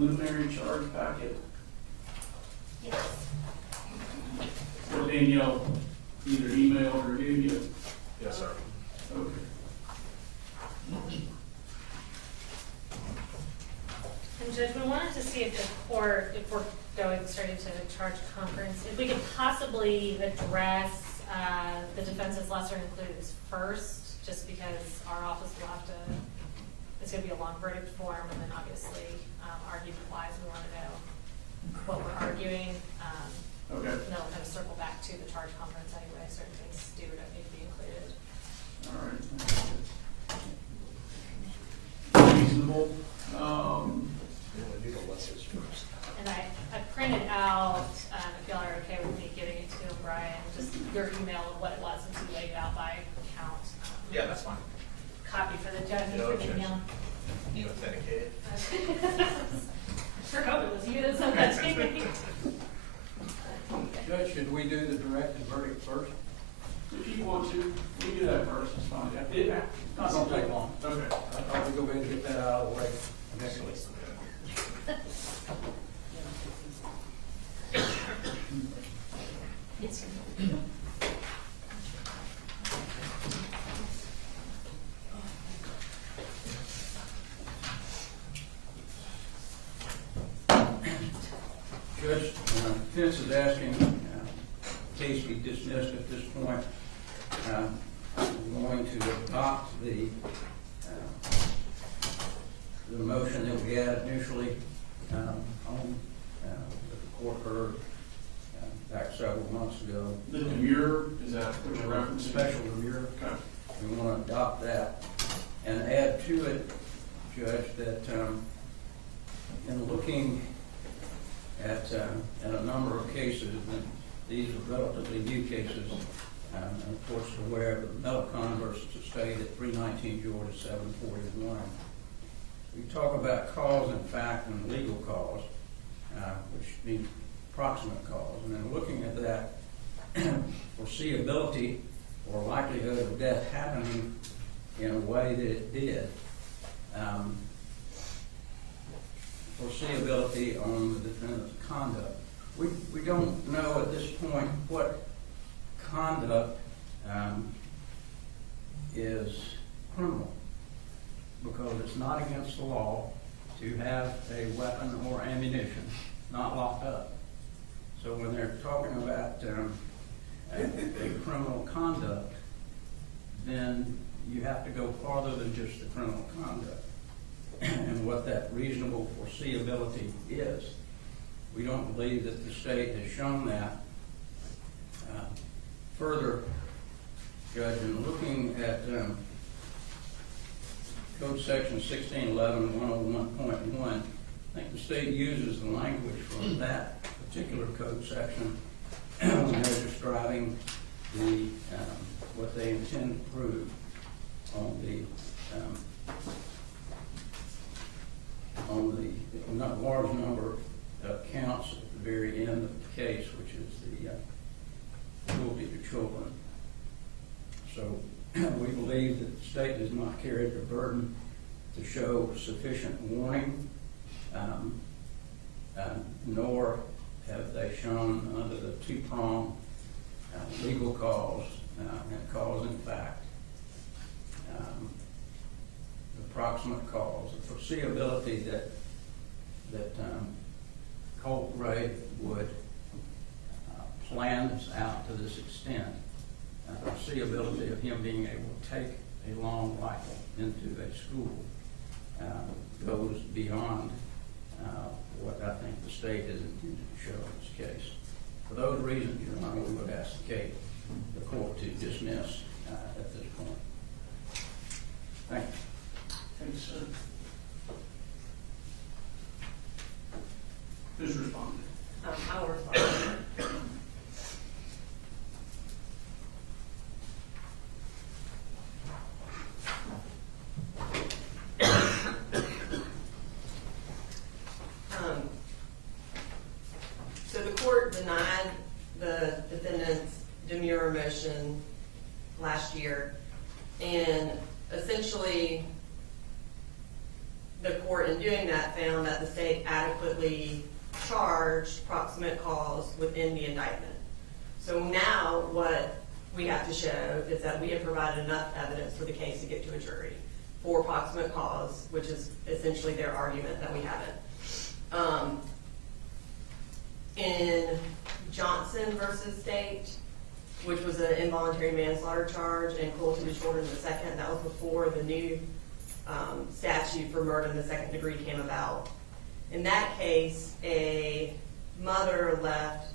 preliminary charge packet? Yes. Or Danielle either emailed or gave you? Yes, sir. Okay. And Judge, we wanted to see if the court, if we're starting to charge conference, if we could possibly address the defense's lesser includes first, just because our office will have to, it's gonna be a long verdict form, and then obviously, argument wise, we wanna know what we're arguing. Okay. And then we'll kind of circle back to the charge conference anyway, certain things do or don't need to be included. All right. Reasonable. You want to do the lessons first. And I printed out, if y'all are okay with me getting it to him, Brian, just your email of what it was, since you laid it out by count. Yeah, that's fine. Copy for the judge and No for Danielle. You authenticated? Sure hope it was you that sent that to me. Judge, should we do the directed verdict first? If you want to, we do that first, it's fine. Yeah. Not gonna take long. Okay. I thought we'd go ahead and get that out of the way initially. Yes. Judge, defense is asking, case be dismissed at this point. I'm going to adopt the motion that we had initially, on, that the court heard, back several months ago. The demure, is that what you're referencing? Special demure. Okay. We want to adopt that and add to it, Judge, that in looking at a number of cases, and these are relatively new cases, and of course aware of the Melicon versus the state at 319 Georgia 741. We talk about cause and fact and legal cause, which means proximate cause, and then looking at that foreseeability or likelihood of death happening in a way that it did. Foreseeability on the defendant's conduct. We don't know at this point what conduct is criminal, because it's not against the law to have a weapon or ammunition not locked up. So when they're talking about a criminal conduct, then you have to go farther than just the criminal conduct and what that reasonable foreseeability is. We don't believe that the state has shown that. Further, Judge, in looking at Code Section 1611 101.1, I think the state uses the language from that particular code section when they're describing the what they intend to prove on the large number of counts at the very end of the case, which is the cruelty to children. So we believe that the state does not carry the burden to show sufficient warning, nor have they shown under the two-prong legal cause and cause in fact, the proximate cause, the foreseeability that Colt Ray would plan this out to this extent, foreseeability of him being able to take a long rifle into a school goes beyond what I think the state is intended to show in this case. For those reasons, Your Honor, we would ask the court to dismiss at this point. Thank you. Thanks, sir. Who's responding? I'll respond. So the court denied the defendant's demurrer motion last year, adequately charge proximate cause within the indictment. So now what we have to show is that we have provided enough evidence for the case to get to a jury for proximate cause, which is essentially their argument that we haven't. In Johnson versus State, which was an involuntary manslaughter charge, and Colt v. Jordan the second, that was before the new statute for murder in the second degree came about. In that case, a mother left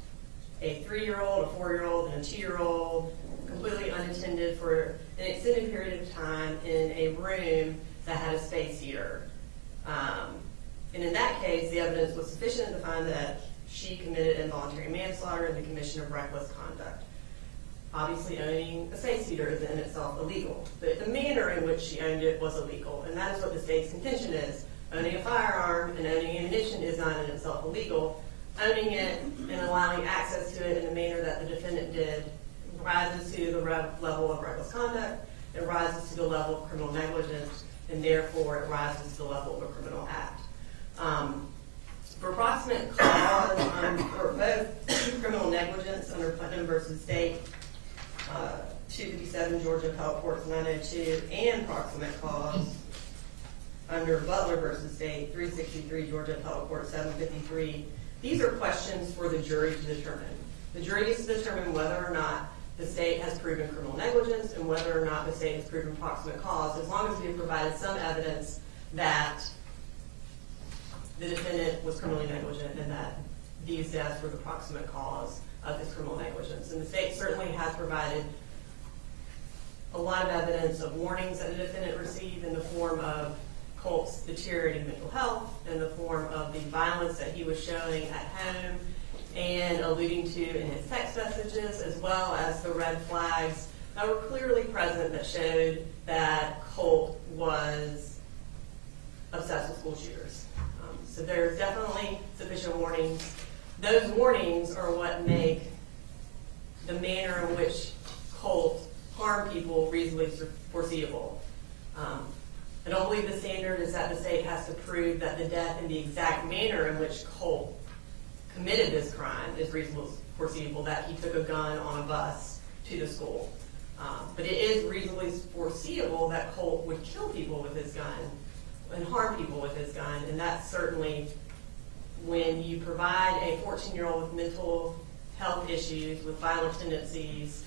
a 3-year-old, a 4-year-old, and a 2-year-old completely unattended for an extended period of time in a room that had a space heater. And in that case, the evidence was sufficient to find that she committed involuntary manslaughter and the commission of reckless conduct. Obviously, owning a space heater is in itself illegal, but the manner in which she owned it was illegal, and that is what the state's contention is. Owning a firearm and owning ammunition is not in itself illegal. Owning it and allowing access to it in the manner that the defendant did rises to the level of reckless conduct, it rises to the level of criminal negligence, and therefore it rises to the level of a criminal act. For proximate cause, for both criminal negligence under Putnam versus State, 257 Georgia Appellate Courts 902, and proximate cause under Butler versus State, 363 Georgia Appellate Court 753, these are questions for the jury to determine. The jury gets to determine whether or not the state has proven criminal negligence and whether or not the state has proven proximate cause, as long as we have provided some evidence that the defendant was criminally negligent and that these deaths were the proximate cause of his criminal negligence. And the state certainly has provided a lot of evidence of warnings that the defendant received in the form of Colt's deteriorating mental health, in the form of the violence that he was showing at home and alluding to in his text messages, as well as the red flags that were clearly present that showed that Colt was obsessed with school shooters. So there's definitely sufficient warnings. Those warnings are what make the manner in which Colt harmed people reasonably foreseeable. I don't believe the standard is that the state has to prove that the death in the exact manner in which Colt committed this crime is reasonably foreseeable, that he took a gun on a bus to the school. But it is reasonably foreseeable that Colt would kill people with his gun and harm people with his gun, and that's certainly when you provide a 14-year-old with mental health issues, with violent tendencies,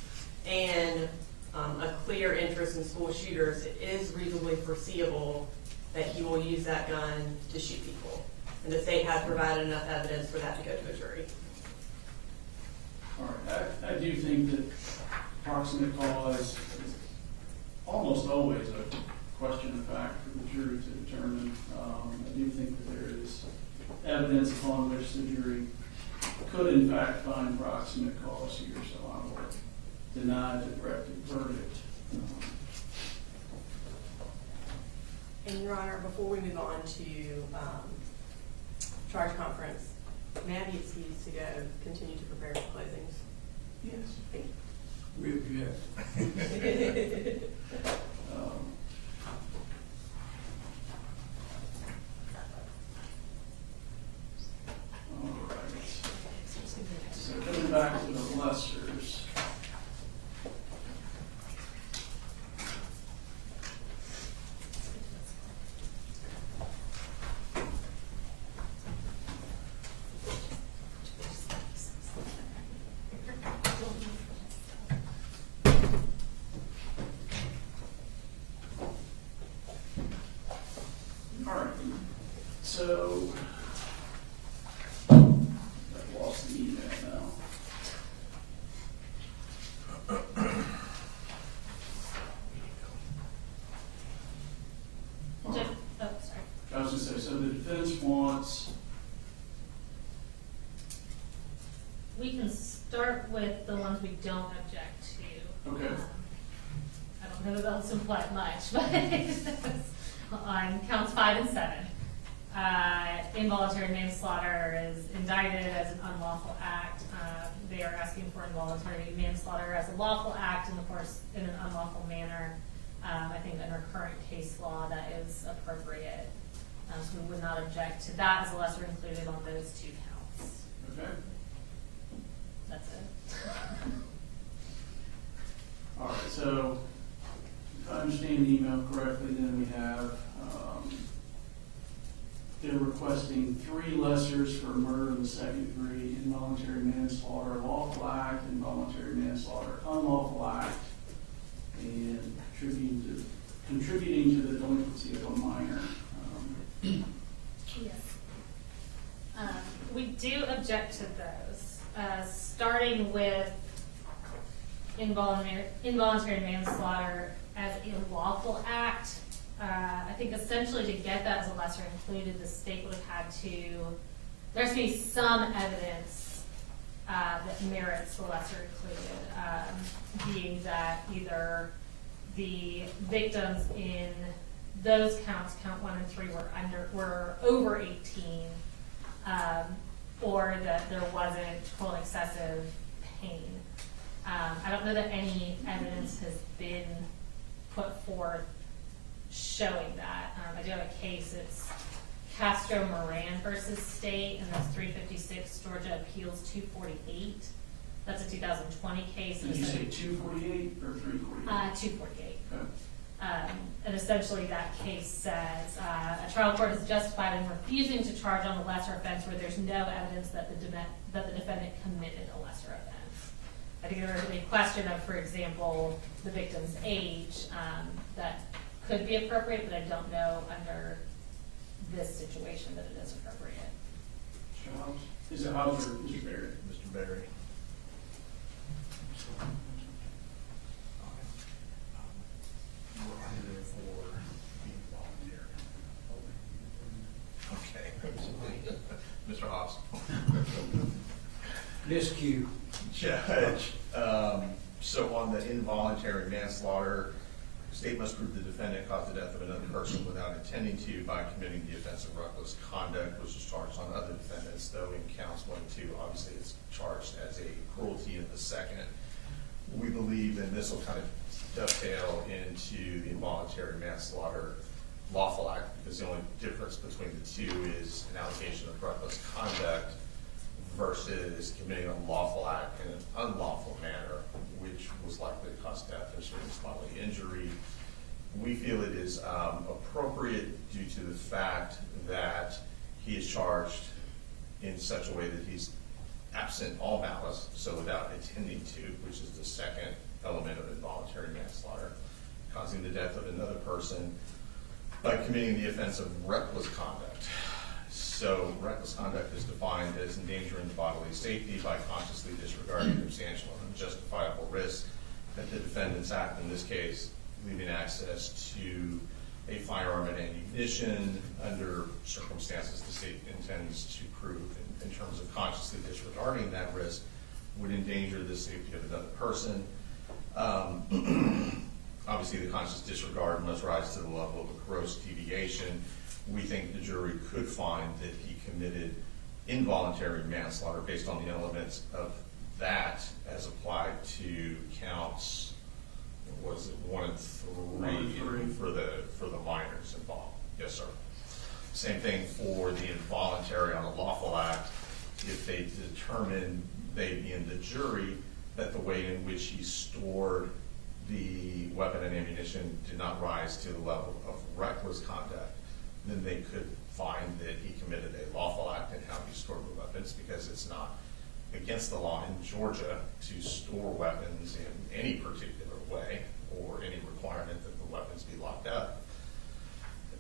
and a clear interest in school shooters, it is reasonably foreseeable that he will use that gun to shoot people. And the state has provided enough evidence for that to go to a jury. All right, I do think that proximate cause is almost always a question of fact for the jury to determine. I do think that there is evidence upon which the jury could in fact find proximate cause here, so I will deny the directed verdict. And Your Honor, before we move on to charge conference, may I be excused to go continue to prepare for closings? Yes. Thank you. We object. All right. So coming back to the lessers. All right. So I've lost the email now. Sorry. I was gonna say, so the defense wants, We can start with the ones we don't object to. Okay. I don't know that they'll supply much, but on counts 5 and 7, involuntary manslaughter is indicted as an unlawful act. They are asking for involuntary manslaughter as a lawful act, and of course, in an unlawful manner. I think under current case law, that is appropriate. So we would not object to that as a lesser included on those 2 counts. Okay. That's it. All right, so if I understand the email correctly, then we have, they're requesting 3 lessers for murder of the 2nd degree, involuntary manslaughter, lawful act, involuntary manslaughter, unlawful act, and contributing to the delinquency of a minor. Yes. We do object to those, starting with involuntary manslaughter as a lawful act. I think essentially to get that as a lesser included, the state would have had to, there has to be some evidence that merits the lesser included, being that either the victims in those counts, count 1 and 3, were over 18, or that there wasn't quote excessive pain. I don't know that any evidence has been put forth showing that. I do have a case, it's Castro Moran versus State, and that's 356 Georgia Appeals 248. That's a 2020 case. Did you say 248 or 348? 248. Okay. And essentially that case says, a trial court is justified in refusing to charge on a lesser offense where there's no evidence that the defendant committed a lesser offense. I think there is a question of, for example, the victim's age, that could be appropriate, but I don't know under this situation that it is appropriate. Mr. Hobbs? Is it Hobbs or Mr. Barrett? Mr. Barry. We're under for being volunteer. Okay. Mr. Hobbs. Miscue. Judge, so on the involuntary manslaughter, state must prove the defendant caused the death of another person without intending to by committing the offense of reckless conduct, which is charged on other defendants, though in counts 1 and 2, obviously it's charged as a cruelty in the second. We believe, and this will kind of dovetail into the involuntary manslaughter lawful act, because the only difference between the 2 is an allegation of reckless conduct versus committing a lawful act in an unlawful manner, which was likely to cause death or serious bodily injury. We feel it is appropriate due to the fact that he is charged in such a way that he's absent all malice, so without intending to, which is the second element of involuntary manslaughter, causing the death of another person by committing the offense of reckless conduct. So reckless conduct is defined as endangering bodily safety by consciously disregarding substantial and unjustifiable risk that the defendant's act, in this case, leaving access to a firearm and ammunition under circumstances the state intends to prove in terms of consciously disregarding that risk would endanger the safety of another person. Obviously, the conscious disregard must rise to the level of a gross deviation. We think the jury could find that he committed involuntary manslaughter based on the elements of that as applied to counts, what is it, 1 and 3 for the minors involved. Yes, sir. Same thing for the involuntary on a lawful act. If they determine, they being the jury, that the way in which he stored the weapon and ammunition did not rise to the level of reckless conduct, then they could find that he committed a lawful act in how he stored the weapons, because it's not against the law in Georgia to store weapons in any particular way or any requirement that the weapons be locked up.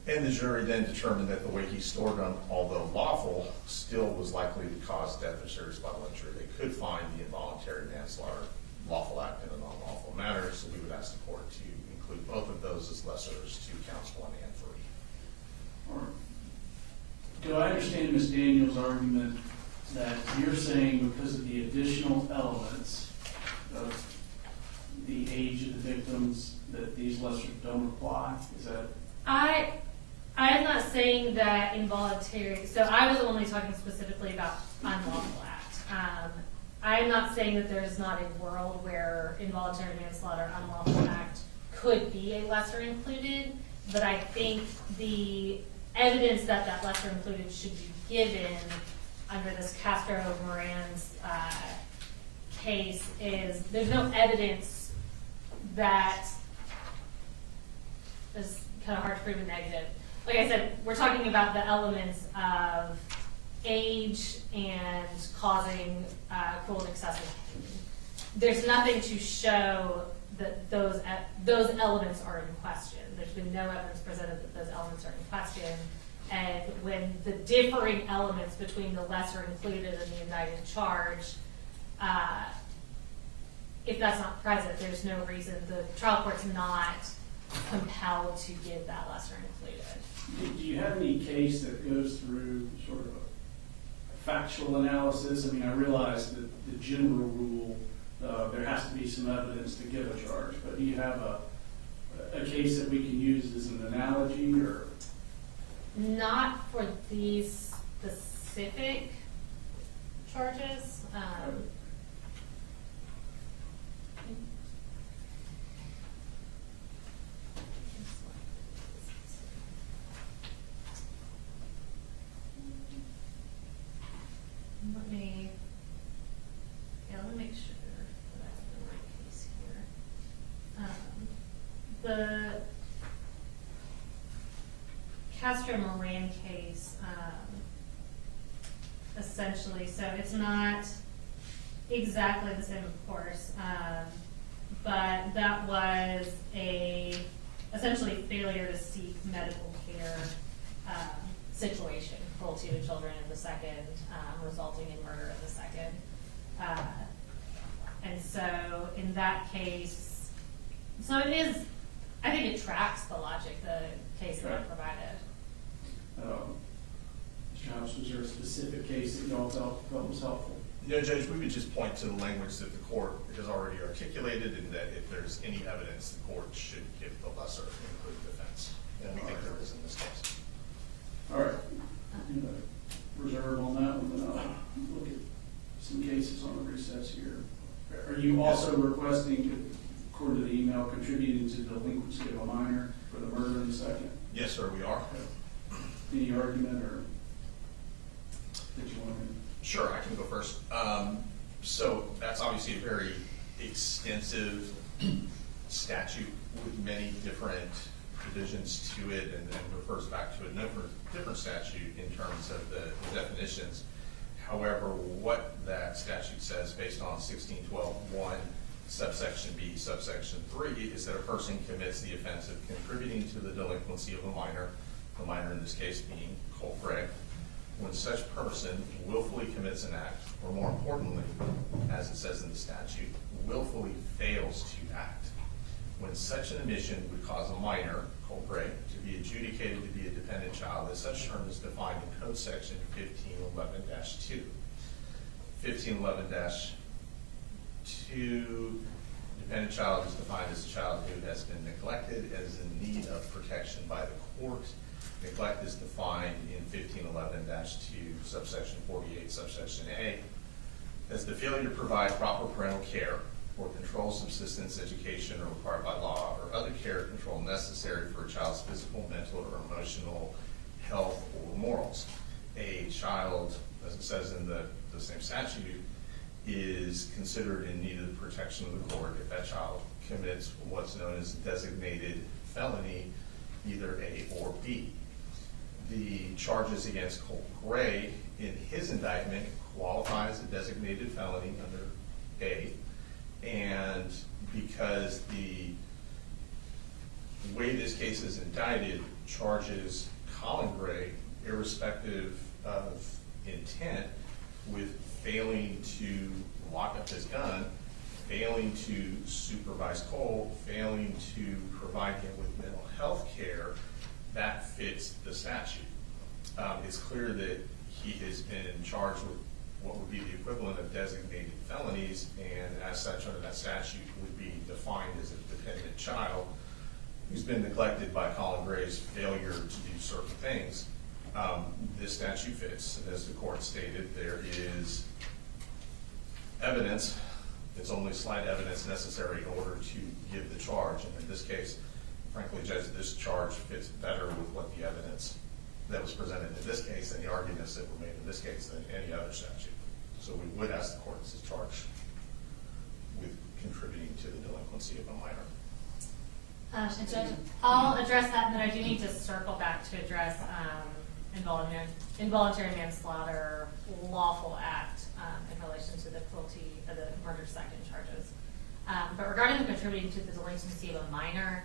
And the jury then determined that the way he stored them, although lawful, still was likely to cause death or serious bodily injury. They could find the involuntary manslaughter lawful act in an unlawful manner, so we would ask the court to include both of those as lessers to counts 1 and 3. Or, do I understand Ms. Daniels' argument that you're saying because of the additional elements of the age of the victims that these lessers don't apply? Is that? I am not saying that involuntary, so I was only talking specifically about unlawful act. I am not saying that there is not a world where involuntary manslaughter, unlawful act could be a lesser included, but I think the evidence that that lesser included should be given under this Castro-Moran's case is, there's no evidence that is kind of hard to prove a negative. Like I said, we're talking about the elements of age and causing cruel and excessive pain. There's nothing to show that those elements are in question. There's been no evidence presented that those elements are in question. And when the differing elements between the lesser included and the indicted charge, if that's not present, there's no reason, the trial court's not compelled to give that lesser included. Do you have any case that goes through sort of a factual analysis? I mean, I realize that the general rule, there has to be some evidence to give a charge, but do you have a case that we can use as an analogy, or? Not for these specific charges. Let me make sure that I have the right case here. The Castro-Moran case, essentially, so it's not exactly the same, of course, but that was essentially failure to seek medical care situation, cruelty to children in the second, resulting in murder in the second. And so in that case, so it is, I think it tracks the logic, the case that I provided. Mr. House, was there a specific case that you all felt was helpful? No, Judge, we would just point to the language that the court has already articulated, and that if there's any evidence, the court should give the lesser included defense. And we think there is in this case. All right. Reserve on that one, then I'll look at some cases on the recess here. Are you also requesting, according to the email, contributing to the delinquency of a minor for the murder in the second? Yes, sir, we are. Any argument, or did you want to? Sure, I can go first. So that's obviously a very extensive statute with many different provisions to it, and refers back to a number of different statute in terms of the definitions. However, what that statute says, based on 1612.1, subsection B, subsection 3, is that a person commits the offense of contributing to the delinquency of a minor, the minor in this case being Colt Gray, when such person willfully commits an act, or more importantly, as it says in the statute, willfully fails to act. When such an omission would cause a minor, Colt Gray, to be adjudicated to be a dependent child, as such term is defined in Code Section 1511-2. 1511-2, dependent child is defined as a child who has been neglected, as in need of protection by the court. Neglect is defined in 1511-2, subsection 48, subsection A, as the failure to provide proper parental care or control, subsistence, education, or required by law, or other care or control necessary for a child's physical, mental, or emotional health or morals. A child, as it says in the same statute, is considered in need of the protection of the court if that child commits what's known as designated felony, either A or B. The charges against Colt Gray in his indictment qualify as a designated felony under A, and because the way this case is indicted charges Colin Gray, irrespective of intent, with failing to lock up his gun, failing to supervise Colt, failing to provide him with mental health care, that fits the statute. It's clear that he has been charged with what would be the equivalent of designated felonies, and as such under that statute would be defined as a dependent child who's been neglected by Colin Gray's failure to do certain things. This statute fits, and as the court stated, there is evidence, it's only slight evidence necessary in order to give the charge, and in this case, frankly, Judge, this charge fits better with what the evidence that was presented in this case and the arguments that were made in this case than any other statute. So we would ask the courts to charge with contributing to the delinquency of a minor. And Judge, I'll address that, and then I do need to circle back to address involuntary manslaughter, lawful act in relation to the cruelty of the murder second charges. But regarding the contributing to the delinquency of a minor,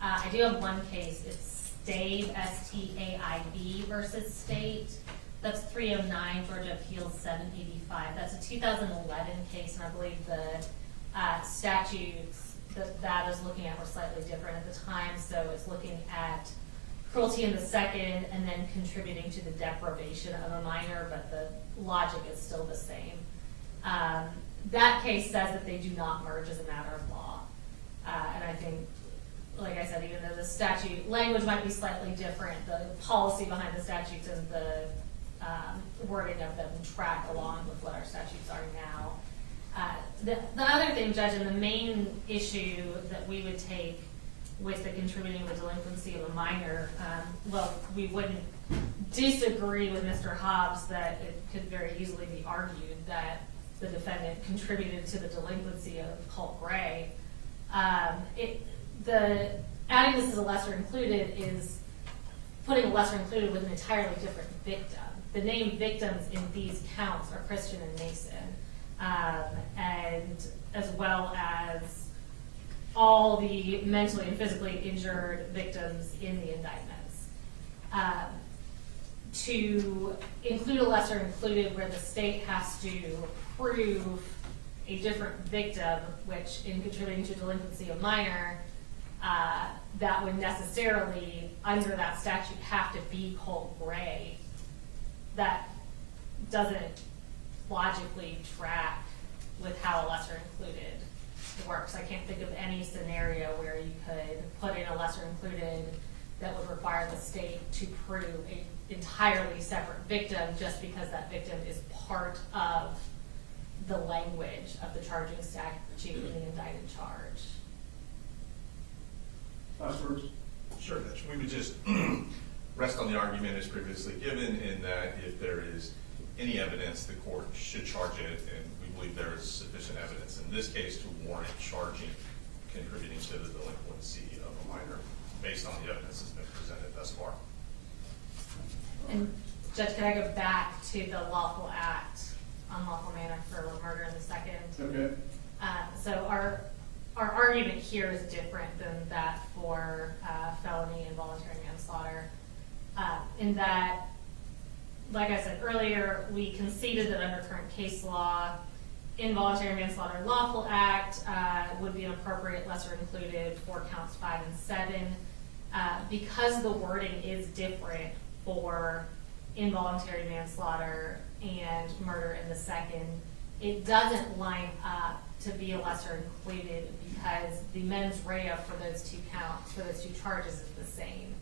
I do have one case. It's Staib, S-T-A-I-B versus State. That's 309 Georgia Appeals 785. That's a 2011 case, and I believe the statutes that is looking at were slightly different at the time. So it's looking at cruelty in the second and then contributing to the deprivation of a minor, but the logic is still the same. That case says that they do not merge as a matter of law. And I think, like I said, even though the statute language might be slightly different, the policy behind the statutes and the wording of them track along with what our statutes are now. The other thing, Judge, and the main issue that we would take with the contributing to the delinquency of a minor, well, we wouldn't disagree with Mr. Hobbs that it could very easily be argued that the defendant contributed to the delinquency of Colt Gray. Adding this as a lesser included is putting a lesser included with an entirely different victim. The named victims in these counts are Christian and Mason, and as well as all the mentally and physically injured victims in the indictments. To include a lesser included where the state has to prove a different victim, which in contributing to delinquency of minor, that would necessarily, under that statute, have to be Colt Gray. That doesn't logically track with how a lesser included works. I can't think of any scenario where you could put in a lesser included that would require the state to prove an entirely separate victim just because that victim is part of the language of the charging statute in the indicted charge. Last words. Sure, Judge. We would just rest on the argument as previously given in that if there is any evidence, the court should charge it, and we believe there is sufficient evidence in this case to warrant charging contributing to the delinquency of a minor based on the evidence that's been presented thus far. And Judge, can I go back to the lawful act, unlawful manner for murder in the second? Okay. So our argument here is different than that for felony involuntary manslaughter, in that, like I said earlier, we conceded that under current case law, involuntary manslaughter lawful act would be an appropriate lesser included for counts 5 and 7. Because the wording is different for involuntary manslaughter and murder in the second, it doesn't line up to be a lesser included because the mens rea for those two counts, for those two charges, is the same.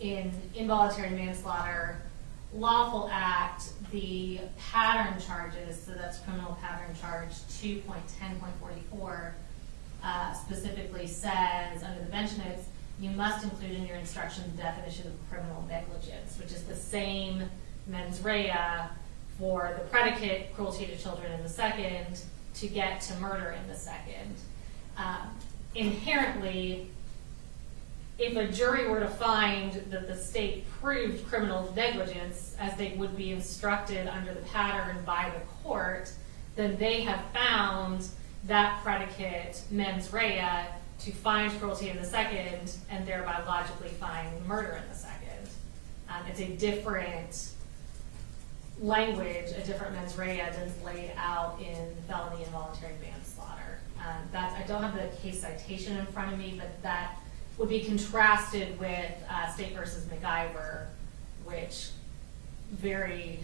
In involuntary manslaughter lawful act, the pattern charges, so that's criminal pattern charge 2.10.44, specifically says under the bench notes, you must include in your instruction the definition of criminal negligence, which is the same mens rea for the predicate cruelty to children in the second to get to murder in the second. Inherently, if a jury were to find that the state proved criminal negligence as they would be instructed under the pattern by the court, then they have found that predicate mens rea to find cruelty in the second and thereby logically find murder in the second. It's a different language, a different mens rea that's laid out in felony involuntary manslaughter. I don't have the case citation in front of me, but that would be contrasted with State versus MacGyver, which very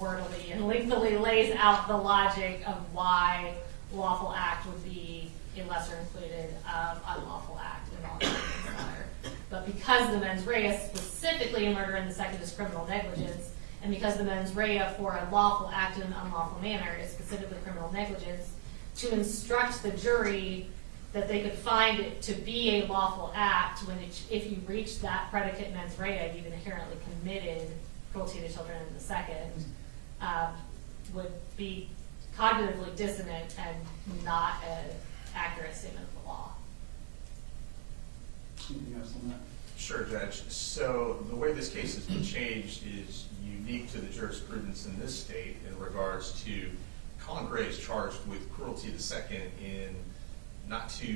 wordily and lengthily lays out the logic of why lawful act would be a lesser included of unlawful act involuntary manslaughter. But because the mens rea specifically in murder in the second is criminal negligence, and because the mens rea for a lawful act in an unlawful manner is specifically criminal negligence, to instruct the jury that they could find it to be a lawful act when if you reach that predicate mens rea, you've inherently committed cruelty to children in the second, would be cognitively dissonant and not an accurate statement of the law. Anything else on that? Sure, Judge. So the way this case has been changed is unique to the jurisprudence in this state in regards to Colin Gray is charged with cruelty to the second in not to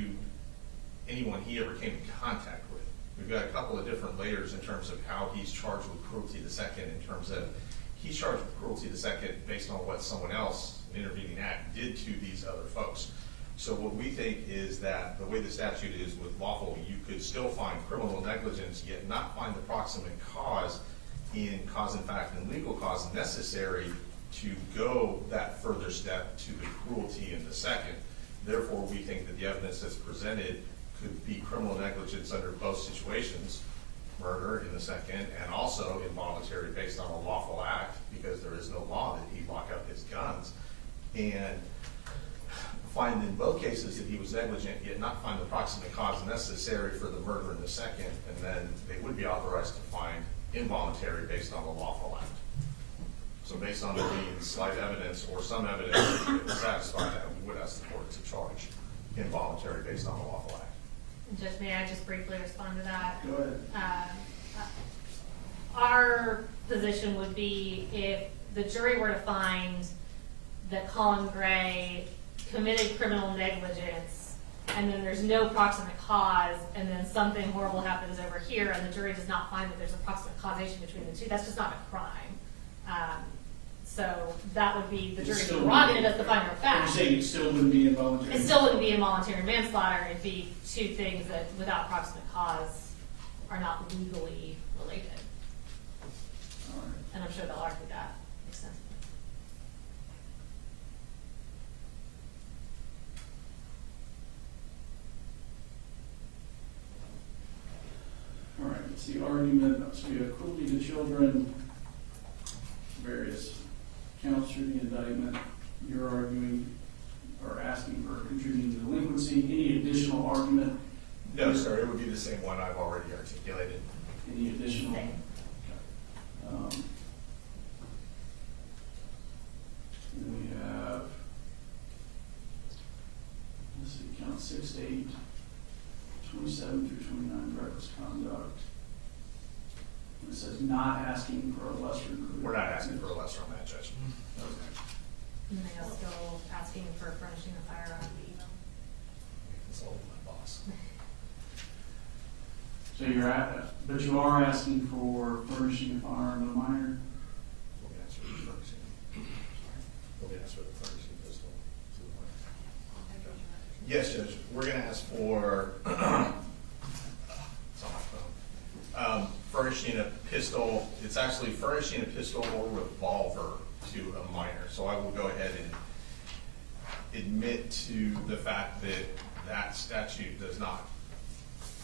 anyone he ever came in contact with. We've got a couple of different layers in terms of how he's charged with cruelty to the second, in terms of he's charged with cruelty to the second based on what someone else, an intervening act, did to these other folks. So what we think is that the way the statute is with lawful, you could still find criminal negligence, yet not find the proximate cause in cause and fact and legal cause necessary to go that further step to the cruelty in the second. Therefore, we think that the evidence that's presented could be criminal negligence under both situations, murder in the second, and also involuntary based on a lawful act, because there is no law that he lock up his guns. And find in both cases that he was negligent, yet not find the proximate cause necessary for the murder in the second, and then they would be authorized to find involuntary based on the lawful act. So based on there being slight evidence or some evidence that would satisfy that, we would ask the court to charge involuntary based on the lawful act. And Judge, may I just briefly respond to that? Go ahead. Our position would be if the jury were to find that Colin Gray committed criminal negligence, and then there's no proximate cause, and then something horrible happens over here, and the jury does not find that there's a proximate causation between the two, that's just not a crime. So that would be the jury's prerogative as the finder of fact. You're saying it still wouldn't be involuntary? It still wouldn't be involuntary manslaughter, it'd be two things that without proximate cause are not legally related. All right. And I'm sure they'll argue that extensively. All right, it's the argument, so we have cruelty to children, various counts through the indictment. You're arguing or asking for contributing to delinquency. Any additional argument? No, sir, it would be the same one I've already articulated. Any additional? Same. Then we have, let's see, count 6 to 8, 27 through 29, reckless conduct. It says not asking for a lesser included. We're not asking for a lesser on that, Judge. Okay. And they are still asking for furnishing a firearm. Consult with my boss. So you're but you are asking for furnishing a firearm to a minor? We'll be asked for the furnishing. We'll be asked for the furnishing pistol to the minor. Yes, Judge, we're gonna ask for, it's on my phone. Furnishing a pistol, it's actually furnishing a pistol or revolver to a minor. So I will go ahead and admit to the fact that that statute does not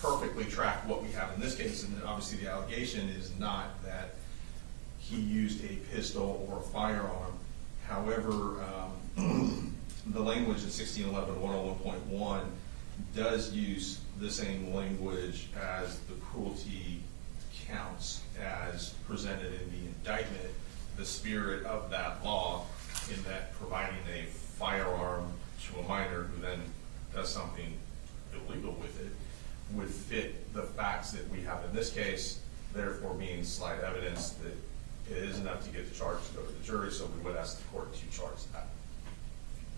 perfectly track what we have in this case, and obviously the allegation is not that he used a pistol or a firearm. However, the language in 1611-101.1 does use the same language as the cruelty counts as presented in the indictment. The spirit of that law in that providing a firearm to a minor who then does something illegal with it would fit the facts that we have in this case, therefore being slight evidence that it is enough to get the charge to go to the jury, so we would ask the court to charge that.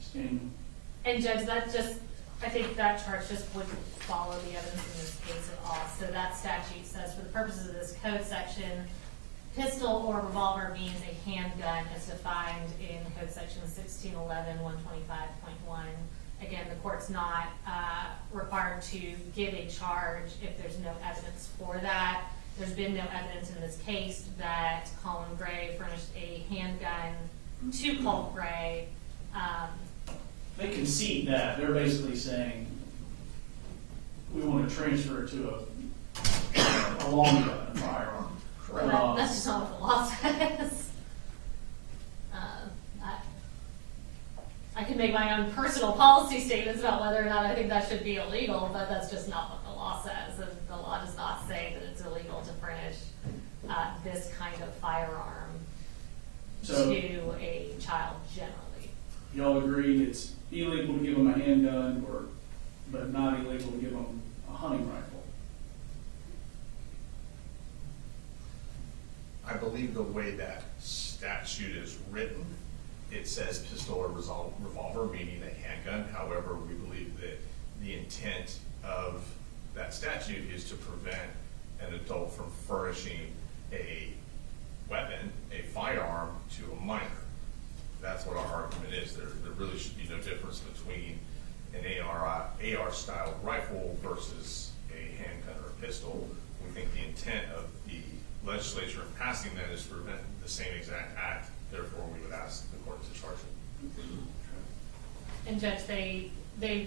Standing. And Judge, that just, I think that charge just wouldn't follow the evidence in this case at all. So that statute says, for the purposes of this code section, pistol or revolver means a handgun as defined in code section 1611-125.1. Again, the court's not required to give a charge if there's no evidence for that. There's been no evidence in this case that Colin Gray furnished a handgun to Colt Gray. They concede that. They're basically saying, we want to transfer it to a long gun, a firearm. Well, that's just not what the law says. I could can make my own personal policy statements about whether or not I think that should be illegal, but that's just not what the law says. And the law does not say that it's illegal to furnish this kind of firearm So- to a child generally. Y'all agree it's illegal to give them a handgun, but not illegal to give them a hunting rifle? I believe the way that statute is written, it says pistol or revolver, meaning a handgun. However, we believe that the intent of that statute is to prevent an adult from furnishing a weapon, a firearm, to a minor. That's what our argument is. There really should be no difference between an AR-style rifle versus a handgun or a pistol. We think the intent of the legislature in passing that is to prevent the same exact act. Therefore, we would ask the court to charge it. And Judge, they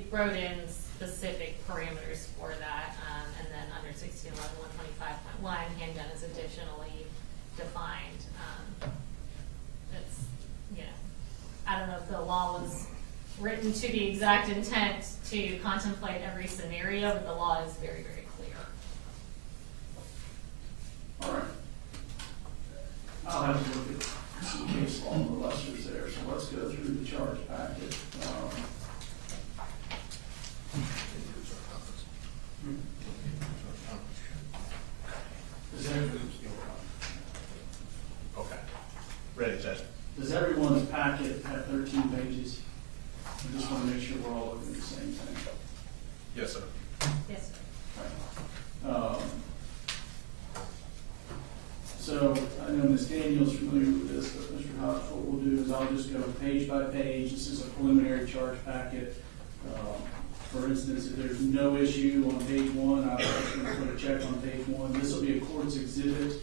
wrote in specific parameters for that, and then under 1611-125.1, handgun is additionally defined. It's, you know, I don't know if the law was written to the exact intent to contemplate every scenario, but the law is very, very clear. All right. I'll have to look at some case law on the lessers there, so let's go through the charge packet. Okay. Ready, Judge? Does everyone's packet have 13 pages? I just want to make sure we're all looking at the same thing. Yes, sir. Yes, sir. Okay. So I know Ms. Daniel's familiar with this, but Mr. Hodge, what we'll do is I'll just go page by page. This is a preliminary charge packet. For instance, if there's no issue on page 1, I'll actually put a check on page 1. This will be a court's exhibit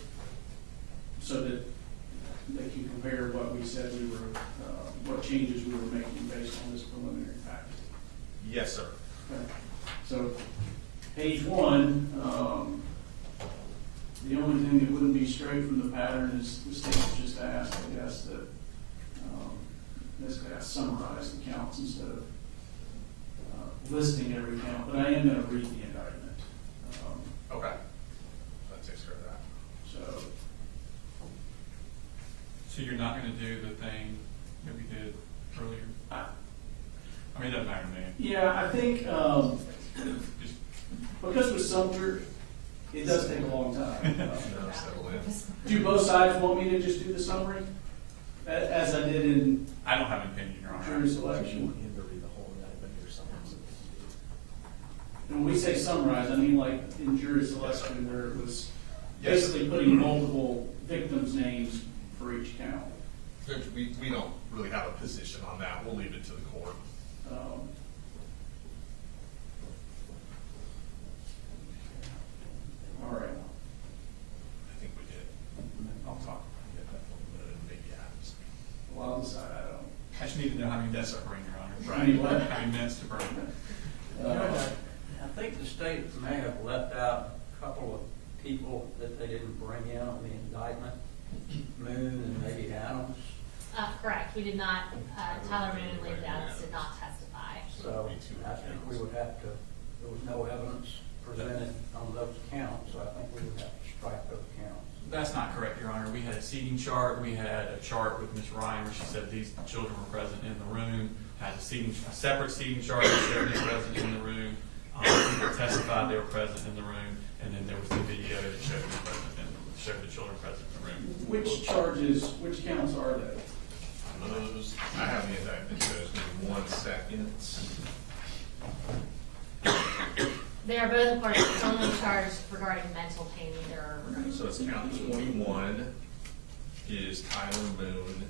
so that they can compare what we said we were, what changes we were making based on this preliminary packet. Yes, sir. Okay. So page 1, the only thing that wouldn't be straight from the pattern is the state just asked, I guess, that basically I summarize the counts instead of listing every count, but I am going to read the indictment. Okay. That takes care of that. So you're not gonna do the thing that we did earlier? I mean, it doesn't matter to me. Yeah, I think Just, because with Sumter, it does take a long time. No, settle in. Do both sides want me to just do the summary, as I did in I don't have an opinion, Your Honor. jury selection? And when we say summarize, I mean like in jury selection where it was Yes. basically putting multiple victims' names for each count. Judge, we don't really have a position on that. We'll leave it to the court. All right. I think we did. I'll talk, get that from maybe Adams. Well, I'll decide I don't. I just need to know how many deaths to bring, Your Honor. Right. What? How many minutes to burn. I think the state may have left out a couple of people that they didn't bring in on the indictment, Moon and maybe Adams. Correct. We did not, Tyler Moon and Lynn Downs did not testify. So I think we would have to, there was no evidence presented on those counts, so I think we would have to strike those counts. That's not correct, Your Honor. We had a seating chart. We had a chart with Ms. Ryan where she said these children were present in the room. Had a separate seating chart that showed them present in the room. People testified they were present in the room, and then there was the video that showed them present showed the children present in the room. Which counts are they? I have the indictment, Judge. Give me 1 second. They are both parties. It's only charged regarding mental pain. Neither are regarding. So it's count 21 is Tyler Moon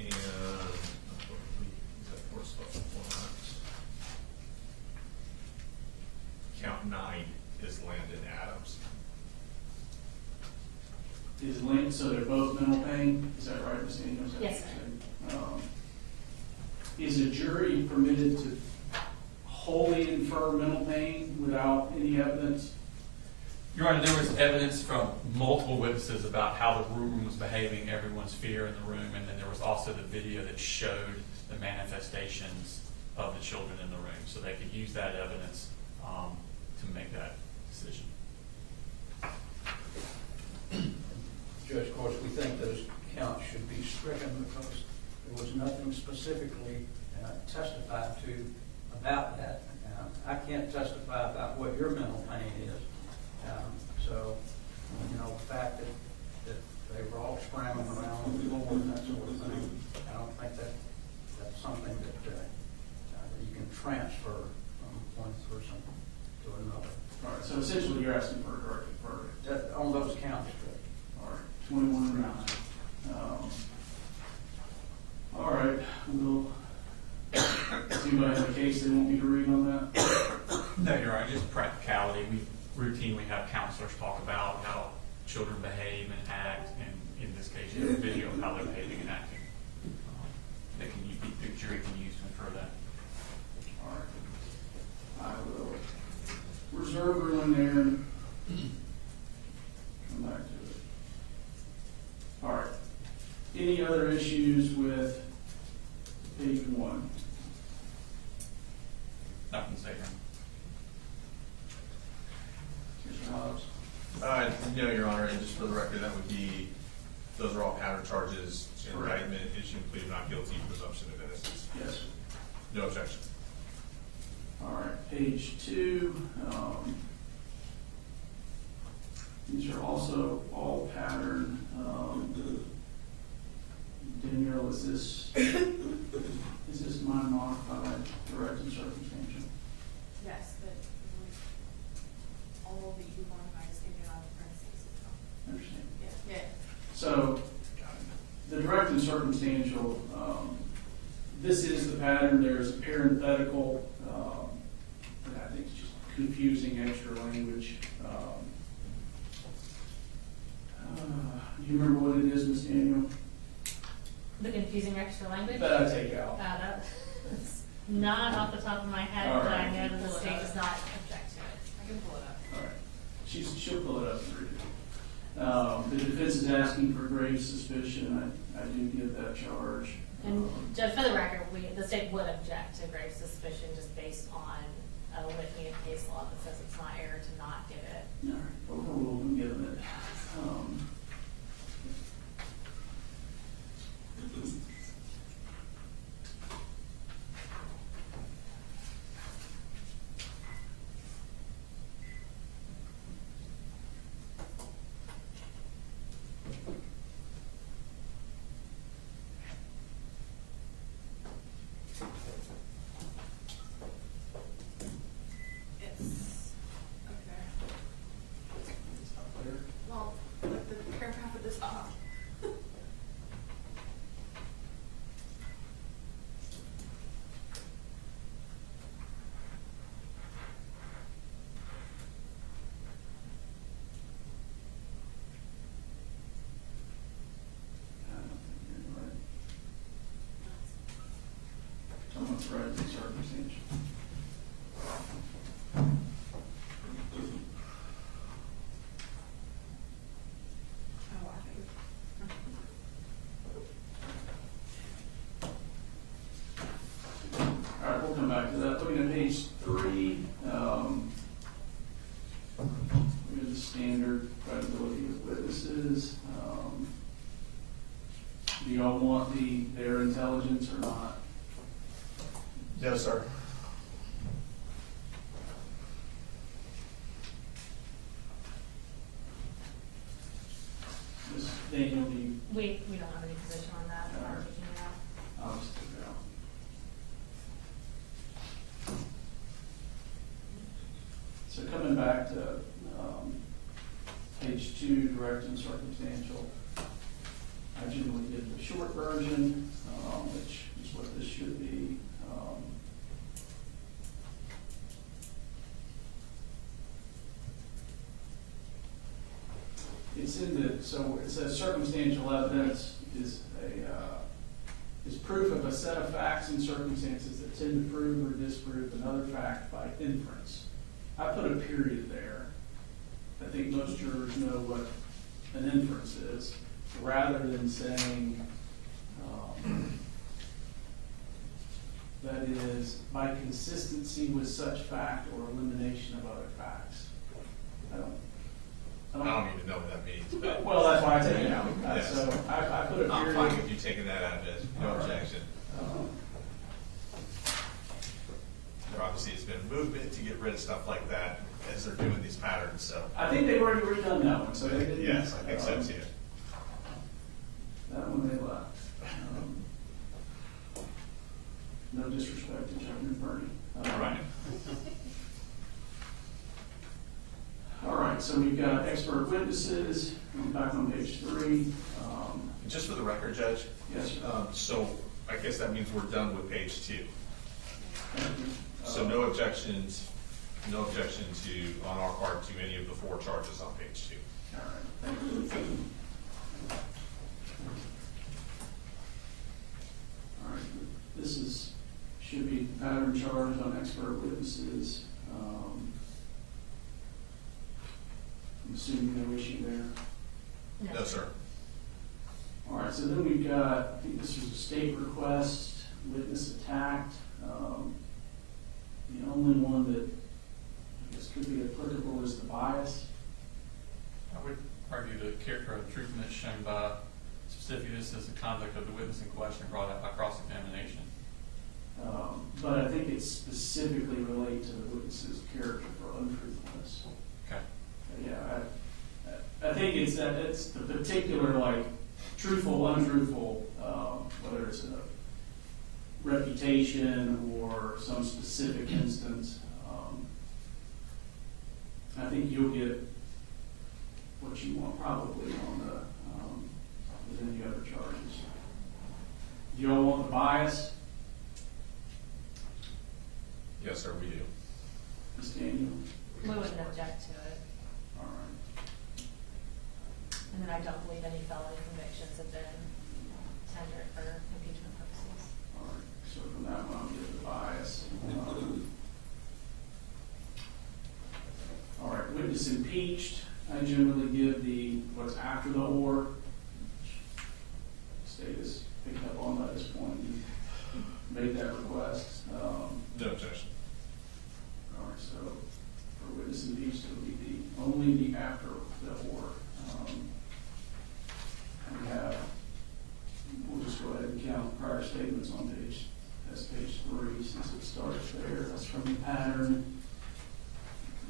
and count 9 is Landon Adams. Is linked, so they're both mental pain? Is that right, Ms. Daniels? Yes, sir. Is a jury permitted to wholly infer mental pain without any evidence? Your Honor, there was evidence from multiple witnesses about how the room was behaving, everyone's fear in the room, and then there was also the video that showed the manifestations of the children in the room, so they could use that evidence to make that decision. Judge, of course, we think those counts should be stricken because there was nothing specifically testified to about that. I can't testify about what your mental pain is. So, you know, the fact that they were all scrambling around the floor and that sort of thing, I don't think that's something that you can transfer from one person to another. All right, so essentially you're asking for a directed verdict. On those counts, All right, 21 rounds. All right, we'll, does anybody have a case they want me to read on that? No, Your Honor, just practicality. We routinely have counselors talk about how children behave and act, and in this case, you have a video of how they're behaving and acting. The jury can use to infer that. All right. I will reserve ruling there and come back to it. All right. Any other issues with page 1? Nothing to say, Your Honor. Mr. Hobbs? No, Your Honor, and just for the record, that would be, those are all pattern charges, indictment, issuing plea of not guilty, presumption of innocence. Yes. No objection. All right, page 2. These are also all pattern. Danielle, is this my modified direct and circumstantial? Yes, but all the modified is taken out of parentheses. Understand? Yeah. So, the direct and circumstantial, this is the pattern. There's a parenthetical, that I think is just confusing extra language. Do you remember what it is, Ms. Daniel? The confusing extra language? That I take out. That's not off the top of my head, All but right. I know that the state does not object to it. I can pull it up. All right. She'll pull it up and read it. The defense is asking for grave suspicion. I do give that charge. And Judge, for the record, the state would object to grave suspicion just based on a litany of case law that says it's not error to not give it. All right, overruled and given it. It's, okay. Well, with the paragraph at the top. Someone's right in circumstantial. Oh, I think. All right, we'll come back to that. Looking at page 3, we have the standard credibility of witnesses. Do y'all want their intelligence or not? No, sir. Ms. Daniel, do you, We don't have any position on that, we're not taking it out. I'll just take it out. So coming back to, page 2, direct and circumstantial, I generally did the short version, which is what this should be. It's in the, so it says circumstantial evidence is is proof of a set of facts and circumstances that tend to prove or disprove another fact by inference. I put a period there. I think most jurors know what an inference is, rather than saying, that is, by consistency with such fact or elimination of other facts. I I don't even know what that means, but. Well, that's why I take it out. Yes. So I put a I'm period. fine with you taking that out, Judge, no All right. objection. There obviously has been a movement to get rid of stuff like that as they're doing these patterns, so. I think they've already redone that one, so they didn't. Yes, I think so too. That one they left. No disrespect to Judge Bernie. Right. All right, so we've got expert witnesses, back on page 3. Just for the record, Judge, Yes, sir. so I guess that means we're done with page 2. Thank you. So no objections, no objection to, on our part, to any of the 4 charges on page 2. All right, thank you. All right, this is, should be pattern charge on expert witnesses. I'm assuming no issue there. No, sir. All right, so then we've got, I think this was a state request, witness attacked. The only one that I guess could be applicable is the bias. I would argue the character of truthfulness shown by specificness as the conduct of the witness in question brought out by cross-examination. But I think it's specifically related to the witness's character for untruthfulness. Okay. Yeah, I think it's that, it's the particular, like, truthful, untruthful, whether it's a reputation or some specific instance. I think you'll get what you want probably on the, with any other charges. Do you all want the bias, Yes, sir, we do. Ms. Daniel? We wouldn't object to it. All right. And then I don't believe any felony convictions have been tendered for impeachment purposes. All right, so from that one, I'll give the bias. All right, witness impeached, I generally give the, what's after the or. State has picked up on that at this point, and made that request. No objection. All right, so for witness impeached, it'll be only the after the or. And we have, we'll just go ahead and count prior statements on that's page 3, since it starts there. That's from the pattern.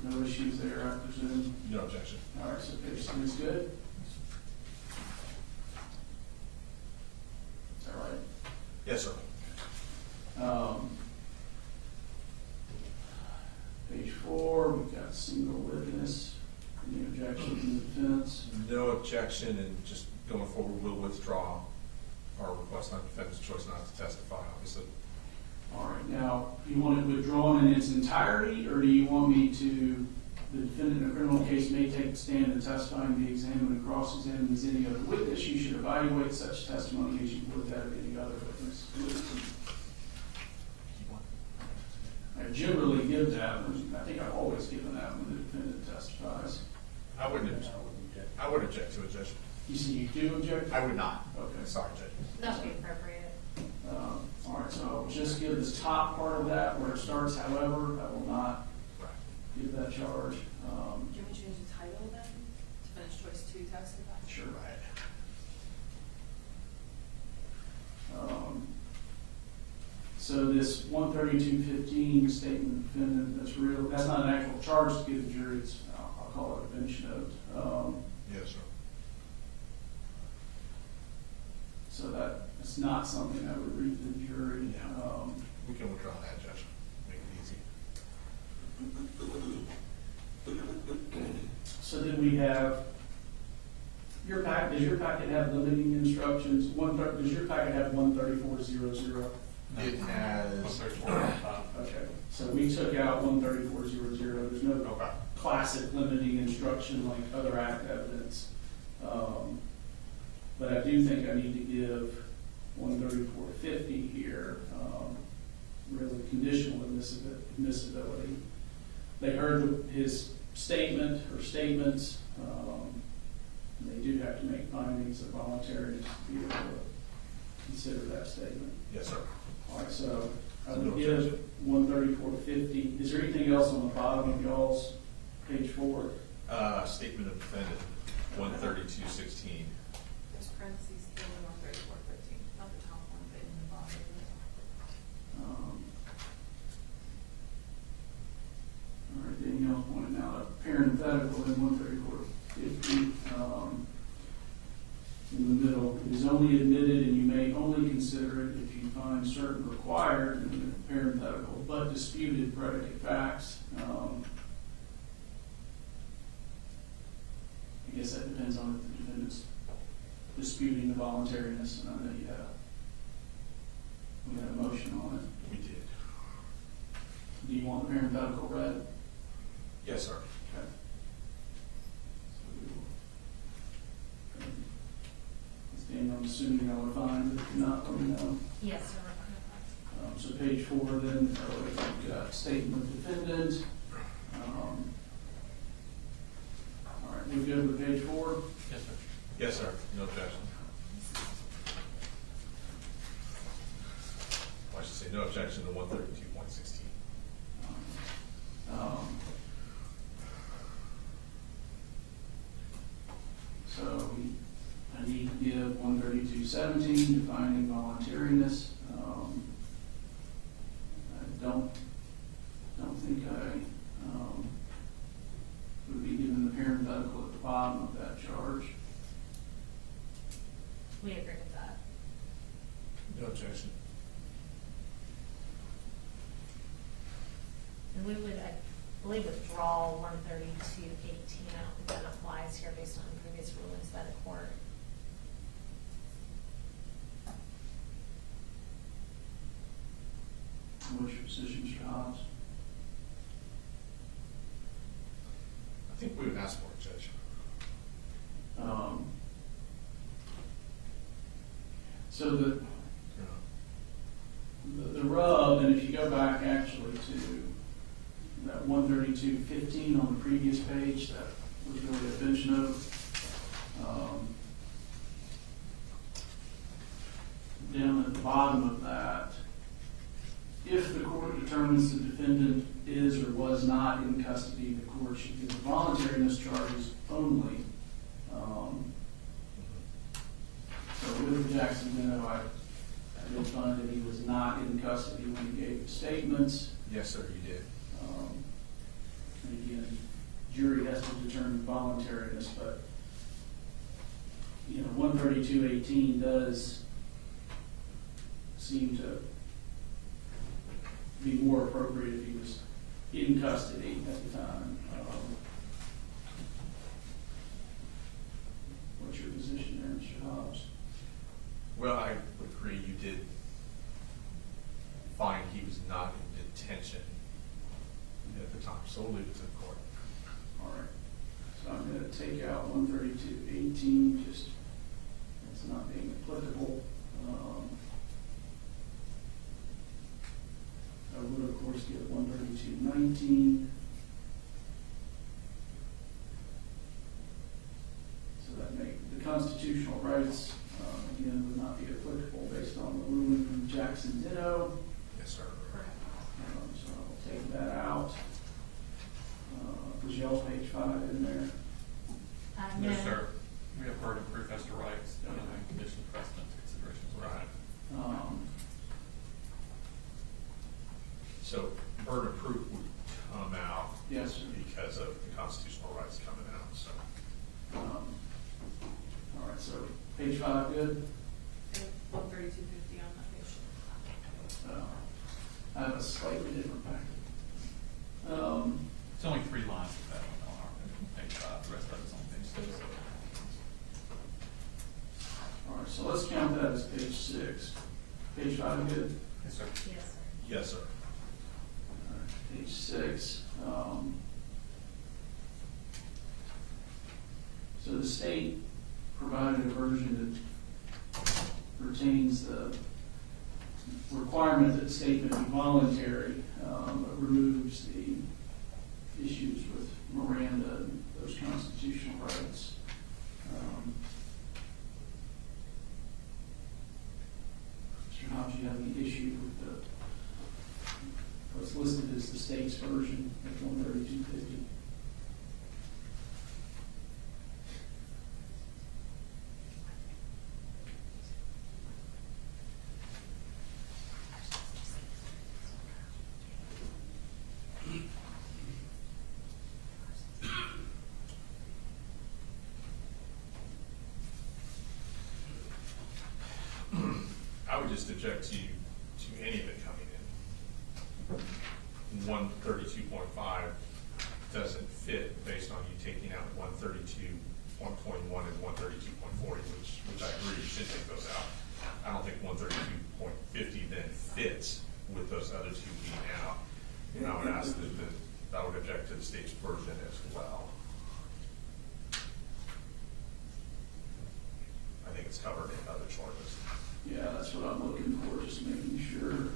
No issues there, I presume. No objection. All right, so page 3 is good. Is that right? Yes, sir. Page 4, we've got single witness. Any objection from the defense? No objection, and just going forward, we'll withdraw our request on defendant's choice not to testify, obviously. All right, now, you want it withdrawn in its entirety, or do you want me to, the defendant in a criminal case may take the stand and testify and be examined and cross-examined as any other witness? You should evaluate such testimony as you would that of any other witness. I generally give that, I think I've always given that when the defendant testifies. I wouldn't object to it, Judge. You see, you do object? I would not. Okay. Sorry, Judge. That would be appropriate. All right, so I'll just give this top part of that where it starts, however, I will not Right. give that charge. Can we change the title then to finish choice 2 testify? Sure. Right. So this 132.15 statement of defendant, that's not an actual charge to give the jury, it's, I'll call it a bench note. Yes, sir. So that's not something I would read to the jury. We can withdraw that, Judge. Make it easy. So then we have, does your packet have limiting instructions? Does your packet have 134.00? It has. Okay, so we took out 134.00. There's no Okay. classic limiting instruction like other act evidence. But I do think I need to give 134.50 here, really conditional admissibility. They heard his statement or statements, they do have to make findings of voluntariness to be able to consider that statement. Yes, sir. All right, so I No would give objection. 13450. Is there anything else on the bottom of y'all's page 4? Statement of defendant, 13216. There's parentheses, still in 134.13, not the top one, but in the bottom. All right, Danielle pointed out a parenthetical in 13450. In the middle, it is only admitted and you may only consider it if you find certain required, in the parenthetical, but disputed predicate facts. I guess that depends on if the defendant's disputing the voluntariness, and I know we had a motion on it. We did. Do you want the parenthetical read? Yes, sir. Okay. So we will. Ms. Daniel, I'm assuming I would find, but if not, let me know. Yes, sir. we're fine with that. So page 4 then, we've got statement of defendant. All right, we good with page 4? Yes, sir. Yes, sir. No objection. I should say no objection to 132.16. So I need to give 132.17 defining voluntariness. I don't think I would be given the parenthetical at the bottom of that charge. We agree with that. No objection. And we would, I believe, withdraw 132.18. I don't think that applies here based on previous rulings by the court. What's your position, Mr. Hobbs? I think we would ask for it, Judge. So the rub, and if you go back actually to that 132.15 on the previous page, that was really a bench note. Down at the bottom of that, if the court determines the defendant is or was not in custody, the court should give the voluntariness charges only. So with Jackson, I did find that he was not in custody when he gave the statements. Yes, sir, you did. And again, jury has to determine voluntariness, but, 132.18 does seem to be more appropriate if he was in custody at the time. What's your position there, Mr. Hobbs? Well, I would agree you did find he was not in detention at the time, so we'll leave it to the court. All right, so I'm gonna take out 132.18, just, it's not being applicable. I would, of course, give 132.19. So that make the constitutional rights, again, would not be applicable based on the ruling from Jackson Ditto. Yes, sir. So I'll take that out. Was y'all's page 5 in there? No, sir. We have burden of proof as to rights, and conditions, precedent, considerations. Right. Um, So burden of proof would come out Yes, sir. because of the constitutional rights coming out, so. All right, so page 5, good? 132.50 on that page. I have a slightly different packet. It's only 3 lines of that on our page 5, the rest of it's on page 6. All right, so let's count that as page 6. Page 5, good? Yes, sir. Yes, sir. Yes, sir. All right, page 6. So the state provided a version that retains the requirement that the statement be voluntary, but removes the issues with Miranda is the state's version of 13250. I would just object to any of it coming in. 132.5 doesn't fit based on you taking out 132.1 and 132.40, which I agree you should take those out. I don't think 132.50 then fits with those other two being out. And I would ask I would object to the state's version as well. I think it's covered in other charges. Yeah, that's what I'm looking for, just making sure.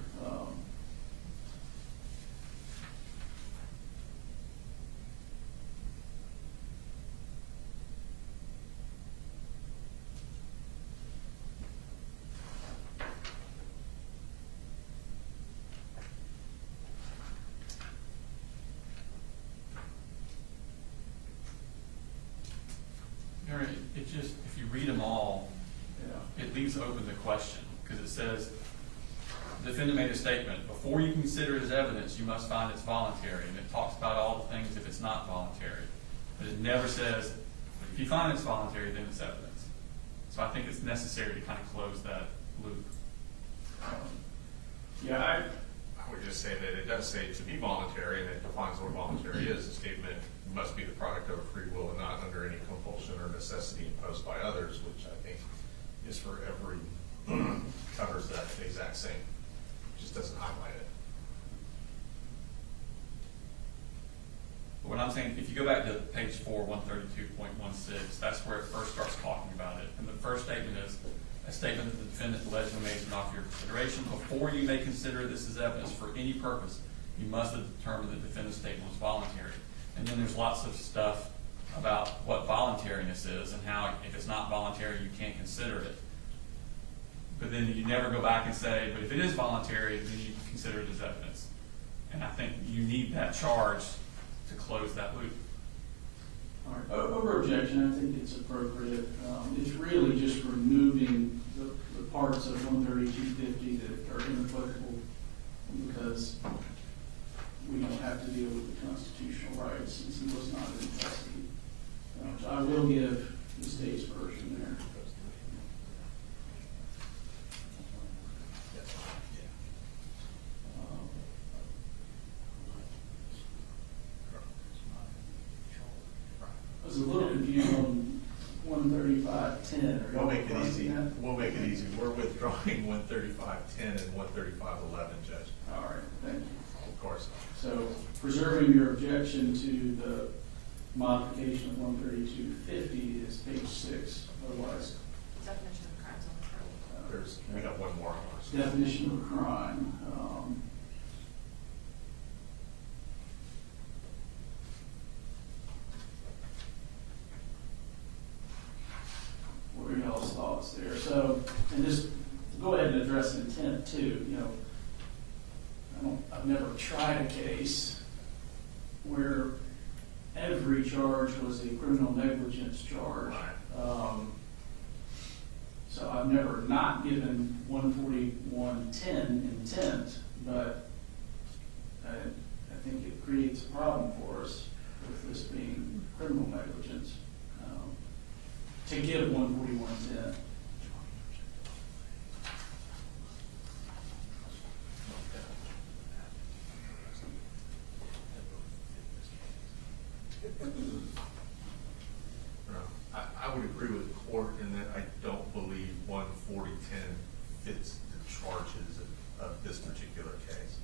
Mary, it just, if you read them all, Yeah. it leaves open the question, because it says, defendant made a statement, before you consider it as evidence, you must find it's voluntary, and it talks about all the things if it's not voluntary. But it never says, if you find it's voluntary, then it's evidence. So I think it's necessary to kind of close that loop. Yeah, I would just say that it does say to be voluntary, and it defines what voluntary is. The statement must be the product of free will and not under any compulsion or necessity imposed by others, which I think is for every, covers that exact same, just doesn't highlight it. But what I'm saying, if you go back to page 4, 132.16, that's where it first starts talking about it. And the first statement is a statement that the defendant allegedly made is not for your consideration. Before you may consider this as evidence for any purpose, you must determine the defendant's statement was voluntary. And then there's lots of stuff about what voluntariness is and how if it's not voluntary, you can't consider it. But then you never go back and say, but if it is voluntary, then you can consider it as evidence. And I think you need that charge to close that loop. all right. Over objection, I think it's appropriate. It's really just removing the parts of 13250 that are inapplicable because we don't have to deal with the constitutional rights since he was not in custody. So I will give the state's version there. I was a little confused on 13510. We'll make it easy. We'll make it easy. We're withdrawing 135.10 and 135.11, Judge. All right, thank you. Of course. So preserving your objection to the modification of 13250 is page 6. Otherwise, Definition of crimes on the code. We got one more on ours. definition of a crime. What are y'all's thoughts there? So, and just go ahead and address intent too. You know, I've never tried a case where every charge was a criminal negligence charge. So I've never not given 14110 intent, but I think it creates a problem for us with this being criminal negligence to give 14110. I would agree with the court in that I don't believe 140.10 fits the charges of this particular case.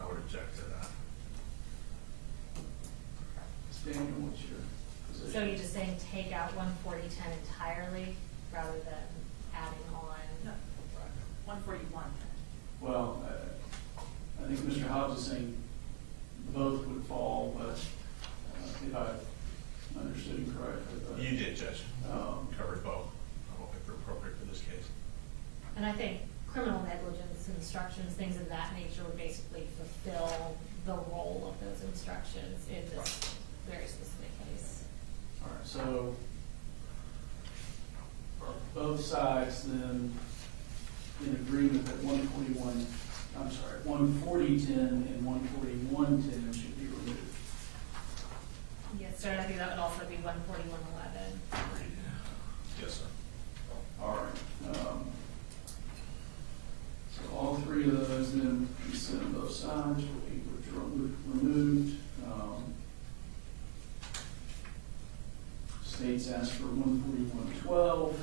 I would object to that. Daniel, what's your position? So you're just saying take out 14010 entirely rather than adding on? No, 141. Well, I think Mr. Hobbs is saying both would fall, but if I understood him correctly. But, You did, Judge. Covered both. I don't think they're appropriate for this case. And I think criminal negligence instructions, things of that nature would basically fulfill the role of those instructions in this very specific case. All right, so are both sides then in agreement that 14010 and 14110 should be removed? Yes, sir, and I think that would also be 14111. Yes, sir. All right. So all three of those then, consent of both sides will be removed. States asked for 14112.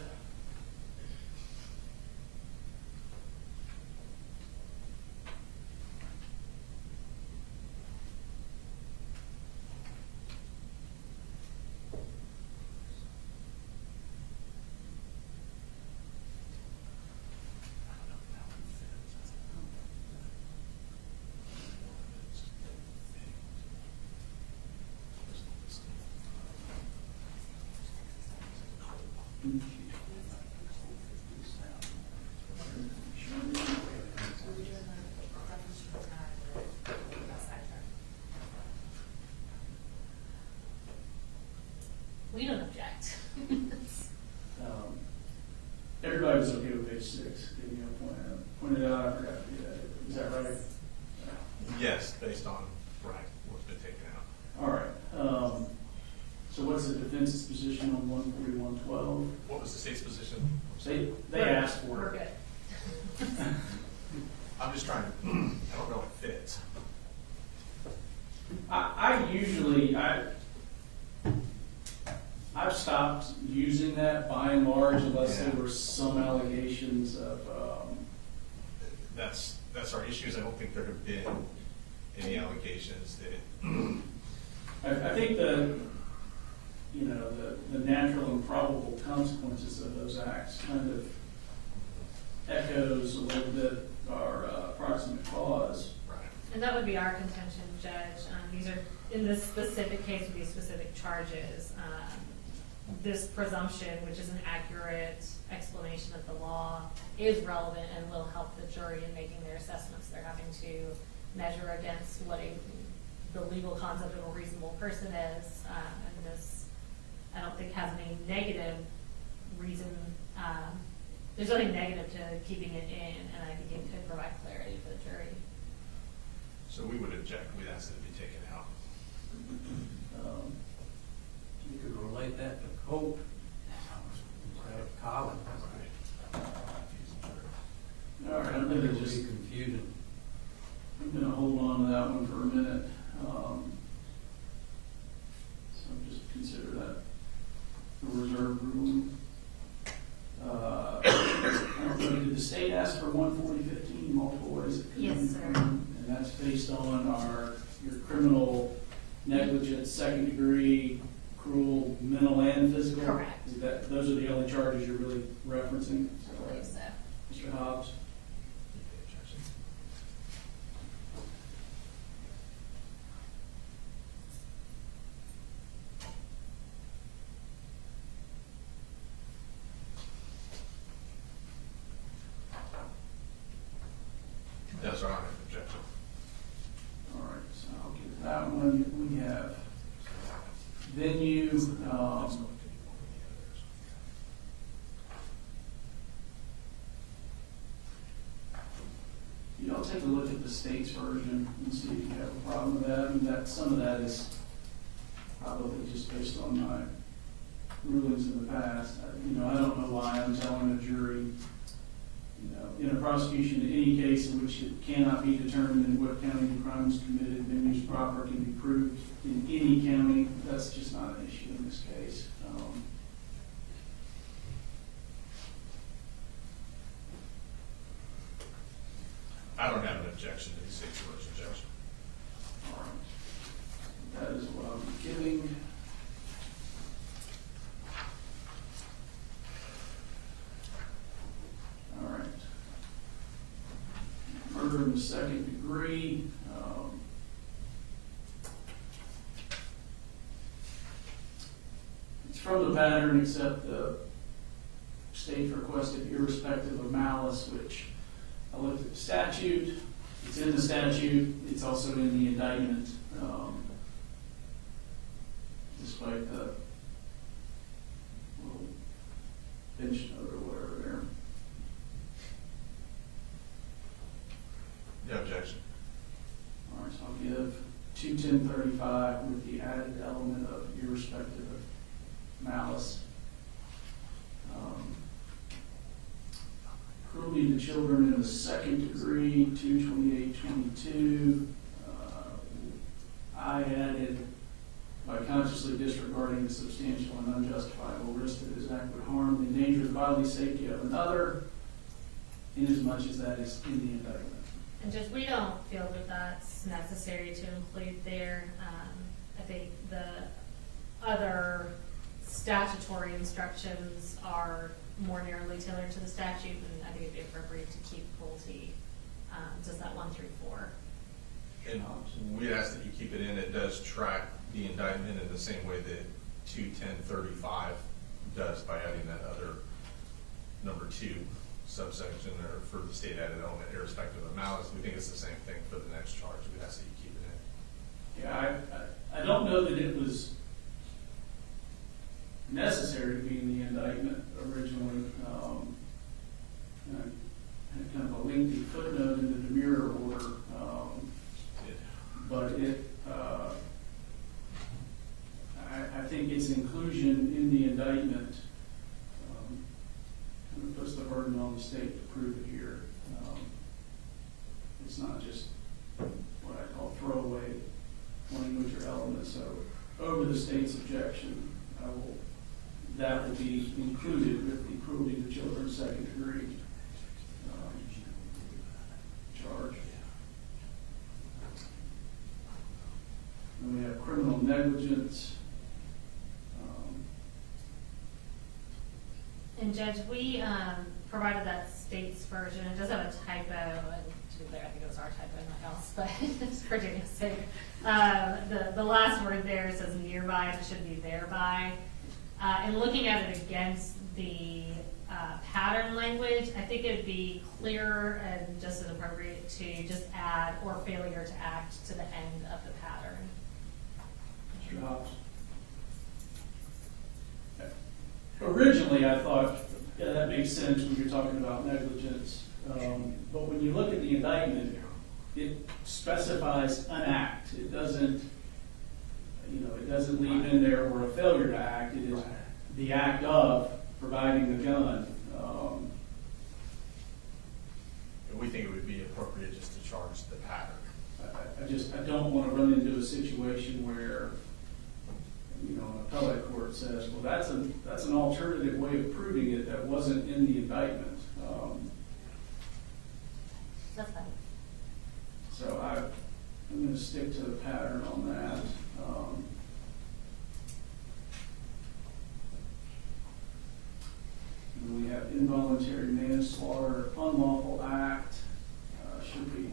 We don't object. Everybody was okay with page 6, didn't you? Pointed out, I forgot to do that. Is that right? Yes, based on, right, what's been taken out. All right. So what's the defense's position on 14112? What was the state's position? They asked for We're it. good. I'm just trying to, I don't know if it fits. I've stopped using that by and large unless there were some allegations of, That's our issues. I don't think there have been any allegations that I think the natural and probable consequences of those acts kind of echoes a little bit our proximate cause. right. And that would be our contention, Judge. These are, in this specific case with these specific charges, this presumption, which is an accurate explanation of the law, is relevant and will help the jury in making their assessments. They're having to measure against what the legal concept of a reasonable person is. And this, I don't think, has any negative reason. There's nothing negative to keeping it in, and I think it could provide clarity for the jury. So we would object. We'd ask that it be taken out. You could relate that to Colt, Colin. All right, I'm gonna just, Confusion. I'm gonna hold on to that one for a minute. So just consider that a reserve ruling. I don't know, did the state ask for 14015 multiple ways? it could be Yes, sir. And that's based on your criminal negligence, second degree, cruel, mental and physical? Correct. Those are the only charges you're really referencing? I believe so. Mr. Hobbs? That's our objection. All right, so I'll get that one. We have venue, you know, take a look at the state's version and see if you have a problem with that. And that, some of that is probably just based on my rulings in the past. I don't know why I'm telling a jury, in a prosecution, in any case in which it cannot be determined in what county the crime is committed, venues proper can be proved in any county. That's just not an issue in this case. I don't have an objection to the state's first objection. All right. That is what I'm giving. All right. Murder in the second degree. It's from the pattern, except the state's requested irrespective of malice, which I looked at the statute. It It's in the statute, it's also in the indictment, despite the little bench note or whatever there. No objection. All right, so I'll give 21035 with the added element of irrespective of malice. Cruelty to children in the second degree, 22822. I added, by consciously disregarding the substantial and unjustifiable risk that this act would harm the endanger the bodily safety of another, inasmuch as that is in the indictment. And Judge, we don't feel that that's necessary to include there. I think the other statutory instructions are more narrowly tailored to the statute, and I think it'd be appropriate to keep cruelty, just that 1 through 4. And we'd ask that you keep it in. It does track the indictment in the same way that 21035 does by adding that other number 2 subsection or for the state added element irrespective of malice. We think it's the same thing for the next charge. We'd ask that you keep it in. Yeah, I don't know that it was necessary to be in the indictment originally. I had kind of a lengthy footnote in the demurrer order, but I think its inclusion in the indictment kind of puts the burden on the state to prove it here. It's not just what I call throwaway language or elements. So over the state's objection, that will be included with the cruelty to children second degree charge. And we have criminal negligence. And Judge, we provided that state's version. It does have a typo, and to be clear, I think it was our typo, not else, but it's for Virginia's sake. The last word there says nearby, and it should be thereby. And looking at it against the pattern language, I think it would be clearer and just as appropriate to just add or failure to act to the end of the pattern. Mr. Hobbs. Originally, I thought, yeah, that makes sense when you're talking about negligence. But when you look at the indictment, it specifies an act. It doesn't, it doesn't leave in there or a failure to act. It is the act of providing the gun. And we think it would be appropriate just to charge the pattern. I don't want to run into a situation where, an appellate court says, well, that's an alternative way of proving it that wasn't in the indictment. That's fine. So I'm going to stick to the pattern on that. And we have involuntary manslaughter, unlawful act, should be, I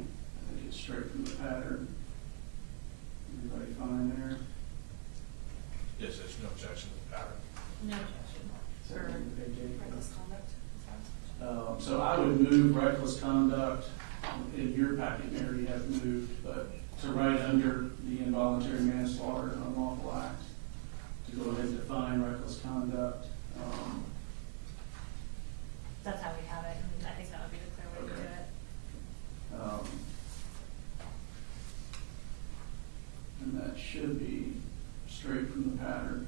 think it's straight from the pattern. Everybody fine there? Yes, there's no objection to the pattern. No objection. Second to page 8. Reckless conduct. So I would move reckless conduct. In your packet, Mary, you have moved, but to write under the involuntary manslaughter and unlawful act, to go ahead and define reckless conduct. That's how we have it, and I think that would be the clear way to do it. And that should be straight from the pattern.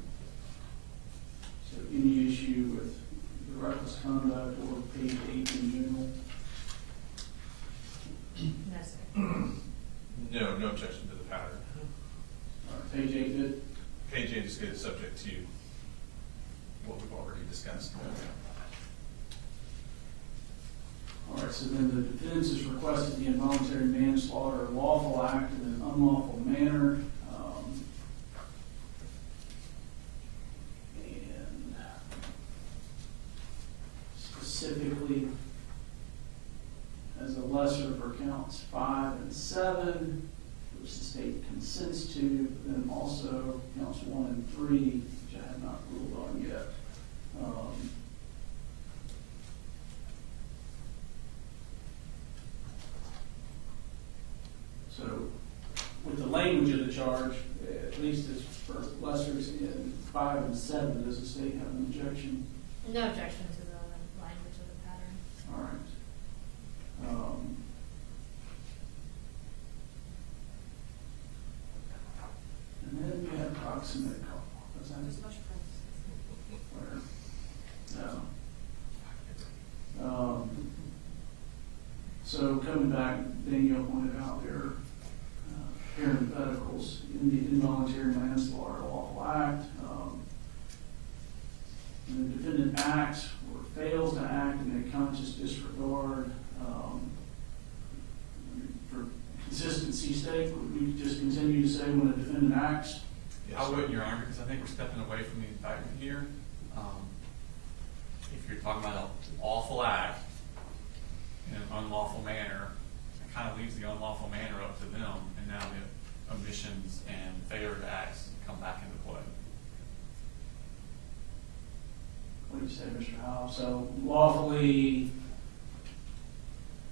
So any issue with the reckless conduct or page 8 in general? No, sir. No objection to the pattern. All right, page 8 good? Page 8 is good, subject to what we've already discussed. All right, so then the defense has requested the involuntary manslaughter lawful act in an unlawful manner. And specifically, as a lesser for counts 5 and 7, which the state consents to, but then also counts 1 and 3, which I have not ruled on yet. charge, at least as for lessers in 5 and 7. Does the state have an objection? No objection to the language of the pattern. All right. And then we have proximate call. What's that? There's much privacy. Where? No. So coming back, Danielle pointed out there, parentheticals in the involuntary manslaughter lawful act. When the defendant acts or fails to act in a conscious disregard, for consistency's sake, would we just continue to say when a defendant acts? Yes, I sir. wouldn't, Your Honor, because I think we're stepping away from the indictment here. If you're talking about an awful act in an unlawful manner, it kind of leaves the unlawful manner up to them, and now the omissions and failure to acts come back into play. What do you say, Mr. Howe? So lawfully,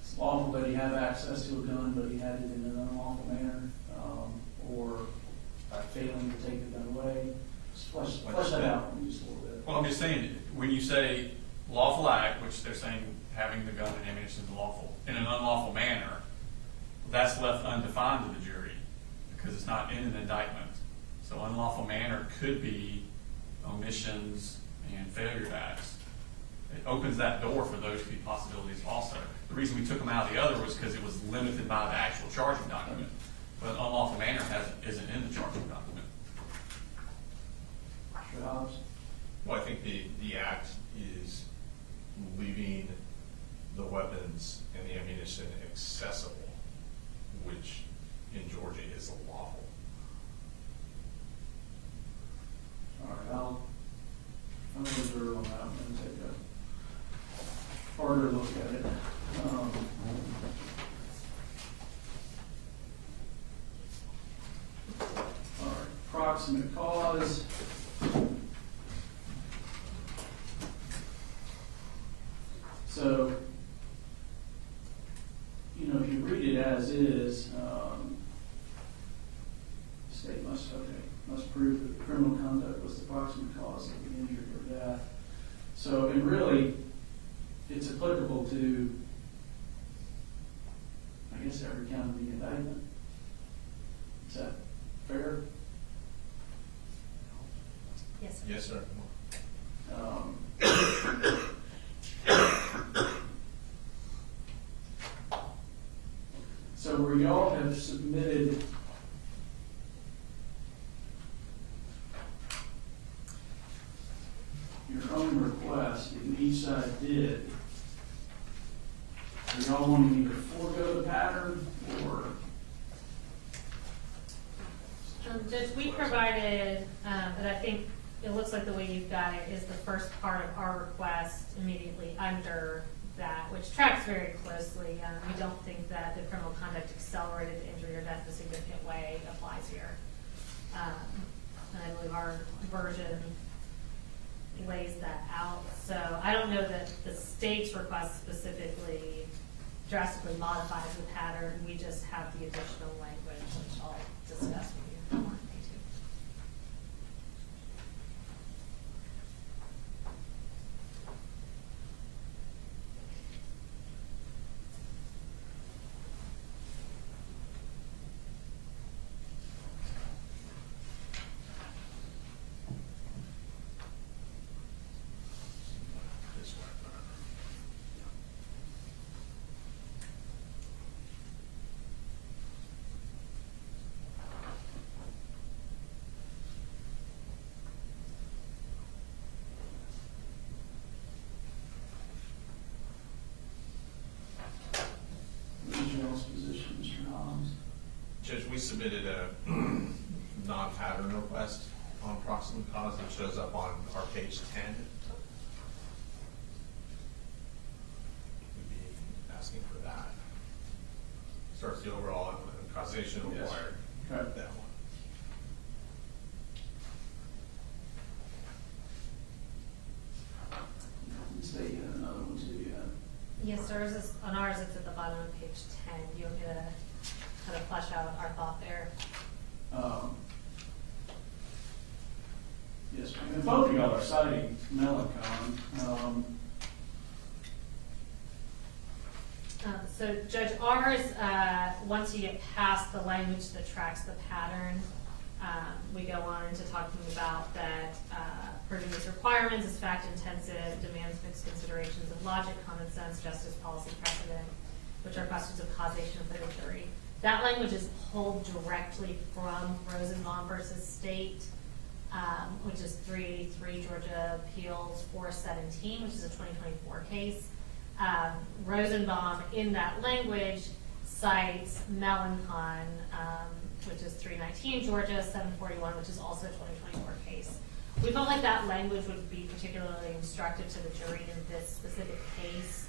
it's lawful that he have access to a gun, but he had it in an unlawful manner, or by failing to take the gun away. Just flesh that out for me just a little bit. Well, I'm just saying, when you say lawful act, which they're saying having the gun and ammunition is lawful, in an unlawful manner, that's left undefined to the jury, because it's not in an indictment. So unlawful manner could be omissions and failure acts. It opens that door for those possibilities also. The reason we took them out of the other was because it was limited by the actual charging document. But unlawful manner isn't in the charging document. Mr. Hobbs? Well, I think the act is leaving the weapons and the ammunition accessible, which in Georgia is lawful. All right, I'm going to reserve on that. I'm going to take a harder look at it. All right, proximate cause. So, you know, if you read it as is, the state must prove that criminal conduct was the proximate cause of the injury or death. So, and really, it's applicable to, I guess, every count of the indictment. Is that fair? Yes, sir. Yes, sir. So where y'all have submitted your own request, and each side did, are y'all wanting me to forego the pattern, or? Judge, we provided, and I think it looks like the way you've got it is the first part of our request immediately under that, which tracks very closely. We don't think that the criminal conduct accelerated injury or death in a significant way applies here. And I believe our version lays that out. So I don't know that the state's request specifically drastically modifies the pattern. We just have the additional language, which I'll discuss with you if you want me to. This way. What is y'all's position, Mr. Hobbs? Judge, we submitted a non-pattern request on proximate cause that shows up on our page 10. We'd be asking for that. Starts the overall causation Yes. required. Okay. That one. The state had another one too, yeah. Yes, sir. On ours, it's at the bottom of page 10. You want me to kind of flesh out our thought there? Yes, and both of y'all are citing Melanchon. So Judge, ours, once you get past the language that tracks the pattern, we go on into talking about that purging these requirements is fact intensive, demands mixed considerations of logic, common sense, justice, policy, precedent, which are questions of causation for the jury. That language is pulled directly from Rosenbaum versus State, which is 383 Georgia Appeals 417, which is a 2024 case. Rosenbaum in that language cites Melanchon, which is 319 Georgia 741, which is also a 2024 case. We felt like that language would be particularly instructive to the jury in this specific case.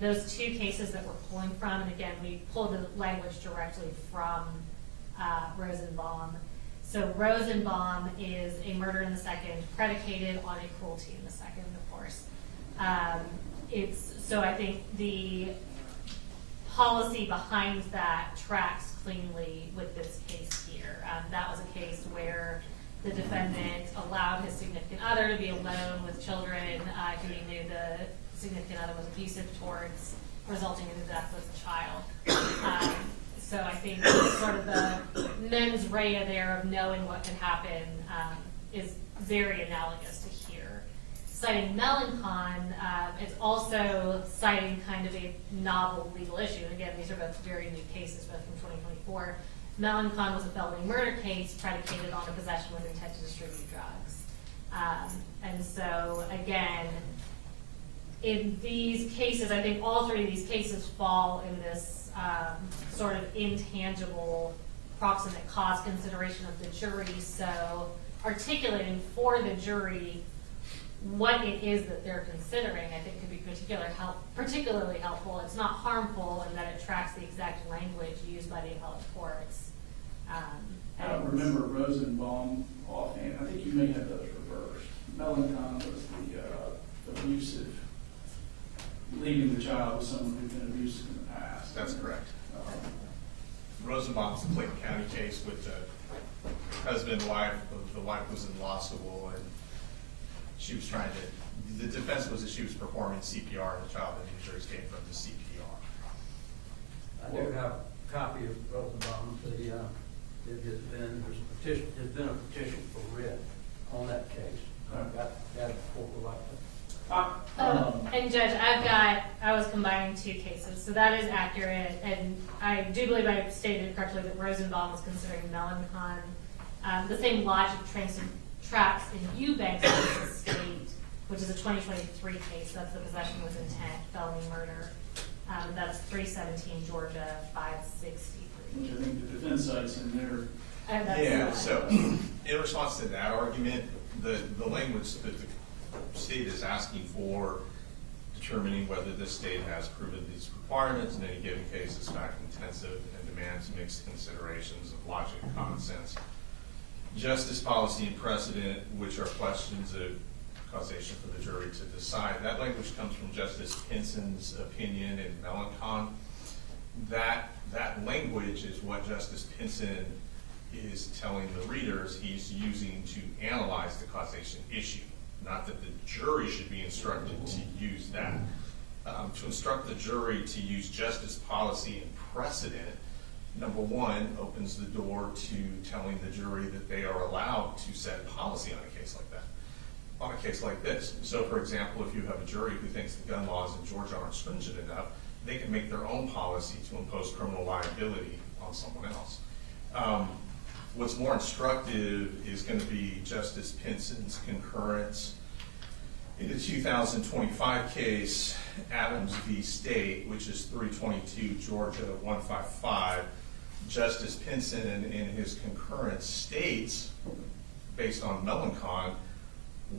Those two cases that we're pulling from, and again, we pulled the language directly from Rosenbaum. So Rosenbaum is a murder in the second predicated on a cruelty in the second, of course. So I think the policy behind that tracks cleanly with this case here. That was a case where the defendant allowed his significant other to be alone with children who he knew the significant other was abusive towards, resulting in the death of the child. So I think sort of the mens rea there of knowing what can happen is very analogous to here. Citing Melanchon, it's also citing kind of a novel legal issue. And again, these are both very new cases, both from 2024. Melanchon was a felony murder case predicated on a possession with intent to distribute drugs. And so again, in these cases, I think all three of these cases fall in this sort of intangible proximate cause consideration of the jury. So articulating for the jury what it is that they're considering, I think could be particularly helpful. It's not harmful in that it tracks the exact language used by the appellate courts. I don't remember Rosenbaum offhand. I think you may have those reversed. Melanchon was the abusive, leaving the child with someone who'd been abusive in the past. That's correct. Rosenbaum's the Clayton County case with the husband and wife. The wife was in law school and she was trying to, the defense was that she was performing CPR and the child in injuries came from the CPR. I do have a copy of Rosenbaum. There's been a petition for writ on that case. I've got that before we like that. And Judge, I was combining two cases, so that is accurate, and I do believe I stated correctly that Rosenbaum was considering Melanchon. The same logic tracks in Eubanks versus State, which is a 2023 case. That's the possession with intent, felony murder. That's 317 Georgia 563. Which I think the defense cites in there. Yeah, so in response to that argument, the language that the state is asking for determining whether this state has proven these requirements in any given case is fact intensive and demands mixed considerations of logic and common sense. Justice, policy, and precedent, which are questions of causation for the jury to decide. That language comes from Justice Pinson's opinion in Melanchon. That language is what Justice Pinson is telling the readers he's using to analyze the causation issue. Not that the jury should be instructed to use that. To instruct the jury to use justice, policy, and precedent, number one, opens the door to telling the jury that they are allowed to set policy on a case like that, on a case like this. So, for example, if you have a jury who thinks the gun laws in Georgia aren't stringent enough, they can make their own policy to impose criminal liability on someone else. What's more instructive is going to be Justice Pinson's concurrence in the 2025 case, Adams v. State, which is 322 Georgia 155. Justice Pinson in his concurrence states, based on Melanchon,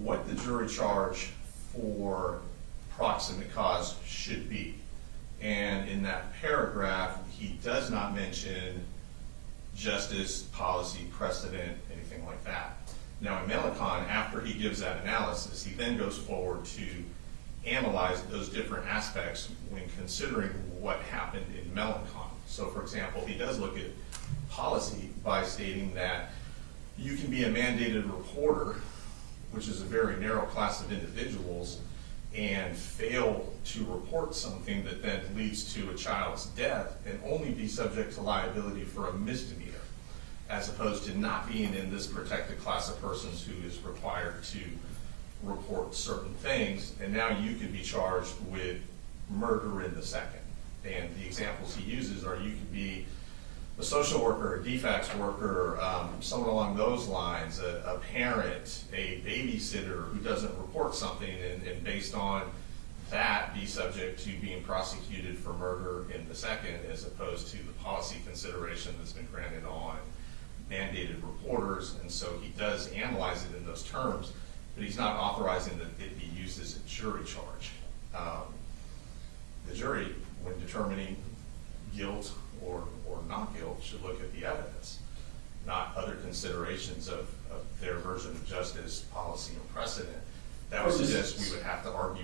what the jury charge for proximate cause should be. And in that paragraph, he does not mention justice, policy, precedent, anything like that. Now in Melanchon, after he gives that analysis, he then goes forward to analyze those different aspects when considering what happened in Melanchon. So for example, he does look at policy by stating that you can be a mandated reporter, which is a very narrow class of individuals, and fail to report something that then leads to a child's death and only be subject to liability for a misdemeanor, as opposed to not being in this protected class of persons who is required to report certain things, and now you could be charged with murder in the second. And the examples he uses are you could be a social worker, a defects worker, someone along those lines, a parent, a babysitter who doesn't report something, and based on that be subject to being prosecuted for murder in the second, as opposed to the policy consideration that's been granted on mandated reporters. And so he does analyze it in those terms, but he's not authorizing that it be used as a jury charge. The jury, when determining guilt or not guilt, should look at the evidence, not other considerations of their version of justice, policy, and precedent. That would suggest we would have to argue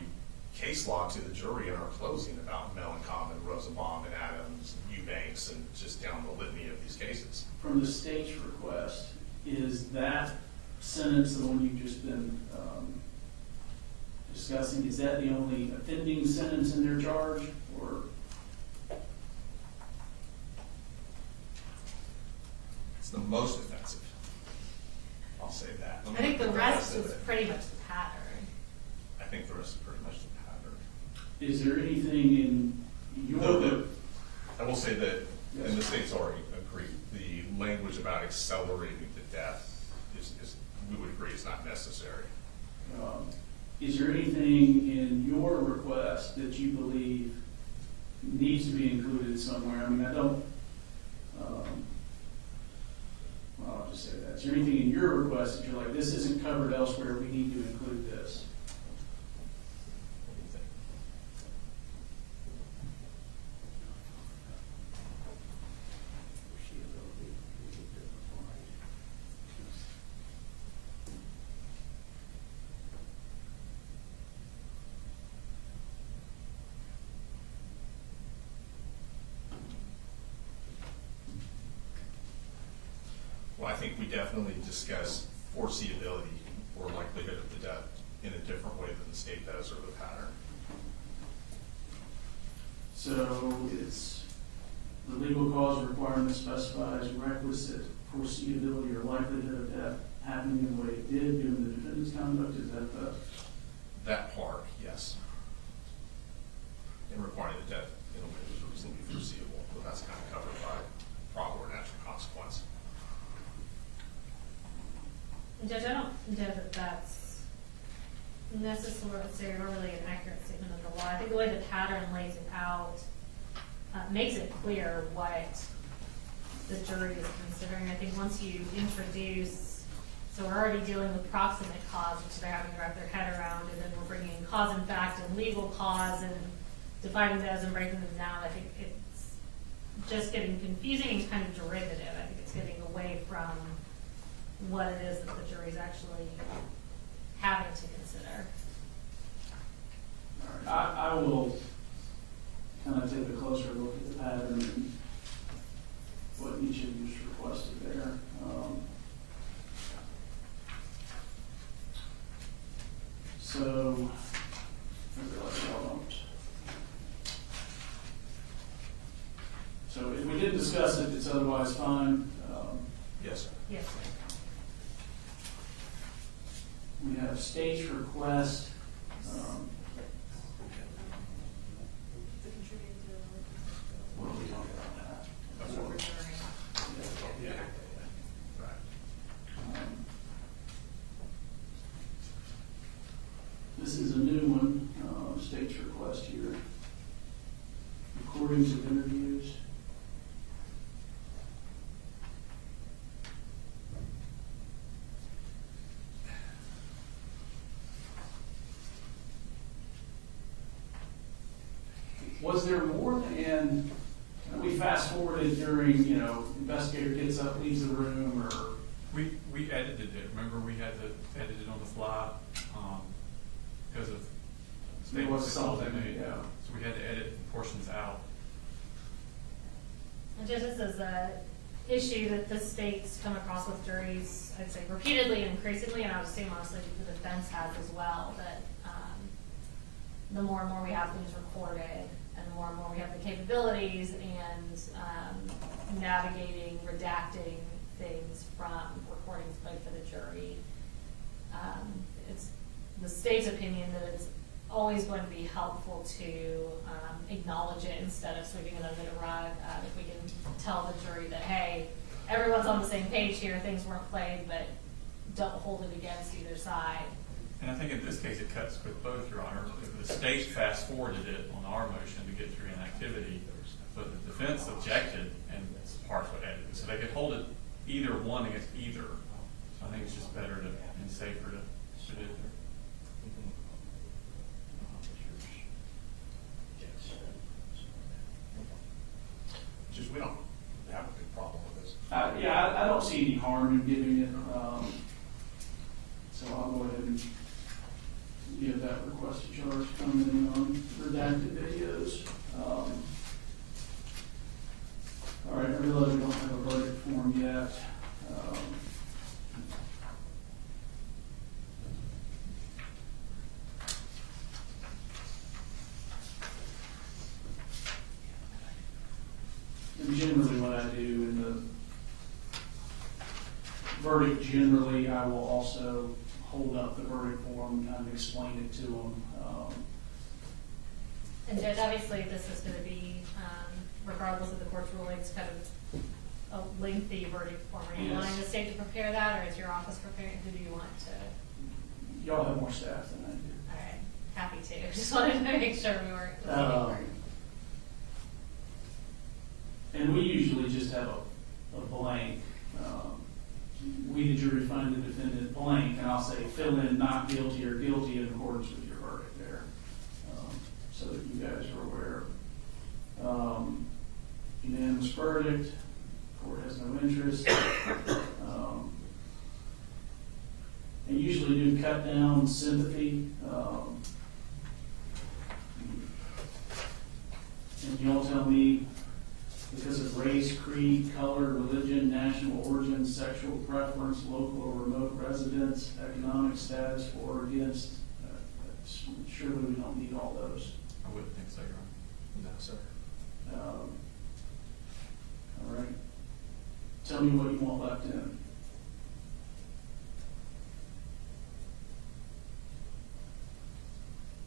case law to the jury in our closing about Mellencamp and Rosenbaum and Adams and Eubanks and just down the litany of these cases. From the state's request, is that sentence, the one you've just been discussing, is that the only offending sentence in their charge, or? It's the most offensive. I'll say that. I think the rest of is it. pretty much the pattern. I think the rest is pretty much the pattern. Is there anything in your? I will say that, Yes. and the state's already agreed, the language about accelerating the death is we would agree is not necessary. Is there anything in your request that you believe needs to be included somewhere? I mean, I don't, well, I'll just say that. Is there anything in your request that you're like, this isn't covered elsewhere, we need to include this? What do you think? Well, I think we definitely discuss foreseeability or likelihood of the death in a different way than the state does, or the pattern. So it's, the legal cause requirement specifies requisite foreseeability or likelihood of death happening in the way it did during the defendant's conduct, is that the? That part, yes. And requiring the death in a way that was reasonably foreseeable, but that's kind of covered by probable or natural consequence. Judge, I don't know that that's necessarily an accurate statement of the law. I think the way the pattern lays it out makes it clear what the jury is considering. I think once you introduce, so we're already dealing with proximate cause, which they're having to wrap their head around, and then we're bringing in cause and fact and legal cause and defining those and breaking them down. I think it's just getting confusing and kind of derivative. I think it's getting away from what it is that the jury's actually having to consider. All right, I will kind of take a closer look at the pattern and what each of you requested there. So, I realize y'all don't. So if we didn't discuss it, it's otherwise fine. Yes, sir. Yes, sir. We have state's request, The contributing to. what are we talking about that? That's what we're, yeah, right. This is a new one, state's request here. Recordings of interviews. Was there more than, we fast forwarded during, investigator gets up, leaves the room, or? We edited it, remember we had to edit it on the fly, because of There was statements that Colin something, made. yeah. So we had to edit portions out. And Judge, this is issue that the state's come across with juries, I'd say repeatedly and increasingly, and I would assume honestly the defense has as well, that the more and more we have things recorded, and the more we have the capabilities and navigating, redacting things from recordings played for the jury, it's the state's opinion that it's always going to be helpful to acknowledge it instead of sweeping it under the rug. If we can tell the jury that, hey, everyone's on the same page here, things weren't played, but don't hold it against either side. And I think in this case, it cuts with both, Your Honor. If the state fast-forwarded it on our motion to get through inactivity, but the defense objected, and it's partially edited, so they could hold it either one against either. So I think it's just better to, and safer to do it there. Just, we don't have a big problem with this. Yeah, I don't see any harm in giving it, so I'll go ahead and give that request to charge coming in on redacted videos. All right, I realize we don't have a verdict form yet. And generally what I do in the verdict, generally I will also hold up the verdict form and kind of explain it to them. And Judge, obviously this is going to be, regardless of the court's rulings, kind of a lengthy verdict form. Are you Yes. wanting the state to prepare that, or is your office preparing? Who do you want to? Y'all have more staff than I do. All right, happy to. Just wanted to make sure we weren't. And we usually just have a blank. We, the jury, find the defendant blank, and I'll say fill in not guilty or guilty in accordance with your verdict there, so that you guys are aware. Unanimous verdict, court has no interest. And usually do cut down sympathy. And y'all tell me, because of race, creed, color, religion, national origin, sexual preference, local or remote residence, economic status, for or against, surely we don't need all those. I wouldn't think so, Your Honor. No, sir. All right. Tell me what you want left in.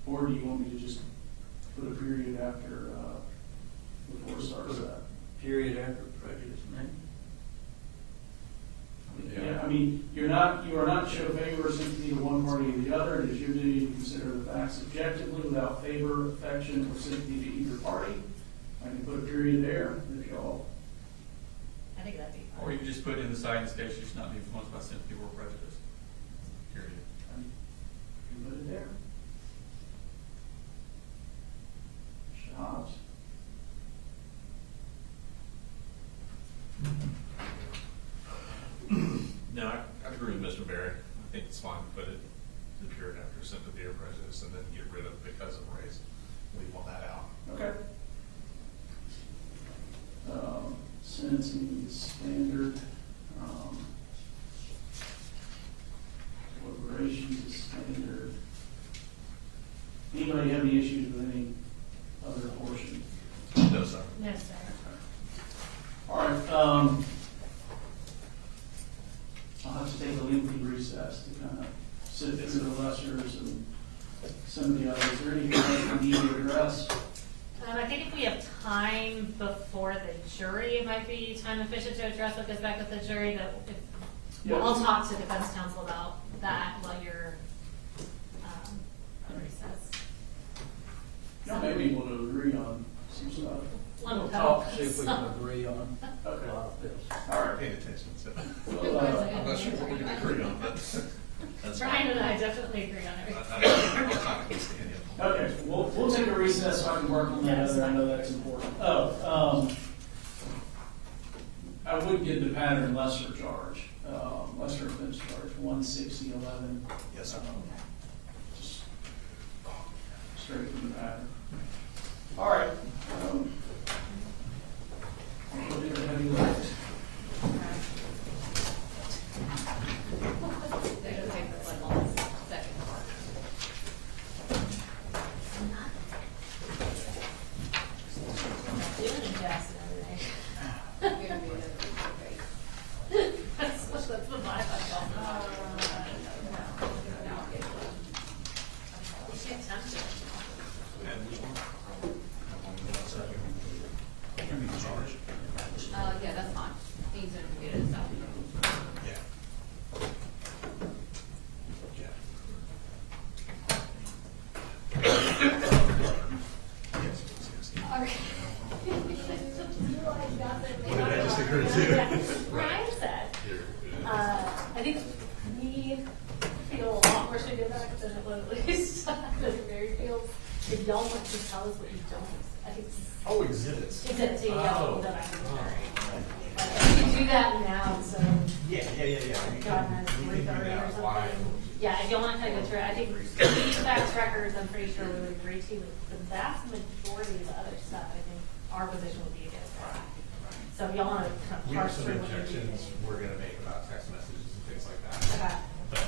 Or do you want me to just put a period after, before it starts that? Period after prejudice, man. Yeah, I mean, you are not to show favor or sympathy to one party or the other. It is your duty to consider the facts objectively without favor, affection, or sympathy to either party. I can put a period there if y'all. I think that'd be fine. Or you can just put in the side state, you should not be influenced by sympathy or prejudice. Period. You can put it there. Shots. No, I agree with Mr. Berry. I think it's fine to put it, the period after sympathy or prejudice, and then get rid of because of race. Leave all that out. Okay. Sentencing is standard. Deliberations is standard. Anybody have any issues with any other portion? No, sir. No, sir. All right, I'll have to take a lengthy recess to kind of sit through the lessers and some of the others. Is there anything else we need to address? I think if we have time before the jury, it might be time efficient to address what goes back with the jury. That if, Yeah. I'll talk to defense counsel about that while you're on recess. Y'all may be able to agree on some stuff. One We'll would talk. hope. See if we can agree on a Okay. lot of this. All right. Paying attention, so. Well, I'm not sure what we can agree on, but that's fine. Brian and I definitely agree on everything. I'm not against any of them. Okay, we'll take a recess so I can work on that other. I know that's important. I would give the pattern lesser charge, lesser offense charge, 16011. Yes, sir. Just straight from the pattern. All right. We'll do the heavy lift. something. What did I just agree to? Ryan said, I think we feel a lot more should go back than what at least than Mary feels. If y'all want to tell us what you don't, I think Oh, exhibits. it's up to y'all to go back to the jury. Like, you do that now, so Yeah. God knows, We can do 3:30 or that live. something. Yeah, if y'all want to kind of go through it, I think these facts records, I'm pretty sure we would agree to, but the vast majority of the other stuff, I think our position would be against that. So if y'all want to kind of We have parse some through what you do. objections we're gonna make about text messages and things like that. Okay. But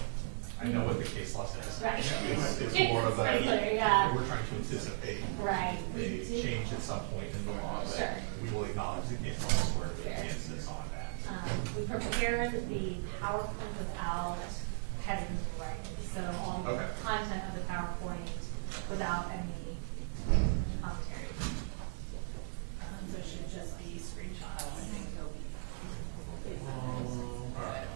I know what the case law says. Right. It's more of a, Pretty clear, yeah. we're trying to anticipate Right. a change at some point in the law, Sure. but we will acknowledge the case law is where the Fair. instance on that. We prepared the PowerPoint without having the writing, so all the Okay. content of the PowerPoint without any commentary. So it should just be screenshots. All right,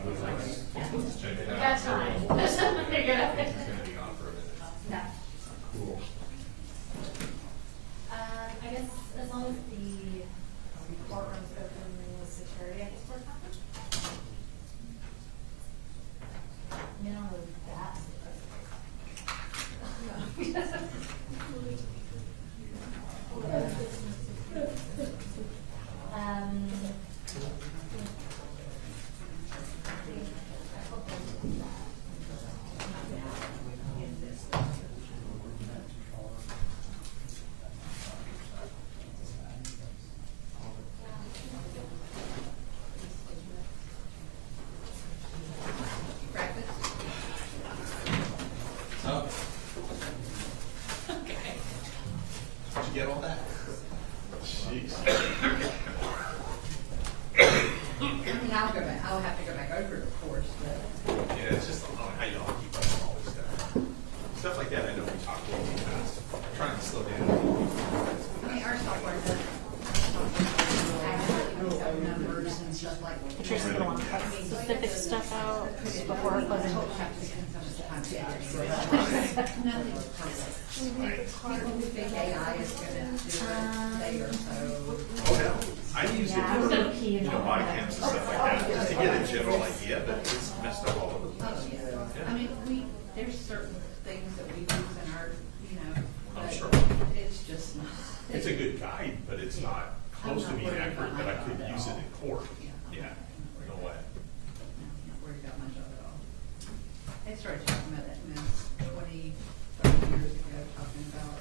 let's check it We out. got time. Let's figure it out. It's gonna be on for a minute. No. Cool. I guess as long as the courtroom's open with security, I guess we're fine. You know, that's Oh. Did you get all that? Jeez. I'll have to go back over it, of course, but. Yeah, it's just, I don't know how y'all keep up with all this stuff. Stuff like that, I know we talked a little bit fast. I'm trying to slow down. I mean, our software does accurately set numbers and stuff like that. Patricia, you don't want to cut specific stuff out before our closing. Nothing's perfect. People who think AI is gonna do it, they are so. Oh, no. I used it Yeah, I was for, gonna key in you know, on body that. cams and stuff like that, just to get a general idea, but it's messed up all over the Oh, place. yeah. I mean, there's certain things that we use in our, I'm but sure. it's just not. It's a good guide, but it's not close to being accurate that I could use it in court. Yeah, no way. No, I'm not worried about much of it all. I started talking about that mess 20, 30 years ago, talking about.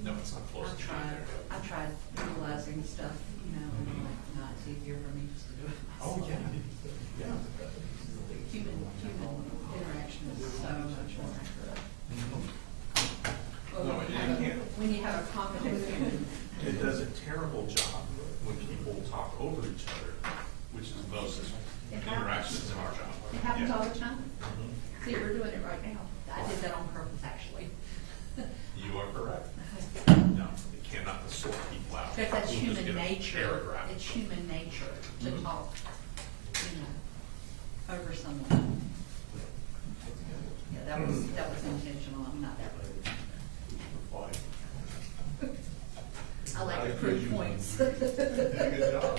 No, it's not close to being there. I tried utilizing stuff, and it's easier for me just to do it Oh, myself. yeah. Yeah. Human interaction is so much more accurate. No, Well, you can't. when you have a competent human. It does a terrible job when people talk over each other, which is most interactions in our job. It happens Yeah. all the time. Mhm. See, we're doing it right now. I did that on purpose, actually. You are correct. No, you cannot sort people out. Because that's You'll just human get a nature. paragraph. It's human nature to Mhm. talk, over someone. Yeah, that was intentional. I'm not that rude. Fine. I like I to prove agree. points. You did a good job.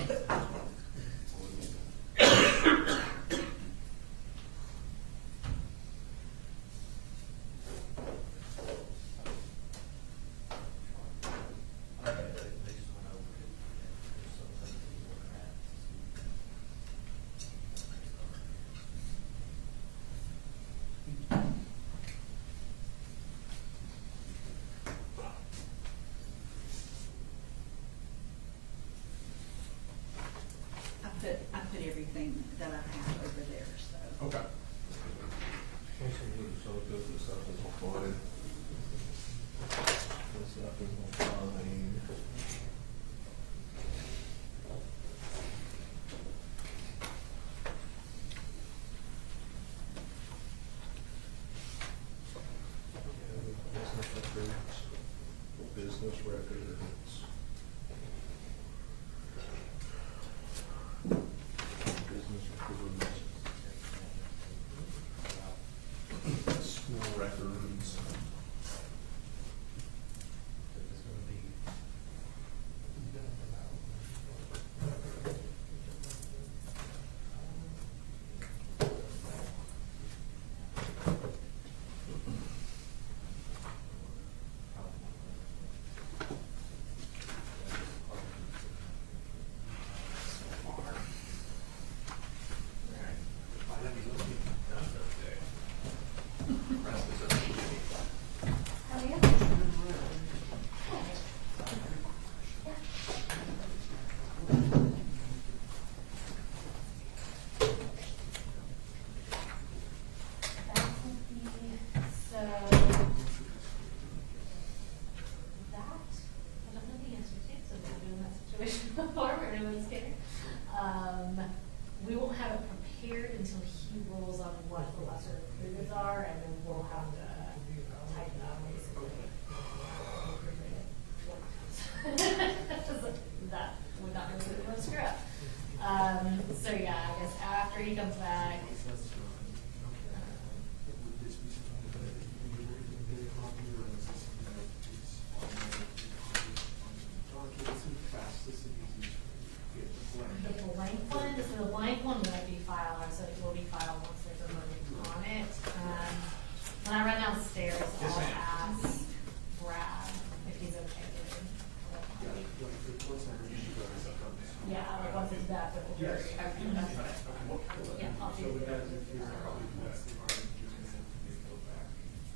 Yes. Okay, that's what I thought. Yeah, I'll So do we it. got to figure out.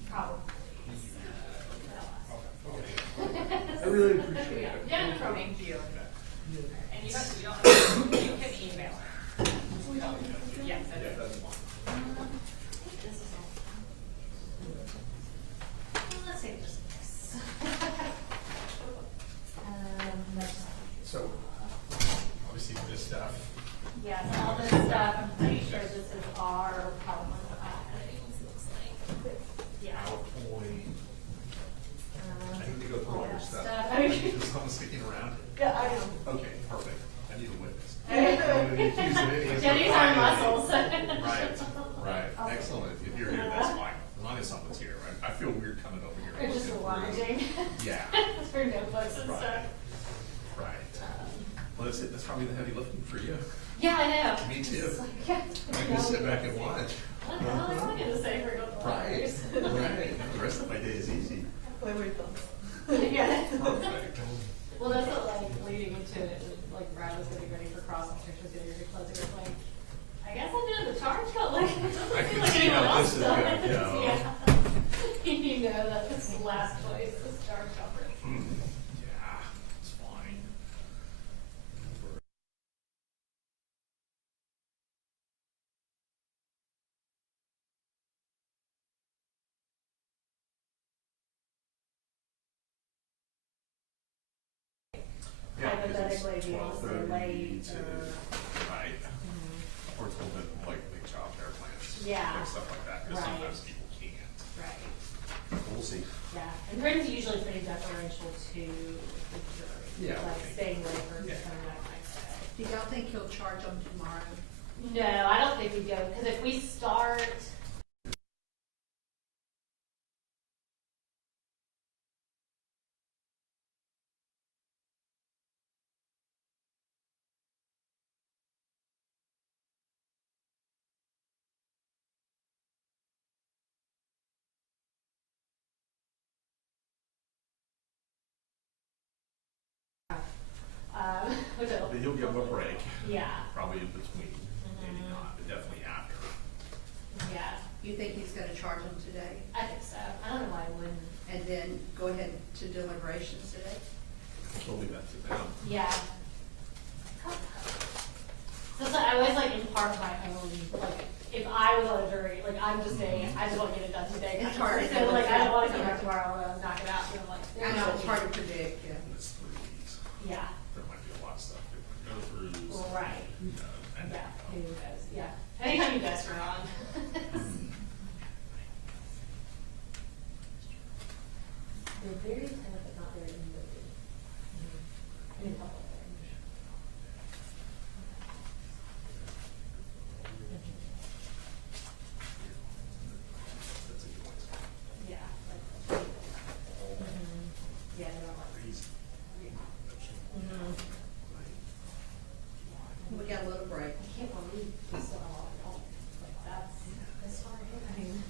Probably. I really appreciate it. Yeah, no problem. Thank you. Yeah. And you don't, you can email her. Yes, that's fine. This is all. Let's see, just this. So, obviously this stuff, Yeah, so all this stuff, I'm pretty sure this is our problem. Looks like. Yeah. PowerPoint, Um, I need to go through all your stuff. I mean- Is someone sticking around? Yeah, I know. Okay, perfect. I need a witness. Okay. I'm gonna be accused of any Jenny's our muscles. Right, excellent. If you're here, that's fine. As long as someone's here, right? I feel weird coming over here. We're just looking through. lodging. Yeah, For notebooks and Right. stuff. right. Well, that's probably the heavy lifting for you. Yeah, I know. Me too. It's like, I can sit back and watch. What the hell am I gonna say for a couple Right, hours? right. The rest of my day is easy. Yeah. Perfect. Well, that's what, like, leading into it, like, Brad was getting ready for cross, and Trish was getting ready to close it, like, I guess I'm doing the charge, but like, it doesn't I seem can like see anyone how else this is does. gonna go. Yeah. You know that this is the last choice, this charge coverage. Yeah, it's fine. Yeah, 'cause it's Hypothetically, you want to say 12:30 late to- or. Right, or it's a little bit like big childcare plans. Yeah. Like stuff like that, because Right. sometimes people can't. Right, We'll see. yeah, and Britain's usually pretty deferential to the jury. Yeah, Like okay. staying late versus Yeah. coming back next day. Do y'all think he'll charge them tomorrow? No, I don't think we go, because if we start. Which will. But he'll give them a break, Yeah, probably in between, maybe Mhm. not, but definitely after. yeah, You think he's gonna charge them today? I think so. I don't know why I wouldn't. And then go ahead to deliberations today? We'll leave that to them. Yeah. So it's like, I always like impart my own, like, if I was on a jury, like, I'm just saying, I just wanna get it done today. It's hard to So do. like, I don't wanna come back tomorrow and knock it out, and I'm like. I know, it's hard to predict, yeah. And it's 3 weeks. Yeah, There might be a lot of stuff to go through. so, right, and yeah, who knows, yeah. Anytime you guys are on. They're very kind but not very moving. In a couple of things. That's a good point. Yeah, like. Yeah, no, like. Crazy. We got a little break. I can't believe we still have all the help. Like, that's this far in. I mean,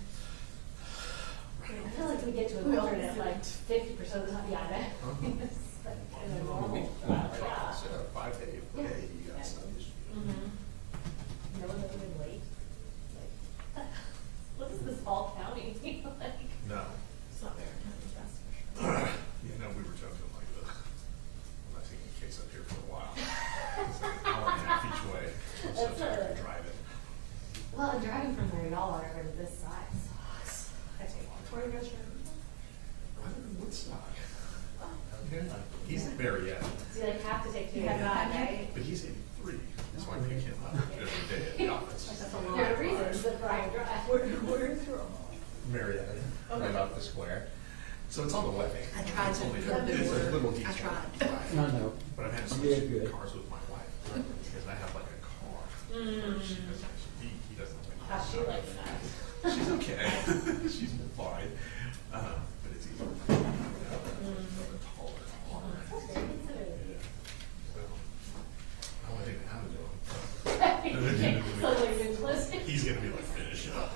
I feel like we get to a point at like 50% of the time, yeah, I know. It's like kind of normal. Yeah. So 5 days, Yeah. hey, you got some issues. No one's ever been late. Like, what is this Fall County? Like, No. it's not very county, that's for sure. Yeah, no, we were joking like I'm not taking a case up here for a while. It's like an hour and a half each way. I'm so That's tired of it. driving. Well, and driving from there, y'all are over to this side sucks. I take long. Where are you guys from? I live in Woodstock. Yeah, he's in Marietta, So you like have to take two Yeah. head right? but he's 83, so I pick him up every day at the office. That's a lot. There are reasons that Brian drive. Where's your? Marietta, right off the square. So it's on the way. I tried It's to only put it's a the little word. I detour. tried. Right. know. But I've had to You switch did good. cars with my wife, because I have like a car. where she doesn't actually, he doesn't like. How's she liking that? She's okay. She's fine. But it's easier for me to have a taller car. That's very considerate. Yeah. So, I want to take it out of him. So like you're listening. He's gonna be like, finish up.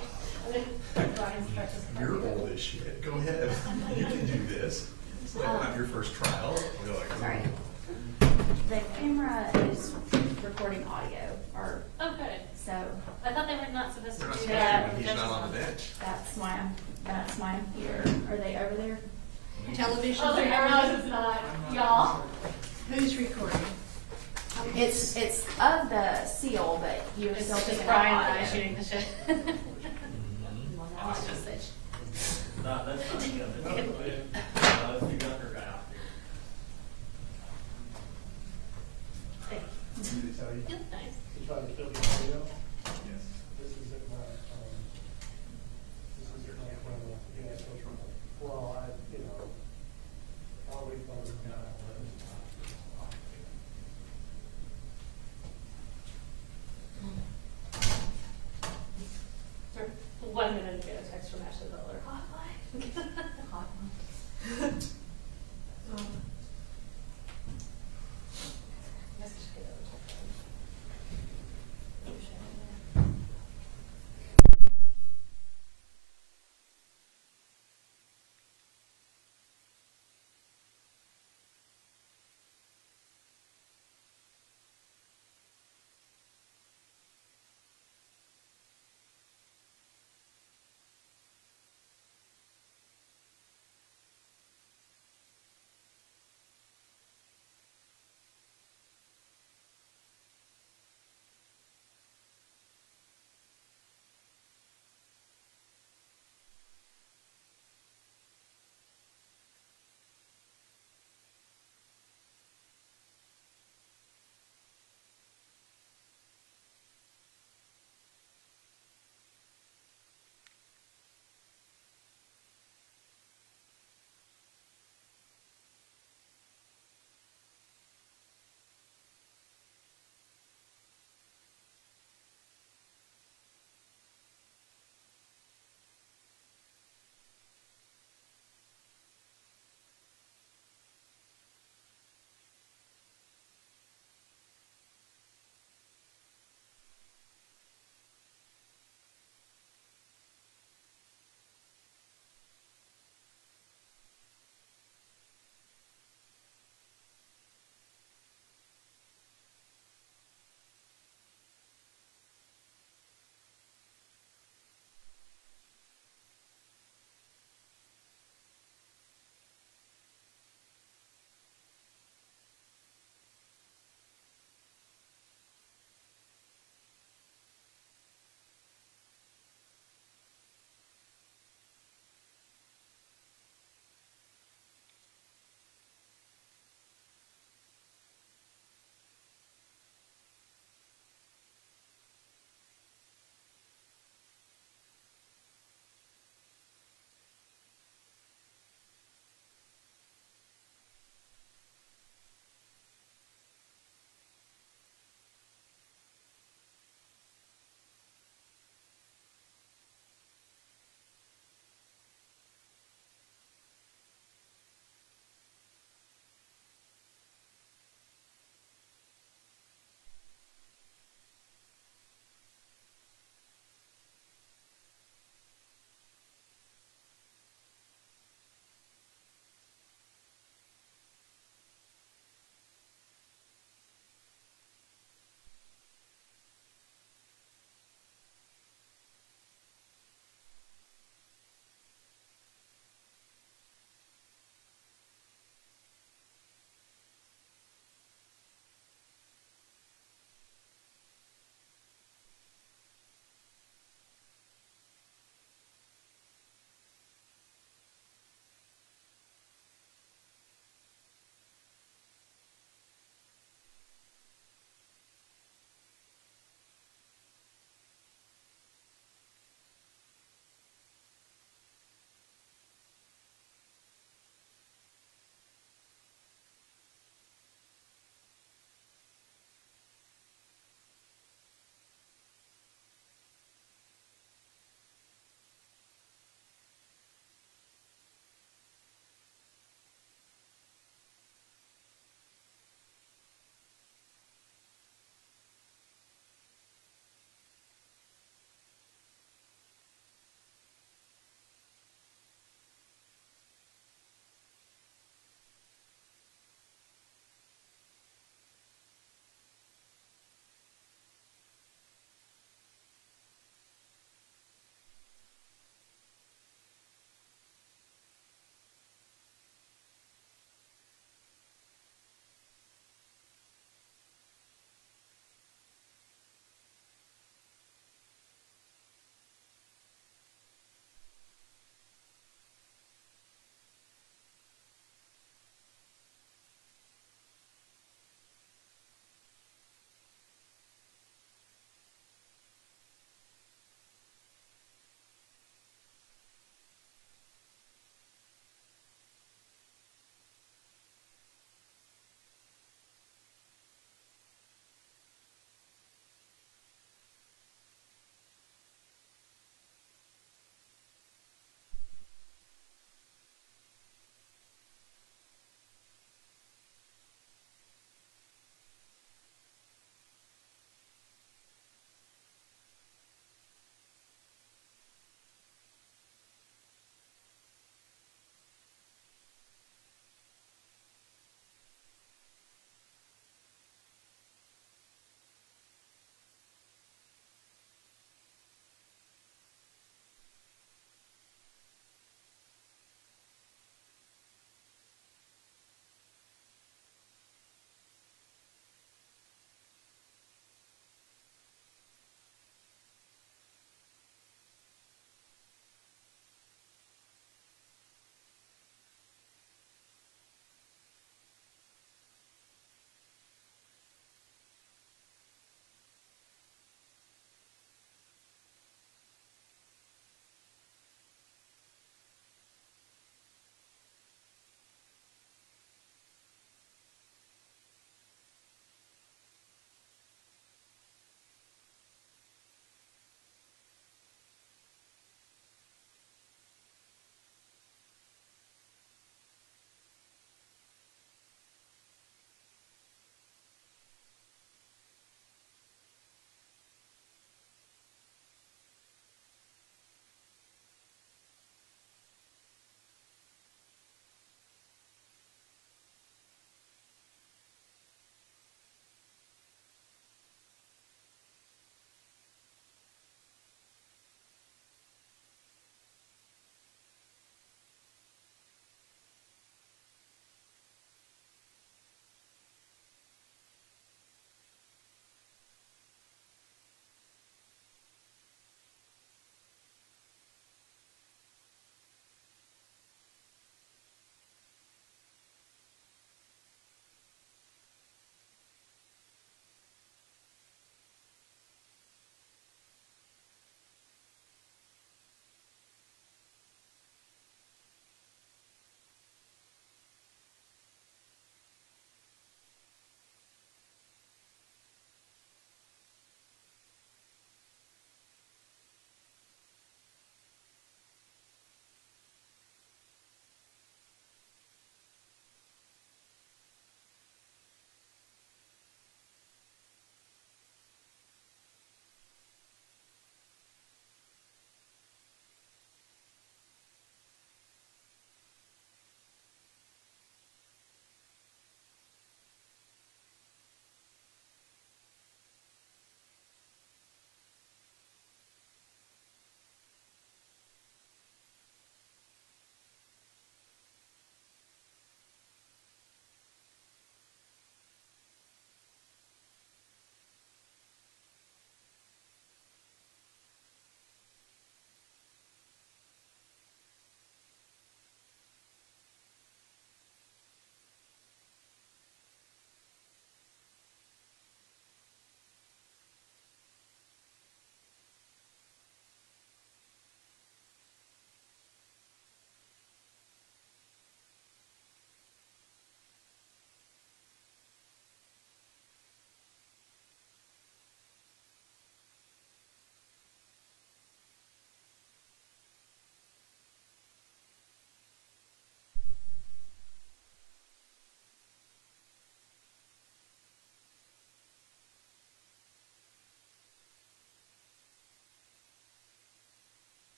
And then Brian's precious. You're old as shit. Go ahead. You can do this. It's like not your first trial. I'll be like, Sorry. The camera is recording audio. television. I realize it's not, y'all. Who's recording? It's of the seal, but you're It's still just picking up Brian and I audio. shooting the shit. It's just that No, that's not good. That's the younger guy out there. she- Yep, nice. You trying to fill the audio? Yes. This is at my, this is at my, yeah, so, well, I'll wait for the guy. For 1 minute ago, a text from Ashley Butler. Hotline. Message get over to her.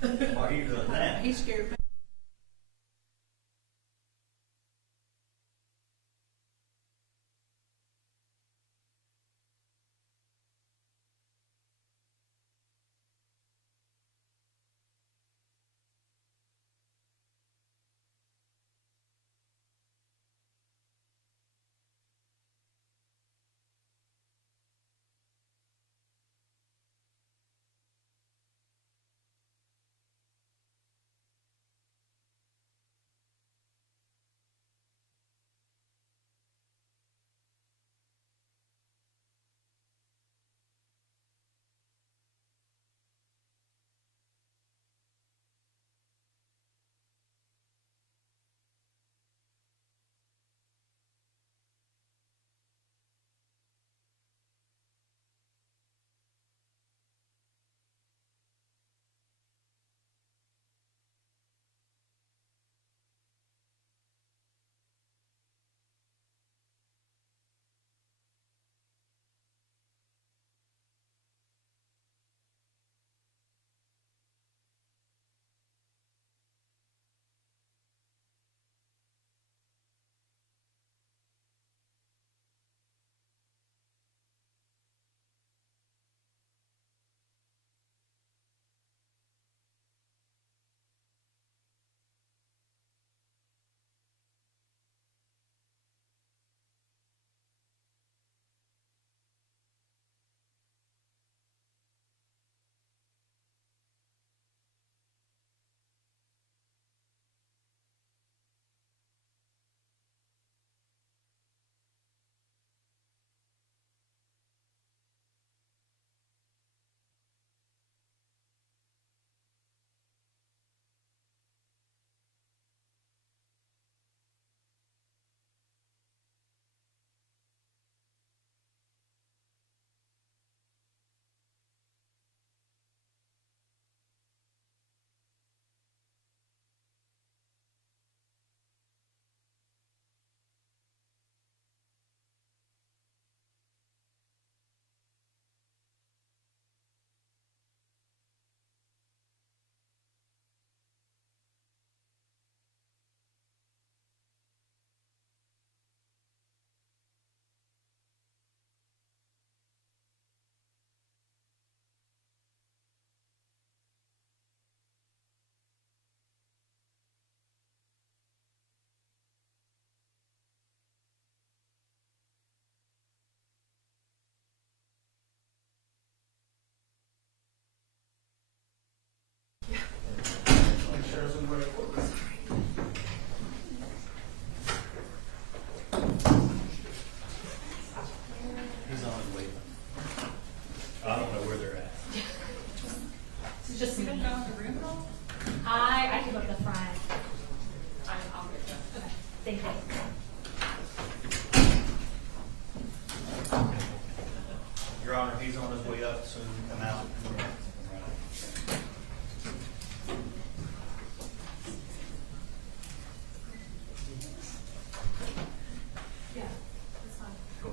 Why are you doing that? He scared me. He's on his way. I don't know where they're at. Just, You don't know the room at all? I can go up the front. I'll get you. Okay, thank you. Your Honor, he's on his way up, soon come out. Yeah, that's fine.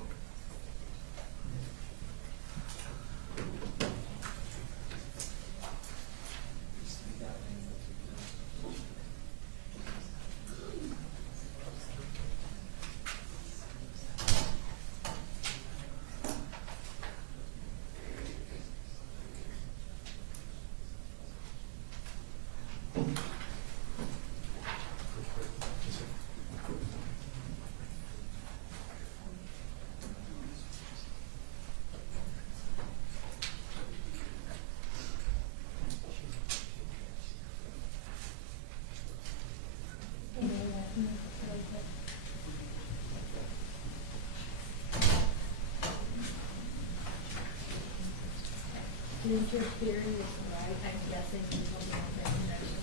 Is your theory is right? I'm guessing you will be on that connection.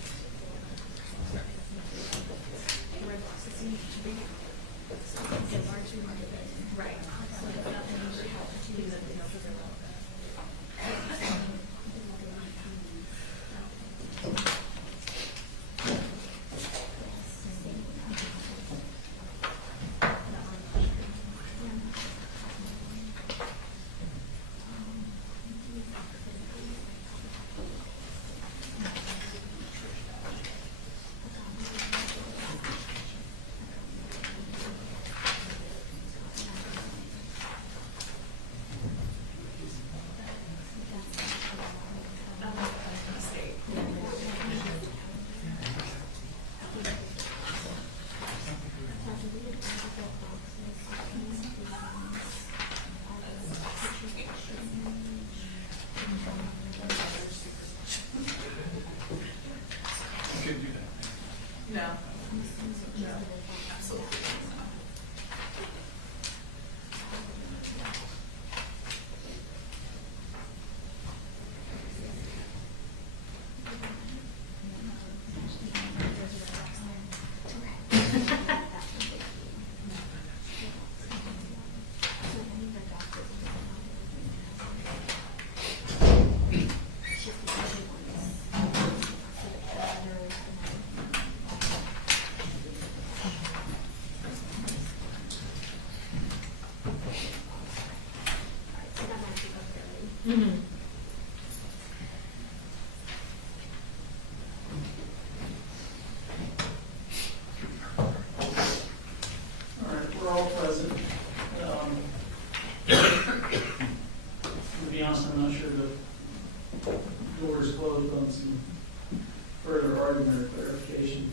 Right. So nothing you should have to use it, you know, because they're relevant. Mhm. All right, we're all present. To be honest, I'm not sure the door is closed on some further argument or clarification.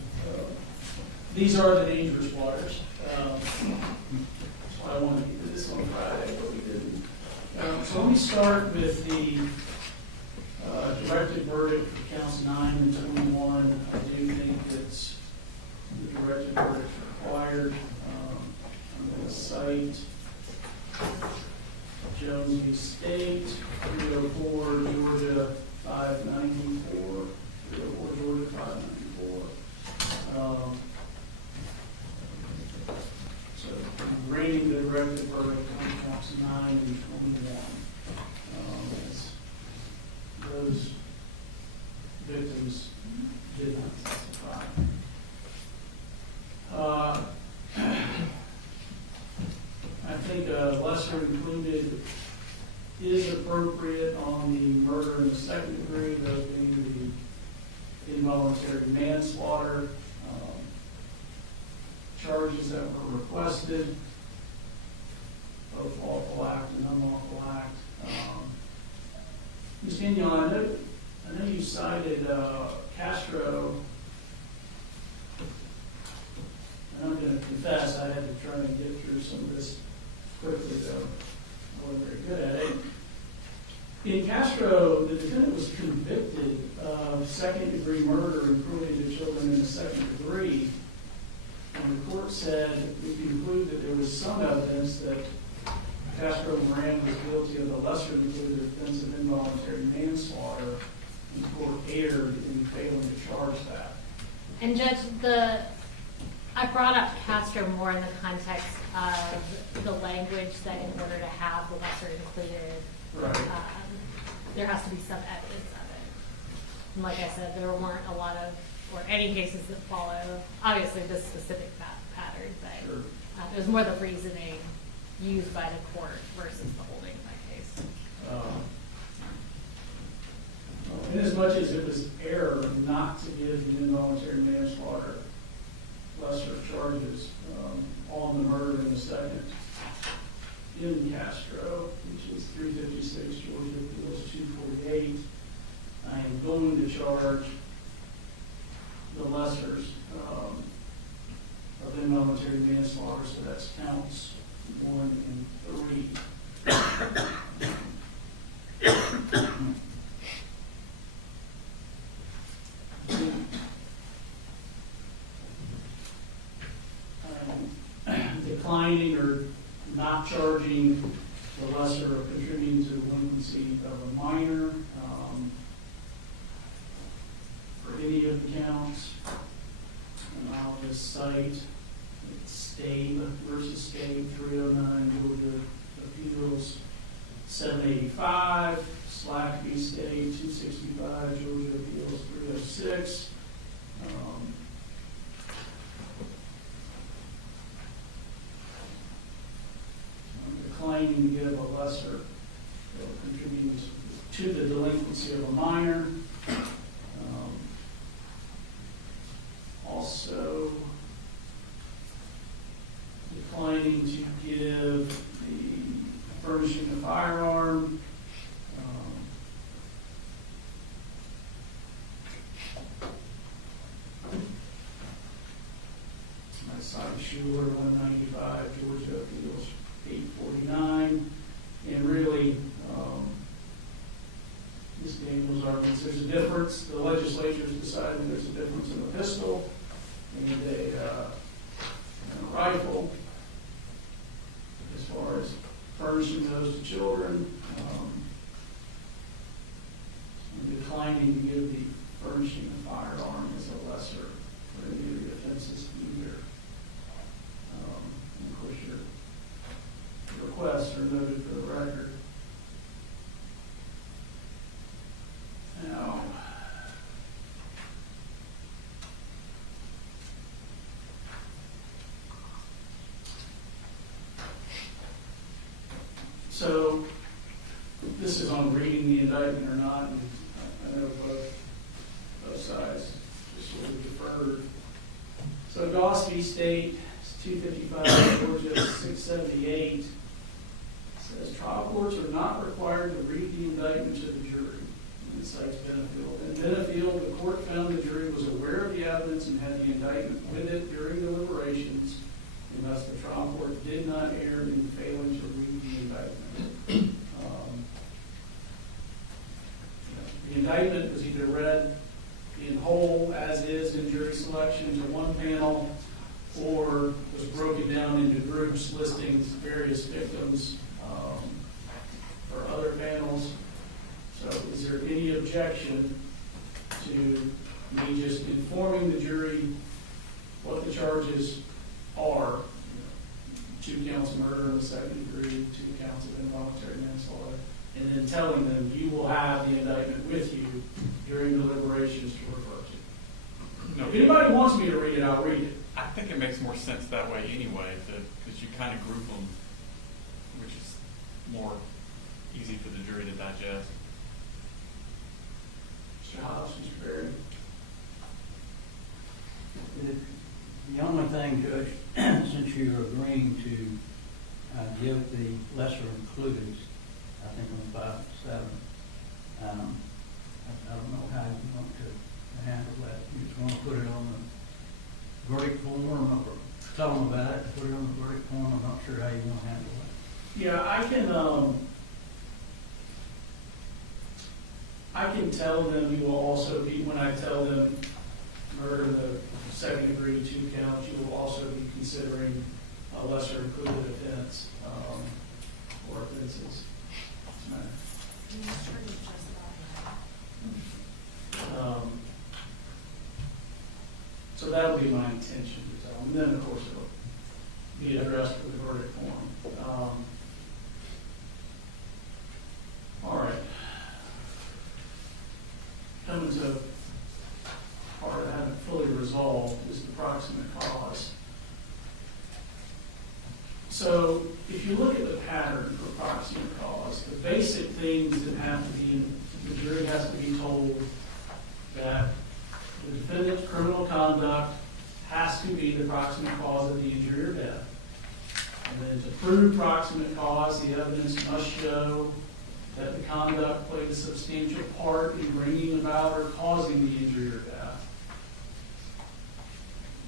These are the dangerous waters. That's why I wanted to do this on Friday, but we didn't. So let me start with the directed verdict for counts 9 and 21. I do think that the directed verdict is required. I'm going to cite Jones v. State, 304 Georgia 594, 304 Georgia 594. So granting the directed verdict on counts 9 and 21. As those victims did not testify. I think a lesser included is appropriate on the murder in the second degree, those being the involuntary manslaughter charges that were requested, both lawful act and unlawful act. Ms. Daniel, I know you cited Castro. And I'm going to confess, I had to try and get through some of this quickly, though. I wasn't very good at it. In Castro, the defendant was convicted of second-degree murder and cruelty to children in the second degree. And the court said, we conclude that there was some evidence that Castro Moran was guilty of the lesser included offense of involuntary manslaughter, and the court erred in failing to charge that. And Judge, I brought up Castro more in the context of the language that in order to have the lesser included, Right. there has to be some evidence of it. And like I said, there weren't a lot of, or any cases that follow, obviously this specific pattern, but Sure. it was more the reasoning used by the court versus the holding in that case. Inasmuch as it was error not to give the involuntary manslaughter lesser charges on the murder in the second in Castro, which is 356 Georgia Appeals 248, I am going to charge the lessers of involuntary manslaughter, so that's counts 1 and 3. Declining or not charging the lesser or contributing to the delinquency of a minor for any of the counts. And I'll just cite Stabe versus Stabe, 309 Georgia Appeals 785, Slack v. Stabe 265 Georgia Appeals 306. Declining to give a lesser contributing to the delinquency of a minor. Also declining to give the furnishing a firearm. I cite Schuler 195 Georgia Appeals 849, and really, Ms. Daniels argues there's a difference. The legislature has decided there's a difference in a pistol and a rifle as far as furnishing those to children. I'm declining to give the furnishing a firearm as a lesser for any of the offenses either. And of course, your requests are noted for the record. Now, so this is on on reading the indictment or not, and I know both sides just sort of deferred. So Gosby State, 255, Georgia 678, says trial courts are not required to read the indictment to the jury. And it cites Benefield. In Benefield, the court found the jury was aware of the evidence and had the indictment with it during deliberations, and thus the trial court did not err in failing to read the indictment. The indictment was either read in whole, as is in jury selection, to one panel, or was broken down into groups listing various victims for other panels. So is there any objection to me just informing the jury what the charges are? 2 counts of murder in the second degree, 2 counts of involuntary manslaughter, and then telling them you will have the indictment with you during deliberations to refer to. No, If anybody wants me to read it, I'll read it. I think it makes more sense that way anyway, because you kind of group them, which is more easy for the jury to digest. Mr. Hobbs, Mr. Berry. The only thing, Judge, since you're agreeing to give the lesser included, I think on 5 and 7, I don't know how you want to handle that. You just want to put it on the verdict form, or tell them about it, put it on the verdict form. I'm not sure how you want to handle that. Yeah, I can tell them you will also be, when I tell them murder in the second degree, 2 counts, you will also be considering a lesser included offense, or offenses. So that would be my intention to tell them. And then, of course, it'll be addressed with the verdict form. All right. Coming to a part I haven't fully resolved is the proximate cause. So if you look at the pattern for proximate cause, the basic things that have to be, the jury has to be told that the defendant's criminal conduct has to be the proximate cause of the injury or death. And then to prove proximate cause, the evidence must show that the conduct played a substantial part in bringing about or causing the injury or death.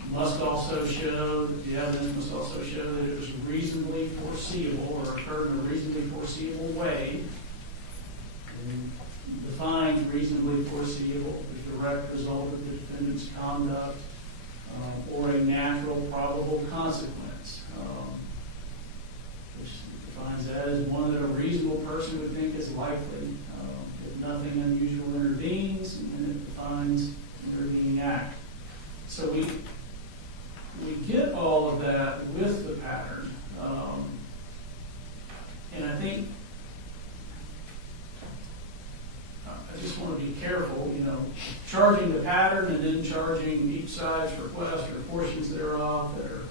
Must also show, that the evidence must also show that it was reasonably foreseeable or occurred in a reasonably foreseeable way. And defines reasonably foreseeable as direct result of the defendant's conduct or a natural probable consequence, which defines that as one that a reasonable person would think is likely if nothing unusual intervenes, and it defines intervening act. So we get all of that with the pattern, and I think I just want to be careful, charging the pattern and then charging each side's request or portions thereof that are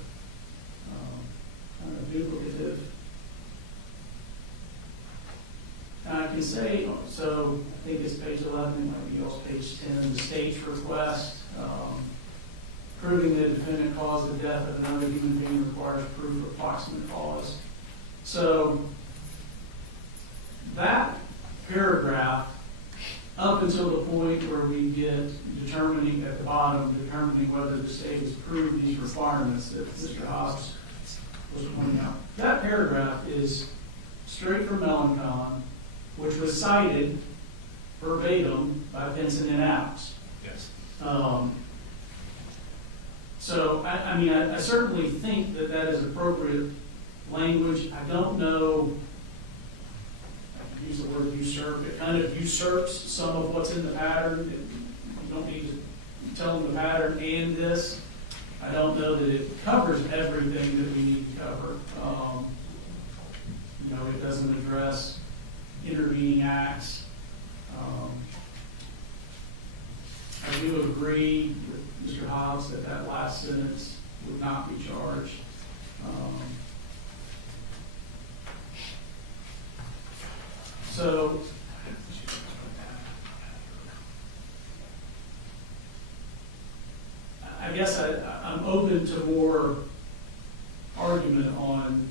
kind of duplicative. And I can say, so I think it's page 11, it might be also page 10, the state's request, proving the defendant caused the death of another human being requires proof of proximate cause. So that paragraph, up until the point where we get determining at the bottom, determining whether the state has proved these requirements that Mr. Hobbs was pointing out, that paragraph is straight from Melancon, which was cited verbatim by Pinson and Apps. Yes. So, I certainly think that that is appropriate language. I don't know, I can use the word usurp. It kind of usurps some of what's in the pattern. You don't need to tell them the pattern and this. I don't know that it covers everything that we need to cover. It doesn't address intervening acts. I do agree with Mr. Hobbs that that last sentence would not be charged. So I guess I'm open to more argument on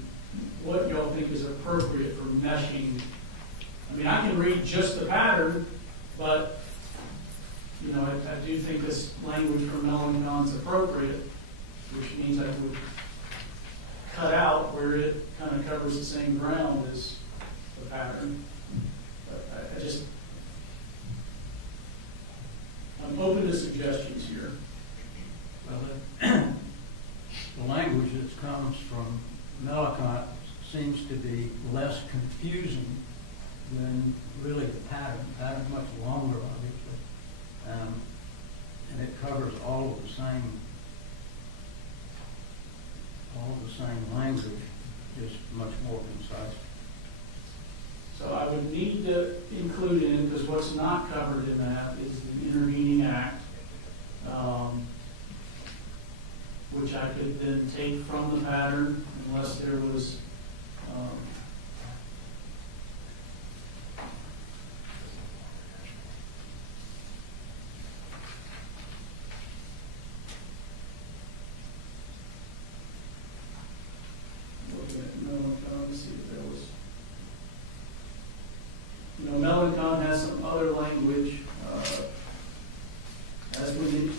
what y'all think is appropriate for meshing. I mean, I can read just the pattern, but, you know, I do think this language from Melanchon's appropriate, which means I would cut out where it kind of covers the same ground as the pattern. But I just, I'm open to suggestions here. Well, the language that comes from Melanchon seems to be less confusing than really the pattern. The pattern's much longer, obviously. And it covers all of the same language, just much more concise. So I would need to include in, because what's not covered in that is the intervening act, which I could then take from the pattern unless there was, looking at Melanchon to see if there was, you know, Melanchon has some other language,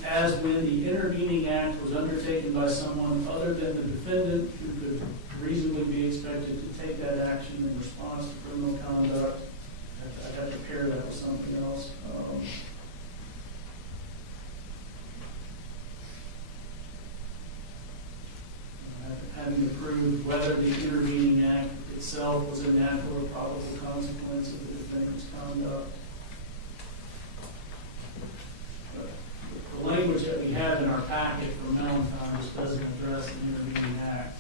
as when the intervening act was undertaken by someone other than the defendant who could reasonably be expected to take that action in response to criminal conduct. I'd have to pair that with something else. Having to prove whether the intervening act itself was a natural or probable consequence of the defendant's conduct. The language that we have in our packet from Melanchon just doesn't address the intervening act.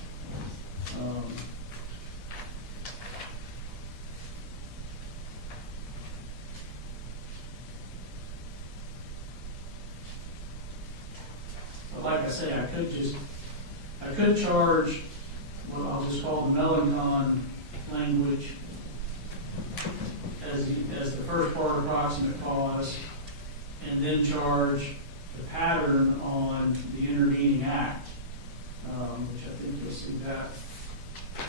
But like I say, I could charge what I'll just call the Melanchon language as the first part of proximate cause, and then charge the pattern on the intervening act, which I think you'll see that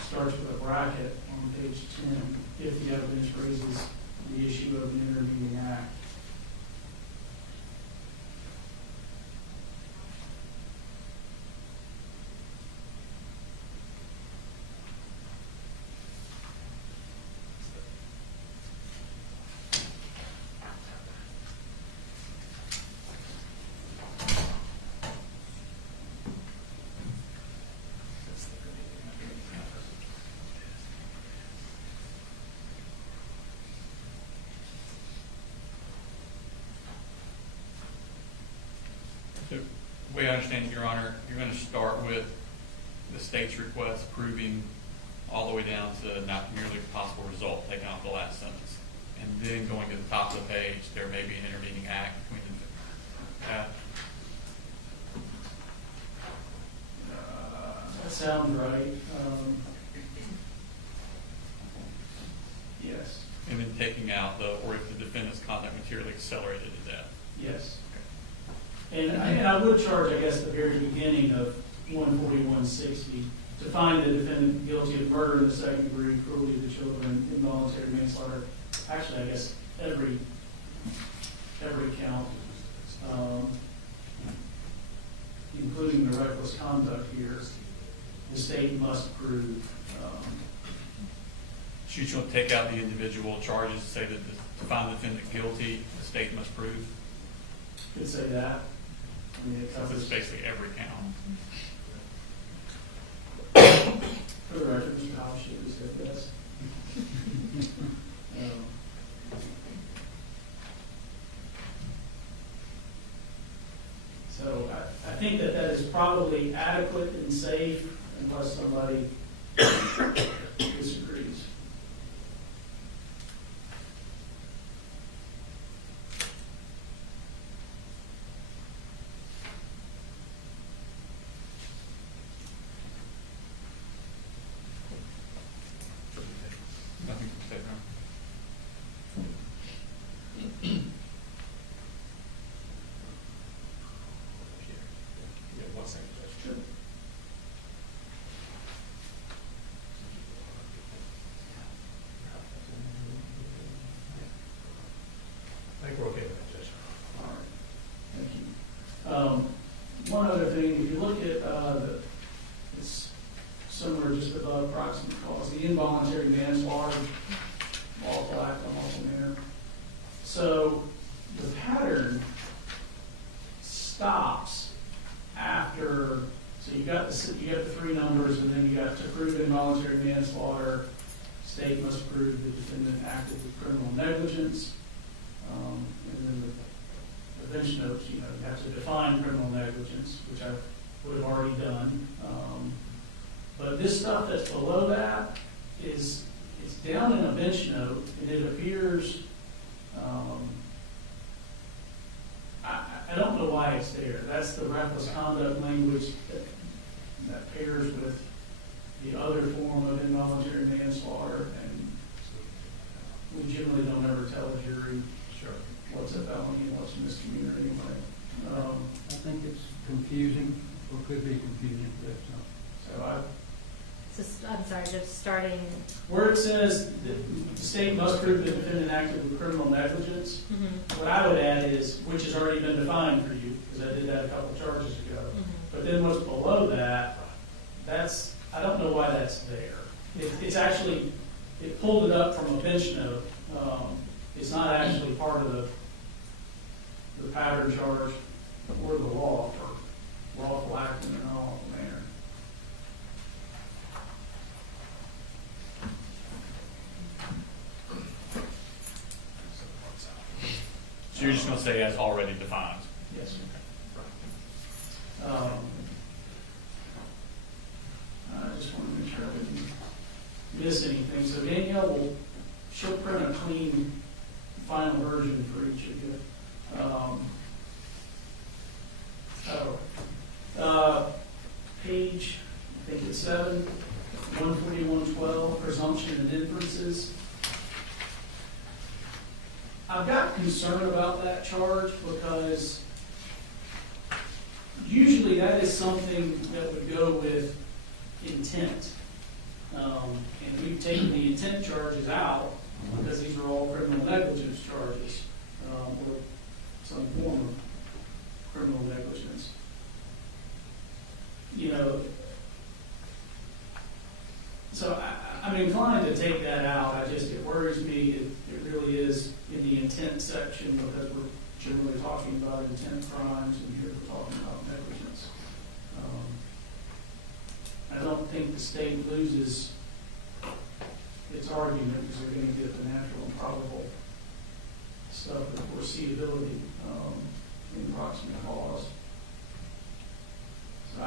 starts with a bracket on page 10, if the evidence raises the issue of the intervening act. So, the way I understand it, Your Honor, you're going to start with the state's request proving all the way down to not merely possible result, taking off the last sentence. And then going to the top of the page, there may be an intervening act between the That sounds right. Yes, and then taking out or if the defendant's conduct materially accelerated to death. yes. And I would charge, I guess, at the very beginning of 14160 to find the defendant guilty of murder in the second degree, cruelty to children, involuntary manslaughter. Actually, I guess every count, including the reckless conduct here, the state must prove. Should you take out the individual charges, say that to find the defendant guilty, the state must prove? Could say that. I mean, it So it's covers, basically every count. for the record, Mr. Apalachee said yes. So I think that is probably adequate and safe unless somebody disagrees. Nothing to say, no. the involuntary manslaughter, lawful act, unlawful manner. So the pattern stops after, so you got the three numbers, and then you got to prove involuntary manslaughter, state must prove the defendant acted with criminal negligence. And then the bench notes, you have to define criminal negligence, which I would have already done. But this stuff that's below that it's down in a bench note, and it appears, I don't know why it's there. That's the reckless conduct language that pairs with the other form of involuntary manslaughter, and we generally don't ever tell a jury what's a felony and what's a misdemeanor anyway. I think it's confusing, or could be confusing, but, So I'm sorry, just starting. where it says that the state must prove the defendant acted with criminal negligence, Mhm. what I would add is, which has already been defined for you, because I did that a couple charges ago. But then what's below that, I don't know why that's there. It's actually, it pulled it up from a bench note. It's not actually part of the pattern charge or the law for lawful act in an unlawful manner. So you're just gonna say as already defined? Yes. I just want to make sure I didn't miss anything. So Danielle she'll print a clean final version for each of you. Page, I think it's 7, 14112, presumption and inferences. I've got concern about that charge because usually that is something that would go with intent. And we've taken the intent charges out because these are all criminal negligence charges, or some form of criminal negligence. So I'm inclined to take that out. It worries me. It really is in the intent section because we're generally talking about intent crimes, and here we're talking about negligence. I don't think the state loses its argument because they're going to get the natural and probable stuff with foreseeability in proximate cause. So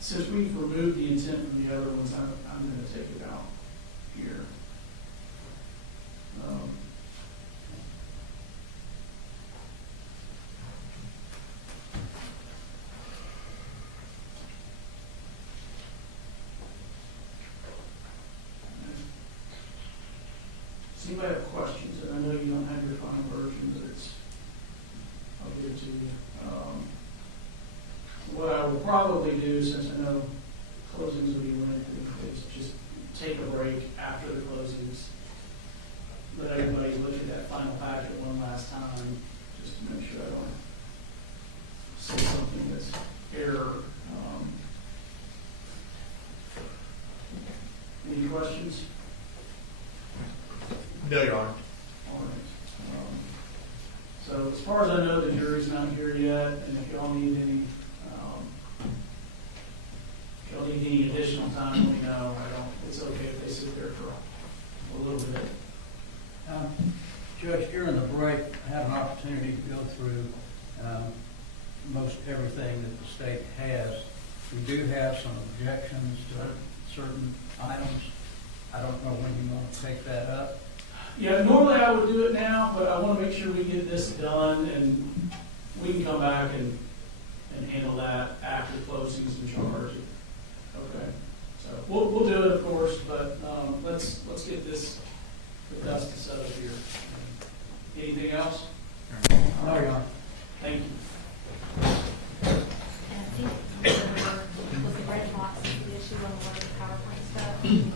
since we've removed the intent from the other ones, I'm going to take it out here. Does anybody have questions? And I know you don't have your final version, but I'll give it to you. What I will probably do, since I know closings will be lengthy, is just take a break after the closings. Let everybody look at that final packet one last time, just to make sure I don't say something that's error. Any questions? No, Your Honor. All right. So as far as I know, the jury's not here yet, and if y'all need any additional time, let me know. It's okay if they sit there for a little bit. Judge, during the break, I had an opportunity to go through most everything that the state has. We do have some objections to certain items. I don't know when you want to take that up. Yeah, normally I would do it now, but I want to make sure we get this done, and we can come back and handle that after closings and charge. Okay, so we'll do it, of course, but let's get the dust settled here. Anything else? No, Your Honor. Thank you. And I think with the red box, the issue on the PowerPoint stuff, and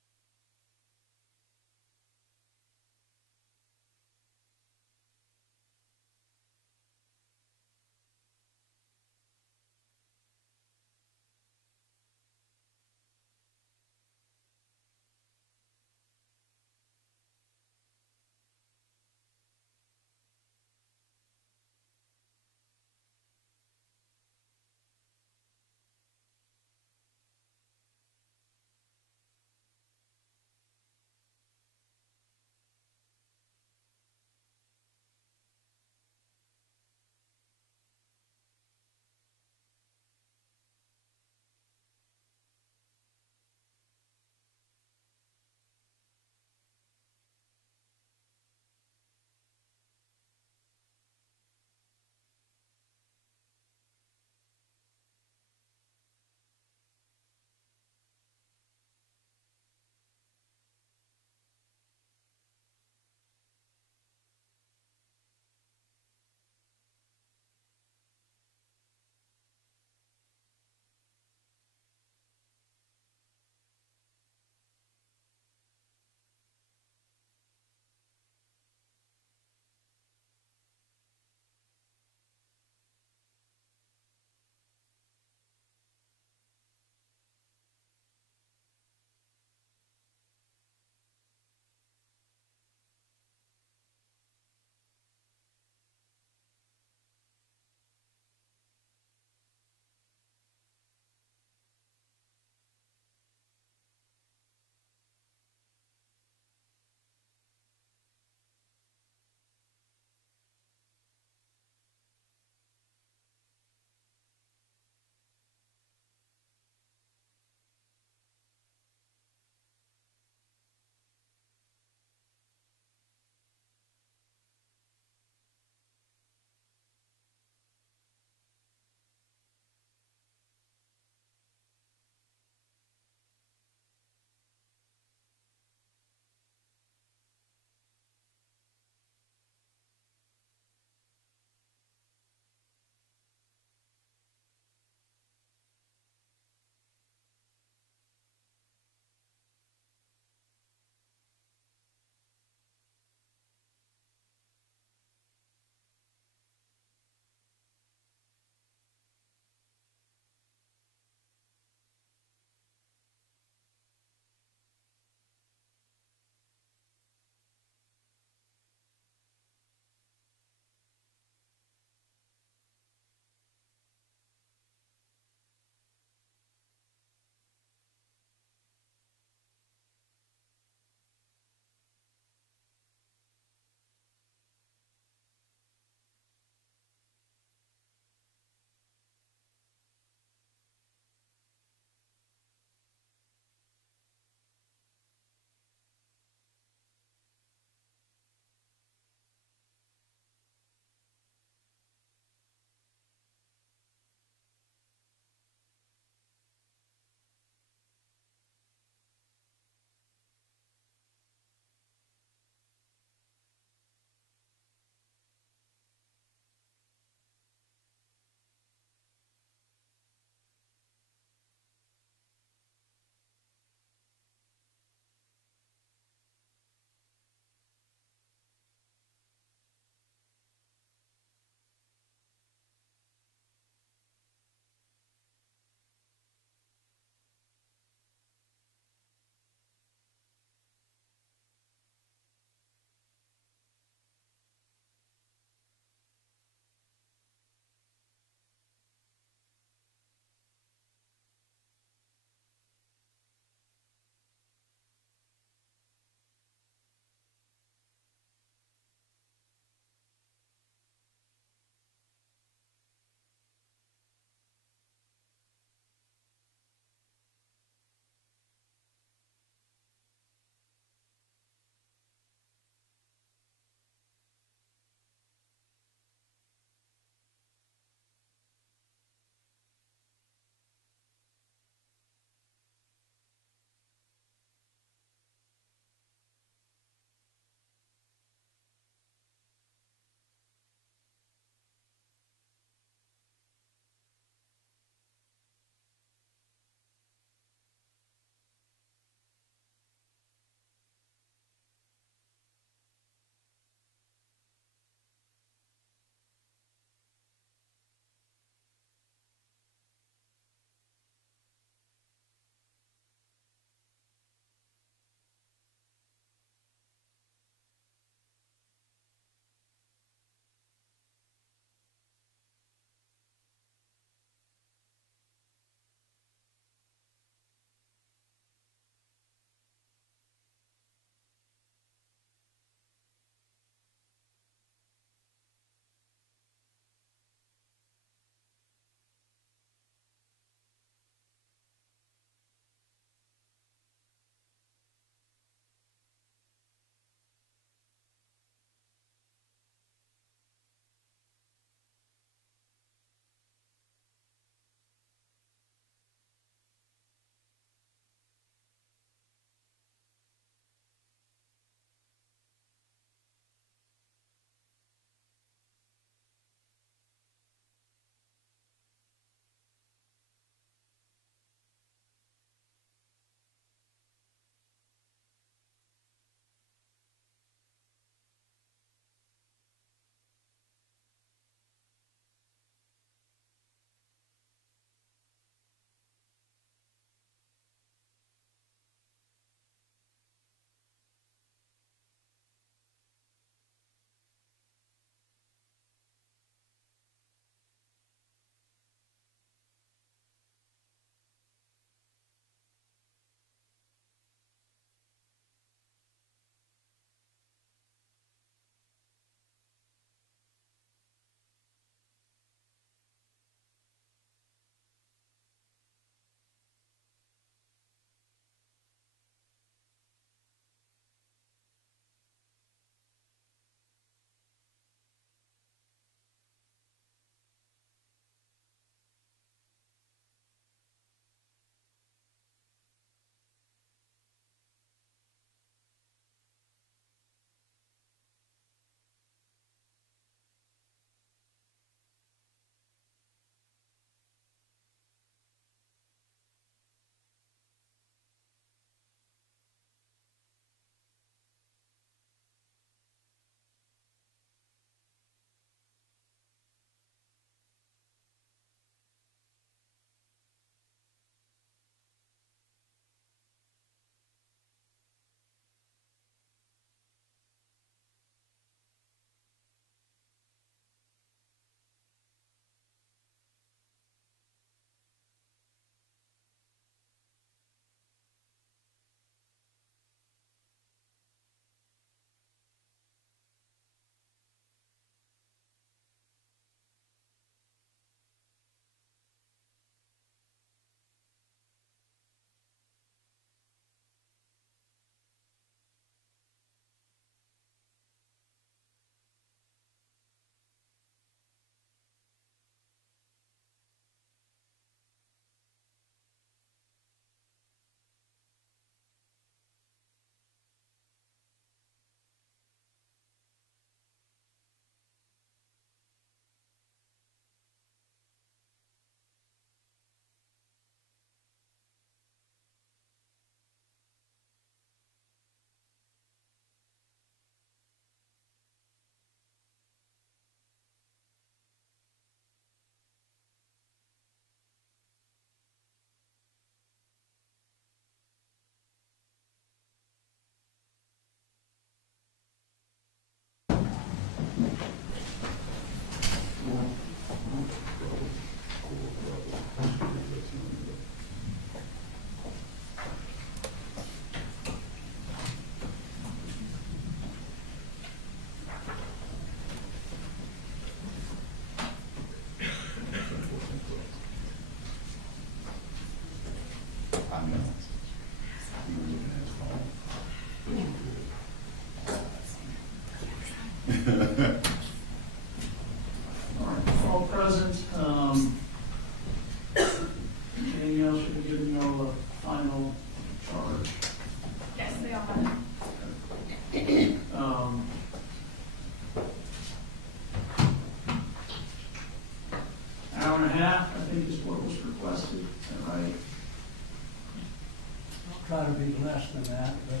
try to be less than that, but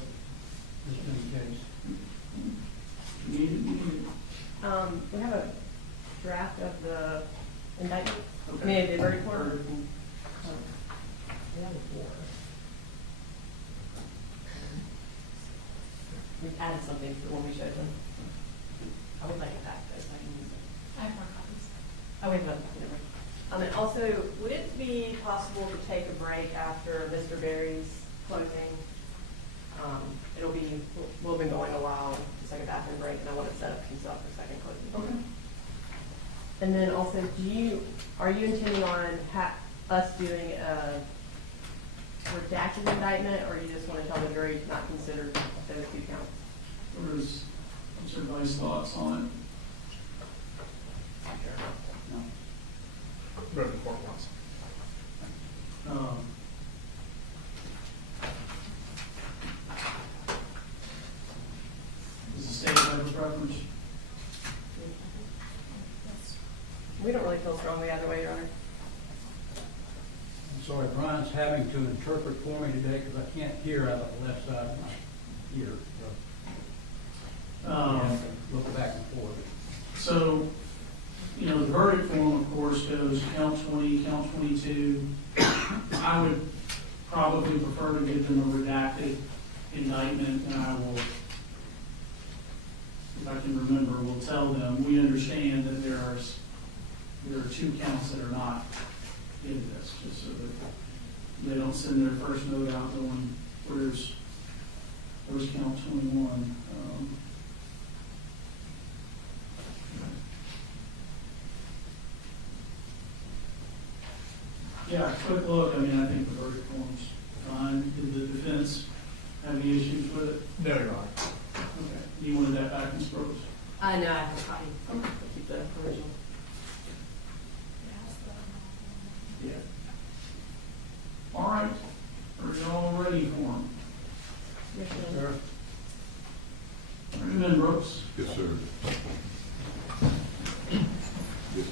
just in case. We have a draft of the indictment, I mean, the verdict form. We've added something to the one we showed them. I would like it back, though, so I can use it. I have more copies. Oh, wait, never. And also, would it be possible to take a break after Mr. Berry's closing? It'll be, we've been going a while, just like a bathroom break, and I want to set up some stuff for second closing. Okay. And then also, are you intending on us doing a redacted indictment, or you just want to tell the jury to not consider those two counts? What's everybody's thoughts on Whatever the court wants. it? Does the state have a preference? We don't really feel strongly either way, Your Honor. I'm sorry, Brian's having to interpret for me today because I can't hear out of the left side of my ear. So I have to look back and forth. So, you know, the verdict form, of course, goes count 20, count 22. I would probably prefer to give them a redacted indictment, and I will, if I can remember, will tell them, we understand that there are 2 counts that are not in this, just so that they don't send their first note out going, where's count 21? Yeah, quick look, I mean, I think the verdict form's fine. Did the defense have any issues with it? No, Your Honor. Okay. You wanted that back in Sprose? No, I have a copy. I'll keep the original. Yeah. All right. Are you all ready for them? Yes, Your Honor. Sir? Bring them in, Brooks. Yes, sir. Yes, sir.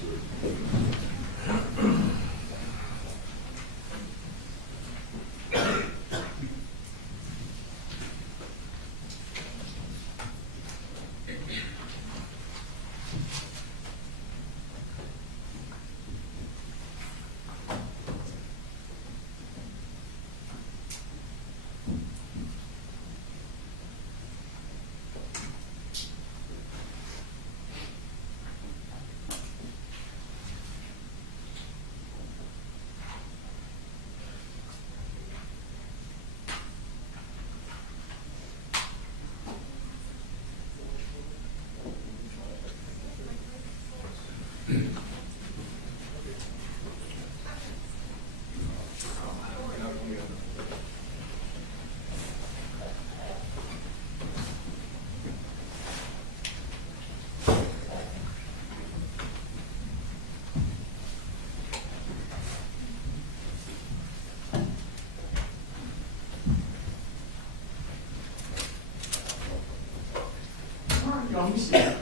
All right, y'all be seated.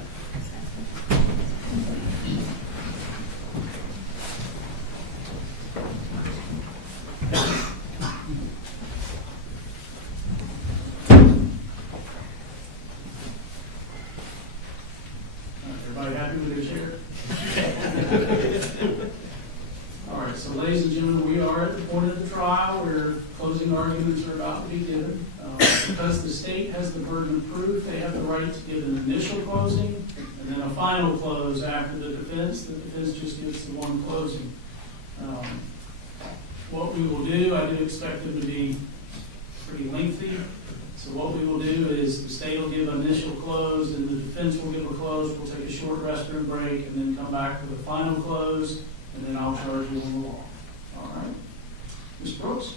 Everybody happy with their chair? All right, so ladies and gentlemen, we are at the point of the trial where closing arguments are about to be given. Because the state has the burden of proof, they have the right to give an initial closing and then a final close after the defense. The defense just gets the one closing. What we will do, I do expect them to be pretty lengthy. So what we will do is the state will give an initial close and the defense will give a close. We'll take a short restroom break and then come back with a final close, and then I'll charge you on the law. All right? Ms. Brooks?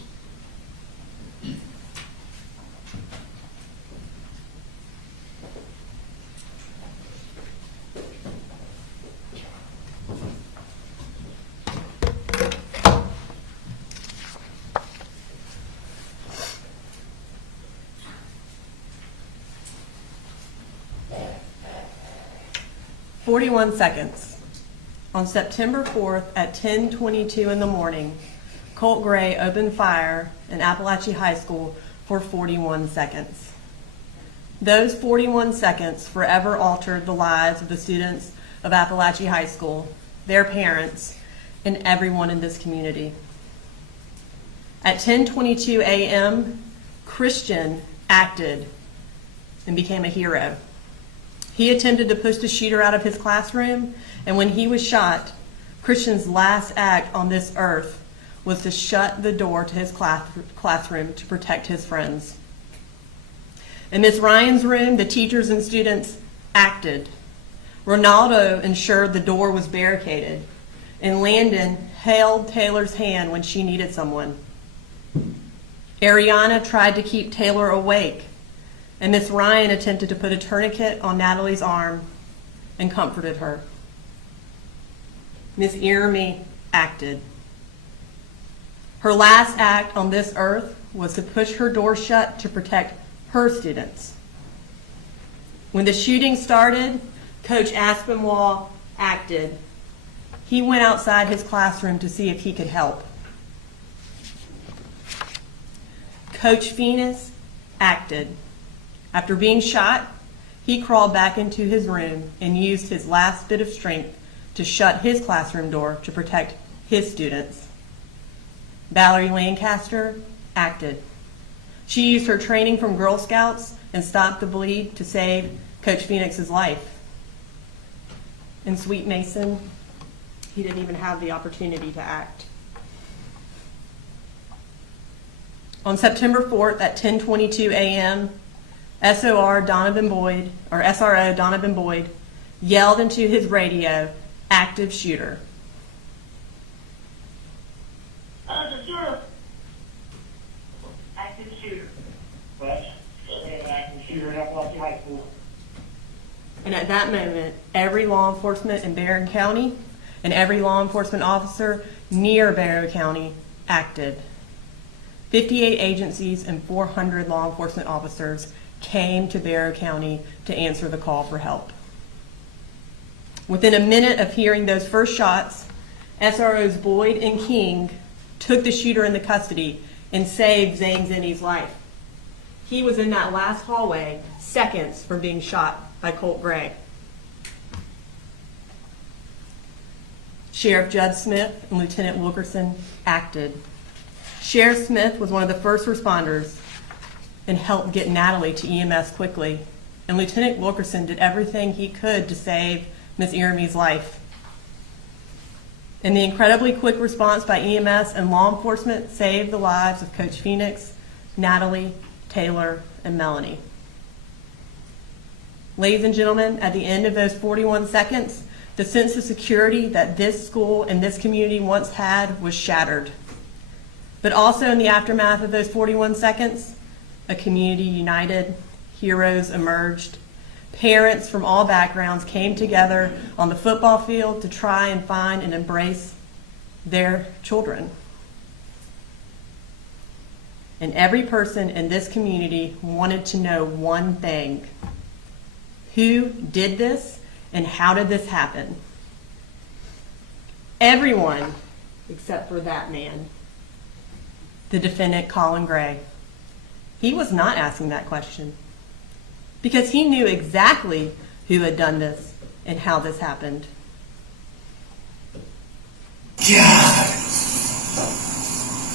41 seconds. On September 4th at 10:22 in the morning, Colt Gray opened fire in Apalachee High School for 41 seconds. Those 41 seconds forever altered the lives of the students of Apalachee High School, their parents, and everyone in this community. At 10:22 a.m., Christian acted and became a hero. He attempted to push the shooter out of his classroom, and when he was shot, Christian's last act on this earth was to shut the door to his classroom to protect his friends. In Miss Ryan's room, the teachers and students acted. Ronaldo ensured the door was barricaded, and Landon held Taylor's hand when she needed someone. Ariana tried to keep Taylor awake, and Miss Ryan attempted to put a tourniquet on Natalie's arm and comforted her. Miss Irmy acted. Her last act on this earth was to push her door shut to protect her students. When the shooting started, Coach Aspinwall acted. He went outside his classroom to see if he could help. Coach Phoenix acted. After being shot, he crawled back into his room and used his last bit of strength to shut his classroom door to protect his students. Valerie Lancaster acted. She used her training from Girl Scouts and stopped the bleed to save Coach Phoenix's life. And Sweet Mason, he didn't even have the opportunity to act. On September 4th at 10:22 a.m., SRO Donovan Boyd yelled into his radio, "Active shooter." Active shooter. Active shooter. But an active shooter at Apalachee High School. And at that moment, every law enforcement in Barron County and every law enforcement officer near Barron County acted. 58 agencies and 400 law enforcement officers came to Barrow County to answer the call for help. Within a minute of hearing those first shots, SROs Boyd and King took the shooter into custody and saved Zane Zinni's life. He was in that last hallway seconds from being shot by Colt Gray. Sheriff Judd Smith and Lieutenant Wilkerson acted. Sheriff Smith was one of the first responders and helped get Natalie to EMS quickly. And Lieutenant Wilkerson did everything he could to save Miss Irmy's life. And the incredibly quick response by EMS and law enforcement saved the lives of Coach Phoenix, Natalie, Taylor, and Melanie. Ladies and gentlemen, at the end of those 41 seconds, the sense of security that this school and this community once had was shattered. But also in the aftermath of those 41 seconds, a community united, heroes emerged. Parents from all backgrounds came together on the football field to try and find and embrace their children. And every person in this community wanted to know one thing: who did this and how did this happen? Everyone except for that man, the defendant, Colin Gray. He was not asking that question because he knew exactly who had done this and how this happened. God.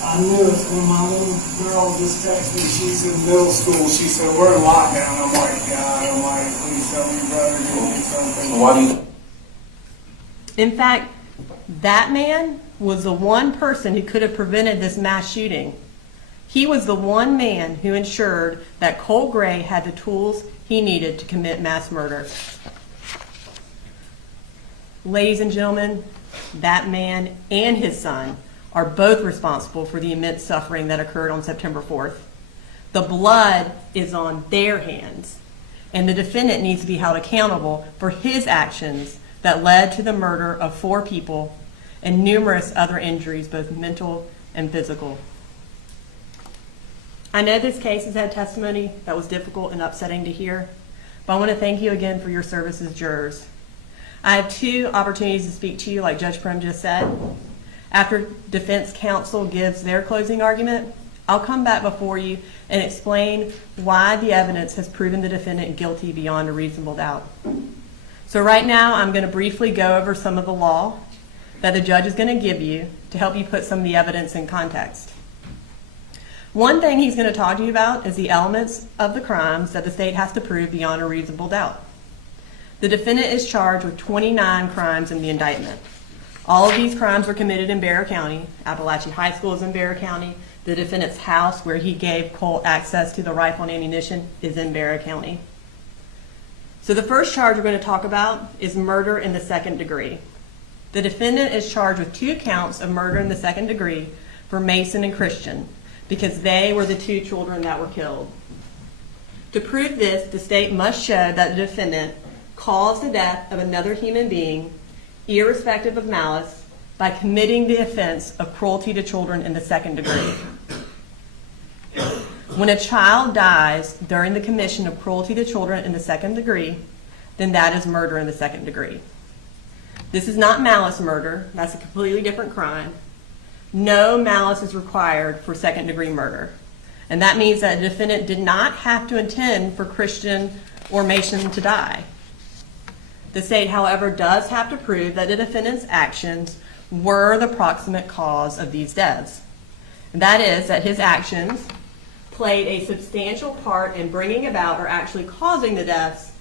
I knew it when my little girl just texted me. She's in middle school. She said, "We're in lockdown." I'm like, "God almighty, please tell me brother did me something." Why do you? In fact, that man was the one person who could have prevented this mass shooting. He was the one man who ensured that Colt Gray had the tools he needed to commit mass murder. Ladies and gentlemen, that man and his son are both responsible for the immense suffering that occurred on September 4th. The blood is on their hands, and the defendant needs to be held accountable for his actions that led to the murder of 4 people and numerous other injuries, both mental and physical. I know this case has had testimony that was difficult and upsetting to hear, but I want to thank you again for your service as jurors. I have 2 opportunities to speak to you, like Judge Prim just said. After defense counsel gives their closing argument, I'll come back before you and explain why the evidence has proven the defendant guilty beyond a reasonable doubt. So right now, I'm going to briefly go over some of the law that the judge is going to give you to help you put some of the evidence in context. One thing he's going to talk to you about is the elements of the crimes that the state has to prove beyond a reasonable doubt. The defendant is charged with 29 crimes in the indictment. All of these crimes were committed in Bexar County. Apalachee High School is in Bexar County. The defendant's house, where he gave Colt access to the rifle and ammunition, is in Bexar County. So the first charge we're going to talk about is murder in the second degree. The defendant is charged with 2 counts of murder in the second degree for Mason and Christian, because they were the 2 children that were killed. To prove this, the state must show that the defendant caused the death of another human being, irrespective of malice, by committing the offense of cruelty to children in the second degree. When a child dies during the commission of cruelty to children in the second degree, then that is murder in the second degree. This is not malice murder. That's a completely different crime. No malice is required for second degree murder. And that means that the defendant did not have to intend for Christian or Mason to die. The state, however, does have to prove that the defendant's actions were the proximate cause of these deaths. And that is that his actions played a substantial part in bringing about or actually causing the deaths,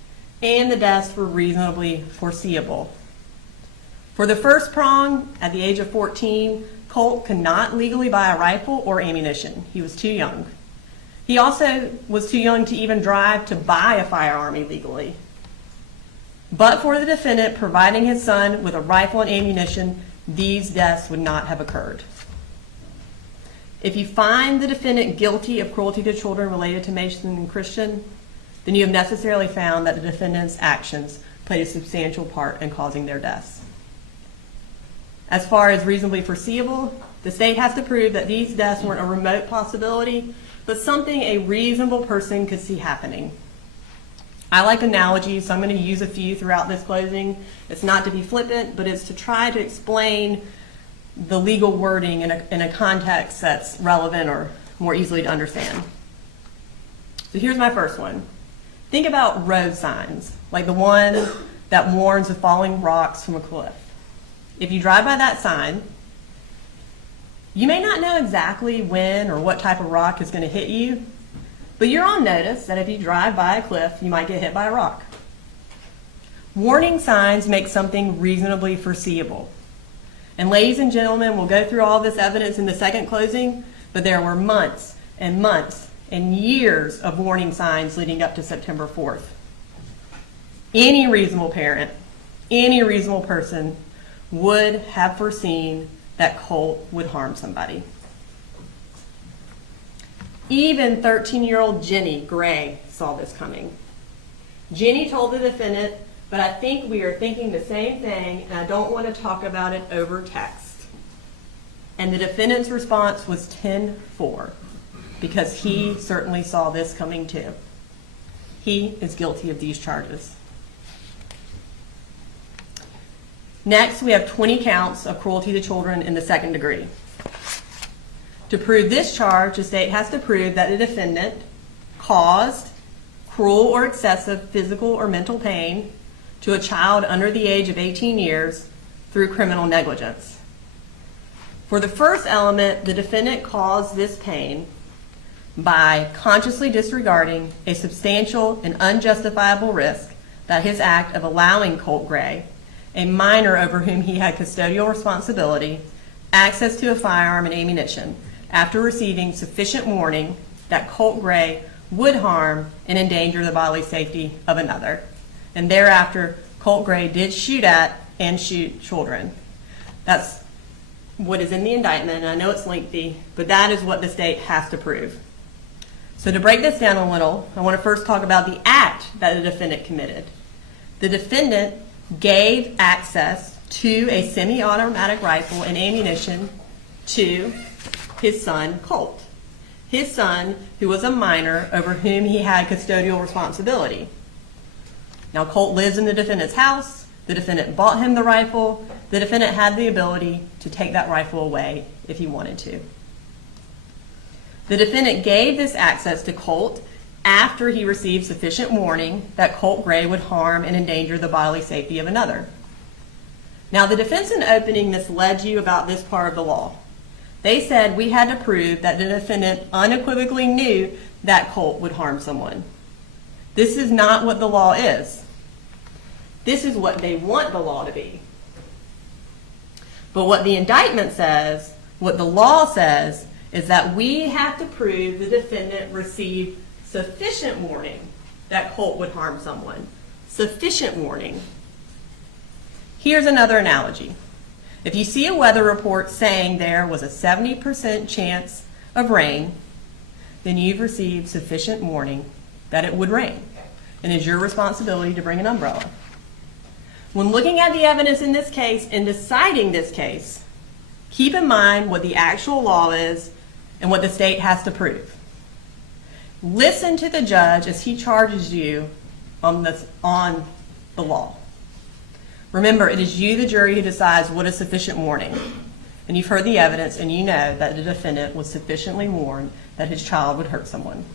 and the deaths were reasonably foreseeable. For the first prong, at the age of 14, Colt could not legally buy a rifle or ammunition. He was too young. He also was too young to even drive to buy a firearm illegally. But for the defendant providing his son with a rifle and ammunition, these deaths would not have occurred. If you find the defendant guilty of cruelty to children related to Mason and Christian, then you have necessarily found that the defendant's actions played a substantial part in causing their deaths. As far as reasonably foreseeable, the state has to prove that these deaths weren't a remote possibility, but something a reasonable person could see happening. I like analogies, so I'm going to use a few throughout this closing. It's not to be flippant, but it's to try to explain the legal wording in a context that's relevant or more easily to understand. So here's my first one. Think about road signs, like the one that warns of falling rocks from a cliff. If you drive by that sign, you may not know exactly when or what type of rock is going to hit you, but you're on notice that if you drive by a cliff, you might get hit by a rock. Warning signs make something reasonably foreseeable. And ladies and gentlemen, we'll go through all this evidence in the second closing, but there were months and months and years of warning signs leading up to September 4th. Any reasonable parent, any reasonable person would have foreseen that Colt would harm somebody. Even 13-year-old Jenny Gray saw this coming. Jenny told the defendant, "But I think we are thinking the same thing, and I don't want to talk about it over text." And the defendant's response was 10-4, because he certainly saw this coming too. He is guilty of these charges. Next, we have 20 counts of cruelty to children in the second degree. To prove this charge, the state has to prove that the defendant caused cruel or excessive physical or mental pain to a child under the age of 18 years through criminal negligence. For the first element, the defendant caused this pain by consciously disregarding a substantial and unjustifiable risk that his act of allowing Colt Gray, a minor over whom he had custodial responsibility, access to a firearm and ammunition, after receiving sufficient warning that Colt Gray would harm and endanger the bodily safety of another. And thereafter, Colt Gray did shoot at and shoot children. That's what is in the indictment, and I know it's lengthy, but that is what the state has to prove. So to break this down a little, I want to first talk about the act that the defendant committed. The defendant gave access to a semi-automatic rifle and ammunition to his son, Colt. His son, who was a minor over whom he had custodial responsibility. Now, Colt lives in the defendant's house. The defendant bought him the rifle. The defendant had the ability to take that rifle away if he wanted to. The defendant gave this access to Colt after he received sufficient warning that Colt Gray would harm and endanger the bodily safety of another. Now, the defense in opening misled you about this part of the law. They said we had to prove that the defendant unequivocally knew that Colt would harm someone. This is not what the law is. This is what they want the law to be. But what the indictment says, what the law says, is that we have to prove the defendant received sufficient warning that Colt would harm someone. Sufficient warning. Here's another analogy. If you see a weather report saying there was a 70% chance of rain, then you've received sufficient warning that it would rain, and it's your responsibility to bring an umbrella. When looking at the evidence in this case and deciding this case, keep in mind what the actual law is and what the state has to prove. Listen to the judge as he charges you on the law. Remember, it is you, the jury, who decides what is sufficient warning. And you've heard the evidence, and you know that the defendant was sufficiently warned that his child would hurt someone.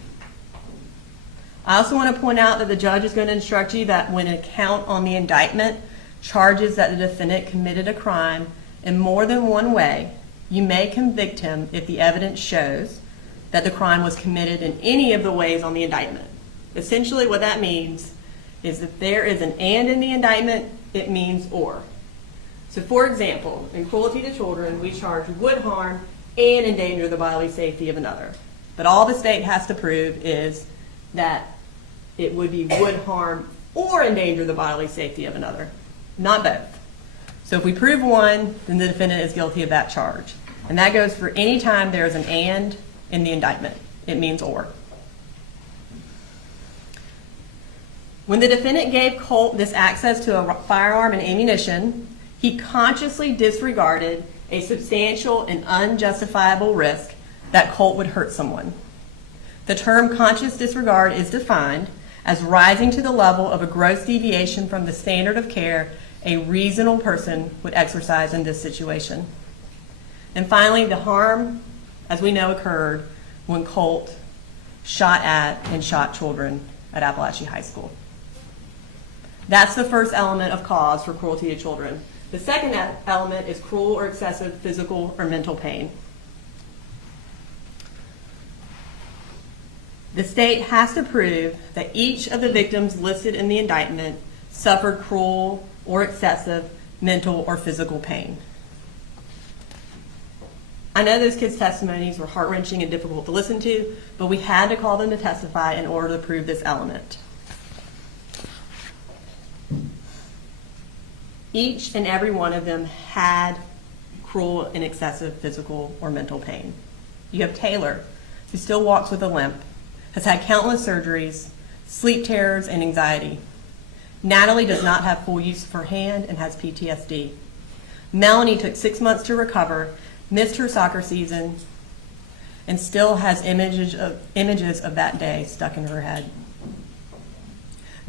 I also want to point out that the judge is going to instruct you that when a count on the indictment charges that the defendant committed a crime in more than one way, you may convict him if the evidence shows that the crime was committed in any of the ways on the indictment. Essentially, what that means is if there is an and in the indictment, it means or. So, for example, in cruelty to children, we charge would harm and endanger the bodily safety of another. But all the state has to prove is that it would be would harm or endanger the bodily safety of another, not both. So if we prove one, then the defendant is guilty of that charge. And that goes for any time there is an and in the indictment. It means or. When the defendant gave Colt this access to a firearm and ammunition, he consciously disregarded a substantial and unjustifiable risk that Colt would hurt someone. The term conscious disregard is defined as rising to the level of a gross deviation from the standard of care a reasonable person would exercise in this situation. And finally, the harm, as we know, occurred when Colt shot at and shot children at Apalachee High School. That's the first element of cause for cruelty to children. The second element is cruel or excessive physical or mental pain. The state has to prove that each of the victims listed in the indictment suffered cruel or excessive mental or physical pain. I know those kids' testimonies were heart-wrenching and difficult to listen to, but we had to call them to testify in order to prove this element. Each and every one of them had cruel and excessive physical or mental pain. You have Taylor, who still walks with a limp, has had countless surgeries, sleep terrors, and anxiety. Natalie does not have full use of her hand and has PTSD. Melanie took 6 months to recover, missed her soccer season, and still has images of that day stuck in her head.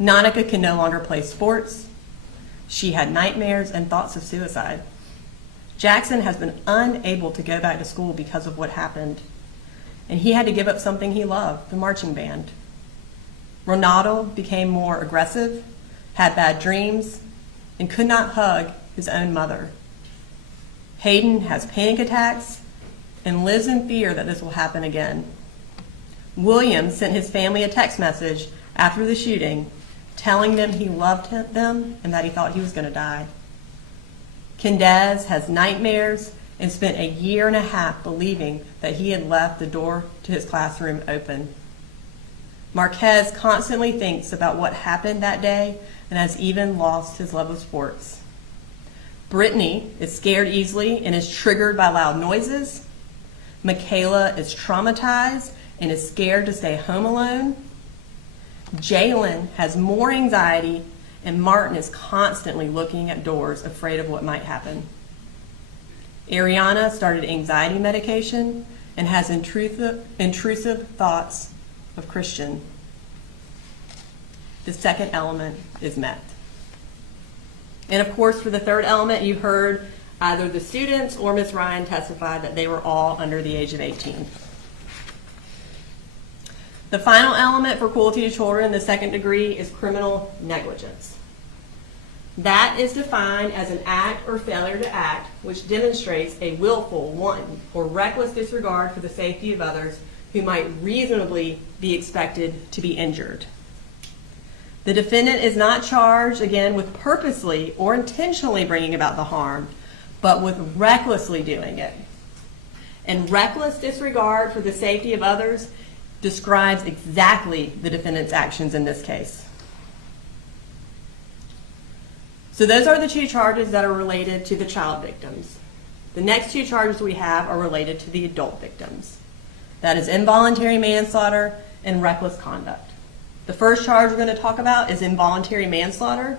Nonica can no longer play sports. She had nightmares and thoughts of suicide. Jackson has been unable to go back to school because of what happened, and he had to give up something he loved, the marching band. Ronaldo became more aggressive, had bad dreams, and could not hug his own mother. Hayden has panic attacks and lives in fear that this will happen again. William sent his family a text message after the shooting telling them he loved them and that he thought he was going to die. Kendez has nightmares and spent a year and a half believing that he had left the door to his classroom open. Marquez constantly thinks about what happened that day and has even lost his love of sports. Brittany is scared easily and is triggered by loud noises. Michaela is traumatized and is scared to stay home alone. Jalen has more anxiety, and Martin is constantly looking at doors, afraid of what might happen. Ariana started anxiety medication and has intrusive thoughts of Christian. The second element is met. And of course, for the third element, you heard either the students or Ms. Ryan testify that they were all under the age of 18. The final element for cruelty to children in the second degree is criminal negligence. That is defined as an act or failure to act which demonstrates a willful, wanton, or reckless disregard for the safety of others who might reasonably be expected to be injured. The defendant is not charged, again, with purposely or intentionally bringing about the harm, but with recklessly doing it. And reckless disregard for the safety of others describes exactly the defendant's actions in this case. So those are the two charges that are related to the child victims. The next two charges we have are related to the adult victims. That is involuntary manslaughter and reckless conduct. The first charge we're going to talk about is involuntary manslaughter,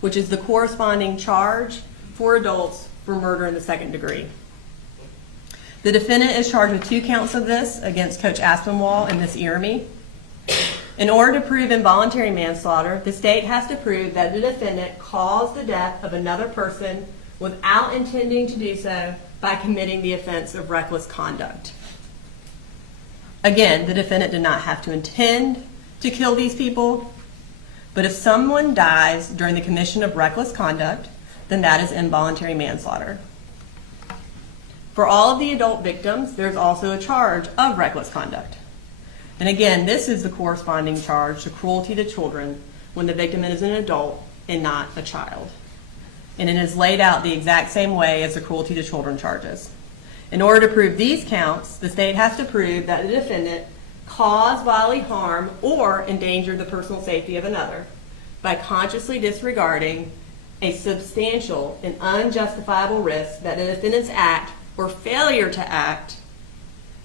which is the corresponding charge for adults for murder in the second degree. The defendant is charged with 2 counts of this against Coach Aspinwall and Miss Irami. In order to prove involuntary manslaughter, the state has to prove that the defendant caused the death of another person without intending to do so by committing the offense of reckless conduct. Again, the defendant did not have to intend to kill these people, but if someone dies during the commission of reckless conduct, then that is involuntary manslaughter. For all of the adult victims, there's also a charge of reckless conduct. And again, this is the corresponding charge to cruelty to children when the victim is an adult and not a child. And it is laid out the exact same way as the cruelty to children charges. In order to prove these counts, the state has to prove that the defendant caused bodily harm or endangered the personal safety of another by consciously disregarding a substantial and unjustifiable risk that the defendant's act or failure to act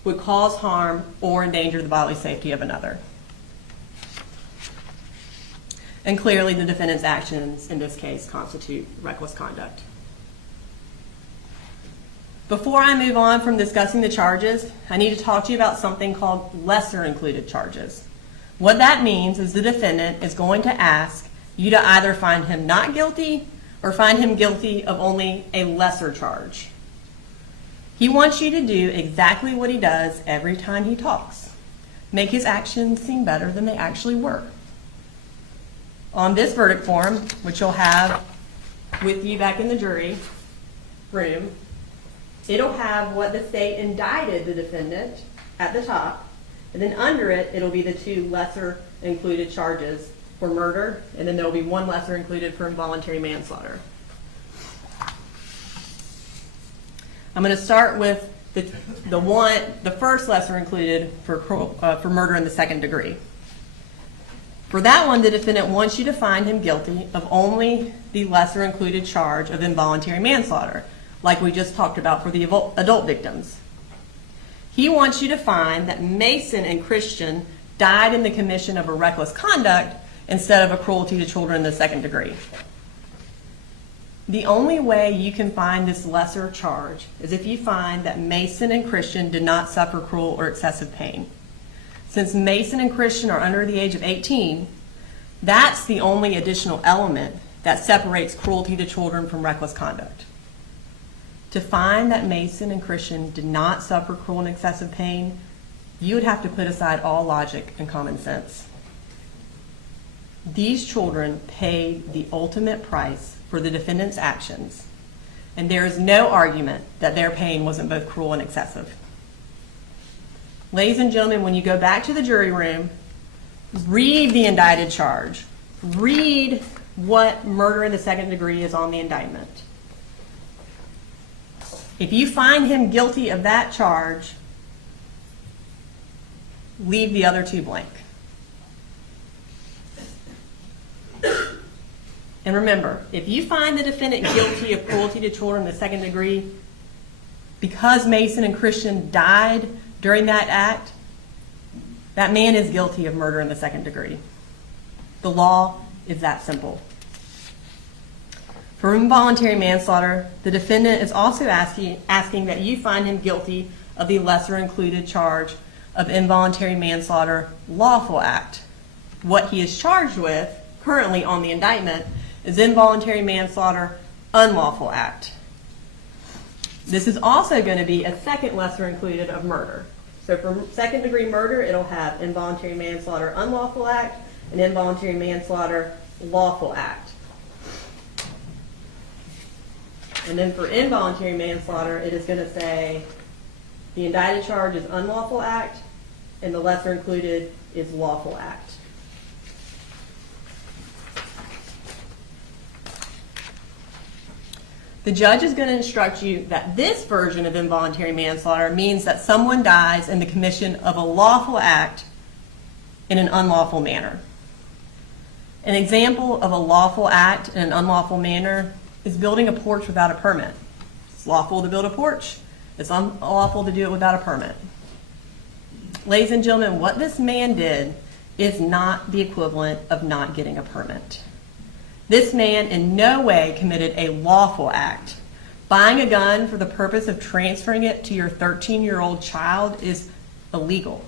would cause harm or endanger the bodily safety of another. And clearly the defendant's actions in this case constitute reckless conduct. Before I move on from discussing the charges, I need to talk to you about something called lesser included charges. What that means is the defendant is going to ask you to either find him not guilty or find him guilty of only a lesser charge. He wants you to do exactly what he does every time he talks. Make his actions seem better than they actually were. On this verdict form, which you'll have with you back in the jury room, it'll have what the state indicted the defendant at the top, and then under it, it'll be the 2 lesser included charges for murder, and then there'll be 1 lesser included for involuntary manslaughter. I'm going to start with the first lesser included for murder in the second degree. For that one, the defendant wants you to find him guilty of only the lesser included charge of involuntary manslaughter, like we just talked about for the adult victims. He wants you to find that Mason and Christian died in the commission of a reckless conduct instead of a cruelty to children in the second degree. The only way you can find this lesser charge is if you find that Mason and Christian did not suffer cruel or excessive pain. Since Mason and Christian are under the age of 18, that's the only additional element that separates cruelty to children from reckless conduct. To find that Mason and Christian did not suffer cruel and excessive pain, you would have to put aside all logic and common sense. These children paid the ultimate price for the defendant's actions, and there is no argument that their pain wasn't both cruel and excessive. Ladies and gentlemen, when you go back to the jury room, read the indicted charge. Read what murder in the second degree is on the indictment. If you find him guilty of that charge, leave the other 2 blank. And remember, if you find the defendant guilty of cruelty to children in the second degree, because Mason and Christian died during that act, that man is guilty of murder in the second degree. The law is that simple. For involuntary manslaughter, the defendant is also asking that you find him guilty of the lesser included charge of involuntary manslaughter lawful act. What he is charged with currently on the indictment is involuntary manslaughter, unlawful act. This is also going to be a second lesser included of murder. So for second degree murder, it'll have involuntary manslaughter, unlawful act, and involuntary manslaughter, lawful act. And then for involuntary manslaughter, it is going to say the indicted charge is unlawful act, and the lesser included is lawful act. The judge is going to instruct you that this version of involuntary manslaughter means that someone dies in the commission of a lawful act in an unlawful manner. An example of a lawful act in an unlawful manner is building a porch without a permit. It's lawful to build a porch. It's unlawful to do it without a permit. Ladies and gentlemen, what this man did is not the equivalent of not getting a permit. This man in no way committed a lawful act. Buying a gun for the purpose of transferring it to your 13-year-old child is illegal.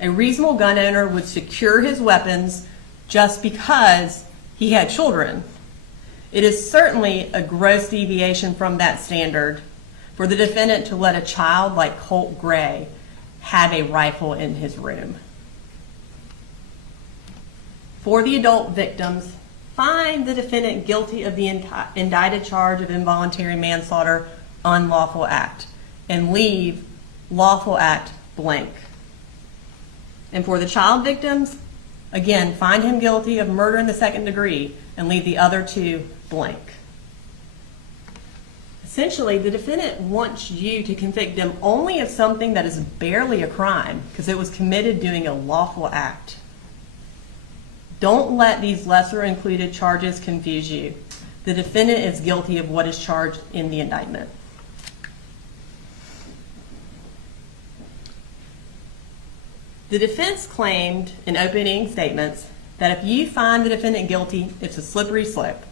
A reasonable gun owner would secure his weapons just because he had children. It is certainly a gross deviation from that standard for the defendant to let a child like Colt Gray have a rifle in his room. For the adult victims, find the defendant guilty of the indicted charge of involuntary manslaughter, unlawful act, and leave lawful act blank. And for the child victims, again, find him guilty of murder in the second degree and leave the other two blank. Essentially, the defendant wants you to convict him only of something that is barely a crime because it was committed doing a lawful act. Don't let these lesser included charges confuse you. The defendant is guilty of what is charged in the indictment. The defense claimed in opening statements that if you find the defendant guilty, it's a slippery slope,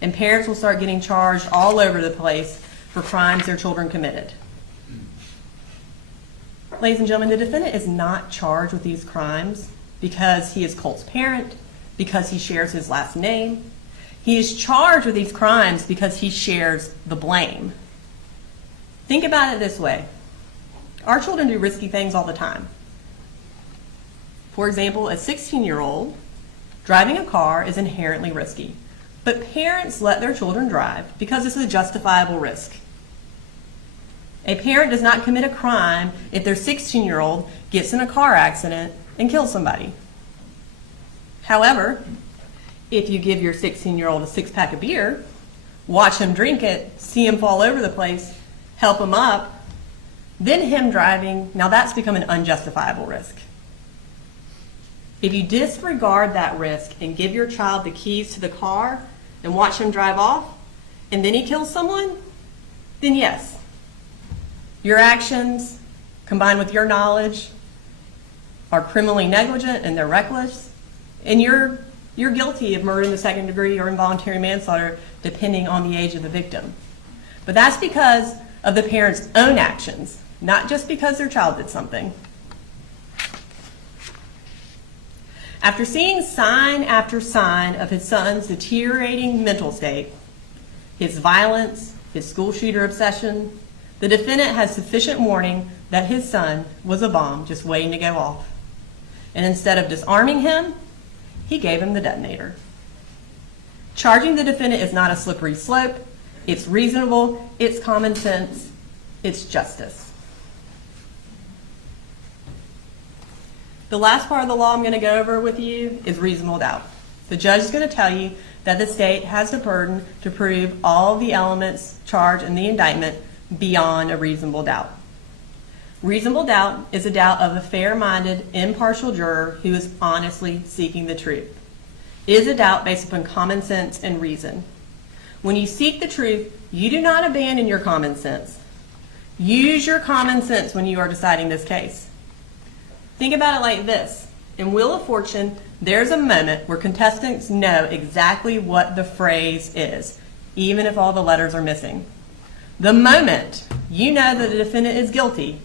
and parents will start getting charged all over the place for crimes their children committed. Ladies and gentlemen, the defendant is not charged with these crimes because he is Colt's parent, because he shares his last name. He is charged with these crimes because he shares the blame. Think about it this way. Our children do risky things all the time. For example, a 16-year-old driving a car is inherently risky, but parents let their children drive because this is a justifiable risk. A parent does not commit a crime if their 16-year-old gets in a car accident and kills somebody. However, if you give your 16-year-old a six-pack of beer, watch him drink it, see him fall over the place, help him up, then him driving, now that's become an unjustifiable risk. If you disregard that risk and give your child the keys to the car and watch him drive off, and then he kills someone, then yes, your actions combined with your knowledge are criminally negligent and they're reckless, and you're guilty of murder in the second degree or involuntary manslaughter depending on the age of the victim. But that's because of the parent's own actions, not just because their child did something. After seeing sign after sign of his son's deteriorating mental state, his violence, his school shooter obsession, the defendant has sufficient warning that his son was a bomb just waiting to go off. And instead of disarming him, he gave him the detonator. Charging the defendant is not a slippery slope. It's reasonable, it's common sense, it's justice. The last part of the law I'm going to go over with you is reasonable doubt. The judge is going to tell you that the state has the burden to prove all the elements charged in the indictment beyond a reasonable doubt. Reasonable doubt is a doubt of a fair-minded, impartial juror who is honestly seeking the truth. It is a doubt based upon common sense and reason. When you seek the truth, you do not abandon your common sense. Use your common sense when you are deciding this case. Think about it like this. In Wheel of Fortune, there's a moment where contestants know exactly what the phrase is, even if all the letters are missing. The moment you know that the defendant is guilty,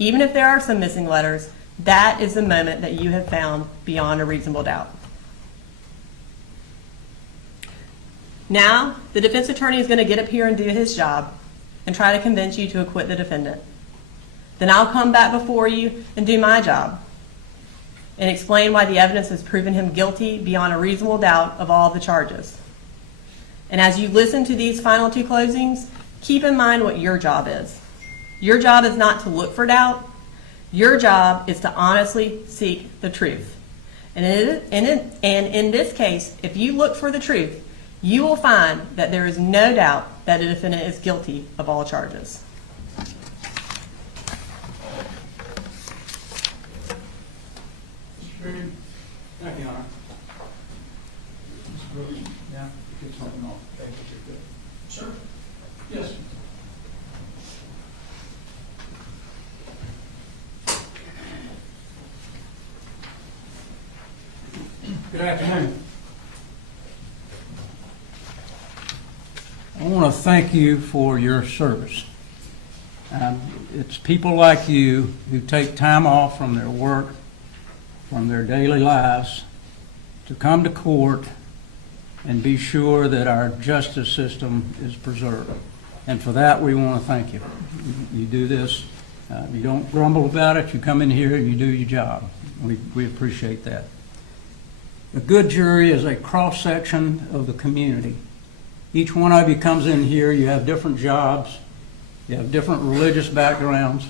even if there are some missing letters, that is the moment that you have found beyond a reasonable doubt. Now, the defense attorney is going to get up here and do his job and try to convince you to acquit the defendant. Then I'll come back before you and do my job and explain why the evidence has proven him guilty beyond a reasonable doubt of all the charges. And as you listen to these final two closings, keep in mind what your job is. Your job is not to look for doubt. Your job is to honestly seek the truth. And in this case, if you look for the truth, you will find that there is no doubt that the defendant is guilty of all charges. Thank you, Honor. Mr. Brooks, yeah, get something off. Thank you. Sure. Yes. Good afternoon. I want to thank you for your service. It's people like you who take time off from their work, from their daily lives, to come to court and be sure that our justice system is preserved. And for that, we want to thank you. You do this. You don't grumble about it. You come in here and you do your job. We appreciate that. A good jury is a cross-section of the community. Each one of you comes in here, you have different jobs, you have different religious backgrounds,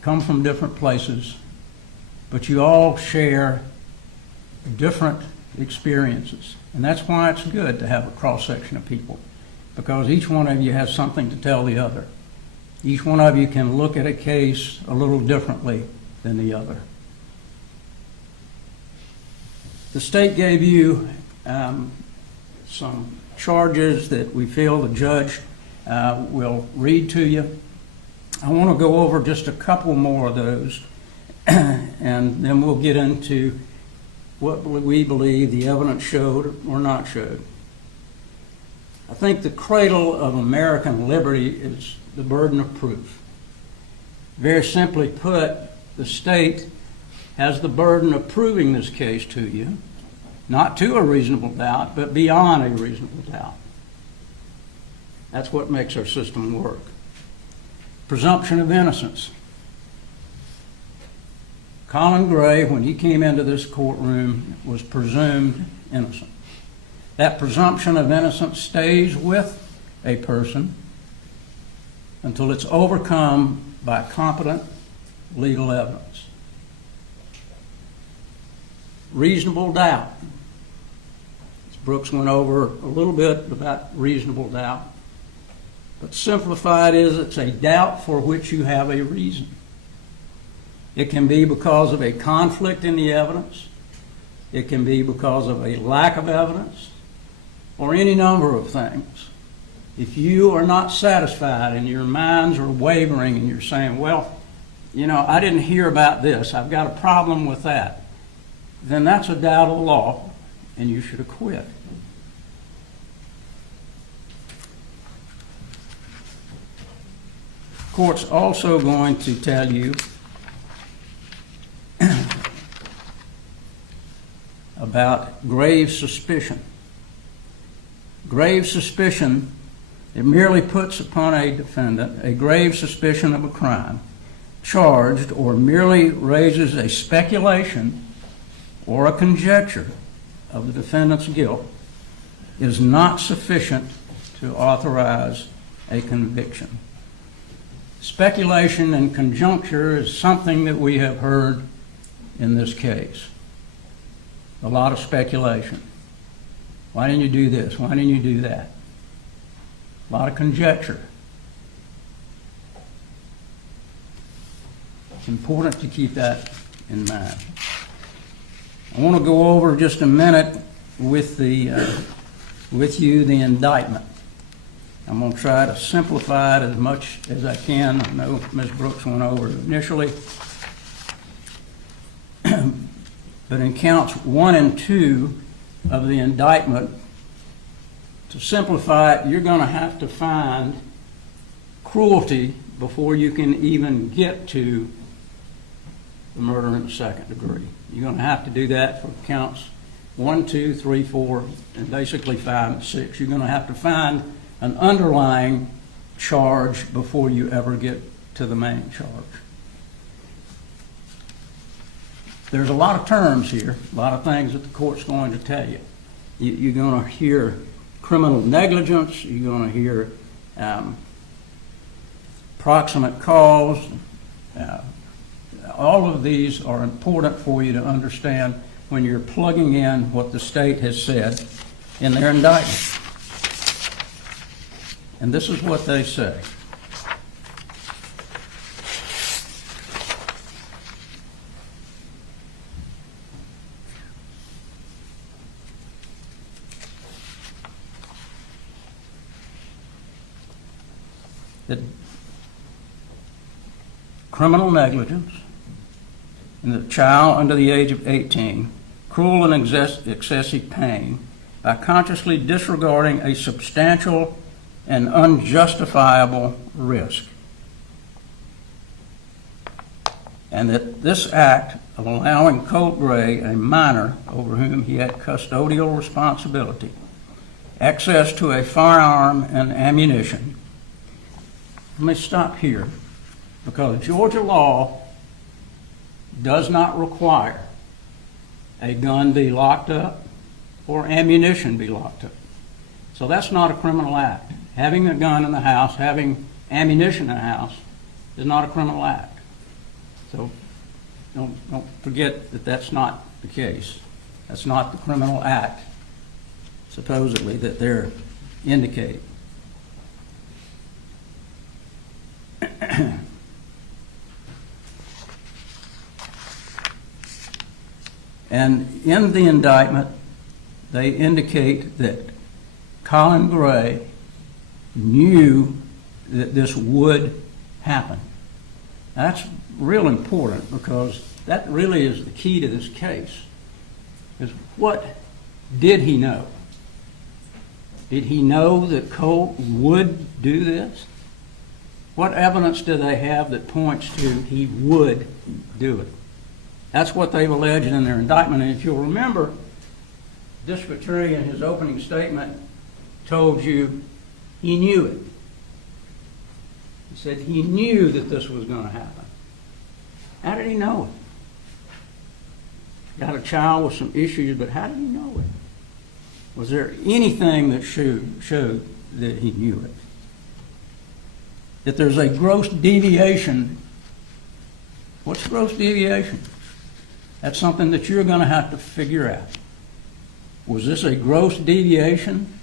come from different places, but you all share different experiences. And that's why it's good to have a cross-section of people, because each one of you has something to tell the other. Each one of you can look at a case a little differently than the other. The state gave you some charges that we feel the judge will read to you. I want to go over just a couple more of those, and then we'll get into what we believe the evidence showed or not showed. I think the cradle of American liberty is the burden of proof. Very simply put, the state has the burden of proving this case to you, not to a reasonable doubt, but beyond a reasonable doubt. That's what makes our system work. Presumption of innocence. Colin Gray, when he came into this courtroom, was presumed innocent. That presumption of innocence stays with a person until it's overcome by competent legal evidence. Reasonable doubt. Brooks went over a little bit about reasonable doubt. But simplified is it's a doubt for which you have a reason. It can be because of a conflict in the evidence. It can be because of a lack of evidence, or any number of things. If you are not satisfied and your minds are wavering and you're saying, well, you know, I didn't hear about this, I've got a problem with that, then that's a doubt of the law and you should acquit. Court's also going to tell you about grave suspicion. Grave suspicion, it merely puts upon a defendant a grave suspicion of a crime, charged, or merely raises a speculation or a conjecture of the defendant's guilt, is not sufficient to authorize a conviction. Speculation and conjecture is something that we have heard in this case. A lot of speculation. Why didn't you do this? Why didn't you do that? A lot of conjecture. It's important to keep that in mind. I want to go over just a minute with you the indictment. I'm going to try to simplify it as much as I can. I know Ms. Brooks went over it initially. But in counts 1 and 2 of the indictment, to simplify it, you're going to have to find cruelty before you can even get to the murder in the second degree. You're going to have to do that for counts 1, 2, 3, 4, and basically 5 and 6. You're going to have to find an underlying charge before you ever get to the main charge. There's a lot of terms here, a lot of things that the court's going to tell you. You're going to hear criminal negligence, you're going to hear proximate cause. All of these are important for you to understand when you're plugging in what the state has said in their indictment. And this is what they say. That criminal negligence in the child under the age of 18, cruel and excessive pain by consciously disregarding a substantial and unjustifiable risk. And that this act of allowing Colt Gray, a minor over whom he had custodial responsibility, access to a firearm and ammunition. Let me stop here, because Georgia law does not require a gun be locked up or ammunition be locked up. So that's not a criminal act. Having a gun in the house, having ammunition in the house is not a criminal act. So don't forget that that's not the case. That's not the criminal act, supposedly, that they're indicating. And in the indictment, they indicate that Colin Gray knew that this would happen. That's real important, because that really is the key to this case. Is what did he know? Did he know that Colt would do this? What evidence do they have that points to he would do it? That's what they've alleged in their indictment. And if you'll remember, District Attorney in his opening statement told you he knew it. He said he knew that this was going to happen. How did he know it? Got a child with some issues, but how did he know it? Was there anything that showed that he knew it? That there's a gross deviation. What's gross deviation? That's something that you're going to have to figure out. Was this a gross deviation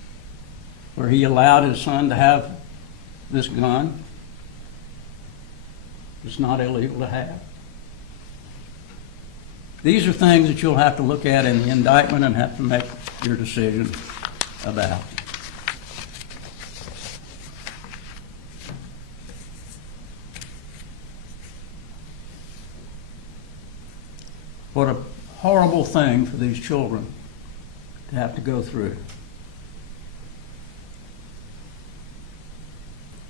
where he allowed his son to have this gun? It's not illegal to have. These are things that you'll have to look at in the indictment and have to make your decision about. What a horrible thing for these children to have to go through.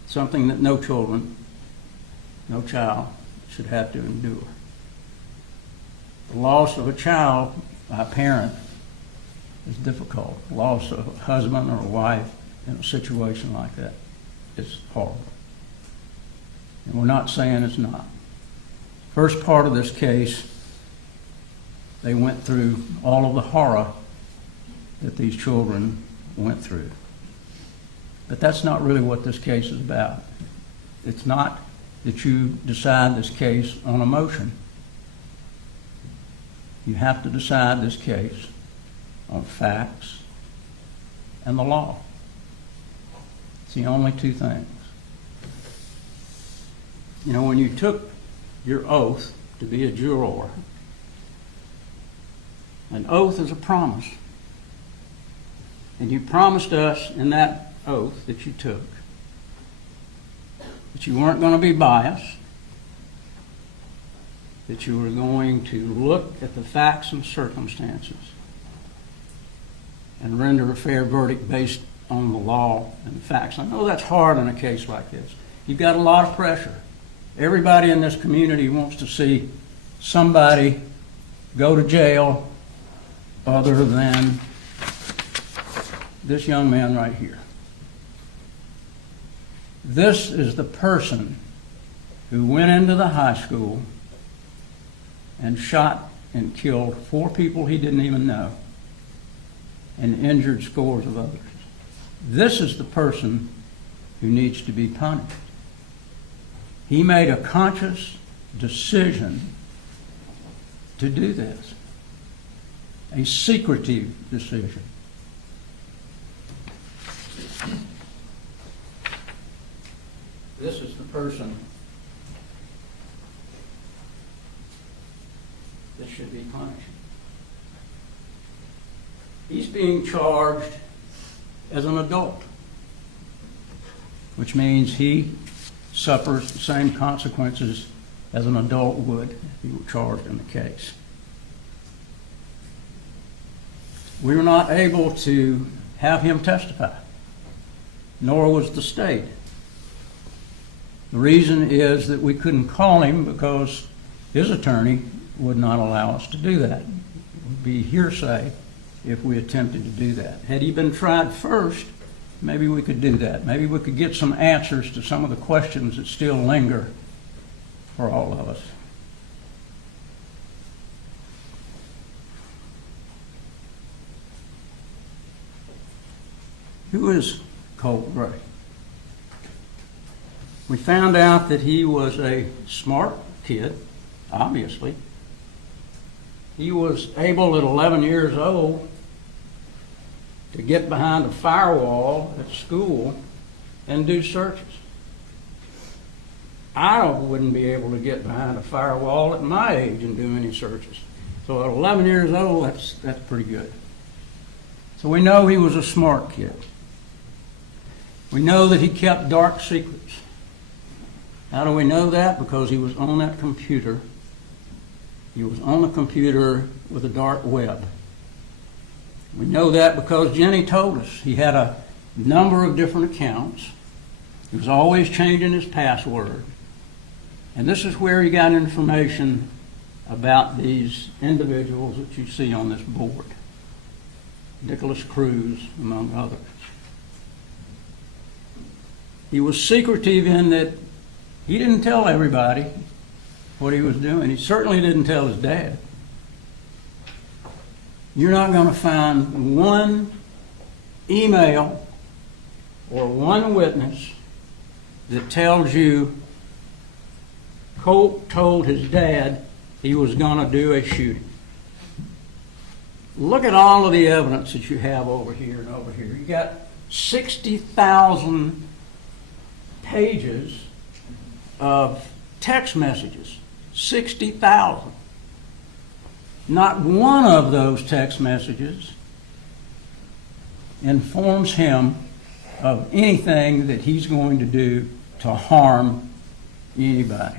Something that no child should have to endure. The loss of a child by a parent is difficult. The loss of a husband or a wife in a situation like that is horrible. And we're not saying it's not. First part of this case, they went through all of the horror that these children went through. But that's not really what this case is about. It's not that you decide this case on emotion. You have to decide this case on facts and the law. It's the only two things. You know, when you took your oath to be a juror, an oath is a promise. And you promised us in that oath that you took that you weren't going to be biased, that you were going to look at the facts and circumstances and render a fair verdict based on the law and the facts. I know that's hard in a case like this. You've got a lot of pressure. Everybody in this community wants to see somebody go to jail other than this young man right here. This is the person who went into the high school and shot and killed 4 people he didn't even know and injured scores of others. This is the person who needs to be punished. He made a conscious decision to do this, a secretive decision. This is the person that should be punished. He's being charged as an adult, which means he suffers the same consequences as an adult would if he were charged in the case. We were not able to have him testify, nor was the state. The reason is that we couldn't call him because his attorney would not allow us to do that. It would be hearsay if we attempted to do that. Had he been tried first, maybe we could do that. Maybe we could get some answers to some of the questions that still linger for all of us. Who is Colt Gray? We found out that he was a smart kid, obviously. He was able at 11 years old to get behind a firewall at school and do searches. I wouldn't be able to get behind a firewall at my age and do any searches. So at 11 years old, that's pretty good. So we know he was a smart kid. We know that he kept dark secrets. How do we know that? Because he was on that computer. He was on the computer with a dark web. We know that because Jenny told us he had a number of different accounts. He was always changing his password. And this is where he got information about these individuals that you see on this board. Nicholas Cruz, among others. He was secretive in that he didn't tell everybody what he was doing. He certainly didn't tell his dad. You're not going to find one email or one witness that tells you Colt told his dad he was going to do a shooting. Look at all of the evidence that you have over here and over here. You got 60,000 pages of text messages. 60,000. Not one of those text messages informs him of anything that he's going to do to harm anybody.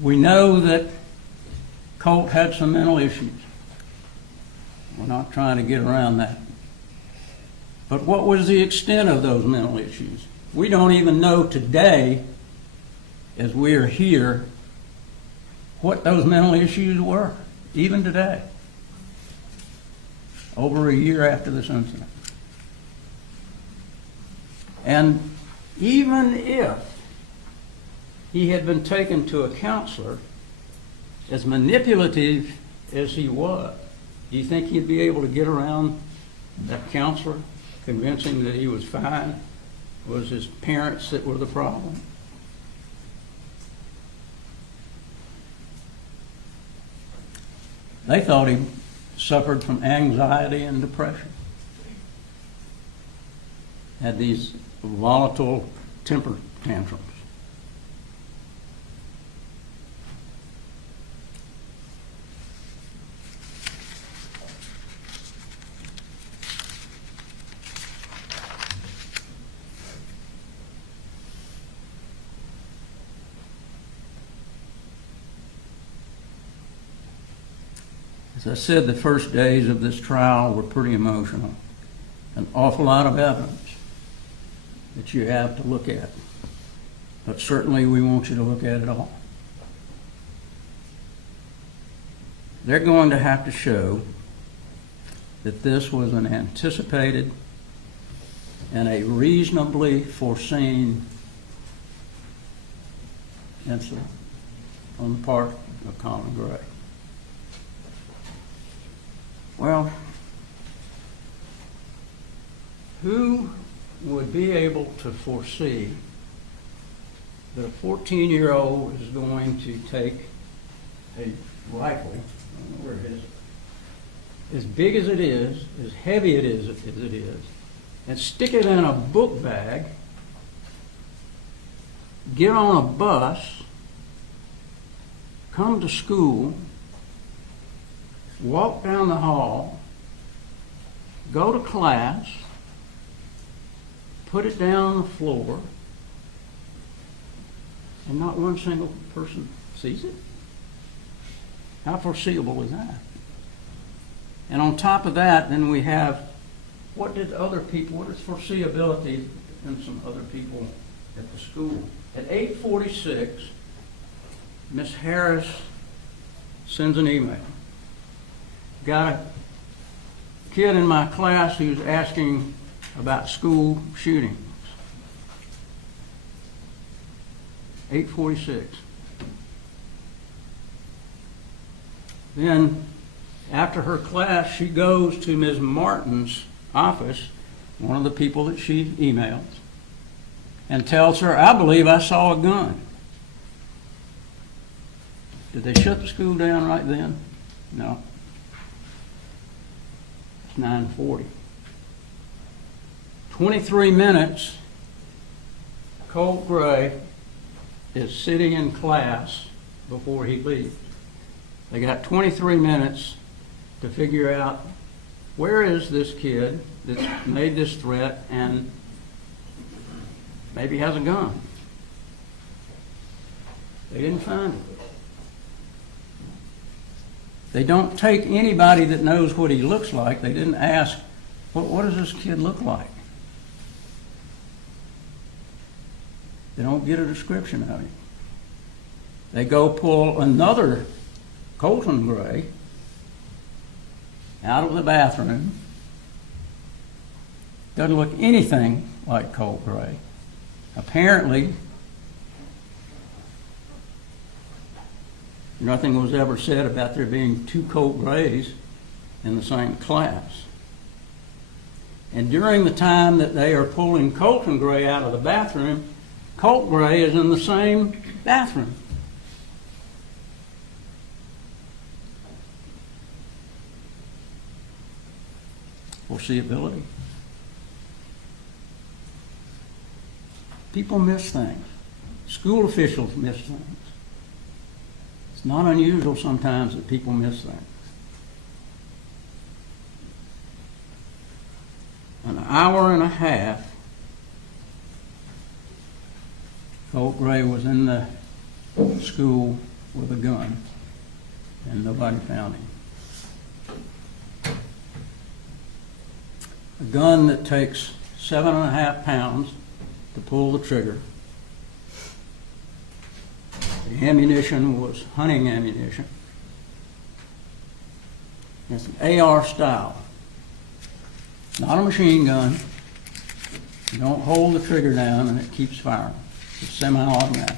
We know that Colt had some mental issues. We're not trying to get around that. But what was the extent of those mental issues? We don't even know today, as we are here, what those mental issues were, even today, over a year after this incident. And even if he had been taken to a counselor, as manipulative as he was, do you think he'd be able to get around that counselor, convince him that he was fine? Was his parents that were the problem? They thought he suffered from anxiety and depression. Had these volatile temper tantrums. As I said, the first days of this trial were pretty emotional. An awful lot of evidence that you have to look at. but certainly we want you to look at it all. They're going to have to show that this was an anticipated and a reasonably foreseen incident on the part of Colin Gray. Well, who would be able to foresee that a 14-year-old is going to take a rifle, I don't know where it is, as big as it is, as heavy it is, and stick it in a book bag, get on a bus, come to school, walk down the hall, go to class, put it down on the floor, and not one single person sees it? How foreseeable is that? And on top of that, then we have, what is foreseeability in some other people at the school? At 8:46, Miss Harris sends an email. Got a kid in my class who's asking about school shootings. 8:46. Then, after her class, she goes to Ms. Martin's office, one of the people that she emails, and tells her, I believe I saw a gun. Did they shut the school down right then? No. It's 9:40. 23 minutes, Colt Gray is sitting in class before he leaves. They got 23 minutes to figure out where is this kid that's made this threat and maybe has a gun. They didn't find it. They don't take anybody that knows what he looks like. They didn't ask, what does this kid look like? They don't get a description of him. They go pull another Colton Gray out of the bathroom. Doesn't look anything like Colt Gray. Apparently, nothing was ever said about there being two Colt Grays in the same class. And during the time that they are pulling Colton Gray out of the bathroom, Colt Gray is in the same bathroom. Foreseeability. People miss things. School officials miss things. It's not unusual sometimes that people miss things. An hour and a half, Colt Gray was in the school with a gun, and nobody found him. A gun that takes 7.5 pounds to pull the trigger. The ammunition was hunting ammunition. It's an AR style. Not a machine gun. You don't hold the trigger down and it keeps firing. It's semi-automatic,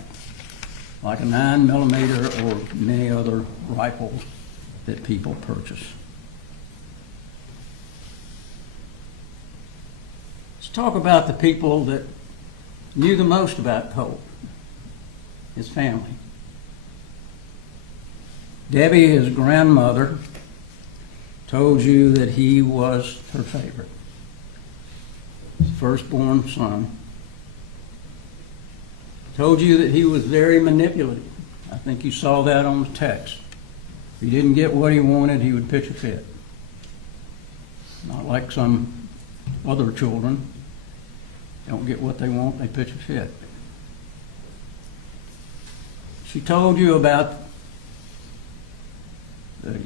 like a 9mm or many other rifles that people purchase. Let's talk about the people that knew the most about Colt, his family. Debbie, his grandmother, told you that he was her favorite, his firstborn son. Told you that he was very manipulative. I think you saw that on the text. If he didn't get what he wanted, he would pitch a fit. Not like some other children. Don't get what they want, they pitch a fit. She told you about the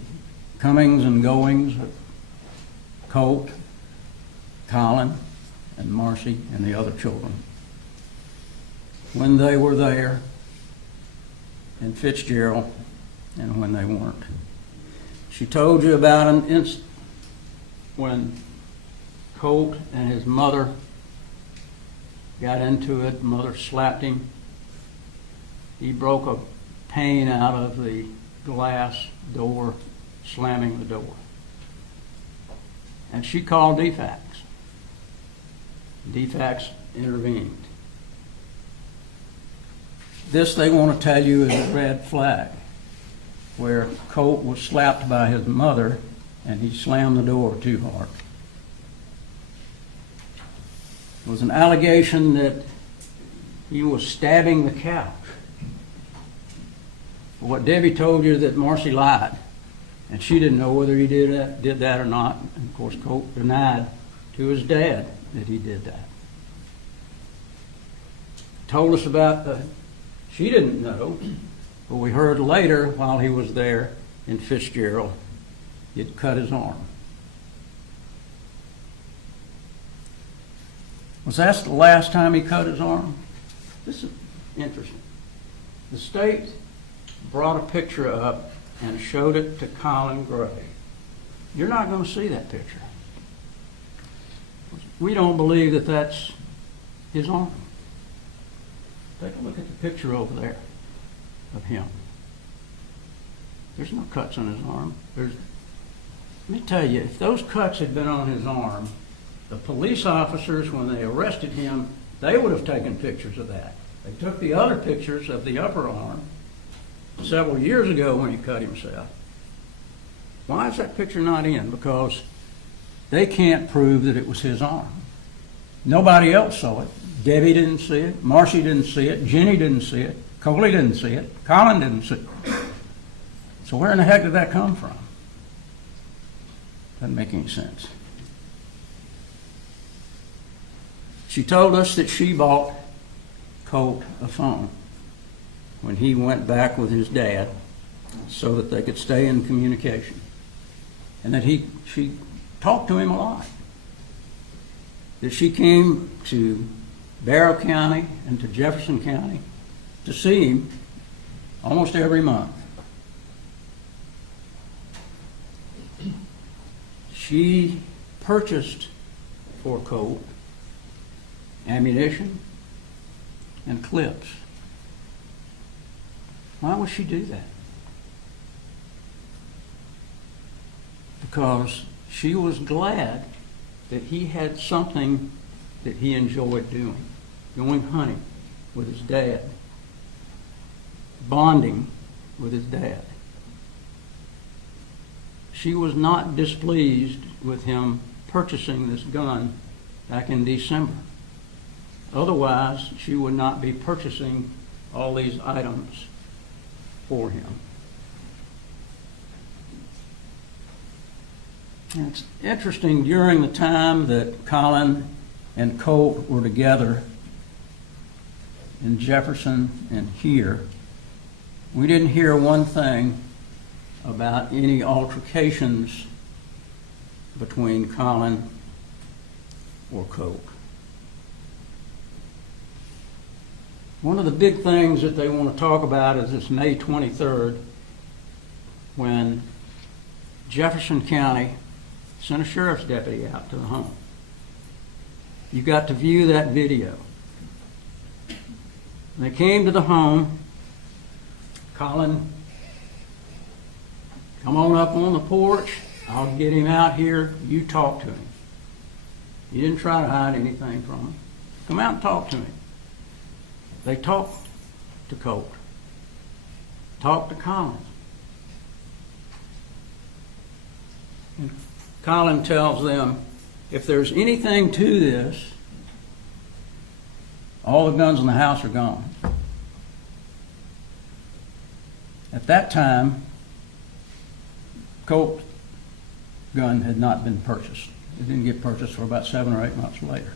comings and goings of Colt, Colin, and Marcy, and the other children. when they were there in Fitzgerald and when they weren't. She told you about an incident when Colt and his mother got into it. Mother slapped him. He broke a pane out of the glass door, slamming the door. And she called DFAX. DFAX intervened. This, they want to tell you, is a red flag, where Colt was slapped by his mother and he slammed the door too hard. It was an allegation that he was stabbing the couch. What Debbie told you, that Marcy lied, and she didn't know whether he did that or not. And of course, Colt denied to his dad that he did that. Told us about she didn't know, but we heard later while he was there in Fitzgerald, he'd cut his arm. Was that the last time he cut his arm? This is interesting. The state brought a picture up and showed it to Colin Gray. You're not going to see that picture. We don't believe that that's his arm. Take a look at the picture over there of him. There's no cuts on his arm. Let me tell you, if those cuts had been on his arm, the police officers, when they arrested him, they would have taken pictures of that. They took the other pictures of the upper arm several years ago when he cut himself. Why is that picture not in? Because they can't prove that it was his arm. Nobody else saw it. Debbie didn't see it. Marcy didn't see it. Jenny didn't see it. Coley didn't see it. Colin didn't see it. So where in the heck did that come from? Doesn't make any sense. She told us that she bought Colt a phone when he went back with his dad so that they could stay in communication. And that she talked to him a lot. That she came to Barrow County and to Jefferson County to see him almost every month. She purchased for Colt ammunition and clips. Why would she do that? Because she was glad that he had something that he enjoyed doing. Going hunting with his dad. Bonding with his dad. She was not displeased with him purchasing this gun back in December. Otherwise, she would not be purchasing all these items for him. And it's interesting, during the time that Colin and Colt were together in Jefferson and here, we didn't hear one thing about any altercations between Colin or Colt. One of the big things that they want to talk about is this May 23rd, when Jefferson County sent a sheriff's deputy out to the home. You got to view that video. When they came to the home, Colin, come on up on the porch. I'll get him out here. You talk to him. You didn't try to hide anything from him. Come out and talk to him. They talked to Colt. Talked to Colin. And Colin tells them, if there's anything to this, all the guns in the house are gone. At that time, Colt's gun had not been purchased. It didn't get purchased for about 7 or 8 months later.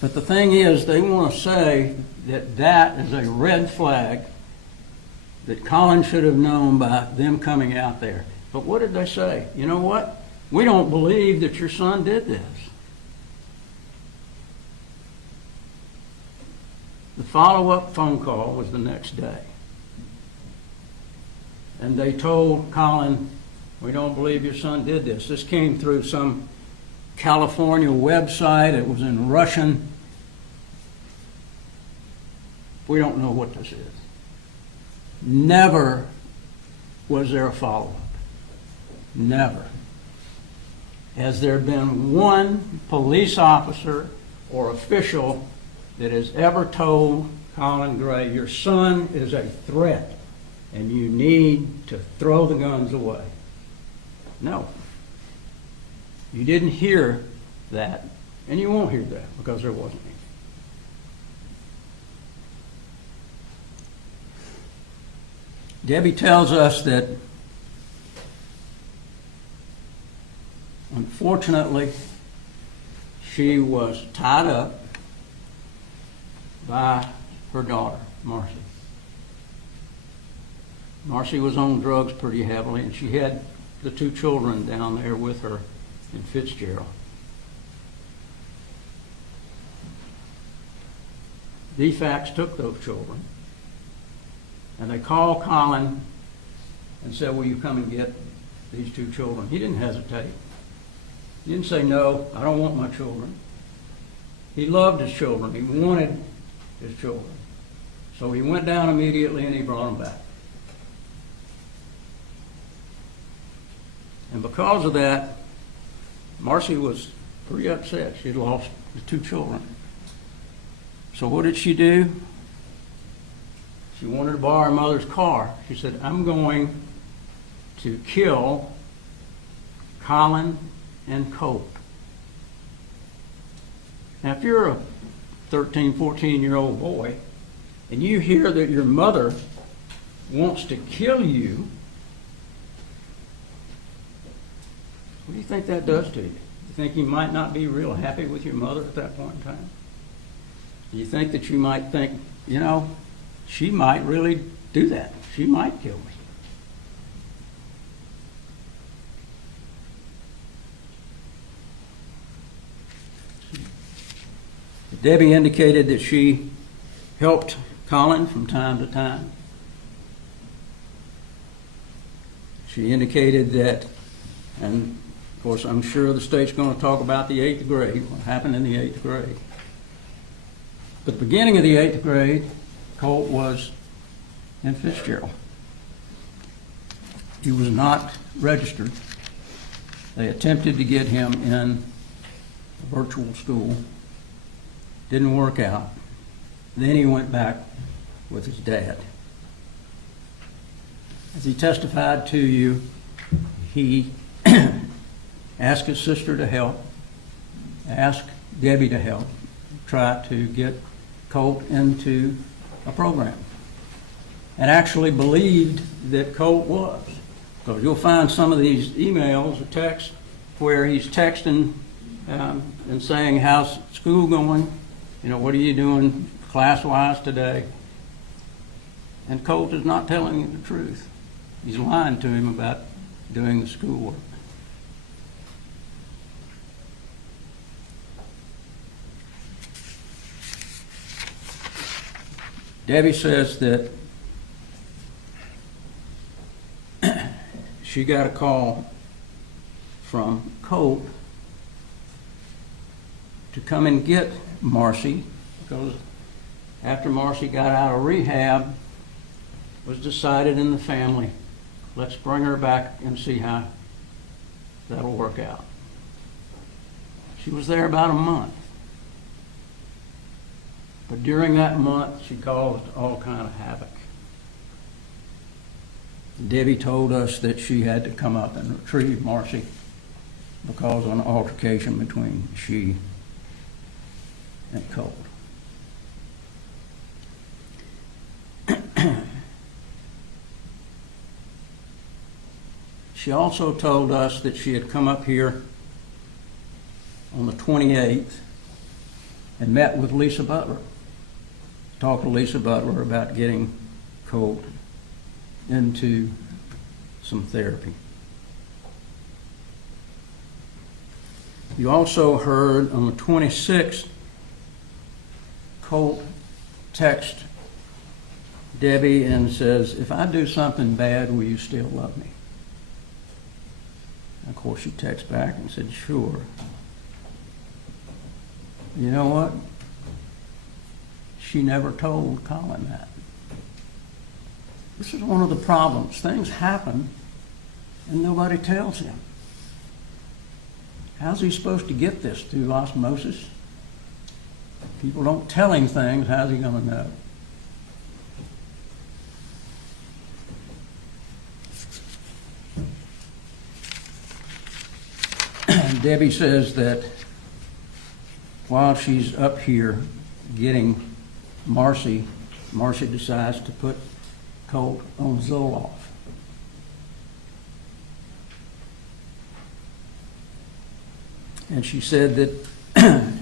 But the thing is, they want to say that that is a red flag that Colin should have known by them coming out there. But what did they say? You know what? We don't believe that your son did this. The follow-up phone call was the next day. And they told Colin, we don't believe your son did this. This came through some California website. It was in Russian. We don't know what this is. Never was there a follow-up. Never. Has there been one police officer or official that has ever told Colin Gray, your son is a threat and you need to throw the guns away? No. You didn't hear that, and you won't hear that because there wasn't any. Debbie tells us that unfortunately she was tied up by her daughter, Marcy. Marcy was on drugs pretty heavily, and she had the two children down there with her in Fitzgerald. DFACS took those children, and they called Colin and said, will you come and get these two children? He didn't hesitate. He didn't say, no, I don't want my children. He loved his children. He wanted his children. So he went down immediately and he brought them back. And because of that, Marcy was pretty upset. She'd lost the two children. So what did she do? She wanted to borrow her mother's car. She said, I'm going to kill Colin and Colt. Now, if you're a 13, 14-year-old boy and you hear that your mother wants to kill you, what do you think that does to you? You think you might not be real happy with your mother at that point in time? Do you think that you might think, you know, she might really do that. She might kill me. Debbie indicated that she helped Colin from time to time. She indicated that, and of course I'm sure the state's going to talk about the 8th grade, what happened in the 8th grade. But at the beginning of the 8th grade, Colt was in Fitzgerald. He was not registered. They attempted to get him in a virtual school. Didn't work out. Then he went back with his dad. As he testified to you, he asked his sister to help, asked Debbie to help, try to get Colt into a program, and actually believed that Colt was. Because you'll find some of these emails or texts where he's texting and saying, how's school going? You know, what are you doing class-wise today? And Colt is not telling him the truth. He's lying to him about doing the schoolwork. Debbie says that she got a call from Colt to come and get Marcy, because after Marcy got out of rehab, it was decided in the family, let's bring her back and see how that'll work out. She was there about a month. But during that month, she caused all kind of havoc. Debbie told us that she had to come up and retrieve Marcy because of an altercation between she and Colt. She also told us that she had come up here on the 28th and met with Lisa Butler. Talked to Lisa Butler about getting Colt into some therapy. You also heard on the 26th, Colt texts Debbie and says, "If I do something bad, will you still love me?" And of course, she texts back and said, "Sure." You know what? She never told Colin that. This is one of the problems. Things happen and nobody tells him. How's he supposed to get this? Through osmosis? People don't tell him things. How's he going to know? And Debbie says that while she's up here getting Marcy decides to put Colt on Zoloft. And she said that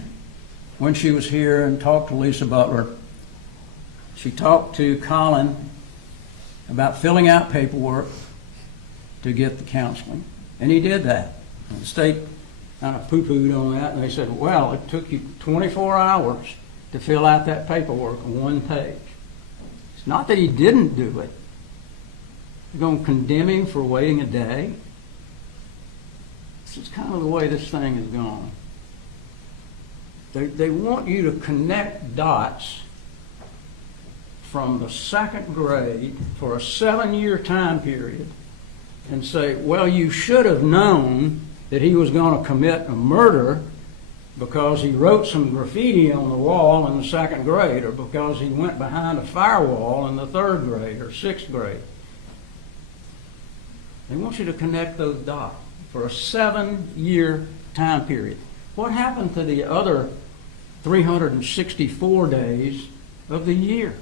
when she was here and talked to Lisa Butler, she talked to Colin about filling out paperwork to get the counseling. And he did that. And the state kind of poo-pooed on that, and they said, well, it took you 24 hours to fill out that paperwork on one page. It's not that he didn't do it. You're going to condemn him for waiting a day? This is kind of the way this thing has gone. They want you to connect dots from the second grade for a 7-year time period and say, well, you should have known that he was going to commit a murder because he wrote some graffiti on the wall in the second grade, or because he went behind a firewall in the third grade or sixth grade. They want you to connect those dots for a 7-year time period. What happened to the other 364 days of the year?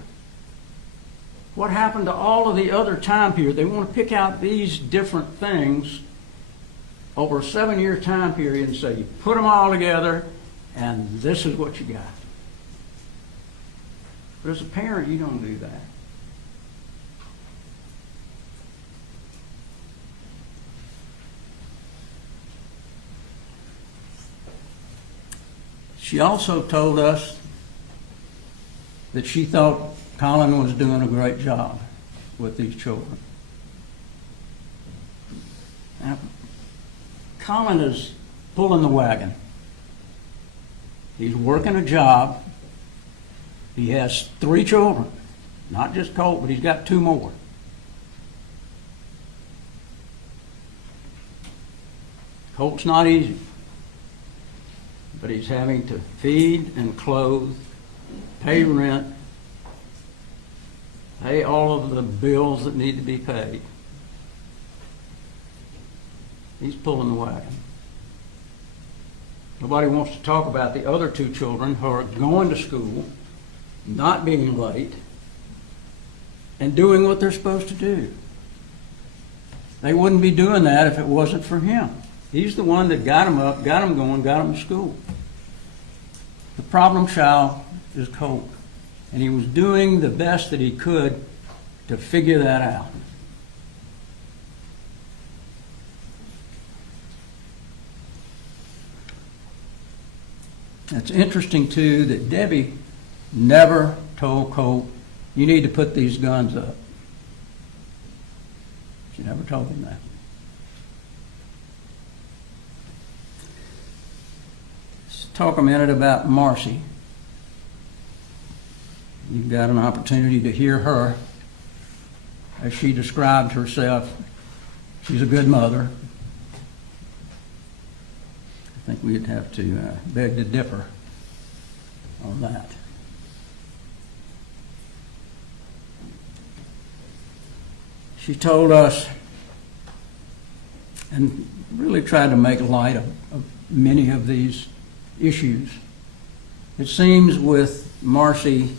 What happened to all of the other time period? They want to pick out these different things over a 7-year time period and say, you put them all together and this is what you got. But as a parent, you don't do that. She also told us that she thought Colin was doing a great job with these children. Now, Colin is pulling the wagon. He's working a job. He has 3 children, not just Colt, but he's got 2 more. Colt's not easy, but he's having to feed and clothe, pay rent, pay all of the bills that need to be paid. He's pulling the wagon. Nobody wants to talk about the other 2 children who are going to school, not being late, and doing what they're supposed to do. They wouldn't be doing that if it wasn't for him. He's the one that got them up, got them going, got them to school. The problem child is Colt, and he was doing the best that he could to figure that out. It's interesting, too, that Debbie never told Colt, you need to put these guns up. She never told him that. Let's talk a minute about Marcy. You've got an opportunity to hear her as she described herself. She's a good mother. I think we'd have to beg to differ on that. She told us, and really tried to make light of many of these issues. It seems with Marcy,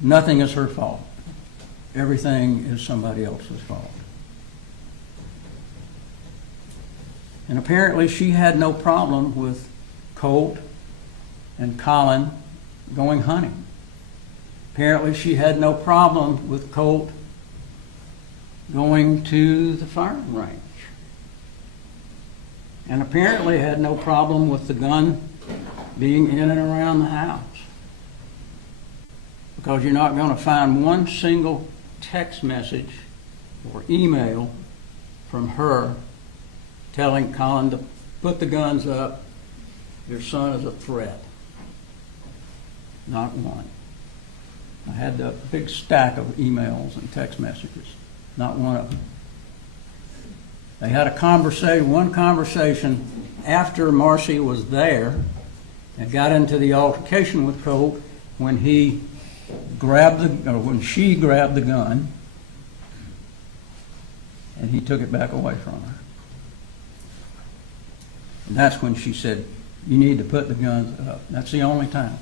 nothing is her fault. Everything is somebody else's fault. And apparently she had no problem with Colt and Colin going hunting. Apparently she had no problem with Colt going to the firing range. And apparently had no problem with the gun being in and around the house. because you're not going to find one single text message or email from her telling Colin to put the guns up, your son is a threat. Not one. I had the big stack of emails and text messages. Not one of them. They had one conversation after Marcy was there and got into the altercation with Colt when she grabbed the gun and he took it back away from her. And that's when she said, "You need to put the guns up." That's the only time.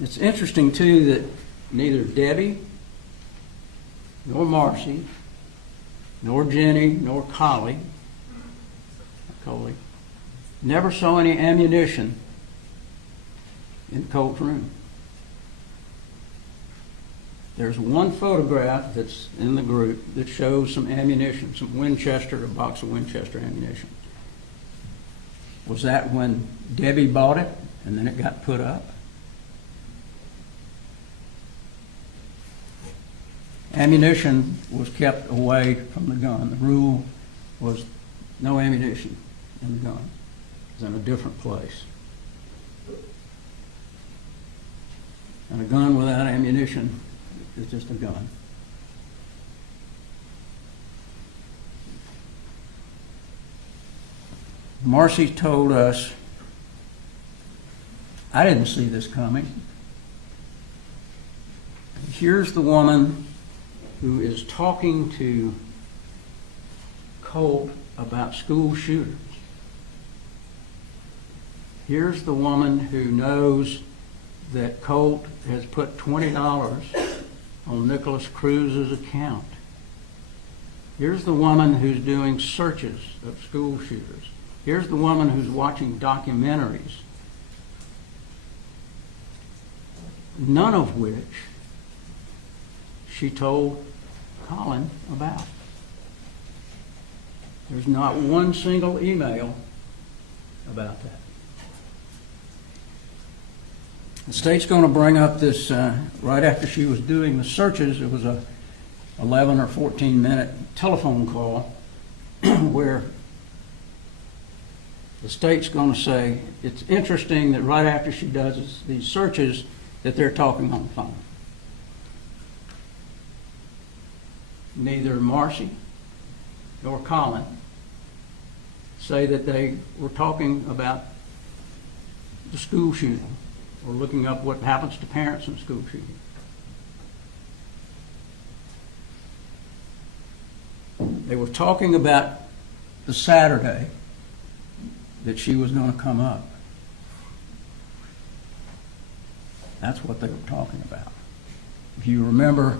It's interesting, too, that neither Debbie, nor Marcy, nor Jenny, nor Colin never saw any ammunition in Colt's room. There's one photograph that's in the group that shows some ammunition, a box of Winchester ammunition. Was that when Debbie bought it and then it got put up? Ammunition was kept away from the gun. The rule was no ammunition in the gun. It was in a different place. And a gun without ammunition is just a gun. Marcy told us, "I didn't see this coming." Here's the woman who is talking to Colt about school shooters. Here's the woman who knows that Colt has put $20 on Nicholas Cruz's account. Here's the woman who's doing searches of school shooters. Here's the woman who's watching documentaries, none of which she told Colin about. There's not one single email about that. The state's going to bring up this right after she was doing the searches. It was a 11 or 14 minute telephone call where the state's going to say it's interesting that right after she does these searches that they're talking on the phone. Neither Marcy nor Colin say that they were talking about the school shooting or looking up what happens to parents in school shooting. They were talking about the Saturday that she was going to come up. That's what they were talking about. If you remember,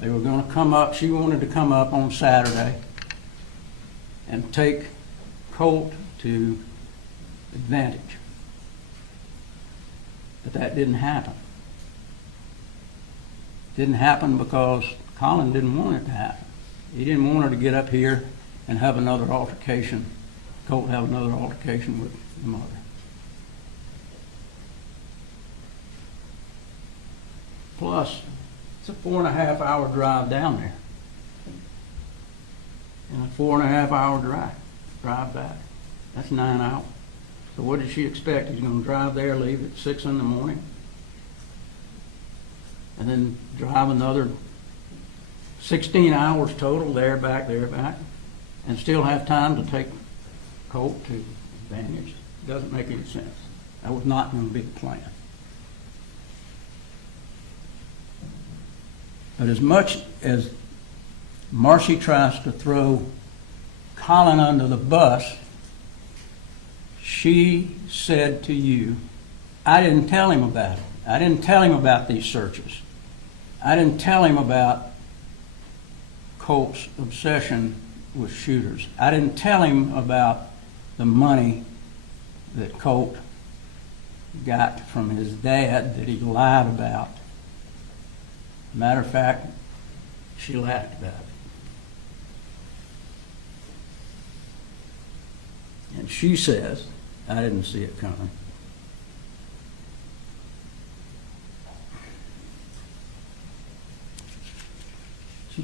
they were going to come up, she wanted to come up on Saturday and take Colt to Advantage. But that didn't happen. It didn't happen because Colin didn't want it to happen. He didn't want her to get up here and have another altercation, Colt have another altercation with the mother. Plus, it's a 4.5 hour drive down there. And a 4.5 hour drive back. That's 9 hours. So what did she expect? He's going to drive there, leave at 6 in the morning, and then drive another 16 hours total, there, back, and still have time to take Colt to Advantage. Doesn't make any sense. That was not going to be the plan. But as much as Marcy tries to throw Colin under the bus, she said to you, "I didn't tell him about it. I didn't tell him about these searches. I didn't tell him about Colt's obsession with shooters. I didn't tell him about the money that Colt got from his dad that he lied about." Matter of fact, she laughed about it. And she says, "I didn't see it coming."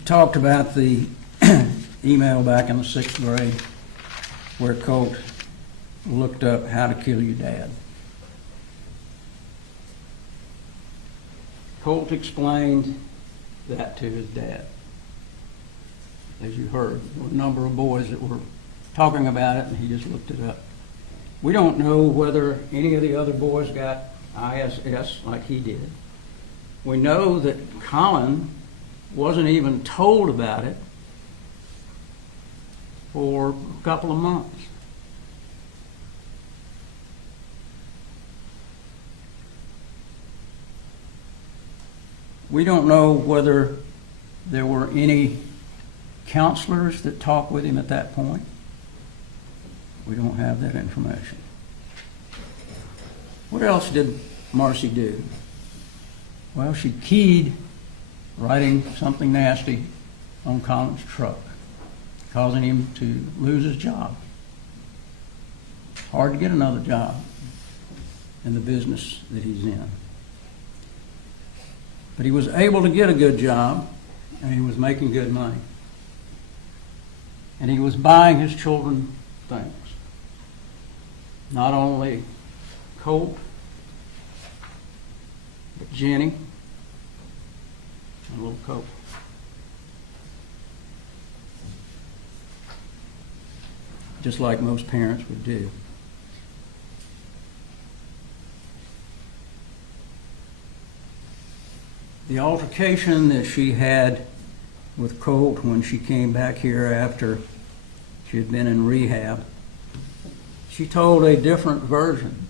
talked about the email back in the 6th grade where Colt looked up how to kill your dad. Colt explained that to his dad. As you heard, there were a number of boys that were talking about it, and he just looked it up. We don't know whether any of the other boys got ISS like he did. We know that Colin wasn't even told about it for a couple of months. We don't know whether there were any counselors that talked with him at that point. We don't have that information. What else did Marcy do? Well, she keyed writing something nasty on Colin's truck, causing him to lose his job. Hard to get another job in the business that he's in. But he was able to get a good job, and he was making good money. And he was buying his children things. Not only Colt, but Jenny and little Colt. Just like most parents would do. The altercation that she had with Colt when she came back here after she had been in rehab, she told a different version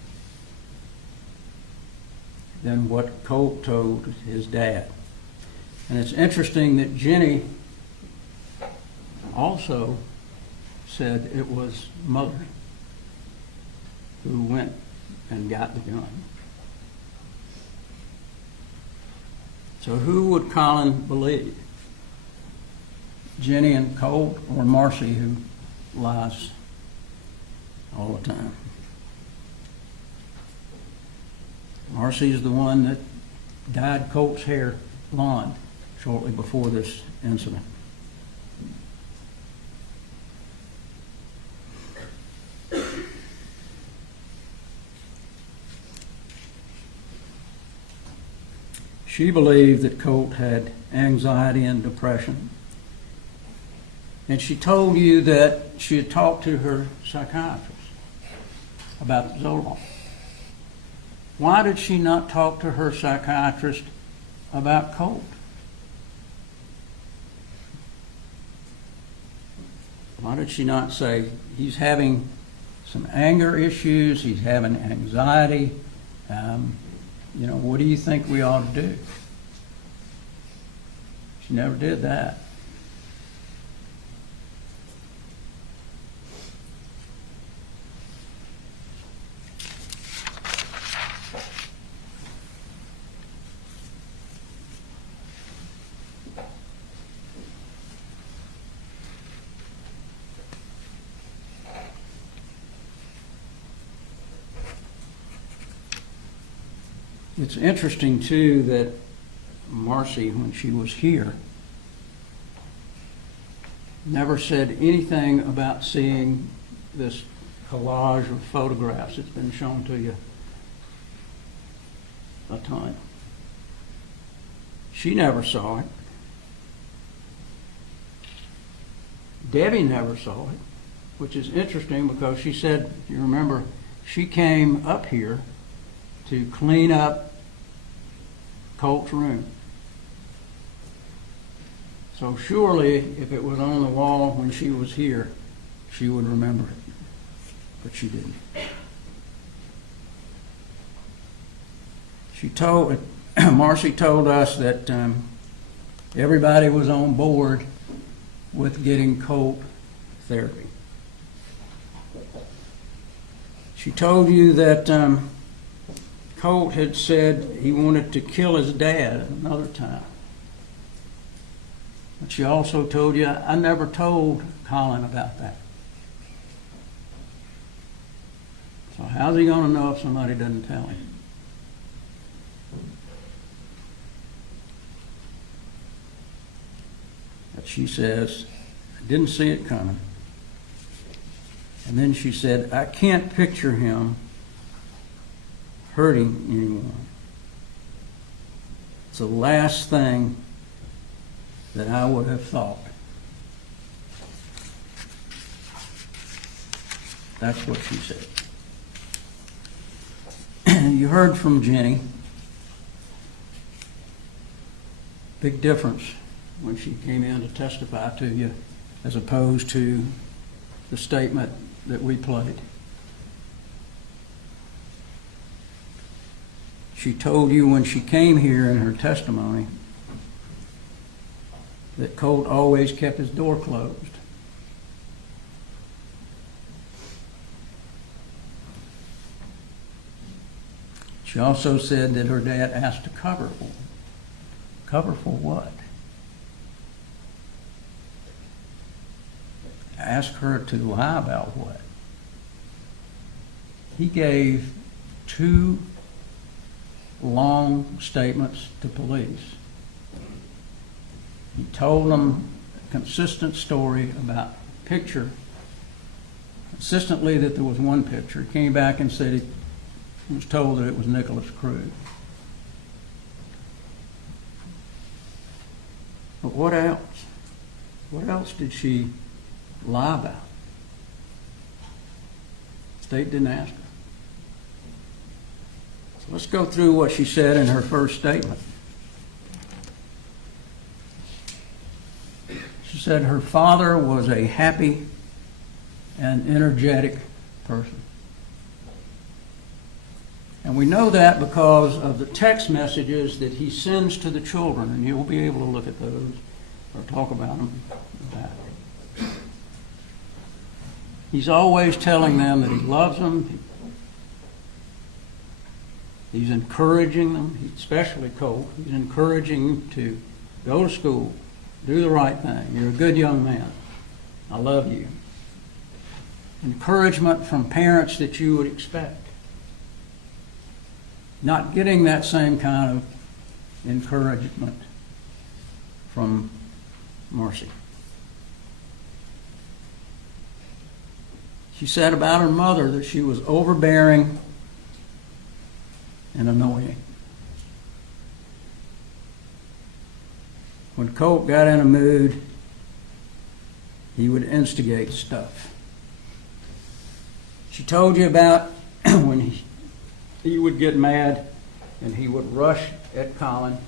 than what Colt told his dad. And it's interesting that Jenny also said it was Mother who went and got the gun. So who would Colin believe? Jenny and Colt, or Marcy, who lies all the time? Marcy is the one that dyed Colt's hair blonde shortly before this incident. She believed that Colt had anxiety and depression. And she told you that she had talked to her psychiatrist about Zoloft. Why did she not talk to her psychiatrist about Colt? Why did she not say, he's having some anger issues, he's having anxiety, what do you think we ought to do? She never did that. It's interesting, too, that Marcy, when she was here, never said anything about seeing this collage of photographs that's been shown to you a ton. She never saw it. Debbie never saw it, which is interesting because she said, if you remember, she came up here to clean up Colt's room. So surely, if it was on the wall when she was here, she would remember it. But she didn't. Marcy told us that everybody was on board with getting Colt therapy. She told you that Colt had said he wanted to kill his dad another time. But she also told you, I never told Colin about that. So how's he going to know if somebody doesn't tell him? she says, I didn't see it coming. And then she said, I can't picture him hurting anyone. It's the last thing that I would have thought. That's what she said. You heard from Jenny. Big difference when she came in to testify to you as opposed to the statement that we played. She told you when she came here in her testimony that Colt always kept his door closed. She also said that her dad asked to cover for him. Cover for what? Ask her to lie about what? He gave 2 long statements to police. He told them a consistent story about picture, consistently that there was one picture. He came back and said he was told that it was Nicholas Cruz. But what else? What else did she lie about? State didn't ask her. So let's go through what she said in her first statement. She said her father was a happy and energetic person. And we know that because of the text messages that he sends to the children, and you'll be able to look at those or talk about them. He's always telling them that he loves them. He's encouraging them, especially Colt. He's encouraging him to go to school, do the right thing. You're a good young man. I love you. Encouragement from parents that you would expect. Not getting that same kind of encouragement from Marcy. She said about her mother that she was overbearing and annoying. When Colt got in a mood, he would instigate stuff. She told you about when he would get mad and he would rush at Colin,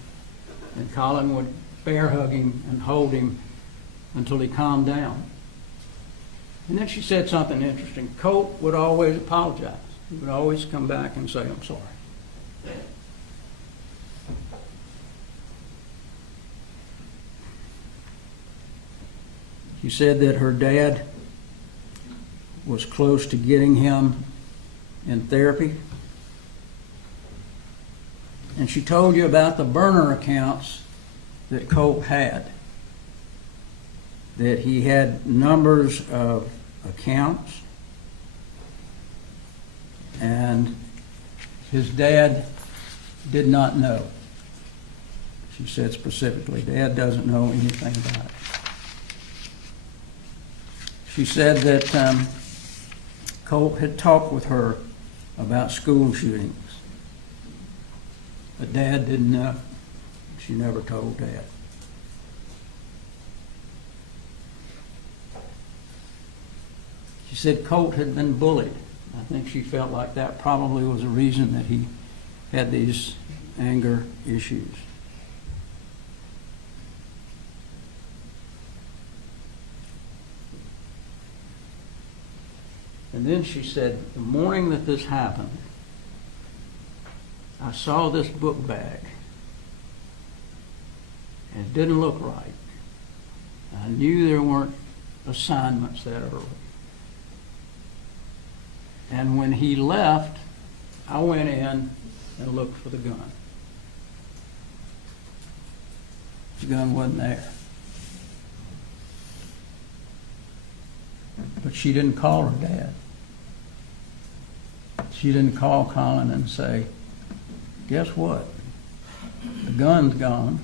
and Colin would bear hug him and hold him until he calmed down. And then she said something interesting. Colt would always apologize. He would always come back and say, I'm sorry. She said that her dad was close to getting him in therapy. And she told you about the burner accounts that Colt had. That he had numbers of accounts, and his dad did not know. She said specifically, Dad doesn't know anything about it. She said that Colt had talked with her about school shootings, but Dad didn't know. She never told Dad. She said Colt had been bullied. I think she felt like that probably was a reason that he had these anger issues. And then she said, the morning that this happened, I saw this book bag, and it didn't look right. I knew there weren't assignments that early. And when he left, I went in and looked for the gun. The gun wasn't there. But she didn't call her dad. She didn't call Colin and say, guess what? The gun's gone,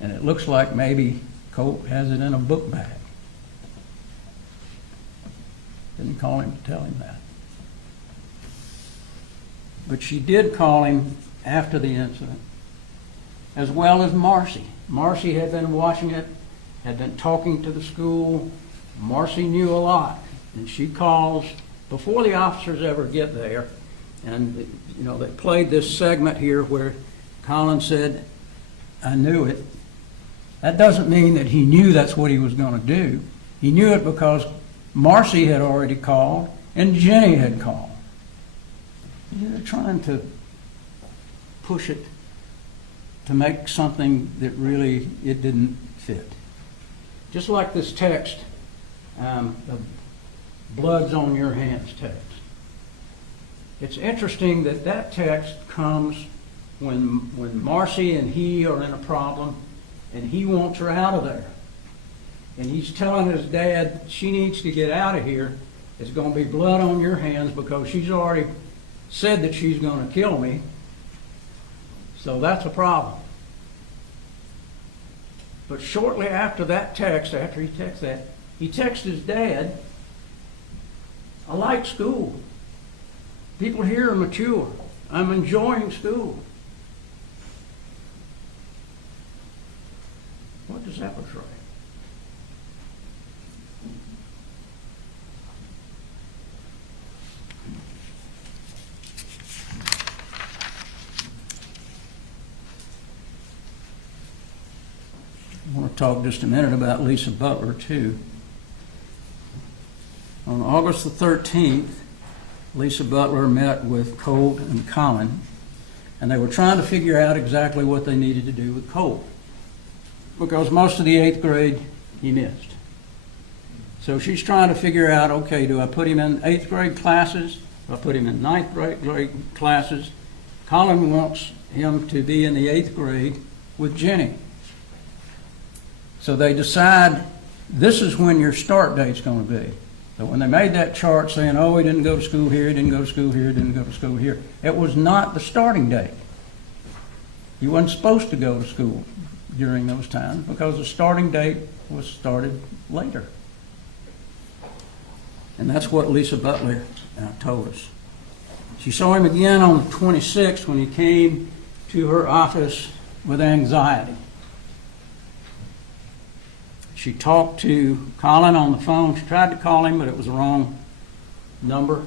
and it looks like maybe Colt has it in a book bag. Didn't call him to tell him that. But she did call him after the incident, as well as Marcy. Marcy had been watching it, had been talking to the school. Marcy knew a lot, and she calls before the officers ever get there. And, you know, they played this segment here where Colin said, "I knew it." That doesn't mean that he knew that's what he was going to do. He knew it because Marcy had already called and Jenny had called. They're trying to push it to make something that really it didn't fit. Just like this text, the blood's on your hands text. It's interesting that that text comes when Marcy and he are in a problem and he wants her out of there. And he's telling his dad, she needs to get out of here. It's going to be blood on your hands because she's already said that she's going to kill me. So that's a problem. But shortly after that text, after he texts that, he texts his dad, "I like school. People here are mature. I'm enjoying school." What does that portray? I want to talk just a minute about Lisa Butler, too. On August the 13th, Lisa Butler met with Colt and Colin, and they were trying to figure out exactly what they needed to do with Colt, because most of the 8th grade he missed. So she's trying to figure out, okay, do I put him in 8th grade classes? Do I put him in 9th grade classes? Colin wants him to be in the 8th grade with Jenny. So they decide this is when your start date's going to be. So when they made that chart saying, oh, he didn't go to school here, he didn't go to school here, he didn't go to school here, it was not the starting date. He wasn't supposed to go to school during those times because the starting date was started later. And that's what Lisa Butler told us. She saw him again on the 26th when he came to her office with anxiety. She talked to Colin on the phone. She tried to call him, but it was the wrong number.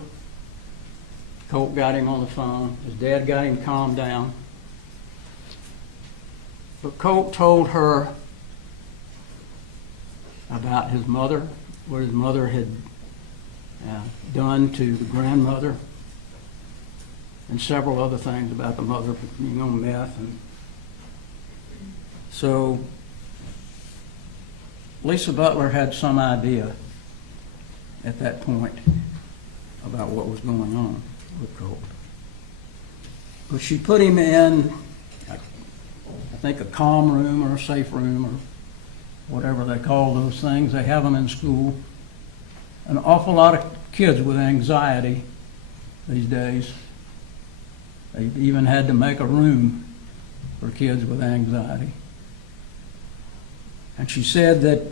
Colt got him on the phone. His dad got him calmed down. But Colt told her about his mother, what his mother had done to the grandmother, and several other things about the mother being on meth. And so Lisa Butler had some idea at that point about what was going on with Colt. But she put him in, I think, a calm room or a safe room or whatever they call those things. They have them in school. An awful lot of kids with anxiety these days. They even had to make a room for kids with anxiety. And she said that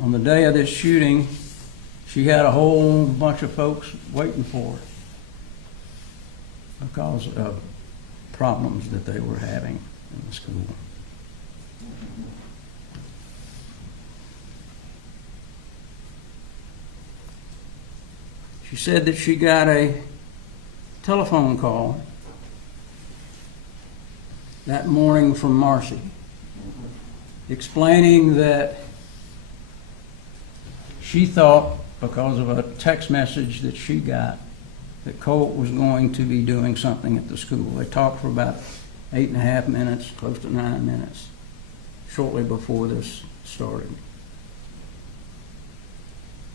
on the day of this shooting, she had a whole bunch of folks waiting for her because of problems that they were having in the school. She said that she got a telephone call that morning from Marcy, explaining that she thought, because of a text message that she got, that Colt was going to be doing something at the school. They talked for about 8.5 minutes, close to 9 minutes, shortly before this started.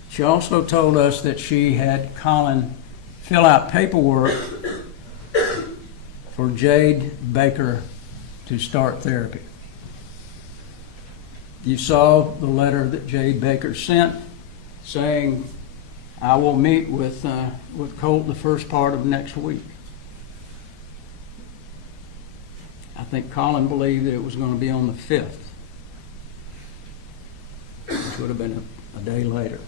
She also told us that she had Colin fill out paperwork for Jade Baker to start therapy. You saw the letter that Jade Baker sent saying, I will meet with Colt the first part of next week. I think Colin believed that it was going to be on the 5th. Could have been a day later.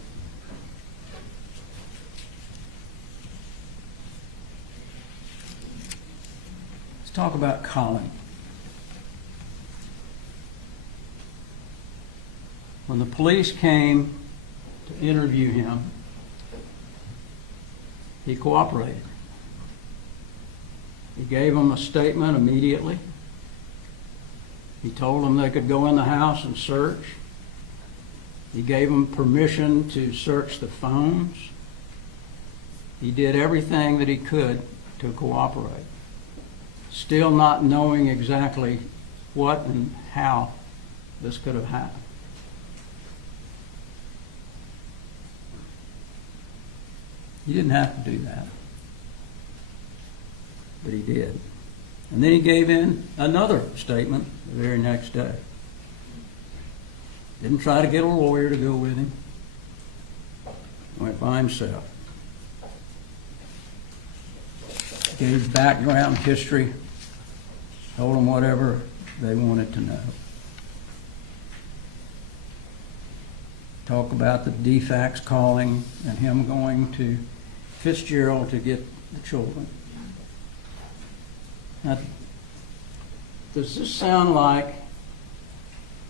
Let's talk about Colin. When the police came to interview him, he cooperated. He gave them a statement immediately. He told them they could go in the house and search. He gave them permission to search the phones. He did everything that he could to cooperate, still not knowing exactly what and how this could have happened. He didn't have to do that, but he did. And then he gave in another statement the very next day. Didn't try to get a lawyer to go with him. Went by himself. Gave background history, told them whatever they wanted to know. Talk about the defects calling and him going to Fitzgerald to get the children. Now, does this sound like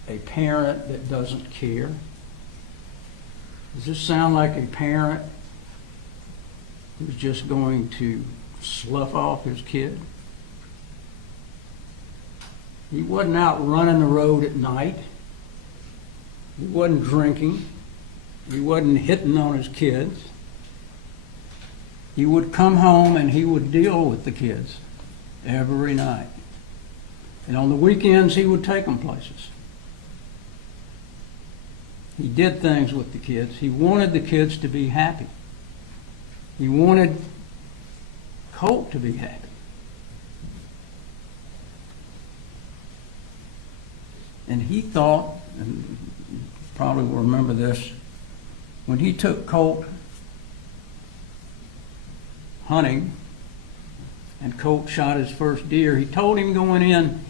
a parent that doesn't care? Does this sound like a parent who's just going to slough off his kid? He wasn't out running the road at night. He wasn't drinking. He wasn't hitting on his kids. He would come home and he would deal with the kids every night. And on the weekends, he would take them places. He did things with the kids. He wanted the kids to be happy. He wanted Colt to be happy. And he thought, and you probably will remember this, when he took Colt hunting and Colt shot his first deer, he told him going in,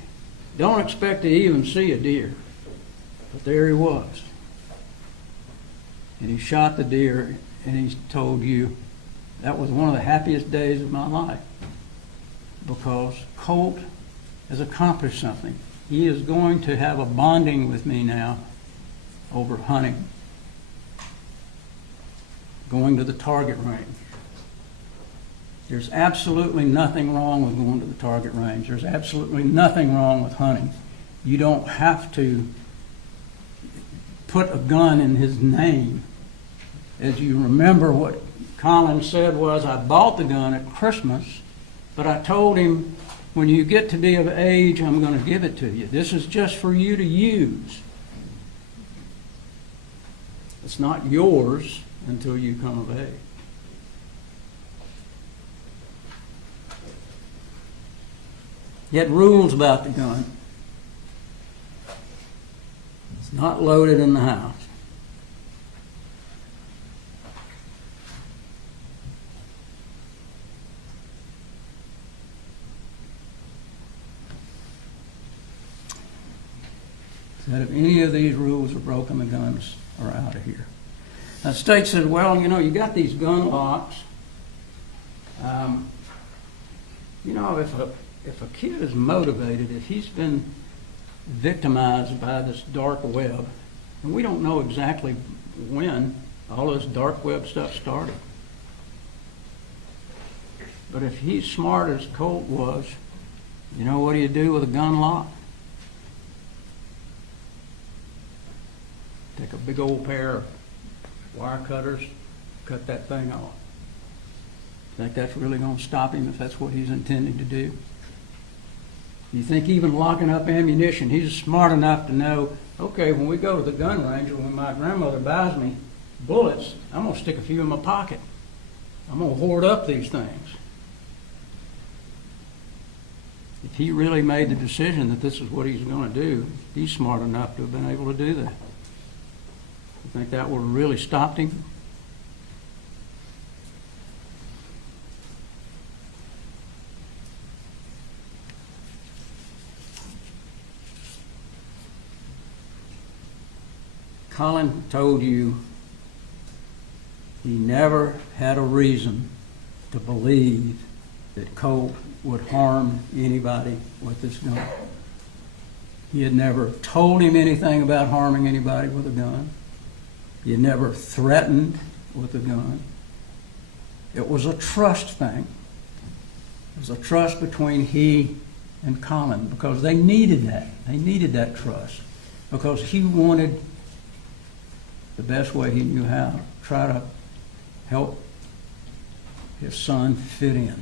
don't expect to even see a deer. But there he was. And he shot the deer, and he told you, that was one of the happiest days of my life, because Colt has accomplished something. He is going to have a bonding with me now over hunting, going to the target range. There's absolutely nothing wrong with going to the target range. There's absolutely nothing wrong with hunting. You don't have to put a gun in his name. As you remember, what Colin said was, I bought the gun at Christmas, but I told him, when you get to be of age, I'm going to give it to you. This is just for you to use. It's not yours until you come of age. Yet rules about the gun. It's not loaded in the house. That if any of these rules are broken, the guns are out of here. Now, the state said, well, you know, you got these gun locks. You know, if a kid is motivated, if he's been victimized by this dark web, and we don't know exactly when all this dark web stuff started, but if he's smart as Colt was, you know what do you do with a gun lock? Take a big old pair of wire cutters, cut that thing off. Think that's really going to stop him if that's what he's intending to do? You think even locking up ammunition, he's smart enough to know, okay, when we go to the gun range, or when my grandmother buys me bullets, I'm going to stick a few in my pocket. I'm going to hoard up these things. If he really made the decision that this is what he's going to do, he's smart enough to have been able to do that. You think that would have really stopped him? Colin told you he never had a reason to believe that Colt would harm anybody with this gun. He had never told him anything about harming anybody with a gun. He had never threatened with a gun. It was a trust thing. It was a trust between he and Colin because they needed that. They needed that trust because he wanted, the best way he knew how, to try to help his son fit in,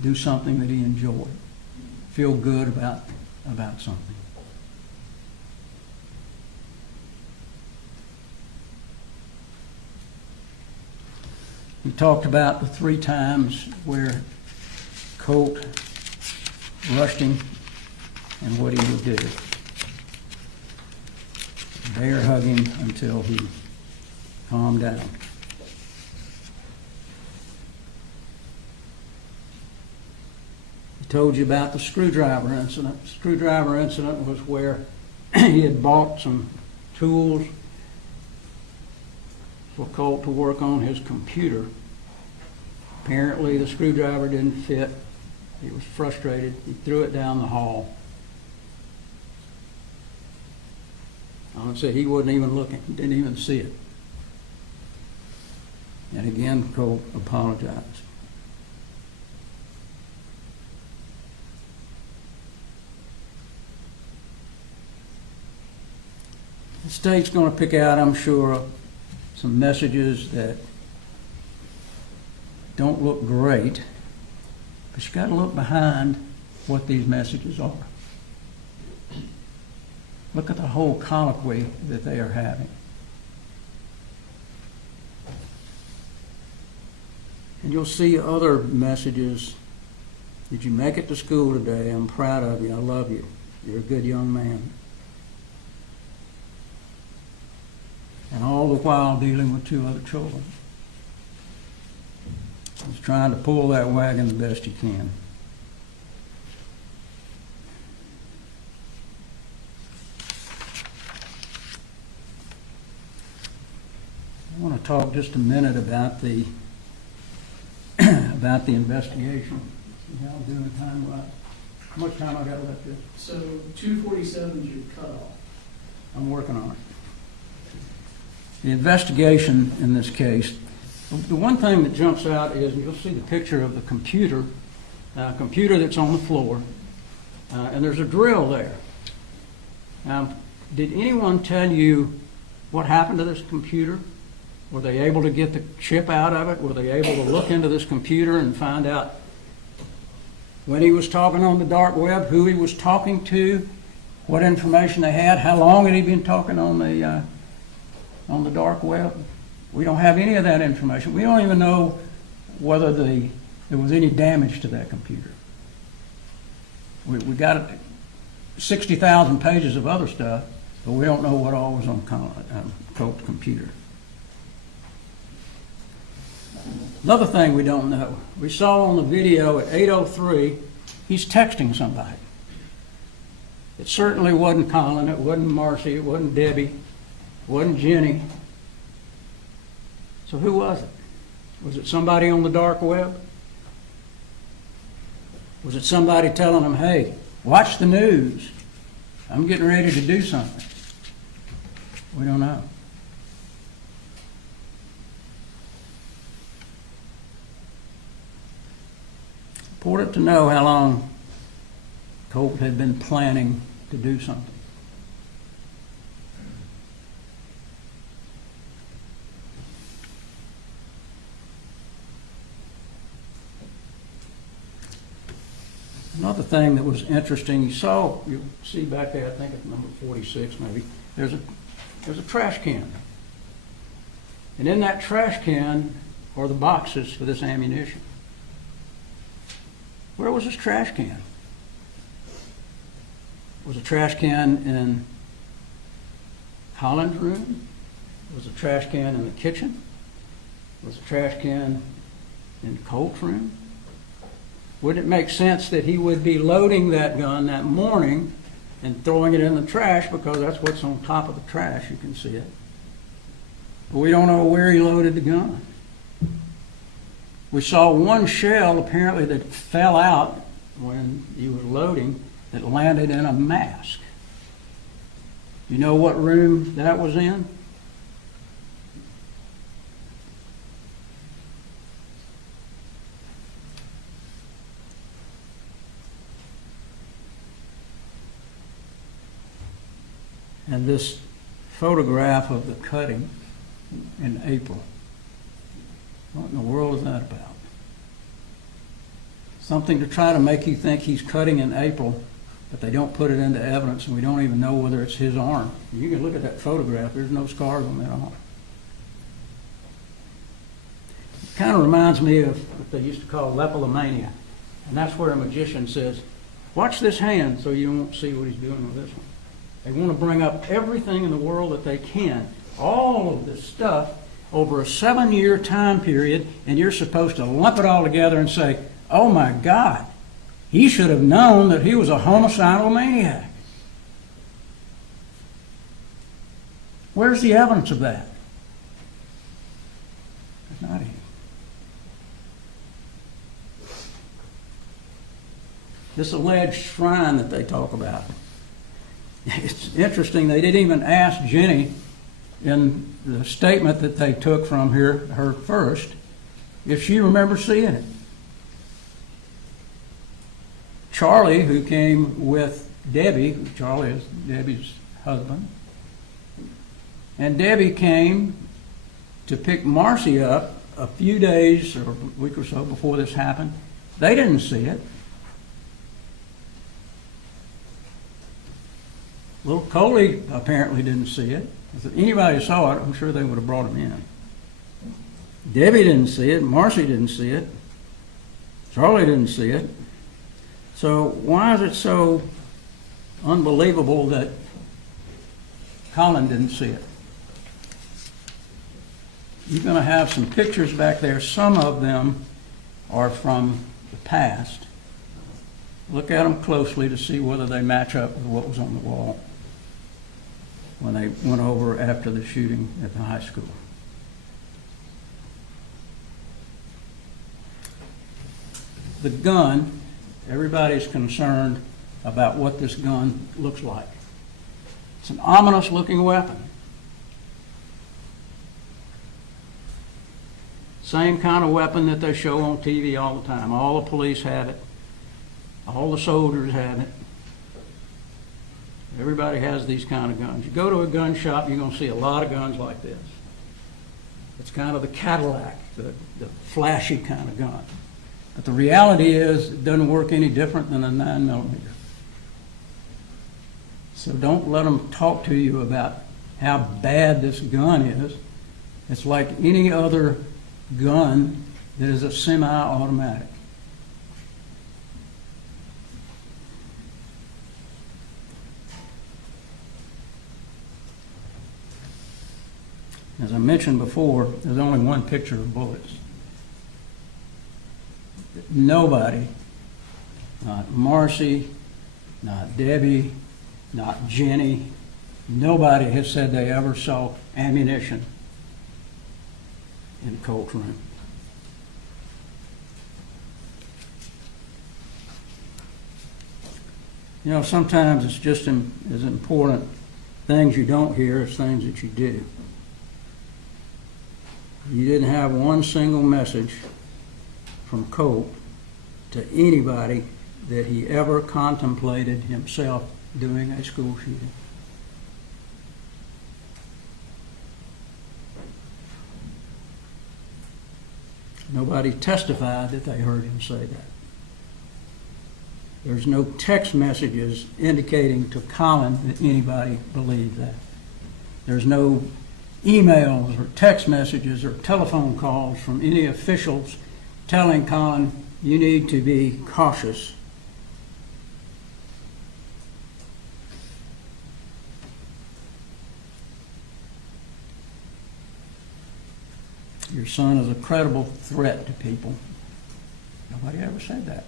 do something that he enjoyed, feel good about something. We talked about the 3 times where Colt rushed him and what he would do. Bear hug him until he calmed down. He told you about the screwdriver incident. The screwdriver incident was where he had bought some tools for Colt to work on his computer. Apparently the screwdriver didn't fit. He was frustrated. He threw it down the hall. Colin said he wasn't even looking, didn't even see it. And again, Colt apologized. The state's going to pick out, I'm sure, some messages that don't look great, but you got to look behind what these messages are. Look at the whole colloquy that they are having. And you'll see other messages. Did you make it to school today? I'm proud of you. I love you. You're a good young man. And all the while dealing with 2 other children. He's trying to pull that wagon the best he can. I want to talk just a minute about the about the investigation. See how I'm doing time-wise. How much time I got left here? So 247 is your cutoff. I'm working on it. The investigation in this case, the one thing that jumps out is, and you'll see the picture of the computer that's on the floor, and there's a drill there. Now, did anyone tell you what happened to this computer? Were they able to get the chip out of it? Were they able to look into this computer and find out when he was talking on the dark web, who he was talking to, what information they had, how long had he been talking on the dark web? We don't have any of that information. We don't even know whether there was any damage to that computer. We got 60,000 pages of other stuff, but we don't know what all was on Colt's computer. Another thing we don't know, we saw on the video at 8:03, he's texting somebody. It certainly wasn't Colin, it wasn't Marcy, it wasn't Debbie, it wasn't Jenny. So who was it? Was it somebody on the dark web? Was it somebody telling them, hey, watch the news, I'm getting ready to do something? We don't know. Important to know how long Colt had been planning to do something. Another thing that was interesting, you see back there, I think it's number 46 maybe, there's a trash can. And in that trash can are the boxes for this ammunition. Where was this trash can? Was a trash can in Colin's room? Was a trash can in the kitchen? Was a trash can in Colt's room? Wouldn't it make sense that he would be loading that gun that morning and throwing it in the trash because that's what's on top of the trash, you can see it. But we don't know where he loaded the gun. We saw one shell apparently that fell out when he was loading that landed in a mask. You know what room that was in? And this photograph of the cutting in April. What in the world is that about? Something to try to make you think he's cutting in April, but they don't put it into evidence, and we don't even know whether it's his arm. You can look at that photograph. There's no scars on that arm. It kind of reminds me of what they used to call leptomania, and that's where a magician says, watch this hand so you won't see what he's doing with this one. They want to bring up everything in the world that they can, all of this stuff, over a 7-year time period, and you're supposed to lump it all together and say, oh my God, he should have known that he was a homicidal maniac. Where's the evidence of that? There's not any. This alleged shrine that they talk about. It's interesting, they didn't even ask Jenny in the statement that they took from her first if she remembers seeing it. Charlie, who came with Debbie, Charlie is Debbie's husband, and Debbie came to pick Marcy up a few days or a week or so before this happened. They didn't see it. Little Coley apparently didn't see it. If anybody saw it, I'm sure they would have brought him in. Debbie didn't see it. Marcy didn't see it. Charlie didn't see it. So why is it so unbelievable that Colin didn't see it? You're going to have some pictures back there. Some of them are from the past. Look at them closely to see whether they match up with what was on the wall when they went over after the shooting at the high school. The gun, everybody's concerned about what this gun looks like. It's an ominous looking weapon. Same kind of weapon that they show on TV all the time. All the police have it. All the soldiers have it. Everybody has these kind of guns. You go to a gun shop, you're going to see a lot of guns like this. It's kind of the Cadillac, the flashy kind of gun. But the reality is it doesn't work any different than a 9mm. So don't let them talk to you about how bad this gun is. It's like any other gun that is a semi-automatic. As I mentioned before, there's only one picture of bullets. Nobody, not Marcy, not Debbie, not Jenny, nobody has said they ever saw ammunition in Colt's room. You know, sometimes it's just as important things you don't hear as things that you do. You didn't have one single message from Colt to anybody that he ever contemplated himself doing a school shooting. Nobody testified that they heard him say that. There's no text messages indicating to Colin that anybody believed that. There's no emails or text messages or telephone calls from any officials telling Colin, you need to be cautious. Your son is a credible threat to people. Nobody ever said that.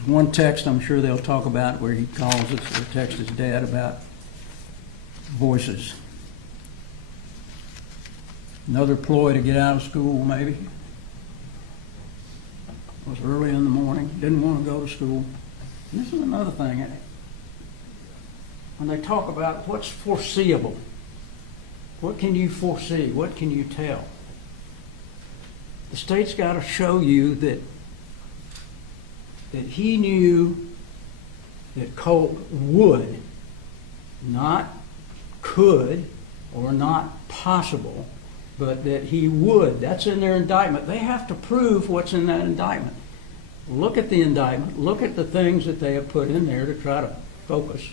There's one text I'm sure they'll talk about where he calls us, or texts his dad about voices. Another ploy to get out of school, maybe. It was early in the morning, didn't want to go to school. And this is another thing. When they talk about what's foreseeable, what can you foresee? What can you tell? The state's got to show you that he knew that Colt would, not could or not possible, but that he would. That's in their indictment. They have to prove what's in that indictment. Look at the indictment. Look at the things that they have put in there to try to focus.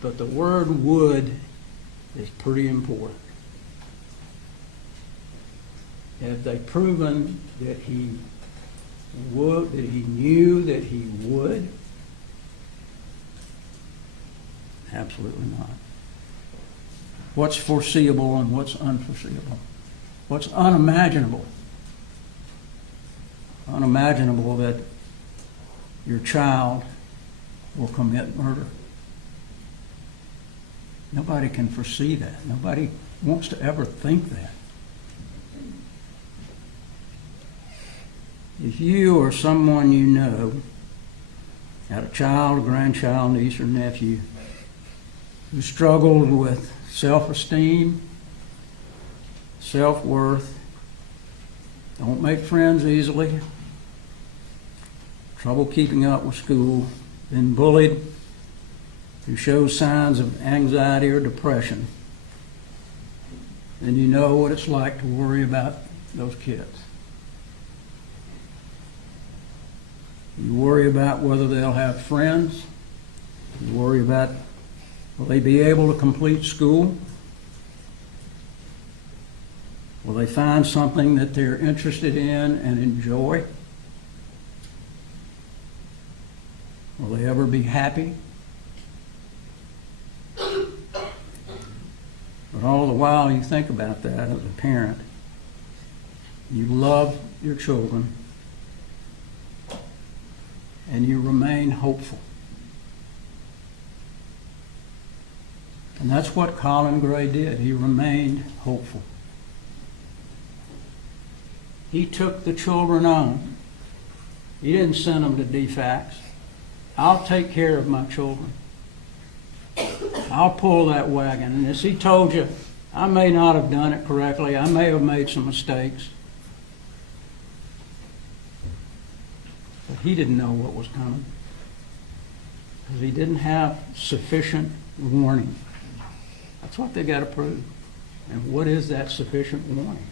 But the word would is pretty important. Have they proven that he would, that he knew that he would? Absolutely not. What's foreseeable and what's unforeseeable? What's unimaginable? Unimaginable that your child will commit murder. Nobody can foresee that. Nobody wants to ever think that. If you or someone you know had a child, a grandchild, niece, or nephew who struggled with self-esteem, self-worth, don't make friends easily, trouble keeping up with school, been bullied, who shows signs of anxiety or depression, then you know what it's like to worry about those kids. You worry about whether they'll have friends. You worry about, will they be able to complete school? Will they find something that they're interested in and enjoy? Will they ever be happy? But all the while you think about that as a parent, you love your children, and you remain hopeful. And that's what Colin Gray did. He remained hopeful. He took the children on. He didn't send them to DFACS. I'll take care of my children. I'll pull that wagon. And as he told you, I may not have done it correctly. I may have made some mistakes. But he didn't know what was coming, because he didn't have sufficient warning. That's what they got to prove. And what is that sufficient warning?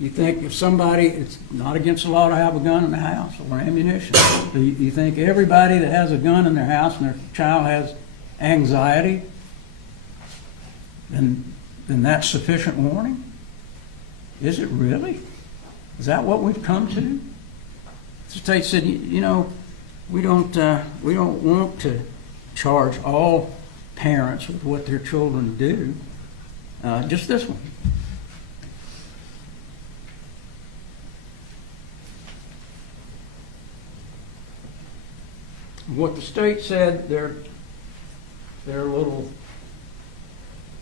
You think if somebody, it's not against the law to have a gun in the house or ammunition. Do you think everybody that has a gun in their house and their child has anxiety, then that's sufficient warning? Is it really? Is that what we've come to? The state said, you know, we don't want to charge all parents with what their children do. Just this one. What the state said, their little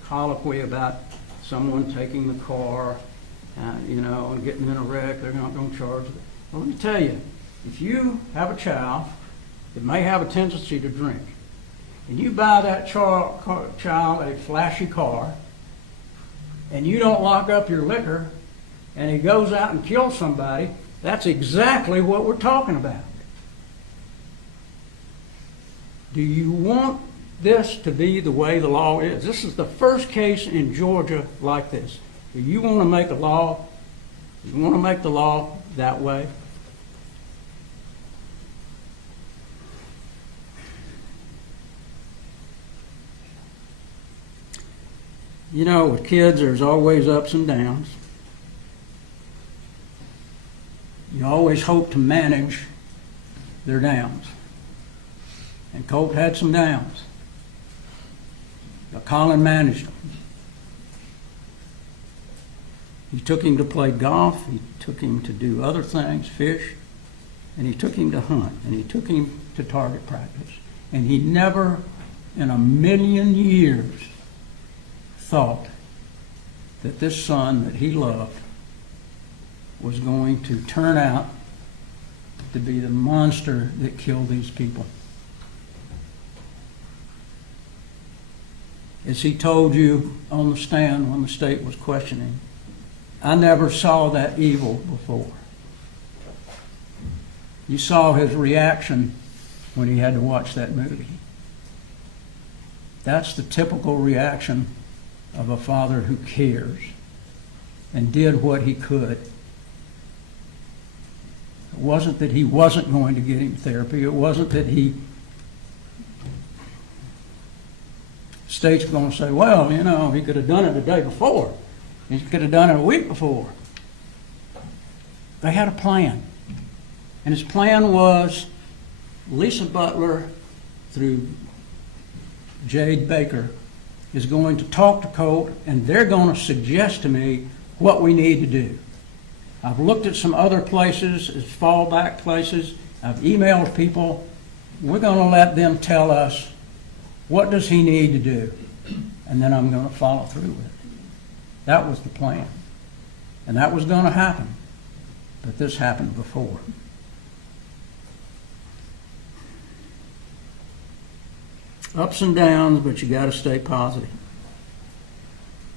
colloquy about someone taking the car, and getting in a wreck, they're not going to charge them. Well, let me tell you, if you have a child that may have a tendency to drink, and you buy that child a flashy car, and you don't lock up your liquor, and he goes out and kills somebody, that's exactly what we're talking about. Do you want this to be the way the law is? This is the first case in Georgia like this. Do you want to make a law? You want to make the law that way? You know, with kids, there's always ups and downs. You always hope to manage their downs. And Colt had some downs. But Colin managed them. He took him to play golf, he took him to do other things, fish, and he took him to hunt, and he took him to target practice. And he never in a million years thought that this son that he loved was going to turn out to be the monster that killed these people. As he told you on the stand when the state was questioning, I never saw that evil before. You saw his reaction when he had to watch that movie. That's the typical reaction of a father who cares and did what he could. It wasn't that he wasn't going to get him therapy. It wasn't that state's going to say, well, you know, he could have done it the day before. He could have done it a week before. They had a plan. And his plan was Lisa Butler, through Jade Baker, is going to talk to Colt, and they're going to suggest to me what we need to do. I've looked at some other places as fallback places. I've emailed people. We're going to let them tell us what does he need to do, and then I'm going to follow through with it. That was the plan. And that was going to happen. But this happened before. Ups and downs, but you got to stay positive.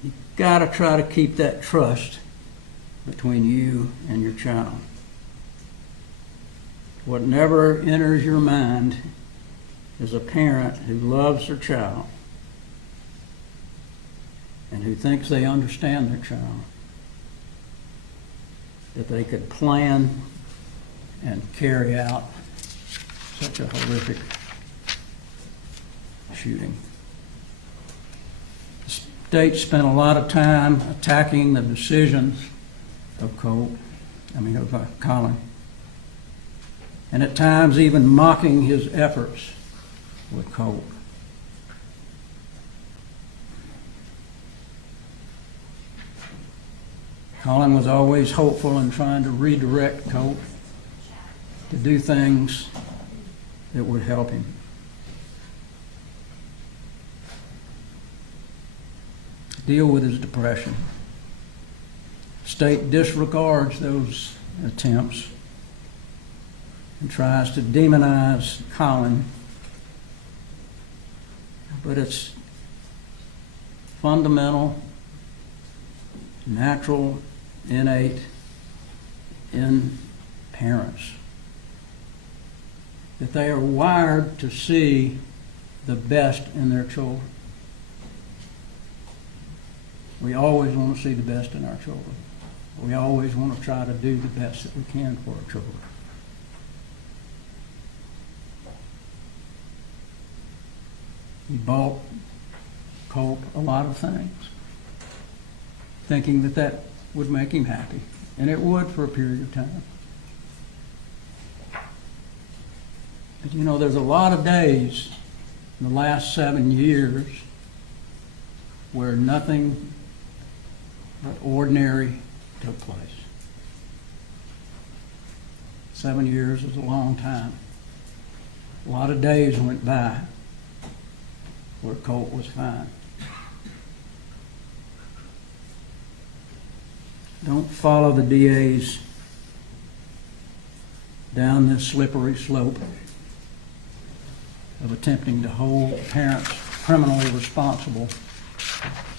You got to try to keep that trust between you and your child. What never enters your mind as a parent who loves their child and who thinks they understand their child, that they could plan and carry out such a horrific shooting. The state spent a lot of time attacking the decisions of Colin, and at times even mocking his efforts with Colt. Colin was always hopeful in trying to redirect Colt to do things that would help him. Deal with his depression. State disregards those attempts and tries to demonize Colin, but it's fundamental, natural, innate in parents that they are wired to see the best in their children. We always want to see the best in our children. We always want to try to do the best that we can for our children. He bought Colt a lot of things, thinking that that would make him happy, and it would for a period of time. But you know, there's a lot of days in the last 7 years where nothing but ordinary took place. 7 years is a long time. A lot of days went by where Colt was fine. Don't follow the DAs down this slippery slope of attempting to hold parents criminally responsible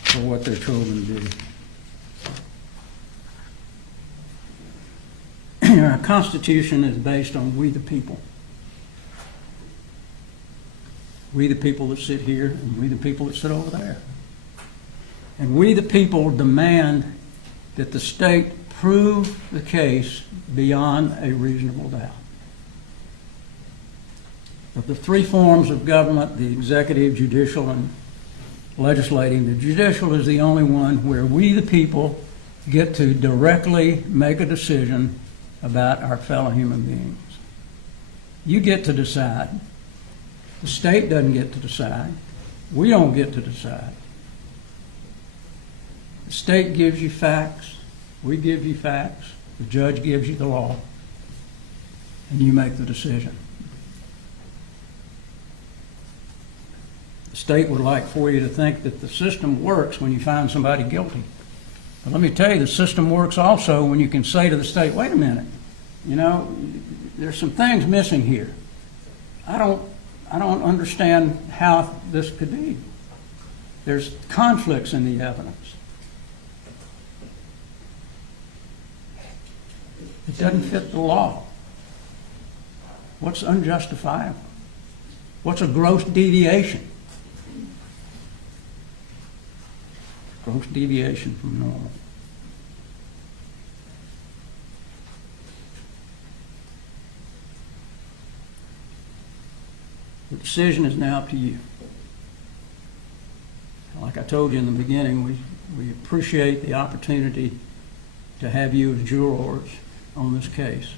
for what their children do. Our Constitution is based on we the people. We the people that sit here, and we the people that sit over there. And we the people demand that the state prove the case beyond a reasonable doubt. Of the three forms of government, the executive, judicial, and legislating, the judicial is the only one where we the people get to directly make a decision about our fellow human beings. You get to decide. The state doesn't get to decide. We don't get to decide. The state gives you facts. We give you facts, the judge gives you the law, and you make the decision. The state would like for you to think that the system works when you find somebody guilty. But let me tell you, the system works also when you can say to the state, wait a minute, you know, there's some things missing here. I don't understand how this could be. There's conflicts in the evidence. It doesn't fit the law. What's unjustifiable? What's a gross deviation? Gross deviation from normal. The decision is now up to you. Like I told you in the beginning, we appreciate the opportunity to have you as jurors on this case.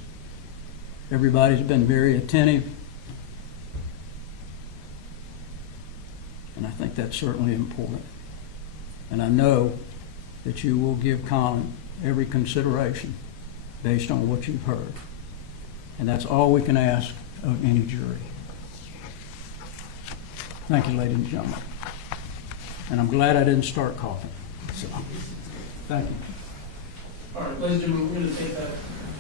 Everybody's been very attentive, and I think that's certainly important. And I know that you will give Colin every consideration based on what you've heard. And that's all we can ask of any jury. Thank you, ladies and gentlemen. And I'm glad I didn't start coughing. So, thank you. All right, ladies and gentlemen, we're going to take that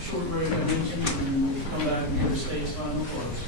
short break I mentioned, and we'll come back and give the state's final close.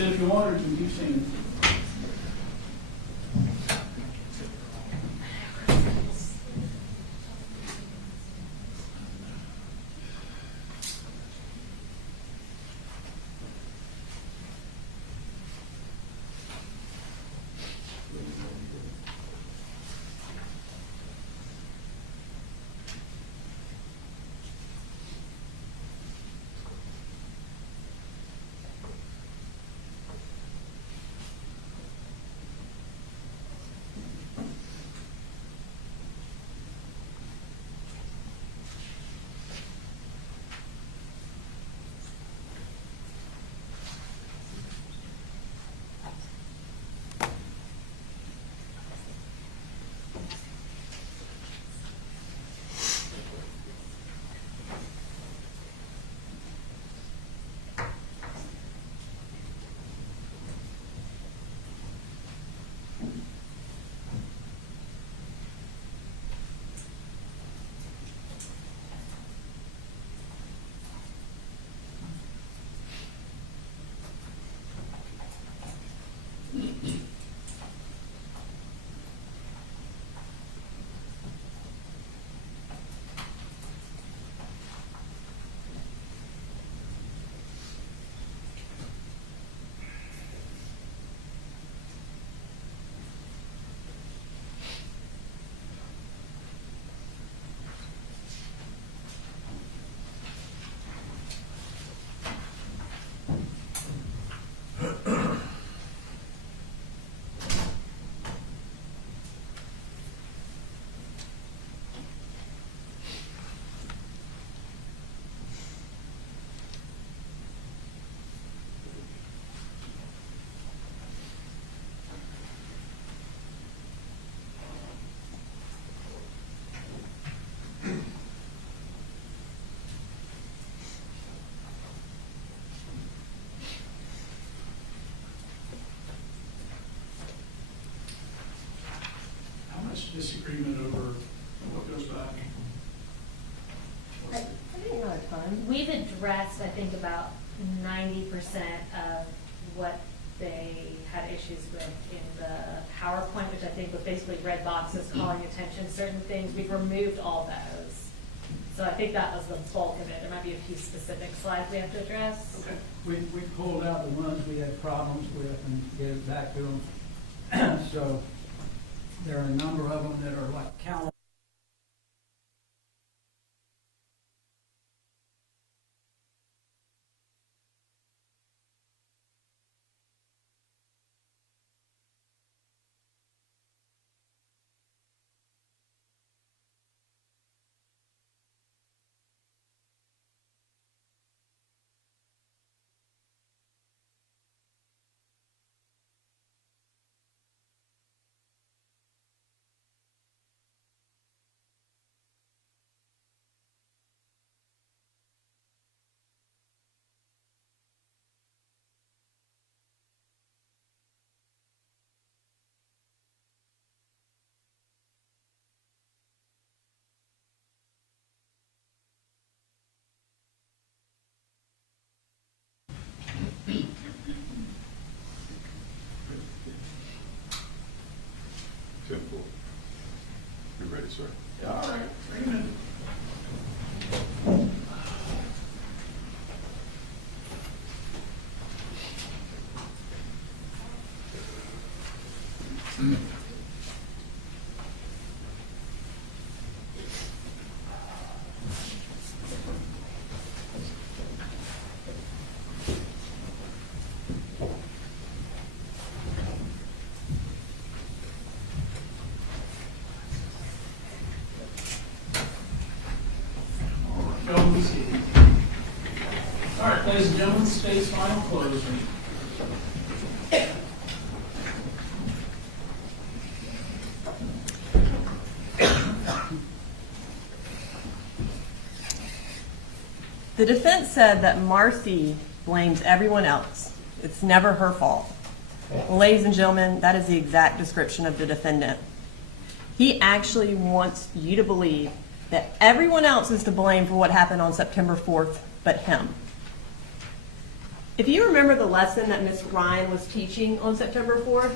sit if you want, or can you stand? Disagreement over what goes back. I think not a ton. We've addressed, I think, about 90% of what they had issues with in the PowerPoint, which I think was basically red boxes calling attention to certain things. We've removed all those. So I think that was the bulk of it. There might be a few specific slides we have to address. Okay. We pulled out the ones we had problems with and gave it back to them. So there are a number of them that are like calendar. Simple. You ready, sir? Yeah, all right, bring it in. All right, ladies and gentlemen, state's final closing. The defense said that Marcy blames everyone else. It's never her fault. Well, ladies and gentlemen, that is the exact description of the defendant. He actually wants you to believe that everyone else is to blame for what happened on September 4th but him. If you remember the lesson that Miss Ryan was teaching on September 4th,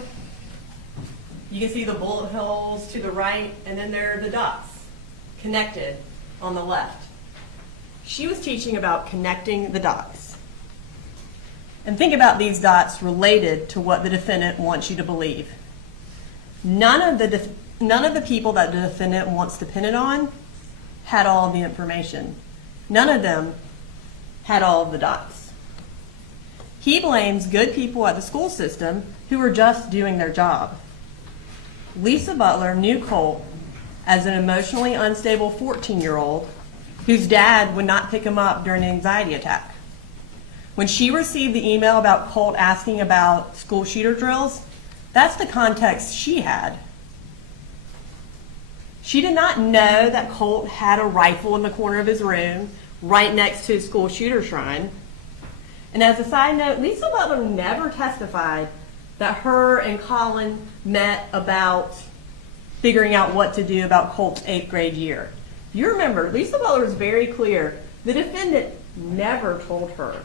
you can see the bullet holes to the right, and then there are the dots connected on the left. She was teaching about connecting the dots. And think about these dots related to what the defendant wants you to believe. None of the people that the defendant wants to pin it on had all the information. None of them had all of the dots. He blames good people at the school system who were just doing their job. Lisa Butler knew Colt as an emotionally unstable 14-year-old whose dad would not pick him up during an anxiety attack. When she received the email about Colt asking about school shooter drills, that's the context she had. She did not know that Colt had a rifle in the corner of his room right next to his school shooter shrine. And as a side note, Lisa Butler never testified that her and Colin met about figuring out what to do about Colt's 8th grade year. You remember, Lisa Butler is very clear. The defendant never told her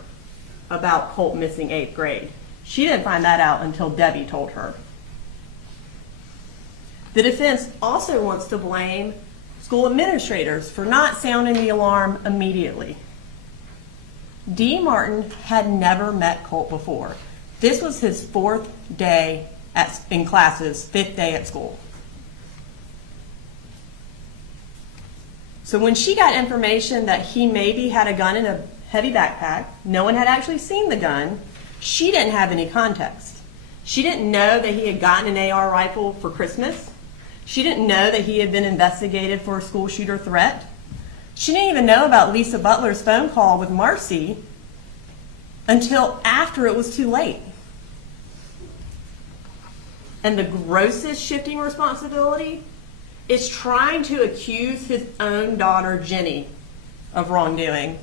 about Colt missing 8th grade. She didn't find that out until Debbie told her. The defense also wants to blame school administrators for not sounding the alarm immediately. D. Martin had never met Colt before. This was his 4th day in classes, 5th day at school. So when she got information that he maybe had a gun in a heavy backpack, no one had actually seen the gun, she didn't have any context. She didn't know that he had gotten an AR rifle for Christmas. She didn't know that he had been investigated for a school shooter threat. She didn't even know about Lisa Butler's phone call with Marcy until after it was too late. And the grossest shifting responsibility is trying to accuse his own daughter, Jenny, of wrongdoing.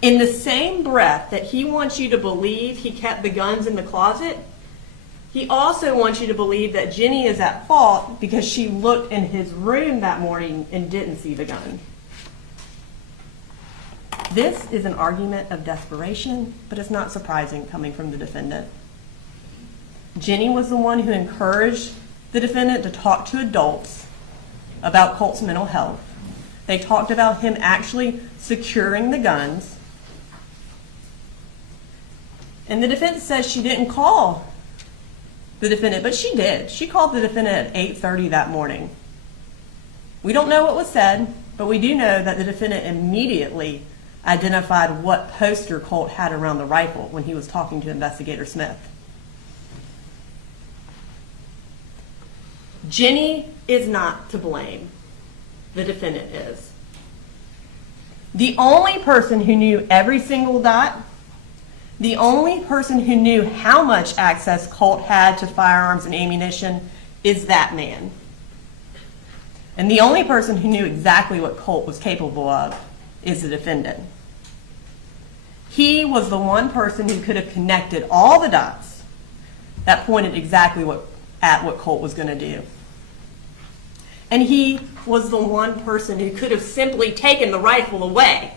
In the same breath that he wants you to believe he kept the guns in the closet, he also wants you to believe that Jenny is at fault because she looked in his room that morning and didn't see the gun. This is an argument of desperation, but it's not surprising coming from the defendant. Jenny was the one who encouraged the defendant to talk to adults about Colt's mental health. They talked about him actually securing the guns. And the defense says she didn't call the defendant, but she did. She called the defendant at 8:30 that morning. We don't know what was said, but we do know that the defendant immediately identified what poster Colt had around the rifle when he was talking to Investigator Smith. Jenny is not to blame. The defendant is. The only person who knew every single dot, the only person who knew how much access Colt had to firearms and ammunition is that man. And the only person who knew exactly what Colt was capable of is the defendant. He was the one person who could have connected all the dots that pointed exactly at what Colt was going to do. And he was the one person who could have simply taken the rifle away,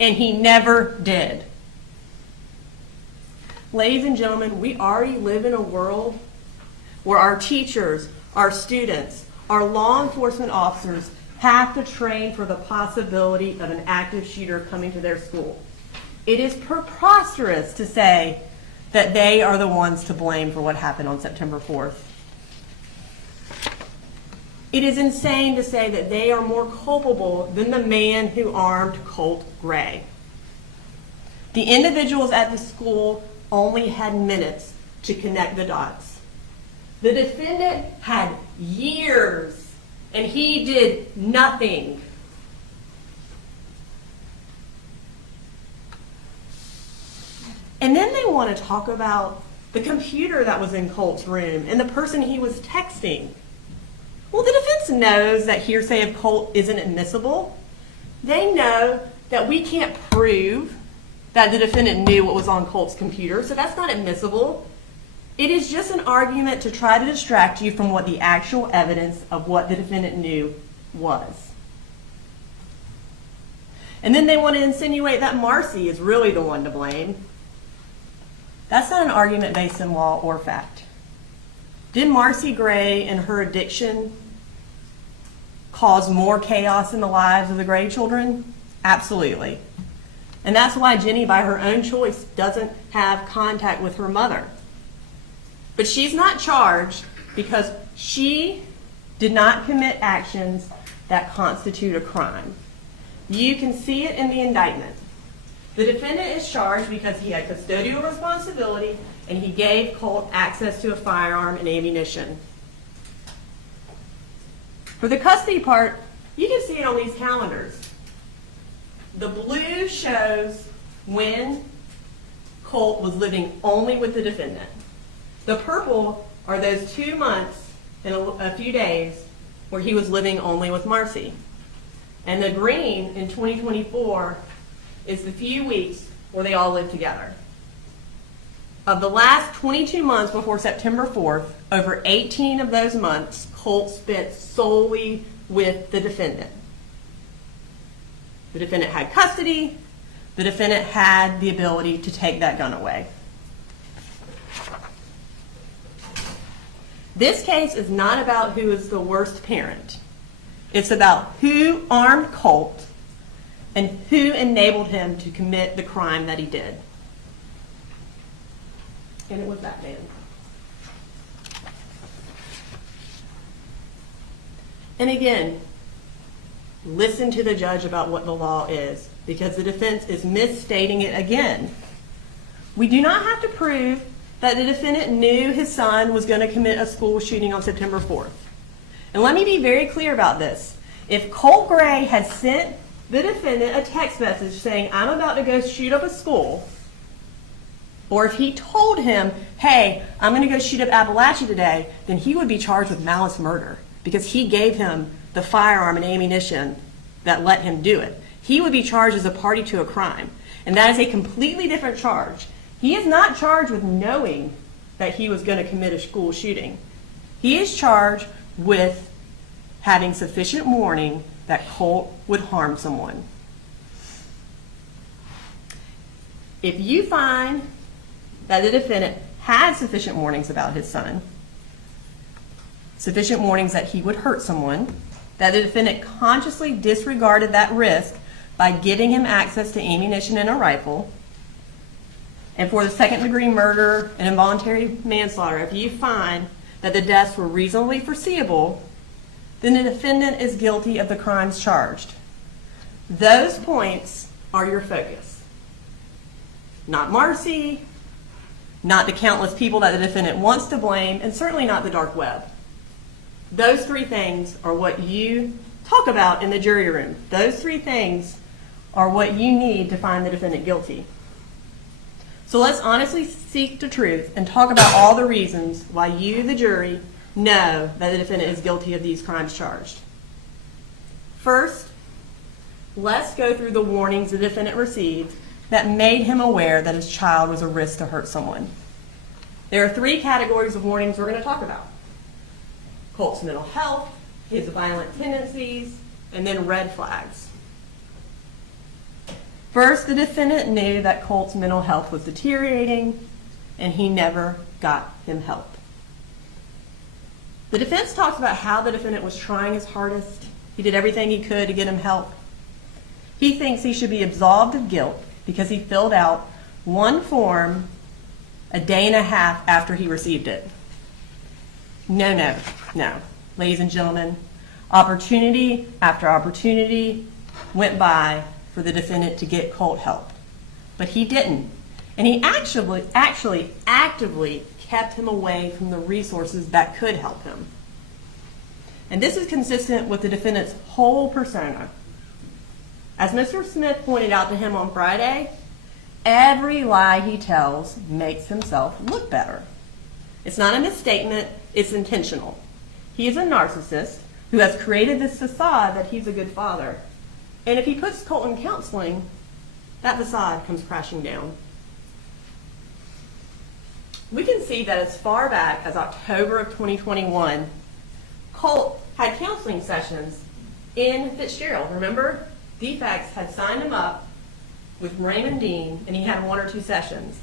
and he never did. Ladies and gentlemen, we already live in a world where our teachers, our students, our law enforcement officers have to train for the possibility of an active shooter coming to their school. It is preposterous to say that they are the ones to blame for what happened on September 4th. It is insane to say that they are more culpable than the man who armed Colt Gray. The individuals at the school only had minutes to connect the dots. The defendant had years, and he did nothing. And then they want to talk about the computer that was in Colt's room and the person he was texting. Well, the defense knows that hearsay of Colt isn't admissible. They know that we can't prove that the defendant knew what was on Colt's computer, so that's not admissible. It is just an argument to try to distract you from what the actual evidence of what the defendant knew was. And then they want to insinuate that Marcy is really the one to blame. That's not an argument based in law or fact. Did Marcy Gray and her addiction cause more chaos in the lives of the Gray children? Absolutely. And that's why Jenny, by her own choice, doesn't have contact with her mother. But she's not charged because she did not commit actions that constitute a crime. You can see it in the indictment. The defendant is charged because he had custodial responsibility and he gave Colt access to a firearm and ammunition. For the custody part, you can see it on these calendars. The blue shows when Colt was living only with the defendant. The purple are those 2 months and a few days where he was living only with Marcy. And the green in 2024 is the few weeks where they all lived together. Of the last 22 months before September 4th, over 18 of those months, Colt spent solely with the defendant. The defendant had custody. The defendant had the ability to take that gun away. This case is not about who is the worst parent. It's about who armed Colt and who enabled him to commit the crime that he did. And it was that man. And again, listen to the judge about what the law is, because the defense is misstating it again. We do not have to prove that the defendant knew his son was going to commit a school shooting on September 4th. And let me be very clear about this. If Colt Gray had sent the defendant a text message saying, I'm about to go shoot up a school, or if he told him, hey, I'm going to go shoot up Apalachee today, then he would be charged with malice murder because he gave him the firearm and ammunition that let him do it. He would be charged as a party to a crime. And that is a completely different charge. He is not charged with knowing that he was going to commit a school shooting. He is charged with having sufficient warning that Colt would harm someone. If you find that the defendant had sufficient warnings about his son, sufficient warnings that he would hurt someone, that the defendant consciously disregarded that risk by giving him access to ammunition and a rifle, and for the second-degree murder and involuntary manslaughter, if you find that the deaths were reasonably foreseeable, then the defendant is guilty of the crimes charged. Those points are your focus. Not Marcy, not the countless people that the defendant wants to blame, and certainly not the dark web. Those three things are what you talk about in the jury room. Those three things are what you need to find the defendant guilty. So let's honestly seek the truth and talk about all the reasons why you, the jury, know that the defendant is guilty of these crimes charged. First, let's go through the warnings the defendant received that made him aware that his child was a risk to hurt someone. There are three categories of warnings we're going to talk about: Colt's mental health, his violent tendencies, and then red flags. First, the defendant knew that Colt's mental health was deteriorating, and he never got him help. The defense talks about how the defendant was trying his hardest. He did everything he could to get him help. He thinks he should be absolved of guilt because he filled out one form a day and a half after he received it. No. Ladies and gentlemen, opportunity after opportunity went by for the defendant to get Colt help. But he didn't. And he actually actively kept him away from the resources that could help him. And this is consistent with the defendant's whole persona. As Mr. Smith pointed out to him on Friday, every lie he tells makes himself look better. It's not a misstatement, it's intentional. He is a narcissist who has created this facade that he's a good father. And if he puts Colt in counseling, that facade comes crashing down. We can see that as far back as October of 2021, Colt had counseling sessions in Fitzgerald. Remember? DFACS had signed him up with Raymond Dean, and he had 1 or 2 sessions.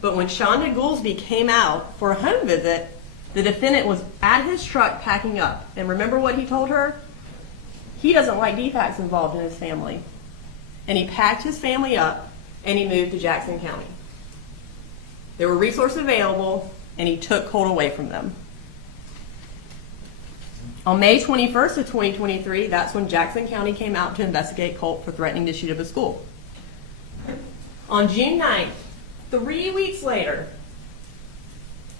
But when Shonda Goolsby came out for a home visit, the defendant was at his truck packing up. And remember what he told her? He doesn't like defects involved in his family. And he packed his family up and he moved to Jackson County. There were resources available and he took Colt away from them. On May 21st of 2023, that's when Jackson County came out to investigate Colt for threatening to shoot up a school. On June 9th, 3 weeks later,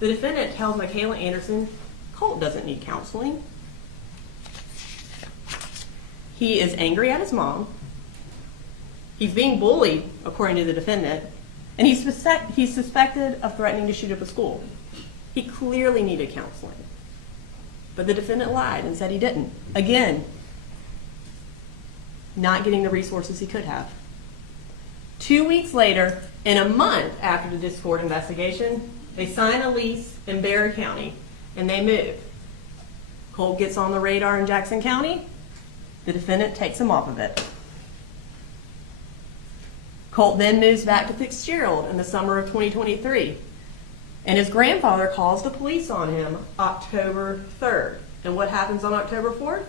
the defendant tells Michaela Anderson, Colt doesn't need counseling. He is angry at his mom. He's being bullied, according to the defendant, and he's suspected of threatening to shoot up a school. He clearly needed counseling. But the defendant lied and said he didn't. Again, not getting the resources he could have. 2 weeks later, and a month after the district court investigation, they sign a lease in Bexar County and they move. Colt gets on the radar in Jackson County. The defendant takes him off of it. Colt then moves back to Fitzgerald in the summer of 2023. And his grandfather calls the police on him October 3rd. And what happens on October 4th?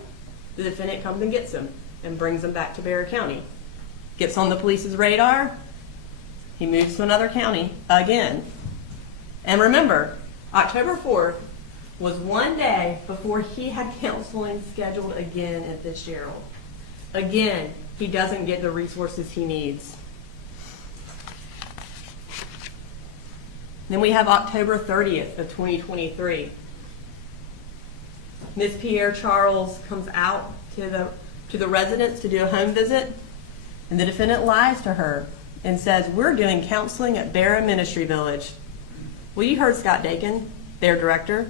The defendant comes and gets him and brings him back to Bexar County. Gets on the police's radar. He moves to another county again. And remember, October 4th was one day before he had counseling scheduled again at Fitzgerald. Again, he doesn't get the resources he needs. Then we have October 30th of 2023. Ms. Pierre Charles comes out to the residence to do a home visit, and the defendant lies to her and says, we're doing counseling at Bexar Ministry Village. Well, you heard Scott Dakin, their director.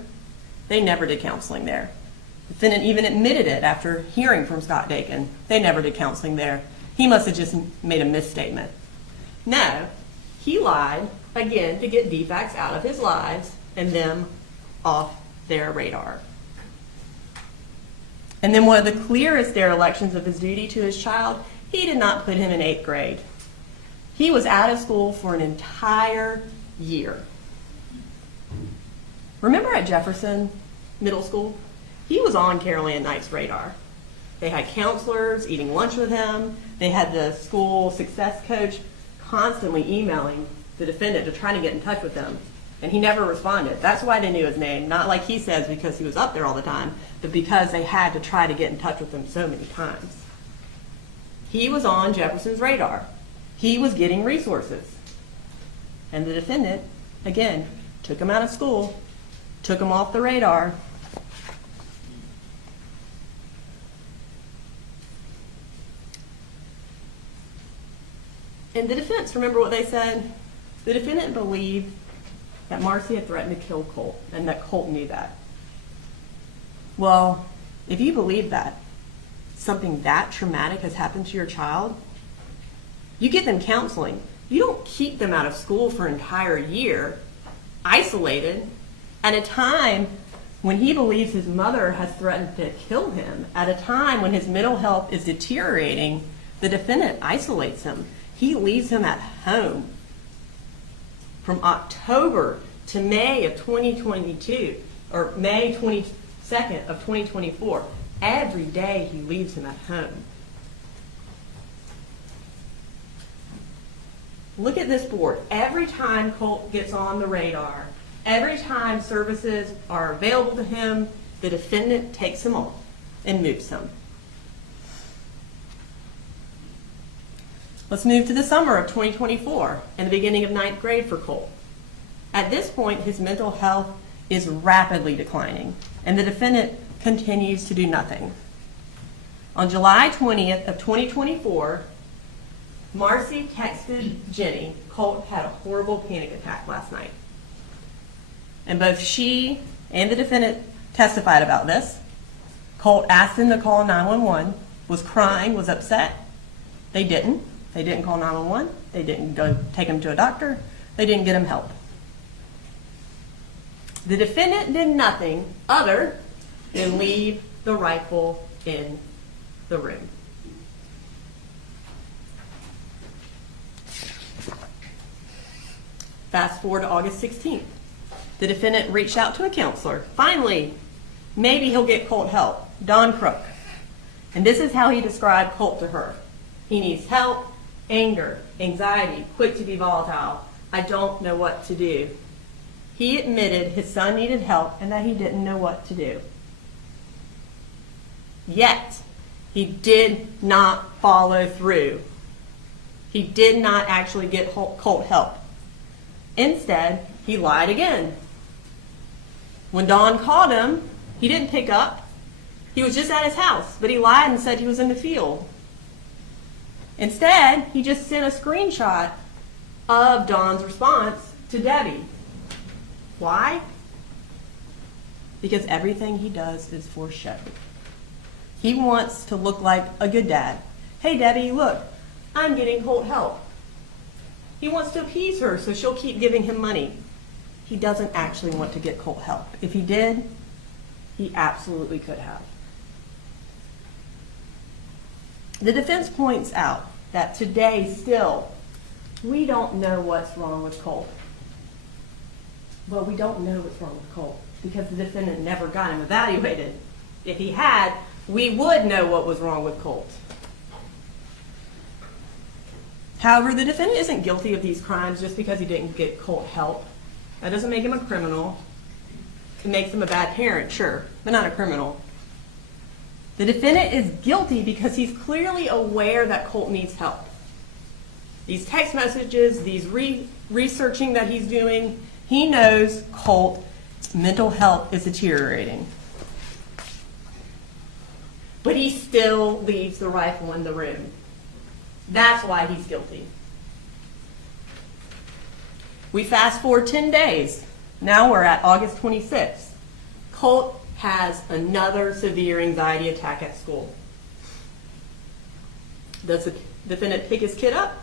They never did counseling there. The defendant even admitted it after hearing from Scott Dakin. They never did counseling there. He must have just made a misstatement. No, he lied, again, to get defects out of his lives and them off their radar. And then one of the clearest derelictions of his duty to his child, he did not put him in 8th grade. He was out of school for an entire year. Remember at Jefferson Middle School? He was on Carol Ann Knight's radar. They had counselors eating lunch with him. They had the school success coach constantly emailing the defendant to try to get in touch with him. And he never responded. That's why they knew his name. Not like he says because he was up there all the time, but because they had to try to get in touch with him so many times. He was on Jefferson's radar. He was getting resources. And the defendant, again, took him out of school, took him off the radar. And the defense, remember what they said? The defendant believed that Marcy had threatened to kill Colt and that Colt knew that. Well, if you believe that, something that traumatic has happened to your child, you get them counseling. You don't keep them out of school for an entire year, isolated, at a time when he believes his mother has threatened to kill him, at a time when his mental health is deteriorating. The defendant isolates him. He leaves him at home. From October to May of 2022, or May 22nd of 2024, every day he leaves him at home. Look at this board. Every time Colt gets on the radar, every time services are available to him, the defendant takes him on and moves him. Let's move to the summer of 2024 and the beginning of 9th grade for Colt. At this point, his mental health is rapidly declining, and the defendant continues to do nothing. On July 20th of 2024, Marcy texted Jenny, Colt had a horrible panic attack last night. And both she and the defendant testified about this. Colt asked them to call 911, was crying, was upset. They didn't. They didn't call 911. They didn't go take him to a doctor. They didn't get him help. The defendant did nothing other than leave the rifle in the room. Fast forward to August 16th. The defendant reached out to a counselor. Finally, maybe he'll get Colt help. Don Crook. And this is how he described Colt to her. He needs help, anger, anxiety, quick to be volatile. I don't know what to do. He admitted his son needed help and that he didn't know what to do. Yet, he did not follow through. He did not actually get Colt help. Instead, he lied again. When Dawn called him, he didn't pick up. He was just at his house, but he lied and said he was in the field. Instead, he just sent a screenshot of Dawn's response to Debbie. Why? Because everything he does is for show. He wants to look like a good dad. Hey, Debbie, look, I'm getting Colt help. He wants to appease her so she'll keep giving him money. He doesn't actually want to get Colt help. If he did, he absolutely could have. The defense points out that today still, we don't know what's wrong with Colt. Well, we don't know what's wrong with Colt because the defendant never got him evaluated. If he had, we would know what was wrong with Colt. However, the defendant isn't guilty of these crimes just because he didn't get Colt help. That doesn't make him a criminal. It makes him a bad parent, sure, but not a criminal. The defendant is guilty because he's clearly aware that Colt needs help. These text messages, these researching that he's doing, he knows Colt's mental health is deteriorating. But he still leaves the rifle in the room. That's why he's guilty. We fast forward 10 days. Now we're at August 26th. Colt has another severe anxiety attack at school. Does the defendant pick his kid up,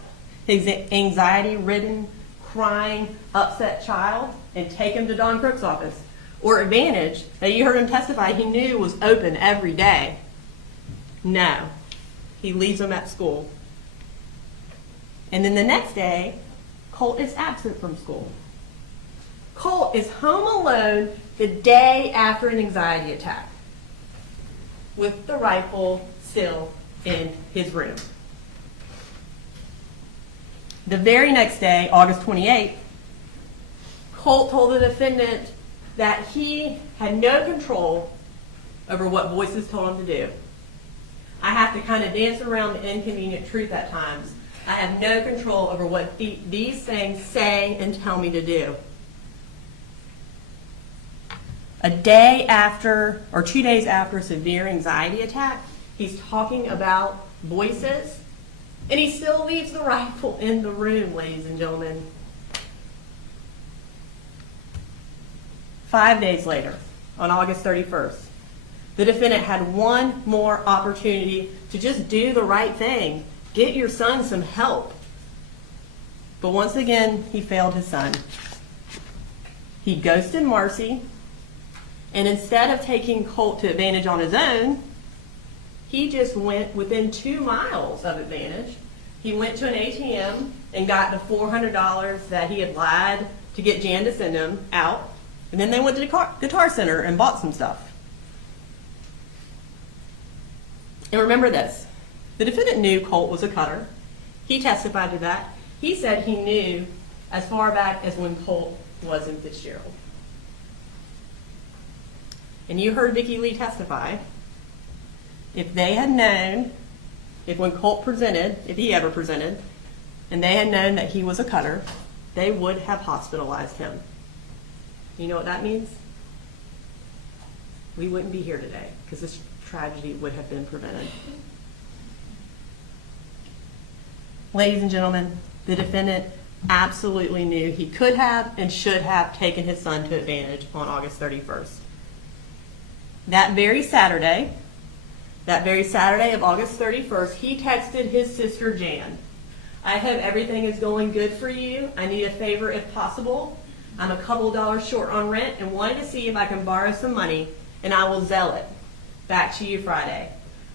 his anxiety-ridden, crying, upset child, and take him to Don Crook's office? Or Advantage, that you heard him testify he knew was open every day? No. He leaves him at school. And then the next day, Colt is absent from school. Colt is home alone the day after an anxiety attack with the rifle still in his room. The very next day, August 28th, Colt told the defendant that he had no control over what voices told him to do. I have to kind of dance around the inconvenient truth at times. I have no control over what these things say and tell me to do. A day after, or 2 days after a severe anxiety attack, he's talking about voices, and he still leaves the rifle in the room, ladies and gentlemen. 5 days later, on August 31st, the defendant had one more opportunity to just do the right thing. Get your son some help. But once again, he failed his son. He ghosted Marcy, and instead of taking Colt to Advantage on his own, he just went within 2 miles of Advantage. He went to an ATM and got the $400 that he had lied to get Jan to send him out, and then they went to the Guitar Center and bought some stuff. And remember this. The defendant knew Colt was a cutter. He testified to that. He said he knew as far back as when Colt was in Fitzgerald. And you heard Vicki Lee testify. If they had known, if when Colt presented, if he ever presented, and they had known that he was a cutter, they would have hospitalized him. You know what that means? We wouldn't be here today because this tragedy would have been prevented. Ladies and gentlemen, the defendant absolutely knew he could have and should have taken his son to Advantage on August 31st. That very Saturday of August 31st, he texted his sister Jan. I hope everything is going good for you. I need a favor if possible. I'm a couple dollars short on rent and wanted to see if I can borrow some money, and I will Zelle it. Back to you Friday.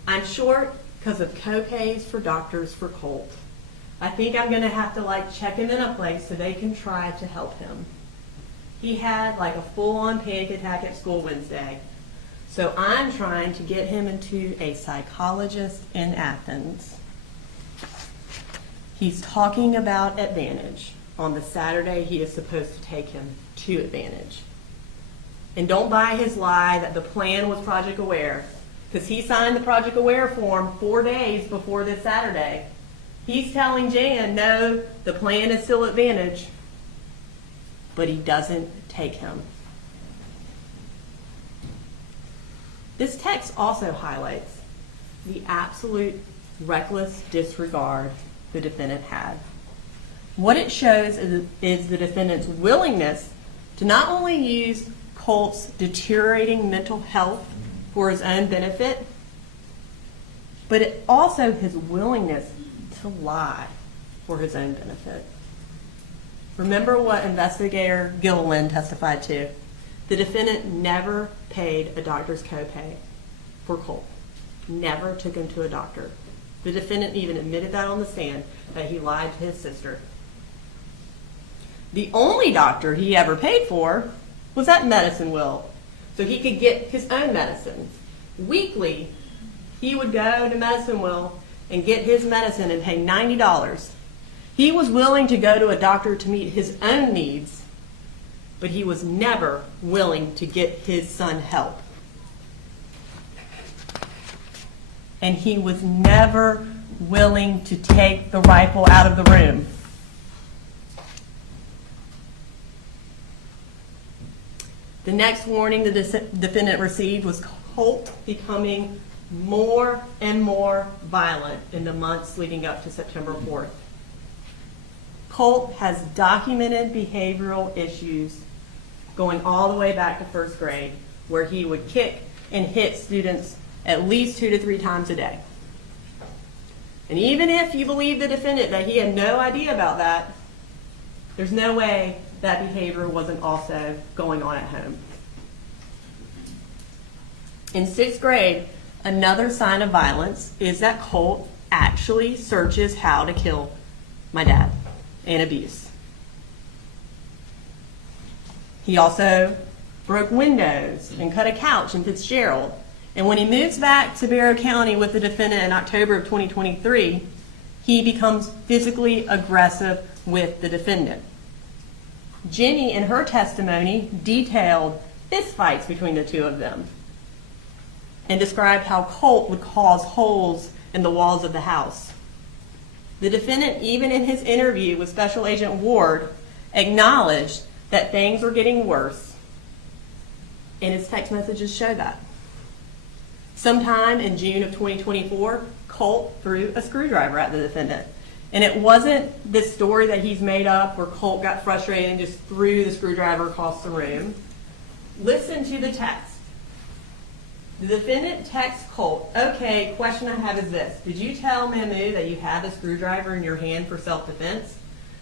I'm short because of co-pays for doctors for Colt. I think I'm gonna have to like check him in a place so they can try to help him. He had like a full-on panic attack at school Wednesday. So I'm trying to get him into a psychologist in Athens. He's talking about Advantage. On the Saturday, he is supposed to take him to Advantage. And don't buy his lie that the plan was Project Aware, because he signed the Project Aware form 4 days before this Saturday. He's telling Jan, no, the plan is still Advantage, but he doesn't take him. This text also highlights the absolute reckless disregard the defendant had. What it shows is the defendant's willingness to not only use Colt's deteriorating mental health for his own benefit, but also his willingness to lie for his own benefit. Remember what investigator Gilliland testified to. The defendant never paid a doctor's copay for Colt. Never took him to a doctor. The defendant even admitted that on the stand, that he lied to his sister. The only doctor he ever paid for was that medicine will, so he could get his own medicine. Weekly, he would go to Medicine Will and get his medicine and pay $90. He was willing to go to a doctor to meet his own needs, but he was never willing to get his son help. And he was never willing to take the rifle out of the room. The next warning the defendant received was Colt becoming more and more violent in the months leading up to September 4th. Colt has documented behavioral issues going all the way back to first grade, where he would kick and hit students at least 2 to 3 times a day. And even if you believe the defendant that he had no idea about that, there's no way that behavior wasn't also going on at home. In 6th grade, another sign of violence is that Colt actually searches how to kill my dad and abuse. He also broke windows and cut a couch in Fitzgerald. And when he moves back to Barrow County with the defendant in October of 2023, he becomes physically aggressive with the defendant. Jenny, in her testimony, detailed fistfights between the two of them and described how Colt would cause holes in the walls of the house. The defendant, even in his interview with Special Agent Ward, acknowledged that things were getting worse, and his text messages show that. Sometime in June of 2024, Colt threw a screwdriver at the defendant. And it wasn't this story that he's made up where Colt got frustrated and just threw the screwdriver across the room. Listen to the text. The defendant texts Colt, okay, question I have is this. Did you tell Mamu that you had the screwdriver in your hand for self-defense?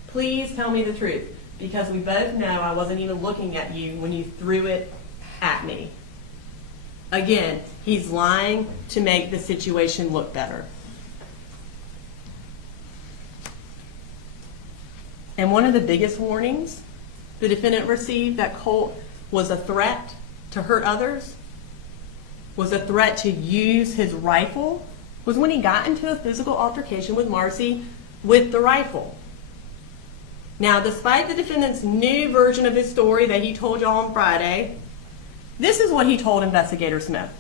Please tell me the truth, because we both know I wasn't even looking at you when you threw it at me. Again, he's lying to make the situation look better. And one of the biggest warnings the defendant received that Colt was a threat to hurt others, was a threat to use his rifle, was when he got into a physical altercation with Marcy with the rifle. Now, despite the defendant's new version of his story that he told y'all on Friday, this is what he told Investigator Smith.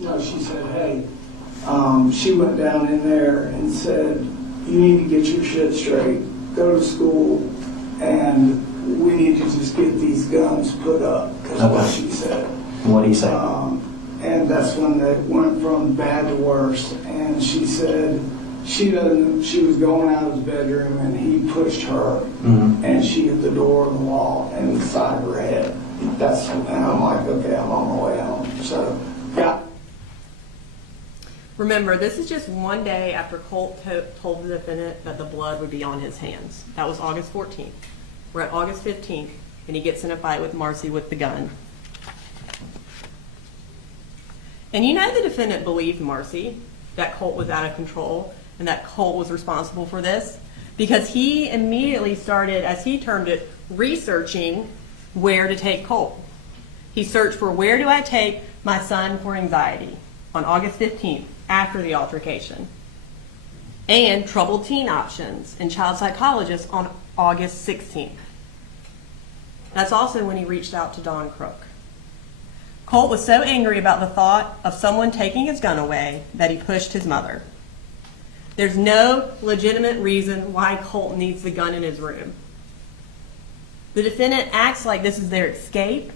No, she said, hey, she went down in there and said, you need to get your shit straight, go to school, and we need to just get these guns put up, because what she said. What did he say? And that's when it went from bad to worse. And she said she was going out of his bedroom and he pushed her, and she hit the door of the wall and the side of her head. And I'm like, okay, I'm on my way home. So, yeah. Remember, this is just one day after Colt told the defendant that the blood would be on his hands. That was August 14th. We're at August 15th, and he gets in a fight with Marcy with the gun. And you know the defendant believed Marcy, that Colt was out of control, and that Colt was responsible for this, because he immediately started, as he termed it, researching where to take Colt. He searched for where do I take my son for anxiety on August 15th, after the altercation, and troubled teen options and child psychologists on August 16th. That's also when he reached out to Don Crook. Colt was so angry about the thought of someone taking his gun away that he pushed his mother. There's no legitimate reason why Colt needs the gun in his room. The defendant acts like this is their escape,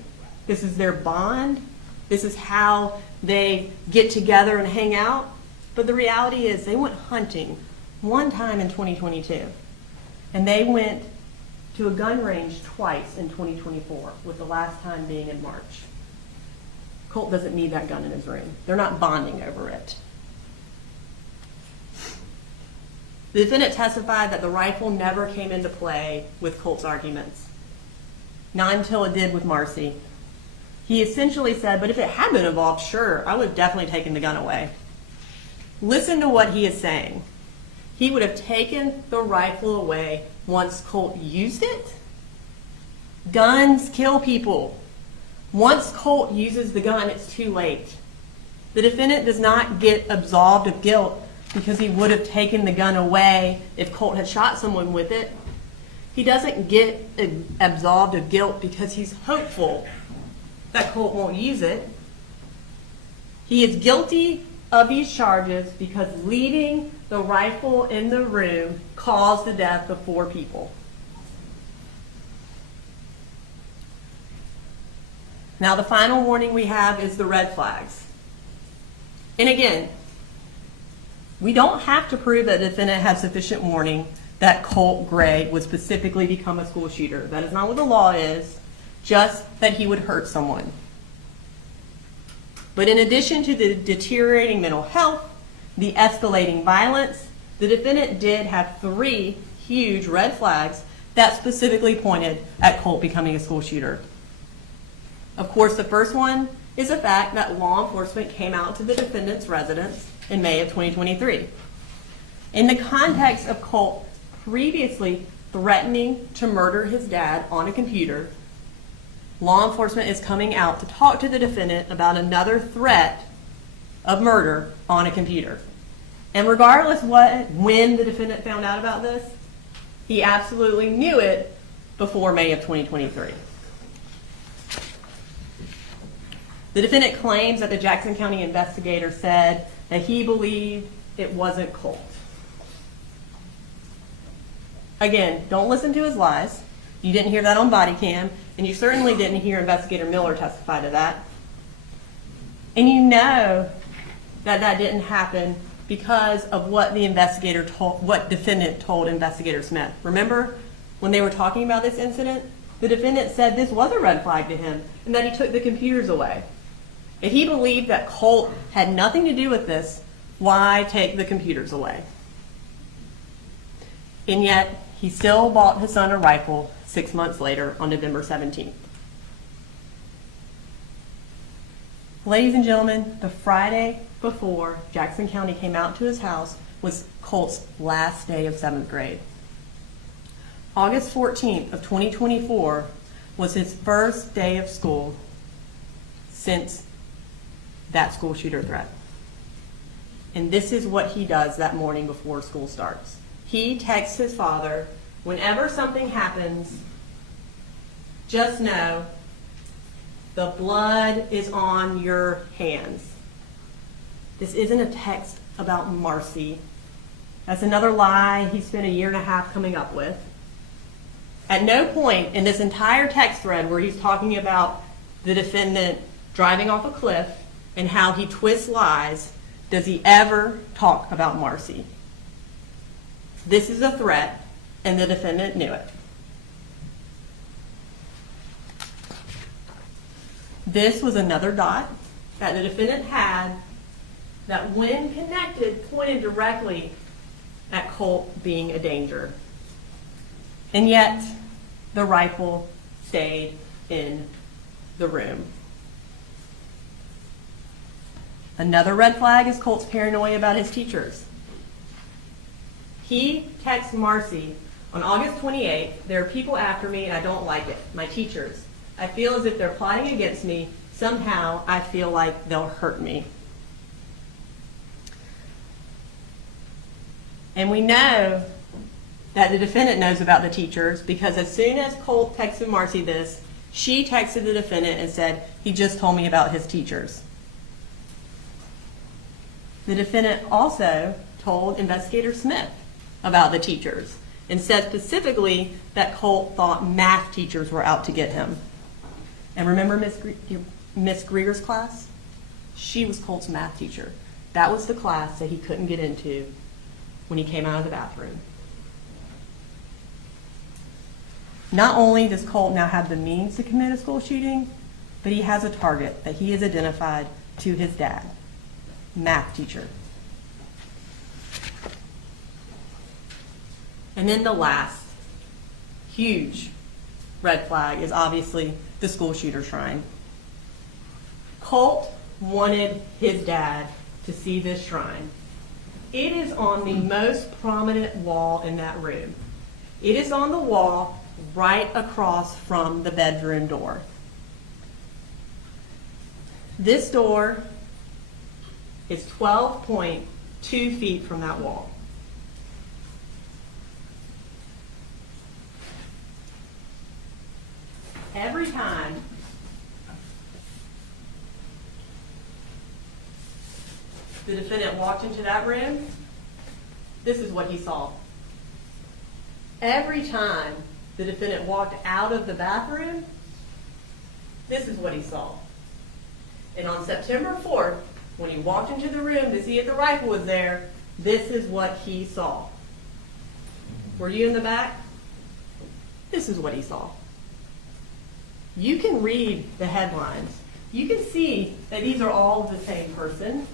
this is their bond, this is how they get together and hang out. But the reality is they went hunting one time in 2022. And they went to a gun range twice in 2024, with the last time being in March. Colt doesn't need that gun in his room. They're not bonding over it. The defendant testified that the rifle never came into play with Colt's arguments. Not until it did with Marcy. He essentially said, but if it had been involved, sure, I would have definitely taken the gun away. Listen to what he is saying. He would have taken the rifle away once Colt used it. Guns kill people. Once Colt uses the gun, it's too late. The defendant does not get absolved of guilt because he would have taken the gun away if Colt had shot someone with it. He doesn't get absolved of guilt because he's hopeful that Colt won't use it. He is guilty of these charges because leaving the rifle in the room caused the death of 4 people. Now the final warning we have is the red flags. And again, we don't have to prove that the defendant had sufficient warning that Colt Gray would specifically become a school shooter. That is not what the law is, just that he would hurt someone. But in addition to the deteriorating mental health, the escalating violence, the defendant did have 3 huge red flags that specifically pointed at Colt becoming a school shooter. Of course, the first one is the fact that law enforcement came out to the defendant's residence in May of 2023. In the context of Colt previously threatening to murder his dad on a computer, law enforcement is coming out to talk to the defendant about another threat of murder on a computer. And regardless when the defendant found out about this, he absolutely knew it before May of 2023. The defendant claims that the Jackson County investigator said that he believed it wasn't Colt. Again, don't listen to his lies. You didn't hear that on body cam, and you certainly didn't hear Investigator Miller testify to that. And you know that that didn't happen because of what the investigator told, what defendant told Investigator Smith. Remember when they were talking about this incident? The defendant said this was a red flag to him and that he took the computers away. If he believed that Colt had nothing to do with this, why take the computers away? And yet, he still bought his son a rifle 6 months later on November 17th. Ladies and gentlemen, the Friday before Jackson County came out to his house was Colt's last day of 7th grade. August 14th of 2024 was his first day of school since that school shooter threat. And this is what he does that morning before school starts. He texts his father, whenever something happens, just know the blood is on your hands. This isn't a text about Marcy. That's another lie he spent 1.5 years coming up with. At no point in this entire text thread where he's talking about the defendant driving off a cliff and how he twists lies does he ever talk about Marcy. This is a threat, and the defendant knew it. This was another dot that the defendant had that when connected pointed directly at Colt being a danger. And yet, the rifle stayed in the room. Another red flag is Colt's paranoia about his teachers. He texts Marcy on August 28th, "There are people after me and I don't like it, my teachers. I feel as if they're plotting against me. Somehow I feel like they'll hurt me." And we know that the defendant knows about the teachers because as soon as Colt texted Marcy this, she texted the defendant and said, "He just told me about his teachers." The defendant also told Investigator Smith about the teachers and said specifically that Colt thought math teachers were out to get him. And remember Miss Greer's class? She was Colt's math teacher. That was the class that he couldn't get into when he came out of the bathroom. Not only does Colt now have the means to commit a school shooting, but he has a target that he has identified to his dad, math teacher. And then the last huge red flag is obviously the school shooter shrine. Colt wanted his dad to see this shrine. It is on the most prominent wall in that room. It is on the wall right across from the bedroom door. This door is 12.2 feet from that wall. Every time the defendant walked into that room, this is what he saw. Every time the defendant walked out of the bathroom, this is what he saw. And on September 4th, when he walked into the room to see if the rifle was there, this is what he saw. Were you in the back? This is what he saw. You can read the headlines. You can see that these are all the same person.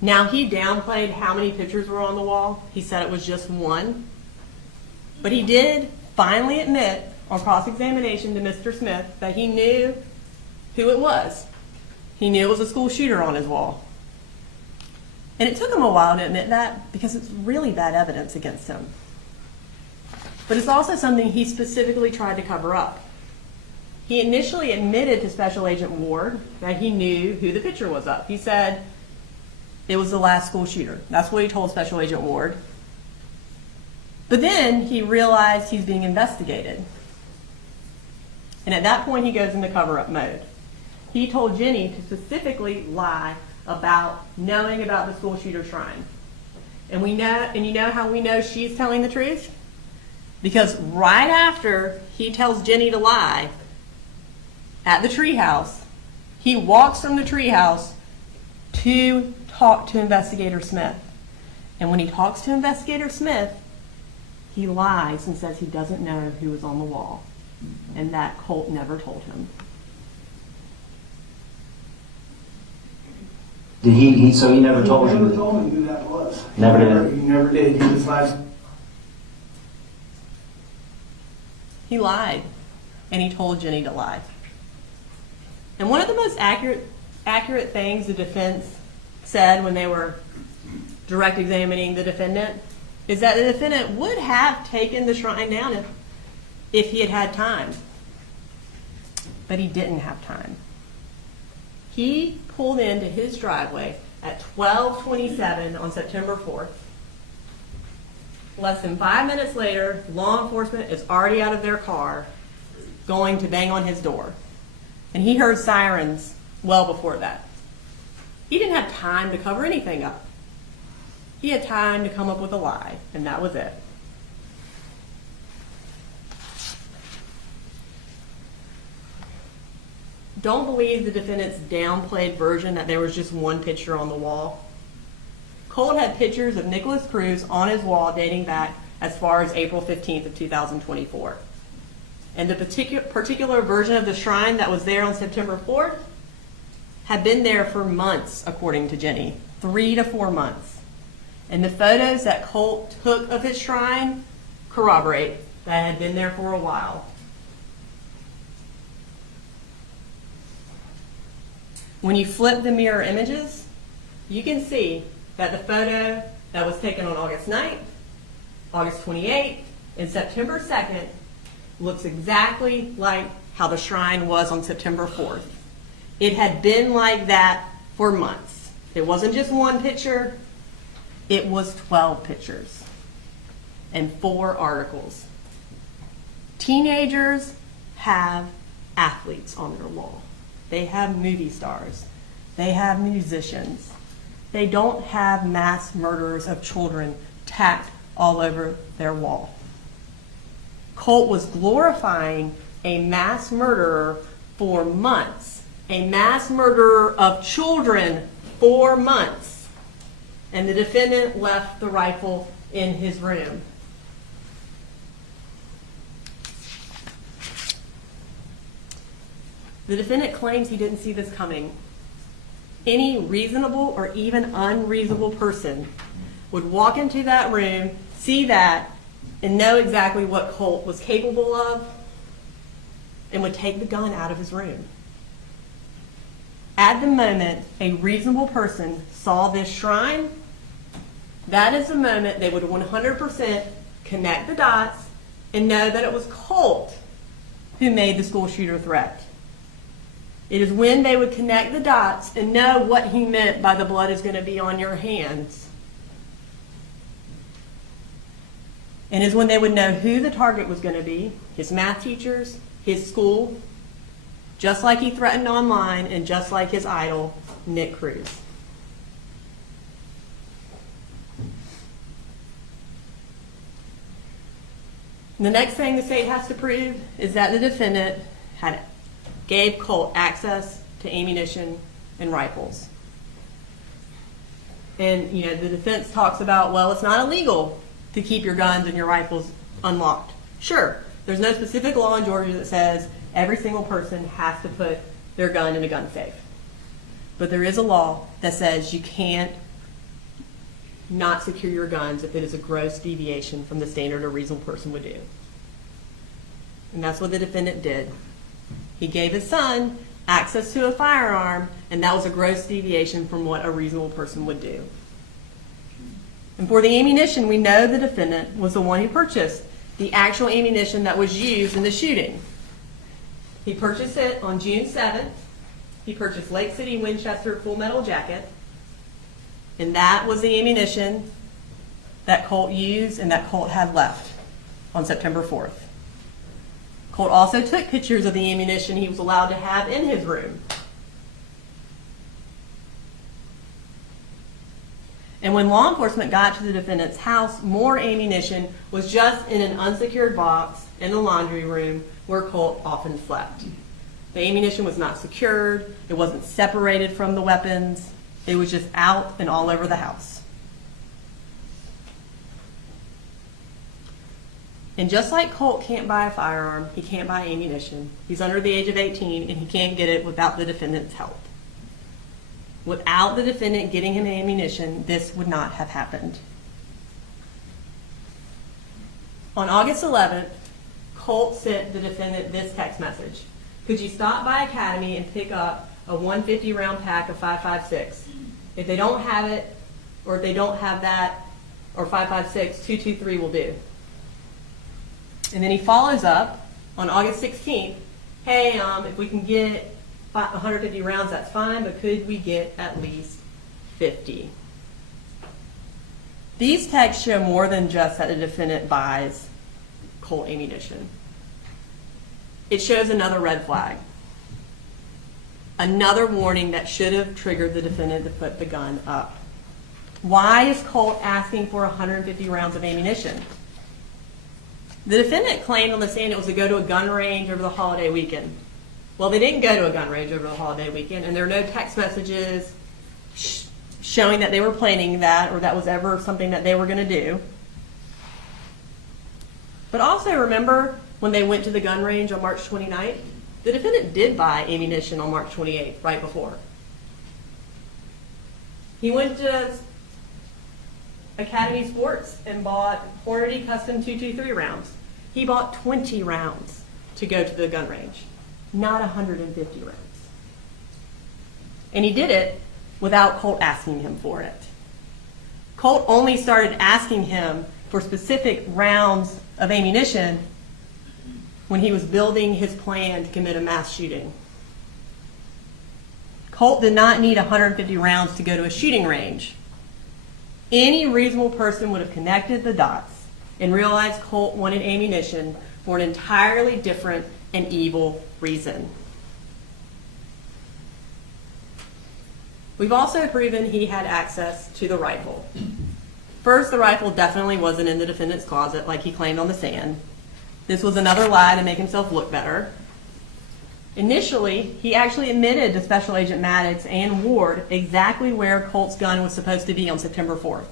Now, he downplayed how many pictures were on the wall. He said it was just one. But he did finally admit on cross-examination to Mr. Smith that he knew who it was. He knew it was a school shooter on his wall. And it took him a while to admit that because it's really bad evidence against him. But it's also something he specifically tried to cover up. He initially admitted to Special Agent Ward that he knew who the picture was of. He said it was the last school shooter. That's what he told Special Agent Ward. But then he realized he's being investigated. And at that point, he goes into cover-up mode. He told Jenny to specifically lie about knowing about the school shooter shrine. And you know how we know she's telling the truth? Because right after he tells Jenny to lie at the treehouse, he walks from the treehouse to talk to Investigator Smith. And when he talks to Investigator Smith, he lies and says he doesn't know who was on the wall and that Colt never told him. Did he so he never told you? He never told me who that was. Never did? He never did. He just lied. He lied, and he told Jenny to lie. And one of the most accurate things the defense said when they were direct examining the defendant is that the defendant would have taken the shrine down if he had had time. But he didn't have time. He pulled into his driveway at 12:27 on September 4th. Less than 5 minutes later, law enforcement is already out of their car going to bang on his door. And he heard sirens well before that. He didn't have time to cover anything up. He had time to come up with a lie, and that was it. Don't believe the defendant's downplayed version that there was just one picture on the wall. Colt had pictures of Nicholas Cruz on his wall dating back as far as April 15th of 2024. And the particular version of the shrine that was there on September 4th had been there for months, according to Jenny, 3 to 4 months. And the photos that Colt took of his shrine corroborate that it had been there for a while. When you flip the mirror images, you can see that the photo that was taken on August 9th, August 28th, and September 2nd looks exactly like how the shrine was on September 4th. It had been like that for months. It wasn't just one picture, it was 12 pictures and 4 articles. Teenagers have athletes on their wall. They have movie stars. They have musicians. They don't have mass murderers of children tacked all over their wall. Colt was glorifying a mass murderer for months, a mass murderer of children for months, and the defendant left the rifle in his room. The defendant claims he didn't see this coming. Any reasonable or even unreasonable person would walk into that room, see that, and know exactly what Colt was capable of, and would take the gun out of his room. At the moment a reasonable person saw this shrine, that is the moment they would 100% connect the dots and know that it was Colt who made the school shooter threat. It is when they would connect the dots and know what he meant by the blood is going to be on your hands. And is when they would know who the target was going to be, his math teachers, his school, just like he threatened online and just like his idol, Nick Cruz. The next thing the state has to prove is that the defendant gave Colt access to ammunition and rifles. And, the defense talks about, well, it's not illegal to keep your guns and your rifles unlocked. Sure, there's no specific law in Georgia that says every single person has to put their gun in a gun safe. But there is a law that says you can't not secure your guns if it is a gross deviation from the standard a reasonable person would do. And that's what the defendant did. He gave his son access to a firearm, and that was a gross deviation from what a reasonable person would do. And for the ammunition, we know the defendant was the one who purchased the actual ammunition that was used in the shooting. He purchased it on June 7th. He purchased Lake City Winchester Full Metal Jacket, and that was the ammunition that Colt used and that Colt had left on September 4th. Colt also took pictures of the ammunition he was allowed to have in his room. And when law enforcement got to the defendant's house, more ammunition was just in an unsecured box in the laundry room where Colt often slept. The ammunition was not secured. It wasn't separated from the weapons. It was just out and all over the house. And just like Colt can't buy a firearm, he can't buy ammunition. He's under the age of 18 and he can't get it without the defendant's help. Without the defendant getting him ammunition, this would not have happened. On August 11th, Colt sent the defendant this text message. Could you stop by Academy and pick up a 150 round pack of 5.56? If they don't have it, or if they don't have that, or 5.56, 223 will do. And then he follows up on August 16th, hey, if we can get 150 rounds, that's fine, but could we get at least 50? These texts show more than just that the defendant buys Colt ammunition. It shows another red flag. Another warning that should have triggered the defendant to put the gun up. Why is Colt asking for 150 rounds of ammunition? The defendant claimed on the stand it was to go to a gun range over the holiday weekend. Well, they didn't go to a gun range over the holiday weekend, and there are no text messages showing that they were planning that or that was ever something that they were going to do. But also remember when they went to the gun range on March 29th, the defendant did buy ammunition on March 28th, right before. He went to Academy Sports and bought Hornady Custom 223 rounds. He bought 20 rounds to go to the gun range, not 150 rounds. And he did it without Colt asking him for it. Colt only started asking him for specific rounds of ammunition when he was building his plan to commit a mass shooting. Colt did not need 150 rounds to go to a shooting range. Any reasonable person would have connected the dots and realized Colt wanted ammunition for an entirely different and evil reason. We've also proven he had access to the rifle. First, the rifle definitely wasn't in the defendant's closet like he claimed on the stand. This was another lie to make himself look better. Initially, he actually admitted to Special Agent Maddox and Ward exactly where Colt's gun was supposed to be on September 4th.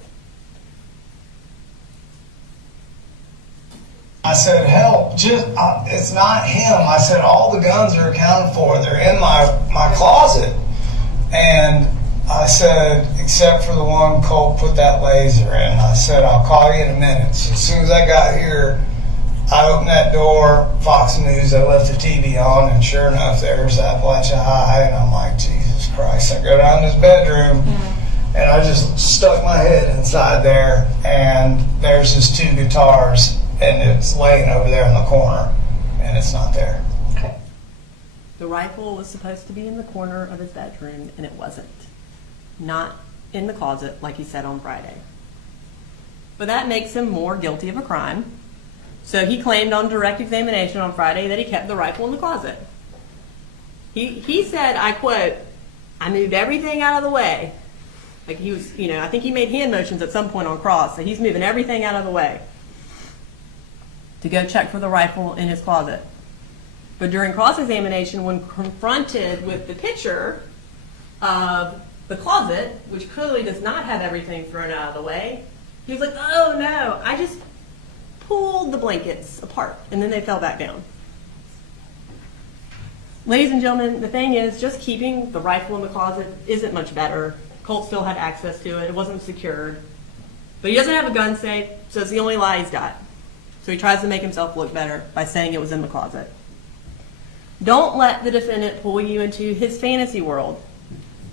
I said, help, it's not him. I said, all the guns are accounted for. They're in my closet. And I said, except for the one Colt put that laser in. I said, I'll call you in a minute. So as soon as I got here, I opened that door, Fox News, I left the TV on, and sure enough, there's Apalachee High, and I'm like, Jesus Christ. I go down to his bedroom, and I just stuck my head inside there, and there's his two guitars, and it's laying over there in the corner, and it's not there. Okay. The rifle was supposed to be in the corner of his bedroom, and it wasn't. Not in the closet, like he said on Friday. But that makes him more guilty of a crime. So he claimed on direct examination on Friday that he kept the rifle in the closet. He said, I quote, I moved everything out of the way. Like he was, I think he made hand motions at some point on cross, so he's moving everything out of the way to go check for the rifle in his closet. But during cross-examination, when confronted with the picture of the closet, which clearly does not have everything thrown out of the way, he was like, oh no, I just pulled the blankets apart, and then they fell back down. Ladies and gentlemen, the thing is, just keeping the rifle in the closet isn't much better. Colt still had access to it. It wasn't secured. But he doesn't have a gun safe, so it's the only lie he's got. So he tries to make himself look better by saying it was in the closet. Don't let the defendant pull you into his fantasy world.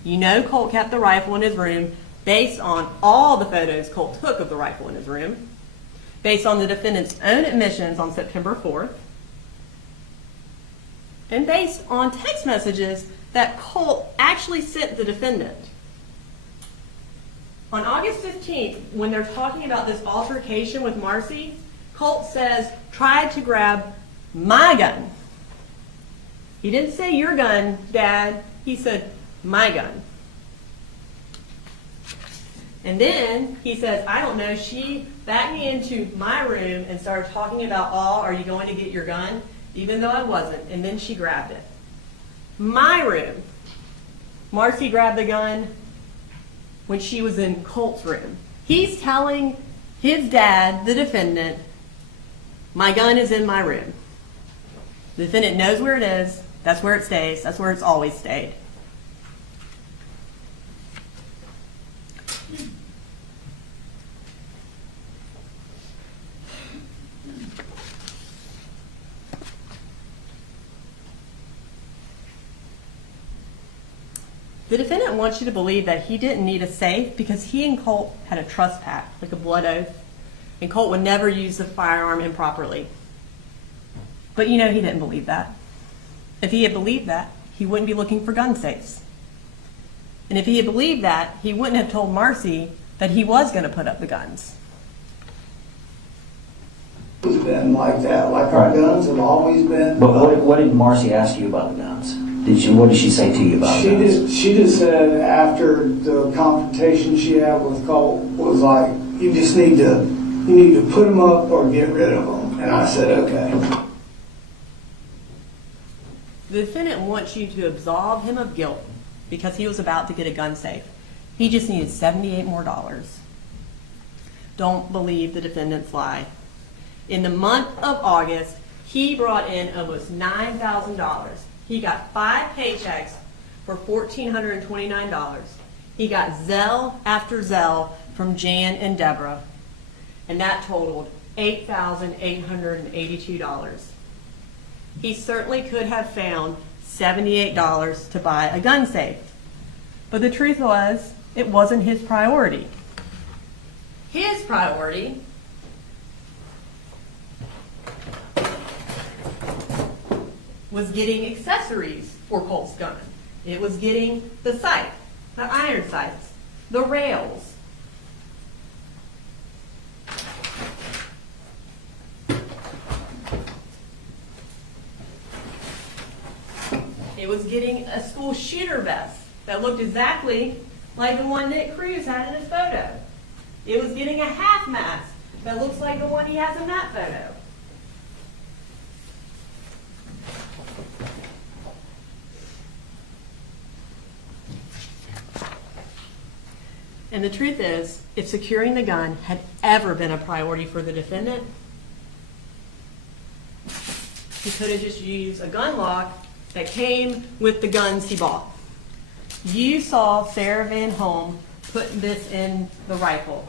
You know Colt kept the rifle in his room based on all the photos Colt took of the rifle in his room, based on the defendant's own admissions on September 4th, and based on text messages that Colt actually sent the defendant. On August 15th, when they're talking about this altercation with Marcy, Colt says, tried to grab my gun. He didn't say your gun, Dad. He said, my gun. And then he says, I don't know, she backed me into my room and started talking about, are you going to get your gun? Even though I wasn't. And then she grabbed it. My room. Marcy grabbed the gun when she was in Colt's room. He's telling his dad, the defendant, my gun is in my room. The defendant knows where it is. That's where it stays. That's where it's always stayed. The defendant wants you to believe that he didn't need a safe because he and Colt had a trust pact, like a blood oath, and Colt would never use the firearm improperly. But he didn't believe that. If he had believed that, he wouldn't be looking for gun safes. And if he had believed that, he wouldn't have told Marcy that he was going to put up the guns. It's been like that, like our guns have always been. But what did Marcy ask you about the guns? What did she say to you about guns? She just said after the confrontation she had with Colt was like, you need to put them up or get rid of them. And I said, okay. The defendant wants you to absolve him of guilt because he was about to get a gun safe. He just needed $78 more. Don't believe the defendant's lie. In the month of August, he brought in almost $9,000. He got 5 paychecks for $1,429. He got Zelle after Zelle from Jan and Deborah, and that totaled $8,882. He certainly could have found $78 to buy a gun safe, but the truth was, it wasn't his priority. His priority was getting accessories for Colt's gun. It was getting the sight, the iron sights, the rails. It was getting a school shooter vest that looked exactly like the one Nick Cruz had in his photo. It was getting a half mask that looks like the one he has in that photo. And the truth is, if securing the gun had ever been a priority for the defendant, he could have just used a gun lock that came with the guns he bought. You saw Sarah Van Holm put this in the rifle.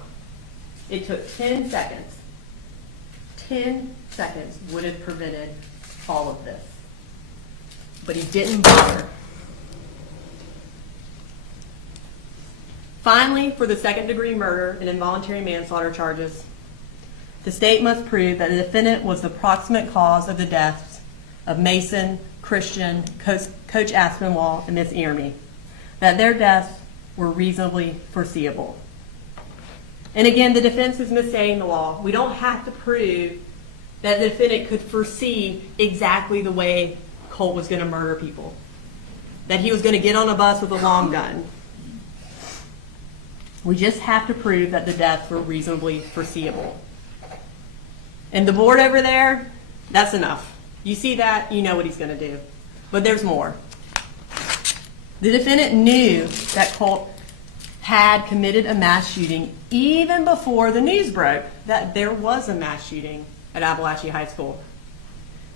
It took 10 seconds. 10 seconds would have prevented all of this. But he didn't bother. Finally, for the second-degree murder and involuntary manslaughter charges, the state must prove that the defendant was the proximate cause of the deaths of Mason, Christian, Coach Aspinwall, and Miss Earmy, that their deaths were reasonably foreseeable. And again, the defense is misstating the law. We don't have to prove that the defendant could foresee exactly the way Colt was going to murder people, that he was going to get on a bus with a long gun. We just have to prove that the deaths were reasonably foreseeable. And the board over there, that's enough. You see that, you know what he's going to do. But there's more. The defendant knew that Colt had committed a mass shooting even before the news broke that there was a mass shooting at Apalachee High School.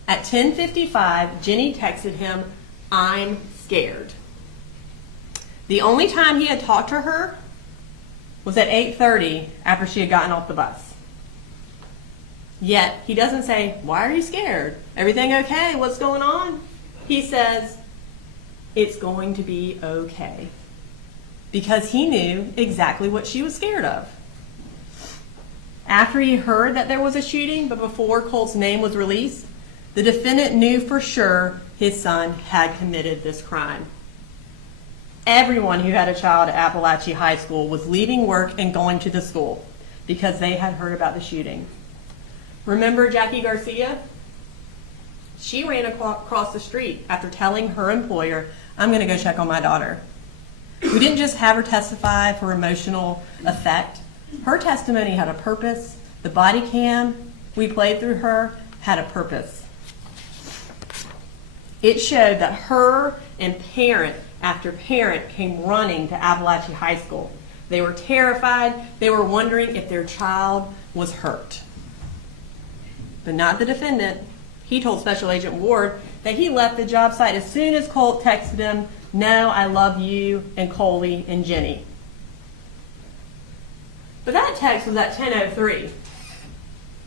At 10:55, Jenny texted him, "I'm scared." The only time he had talked to her was at 8:30 after she had gotten off the bus. Yet, he doesn't say, "Why are you scared? Everything okay? What's going on?" He says, "It's going to be okay." Because he knew exactly what she was scared of. After he heard that there was a shooting, but before Colt's name was released, the defendant knew for sure his son had committed this crime. Everyone who had a child at Apalachee High School was leaving work and going to the school because they had heard about the shooting. Remember Jackie Garcia? She ran across the street after telling her employer, "I'm going to go check on my daughter." We didn't just have her testify for emotional effect. Her testimony had a purpose. The body cam we played through her had a purpose. It showed that her and parent after parent came running to Apalachee High School. They were terrified. They were wondering if their child was hurt. But not the defendant. He told Special Agent Ward that he left the job site as soon as Colt texted him, "No, I love you and Coley and Jenny." But that text was at 10:03.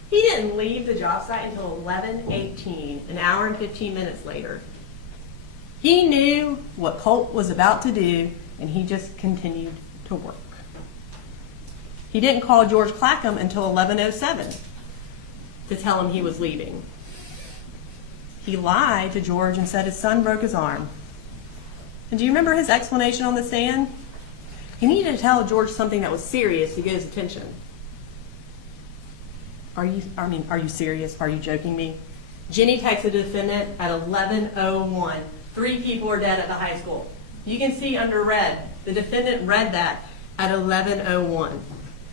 He didn't leave the job site until 11:18, an hour and 15 minutes later. He knew what Colt was about to do, and he just continued to work. He didn't call George Clackham until 11:07 to tell him he was leaving. He lied to George and said his son broke his arm. And do you remember his explanation on the stand? He needed to tell George something that was serious to get his attention. Are you serious? Are you joking me? Jenny texted the defendant at 11:01. 3 people are dead at the high school. You can see under red, the defendant read that at 11:01.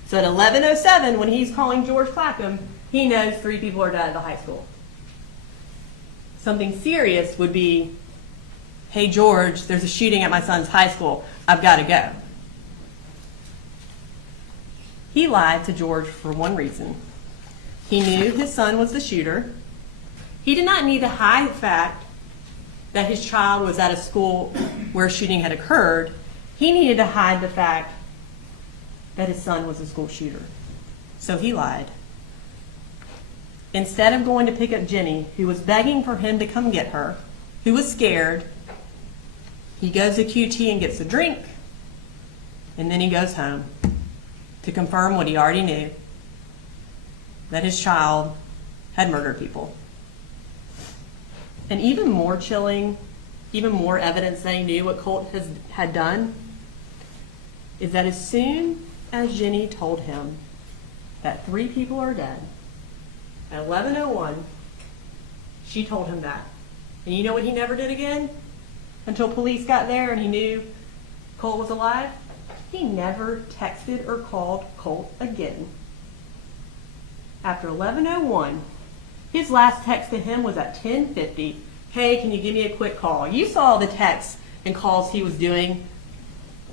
So at 11:07, when he's calling George Clackham, he knows 3 people are dead at the high school. Something serious would be, "Hey George, there's a shooting at my son's high school. I've got to go." He lied to George for one reason. He knew his son was the shooter. He did not need to hide the fact that his child was at a school where a shooting had occurred. He needed to hide the fact that his son was a school shooter. So he lied. Instead of going to pick up Jenny, who was begging for him to come get her, who was scared, he goes to QT and gets a drink, and then he goes home to confirm what he already knew, that his child had murdered people. And even more chilling, even more evidence that he knew what Colt had done, is that as soon as Jenny told him that 3 people are dead, at 11:01, she told him that. And you know what he never did again? Until police got there and he knew Colt was alive? He never texted or called Colt again. After 11:01, his last text to him was at 10:50. Hey, can you give me a quick call? You saw the texts and calls he was doing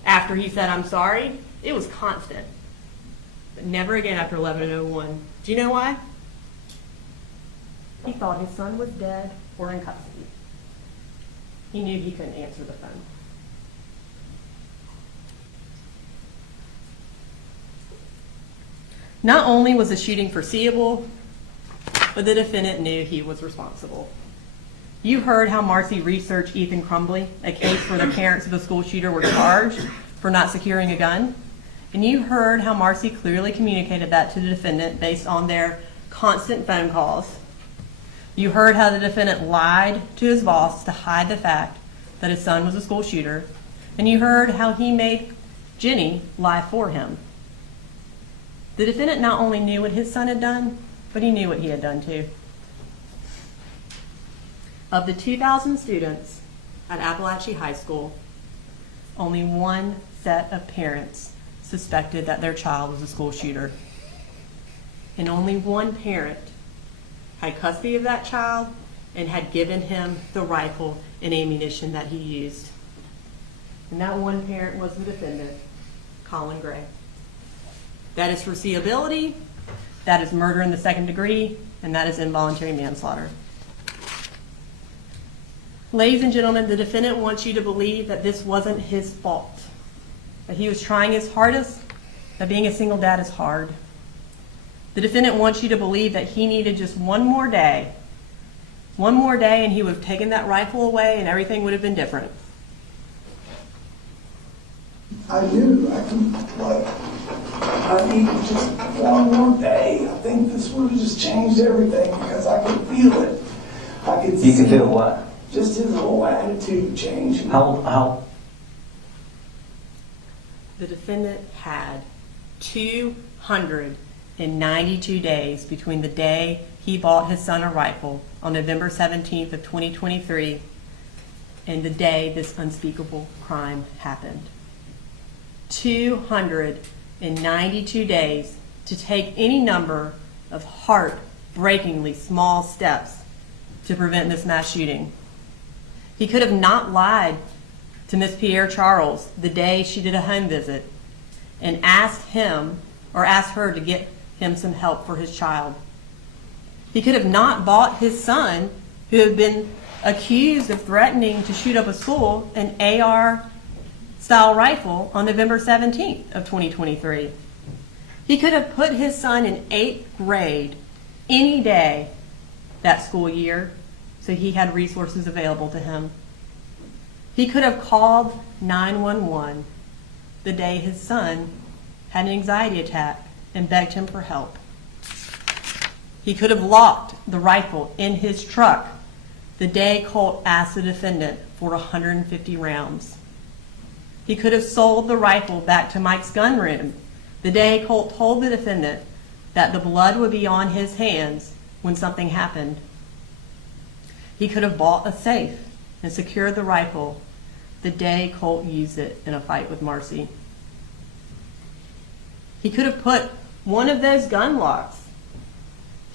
after he said, I'm sorry. It was constant. But never again after 11:01. Do you know why? He thought his son was dead or in custody. He knew he couldn't answer the phone. Not only was the shooting foreseeable, but the defendant knew he was responsible. You heard how Marcy researched Ethan Crumbly, a case where the parents of the school shooter were charged for not securing a gun. And you heard how Marcy clearly communicated that to the defendant based on their constant phone calls. You heard how the defendant lied to his boss to hide the fact that his son was a school shooter. And you heard how he made Jenny lie for him. The defendant not only knew what his son had done, but he knew what he had done too. Of the 2,000 students at Apalachee High School, only one set of parents suspected that their child was a school shooter. And only one parent had custody of that child and had given him the rifle and ammunition that he used. And that one parent was the defendant, Colin Gray. That is foreseeability, that is murder in the second degree, and that is involuntary manslaughter. Ladies and gentlemen, the defendant wants you to believe that this wasn't his fault, that he was trying his hardest, that being a single dad is hard. The defendant wants you to believe that he needed just one more day, and he would have taken that rifle away and everything would have been different. I knew I needed just one more day. I think this would have just changed everything because I could feel it. I could see. You could feel what? Just his whole attitude change. How? The defendant had 292 days between the day he bought his son a rifle on November 17th of 2023 and the day this unspeakable crime happened. 292 days to take any number of heartbreakingly small steps to prevent this mass shooting. He could have not lied to Miss Pierre Charles the day she did a home visit and asked her to get him some help for his child. He could have not bought his son, who had been accused of threatening to shoot up a school, an AR-style rifle on November 17th of 2023. He could have put his son in 8th grade any day that school year so he had resources available to him. He could have called 911 the day his son had an anxiety attack and begged him for help. He could have locked the rifle in his truck the day Colt asked the defendant for 150 rounds. He could have sold the rifle back to Mike's gun room the day Colt told the defendant that the blood would be on his hands when something happened. He could have bought a safe and secured the rifle the day Colt used it in a fight with Marcy. He could have put one of those gun locks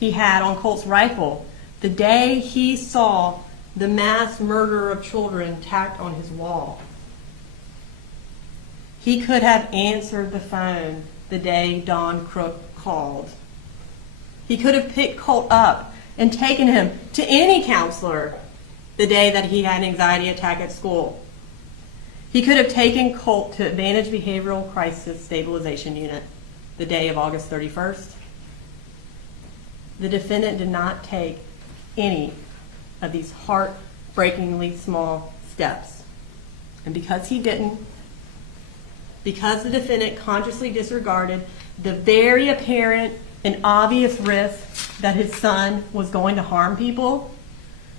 he had on Colt's rifle the day he saw the mass murder of children tacked on his wall. He could have answered the phone the day Don Crook called. He could have picked Colt up and taken him to any counselor the day that he had an anxiety attack at school. He could have taken Colt to Advantage Behavioral Crisis Stabilization Unit the day of August 31st. The defendant did not take any of these heartbreakingly small steps. And because he didn't, because the defendant consciously disregarded the very apparent and obvious risk that his son was going to harm people,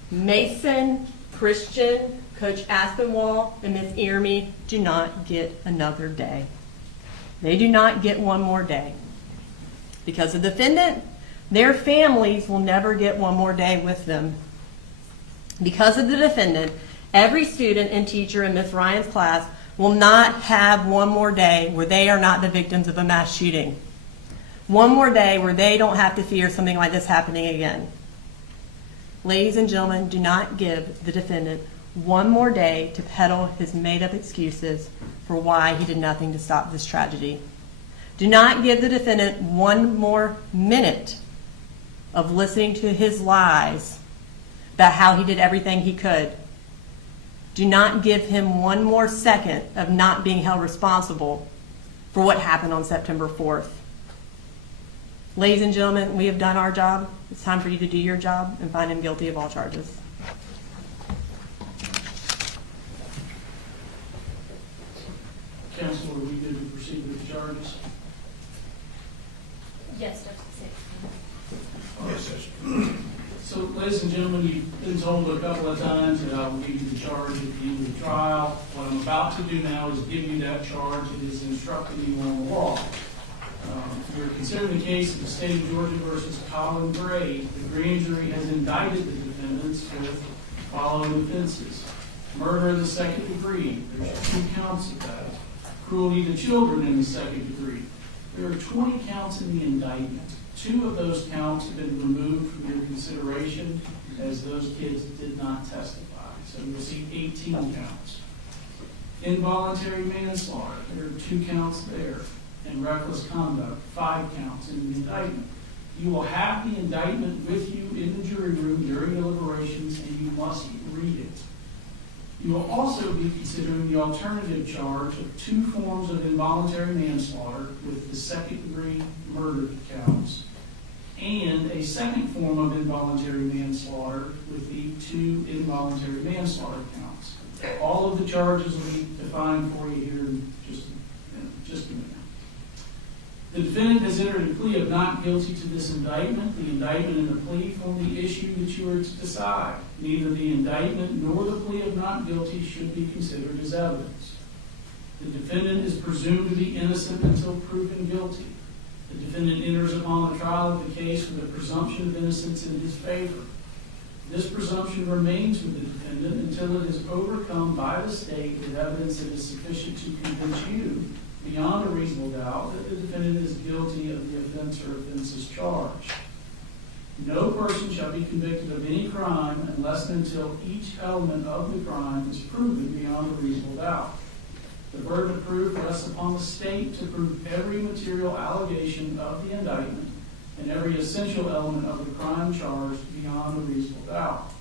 Mason, Christian, Coach Aspinwall, and Ms. Earmy do not get another day. They do not get one more day. Because the defendant, their families will never get one more day with them. Because of the defendant, every student and teacher in Ms. Ryan's class will not have one more day where they are not the victims of a mass shooting. One more day where they don't have to fear something like this happening again. Ladies and gentlemen, do not give the defendant one more day to peddle his made-up excuses for why he did nothing to stop this tragedy. Do not give the defendant one more minute of listening to his lies about how he did everything he could. Do not give him one more second of not being held responsible for what happened on September 4th. Ladies and gentlemen, we have done our job. It's time for you to do your job and find him guilty of all charges. Counsel, are we good to proceed with the charges? Yes, Judge. Yes, Judge. So, ladies and gentlemen, you've been told a couple of times that I will give you the charge at the end of the trial. What I'm about to do now is give you that charge. It is instructing you on the law. We're considering the case of the state of Georgia versus Colin Gray. The grand jury has indicted the defendants with following offenses: murder in the second degree. There's 2 counts of that. Cruelty to children in the second degree. There are 20 counts in the indictment. 2 of those counts have been removed from your consideration as those kids did not testify. So you'll see 18 counts. Involuntary manslaughter, there are 2 counts there. And reckless conduct, 5 counts in the indictment. You will have the indictment with you in the jury room during deliberations, and you must read it. You will also be considering the alternative charge of 2 forms of involuntary manslaughter with the second-degree murder counts, and a second form of involuntary manslaughter with the 2 involuntary manslaughter counts. All of the charges will be defined for you here in just a minute. The defendant has entered a plea of not guilty to this indictment. The indictment and the plea form the issue that you are to decide. Neither the indictment nor the plea of not guilty should be considered as evidence. The defendant is presumed to be innocent until proven guilty. The defendant enters upon the trial of the case with a presumption of innocence in his favor. This presumption remains with the defendant until it is overcome by the state with evidence that is sufficient to convince you beyond a reasonable doubt that the defendant is guilty of the offense or offenses charged. No person shall be convicted of any crime unless and until each element of the crime is proven beyond a reasonable doubt. The burden of proof rests upon the state to prove every material allegation of the indictment and every essential element of the crime charged beyond a reasonable doubt.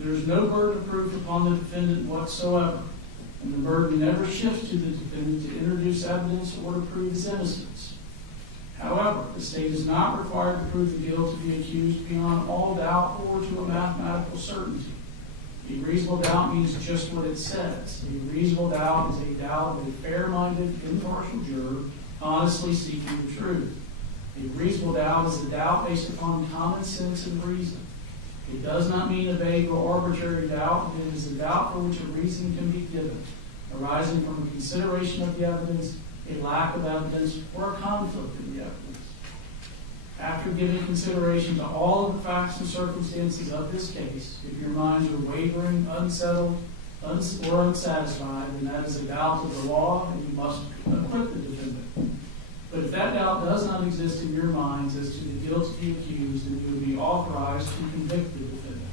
There is no burden of proof upon the defendant whatsoever, and the burden never shifts to the defendant to introduce evidence or to prove his innocence. However, the state is not required to prove the guilt of the accused beyond all doubt or to a mathematical certainty. A reasonable doubt means just what it says. A reasonable doubt is a doubt of a fair-minded, impartial juror honestly seeking the truth. A reasonable doubt is a doubt based upon common sense and reason. It does not mean a vague or arbitrary doubt. It is a doubt for which a reason can be given, arising from a consideration of the evidence, a lack of evidence, or a conflict in the evidence. After giving consideration to all of the facts and circumstances of this case, if your minds are wavering, unsettled, or unsatisfied, then that is a doubt of the law, and you must acquit the defendant. But if that doubt does not exist in your minds as to the guilt of the accused, then you would be authorized to convict the defendant.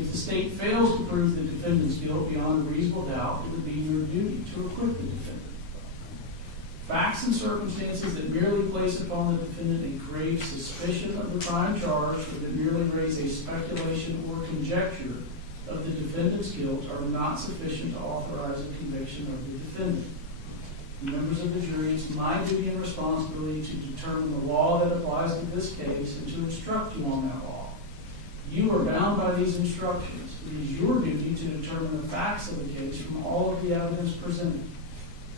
If the state fails to prove the defendant's guilt beyond a reasonable doubt, it would be your duty to acquit the defendant. circumstances that merely place upon the defendant a grave suspicion of the crime charged, or that merely raise a speculation or conjecture of the defendant's guilt, are not sufficient to authorize a conviction of the defendant. Members of the jury, it's my duty and responsibility to determine the law that applies to this case and to instruct you on that law. You are bound by these instructions. It is your duty to determine the facts of the case from all of the evidence presented.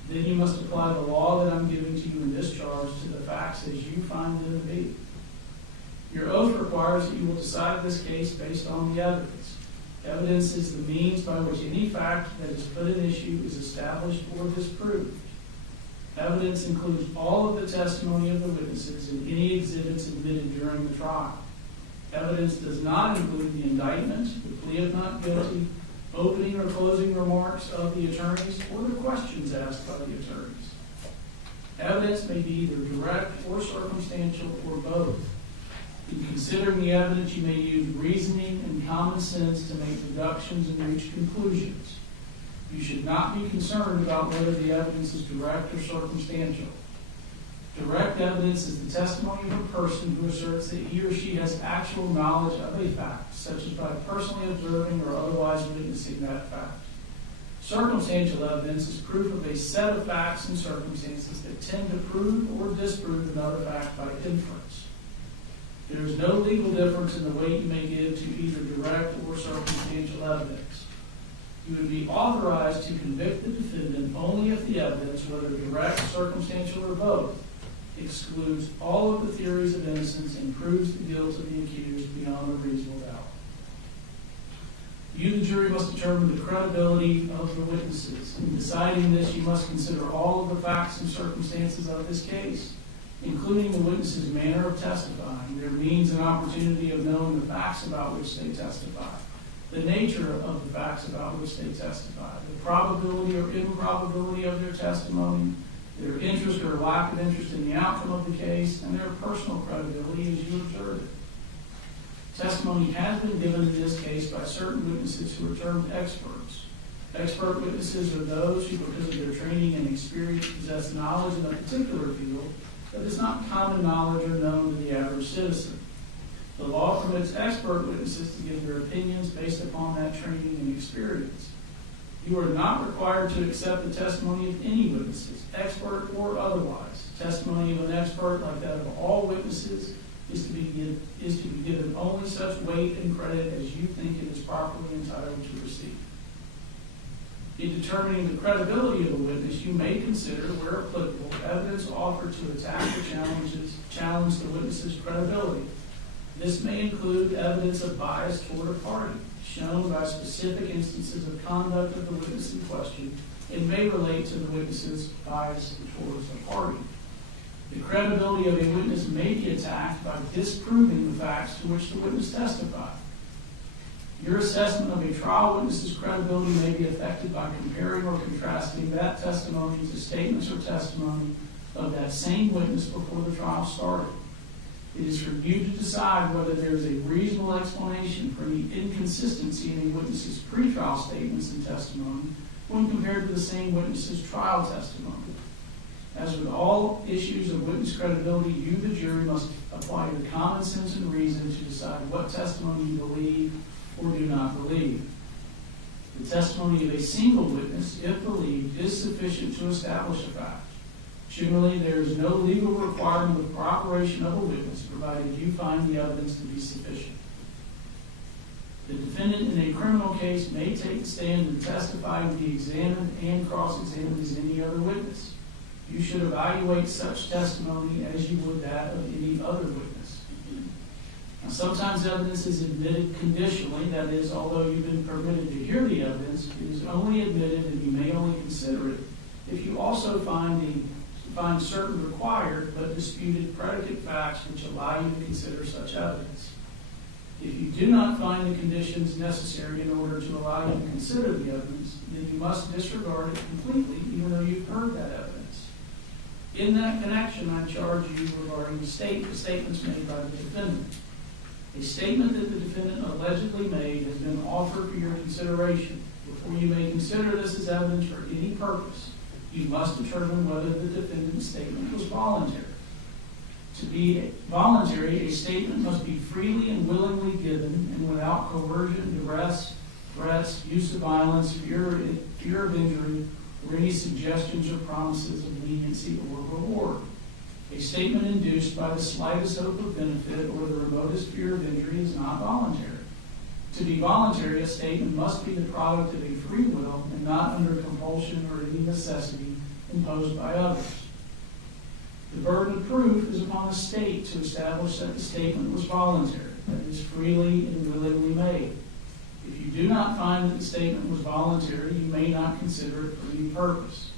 Then you must apply the law that I'm giving to you in this charge to the facts as you find them to be. Your oath requires that you will decide this case based on the evidence. Evidence is the means by which any fact that is put in issue is established or disproved. Evidence includes all of the testimony of the witnesses and any exhibits admitted during the trial. Evidence does not include the indictment, the plea of not guilty, opening or closing remarks of the attorneys, or the questions asked by the attorneys. Evidence may be either direct or circumstantial, or both. In considering the evidence, you may use reasoning and common sense to make deductions and reach conclusions. You should not be concerned about whether the evidence is direct or circumstantial. Direct evidence is the testimony of a person who asserts that he or she has actual knowledge of a fact, such as by personally observing or otherwise witnessing that fact. Circumstantial evidence is proof of a set of facts and circumstances that tend to prove or disprove another fact by inference. There is no legal difference in the weight you may give to either direct or circumstantial evidence. You would be authorized to convict the defendant only if the evidence, whether direct, circumstantial, or both, excludes all of the theories of innocence and proves the guilt of the accused beyond a reasonable doubt. You, the jury, must determine the credibility of the witnesses. In deciding this, you must consider all of the facts and circumstances of this case, including the witnesses' manner of testifying, their means and opportunity of knowing the facts about which they testify, the nature of the facts about which they testify, the probability or improbability of their testimony, their interest or lack of interest in the outcome of the case, and their personal credibility as you observe it. Testimony has been given in this case by certain witnesses who are termed experts. Expert witnesses are those who, because of their training and experience, possess knowledge in a particular field that is not common knowledge or known to the average citizen. The law permits expert witnesses to give their opinions based upon that training and experience. You are not required to accept the testimony of any witnesses, expert or otherwise. Testimony of an expert, like that of all witnesses, is to be given only such weight and credit as you think it is properly entitled to receive. In determining the credibility of a witness, you may consider, where applicable, evidence offered to attack or challenge the witness's credibility. This may include evidence of bias toward a party, shown by specific instances of conduct of the witness in question, and may relate to the witness's bias towards a party. The credibility of a witness may be attacked by disproving the facts to which the witness testified. Your assessment of a trial witness's credibility may be affected by comparing or contrasting that testimony to statements or testimony of that same witness before the trial started. It is for you to decide whether there is a reasonable explanation for any inconsistency in a witness's pretrial statements and testimony when compared to the same witness's trial testimony. As with all issues of witness credibility, you, the jury, must apply your common sense and reason to decide what testimony you believe or do not believe. The testimony of a single witness, if believed, is sufficient to establish a fact. Generally, there is no legal requirement of corroboration of a witness, provided you find the evidence to be sufficient. The defendant in a criminal case may take the stand and testify and be examined and cross-examined as any other witness. You should evaluate such testimony as you would that of any other witness. Now, sometimes evidence is admitted conditionally, that is, although you've been permitted to hear the evidence, it is only admitted and you may only consider it if you also find certain required but disputed predicate facts which allow you to consider such evidence. If you do not find the conditions necessary in order to allow you to consider the evidence, then you must disregard it completely, even though you've heard that evidence. In that connection, I charge you regarding the statements made by the defendant. A statement that the defendant allegedly made has been offered for your consideration. Before you may consider this as evidence for any purpose, you must determine whether the defendant's statement was voluntary. To be voluntary, a statement must be freely and willingly given and without coercion, duress, threats, use of violence, fear of injury, or any suggestions or promises of leniency or reward. A statement induced by the slightest hope of benefit or the remotest fear of injury is not voluntary. To be voluntary, a statement must be the product of a free will and not under compulsion or any necessity imposed by others. The burden of proof is upon the state to establish that the statement was voluntary, that is freely and willingly made. If you do not find that the statement was voluntary, you may not consider it for any purpose.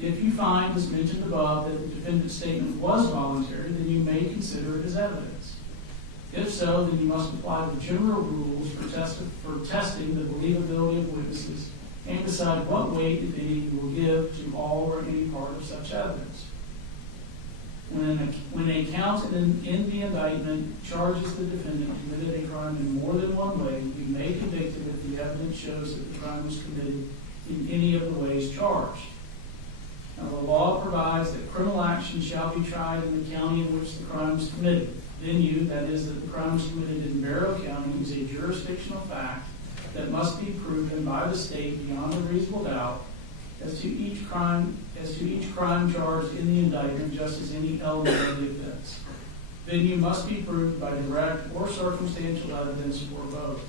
If you find, as mentioned above, that the defendant's statement was voluntary, then you may consider it as evidence. If so, then you must apply the general rules for testing the believability of witnesses and decide what weight, if any, you will give to all or any part of such evidence. When a count in the indictment charges the defendant committed a crime in more than one way, you may convict him if the evidence shows that the crime was committed in any of the ways charged. Now, the law provides that criminal action shall be tried in the county in which the crime was committed. Venue, that is, that the crime was committed in Barrow County, is a jurisdictional fact that must be proven by the state beyond a reasonable doubt as to each crime charged in the indictment, just as any element of the offense. Venue must be proved by direct or circumstantial evidence or both.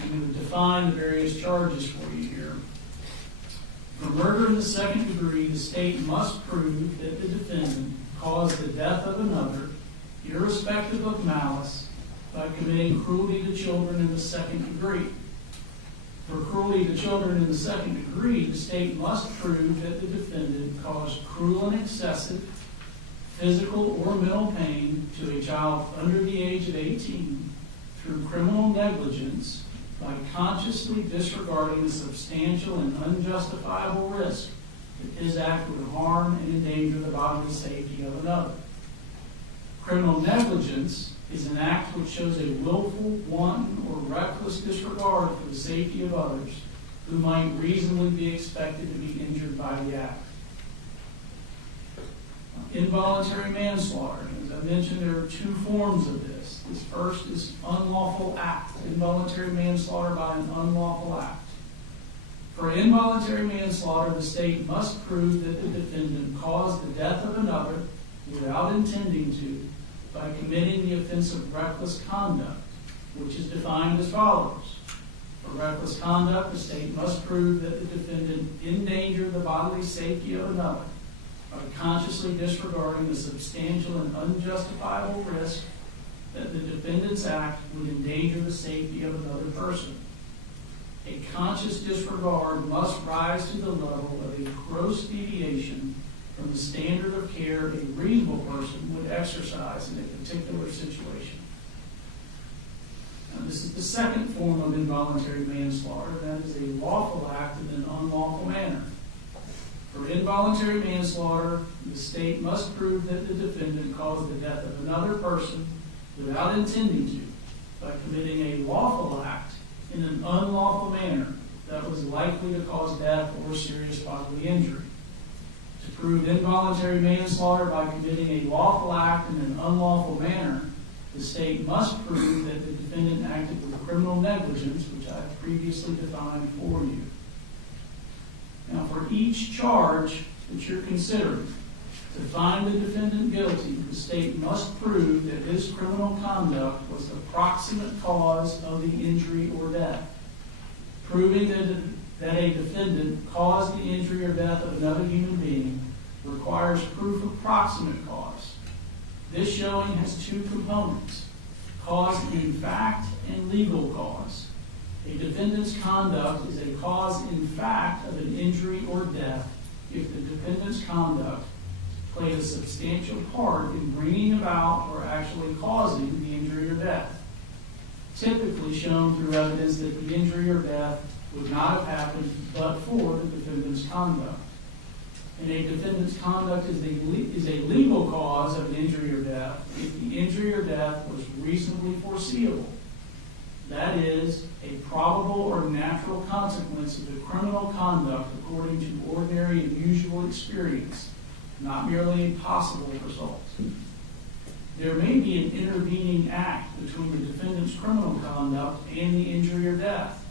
I'm going to define the various charges for you here. For murder in the second degree, the state must prove that the defendant caused the death of another, irrespective of malice, by committing cruelty to children in the second degree. For cruelty to children in the second degree, the state must prove that the defendant caused cruel and excessive physical or mental pain to a child under the age of 18 through criminal negligence by consciously disregarding the substantial and unjustifiable risk that his act would harm and endanger the bodily safety of another. Criminal negligence is an act which shows a willful, wanton, or reckless disregard for the safety of others who might reasonably be expected to be injured by the act. Involuntary manslaughter. As I mentioned, there are two forms of this. This first is unlawful act, involuntary manslaughter by an unlawful act. For involuntary manslaughter, the state must prove that the defendant caused the death of another without intending to by committing the offense of reckless conduct, which is defined as follows. For reckless conduct, the state must prove that the defendant endangered the bodily safety of another by consciously disregarding the substantial and unjustifiable risk that the defendant's act would endanger the safety of another person. A conscious disregard must rise to the level of a gross deviation from the standard of care a reasonable person would exercise in a particular situation. Now, this is the second form of involuntary manslaughter, that is a lawful act in an unlawful manner. For involuntary manslaughter, the state must prove that the defendant caused the death of another person without intending to by committing a lawful act in an unlawful manner that was likely to cause death or serious bodily injury. To prove involuntary manslaughter by committing a lawful act in an unlawful manner, the state must prove that the defendant acted with criminal negligence, which I have previously defined for you. Now, for each charge that you're considering, to find the defendant guilty, the state must prove that his criminal conduct was the proximate cause of the injury or death. Proving that a defendant caused the injury or death of another human being requires proof of proximate cause. This showing has two components: cause in fact and legal cause. A defendant's conduct is a cause in fact of an injury or death if the defendant's conduct played a substantial part in bringing about or actually causing the injury or death, typically shown through evidence that the injury or death would not have happened but for the defendant's conduct. And a defendant's conduct is a legal cause of an injury or death if the injury or death was reasonably foreseeable. that is, a probable or natural consequence of the criminal conduct according to ordinary and usual experience, not merely a possible result. There may be an intervening act between the defendant's criminal conduct and the injury or death.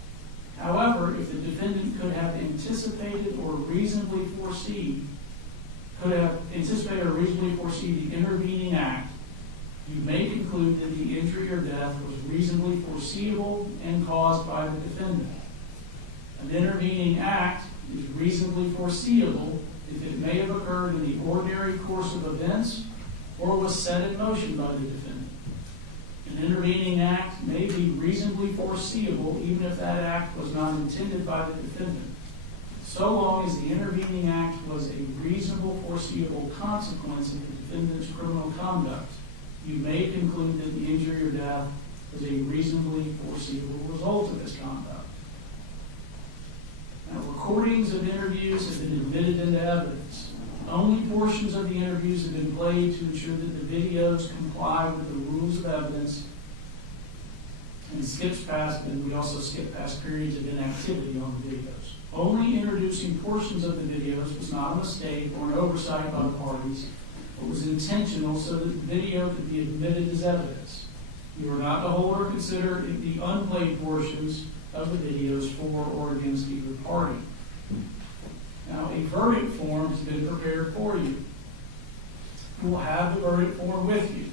However, if the defendant could have anticipated or reasonably foresee the intervening act, you may conclude that the injury or death was reasonably foreseeable and caused by the defendant. An intervening act is reasonably foreseeable if it may have occurred in the ordinary course of events or was set in motion by the defendant. An intervening act may be reasonably foreseeable even if that act was not intended by the defendant, so long as the intervening act was a reasonable foreseeable consequence of the defendant's criminal conduct. You may conclude that the injury or death was a reasonably foreseeable result of his conduct. Now, recordings of interviews have been admitted into evidence. Only portions of the interviews have been played to ensure that the videos comply with the rules of evidence, and we also skip past periods of inactivity on the videos. Only introducing portions of the videos was not a mistake or an oversight by the parties, but was intentional so that the video could be admitted as evidence. You are not to hold or consider the unplayed portions of the videos for or against either party. Now, a verdict form has been prepared for you. You will have the verdict form with you.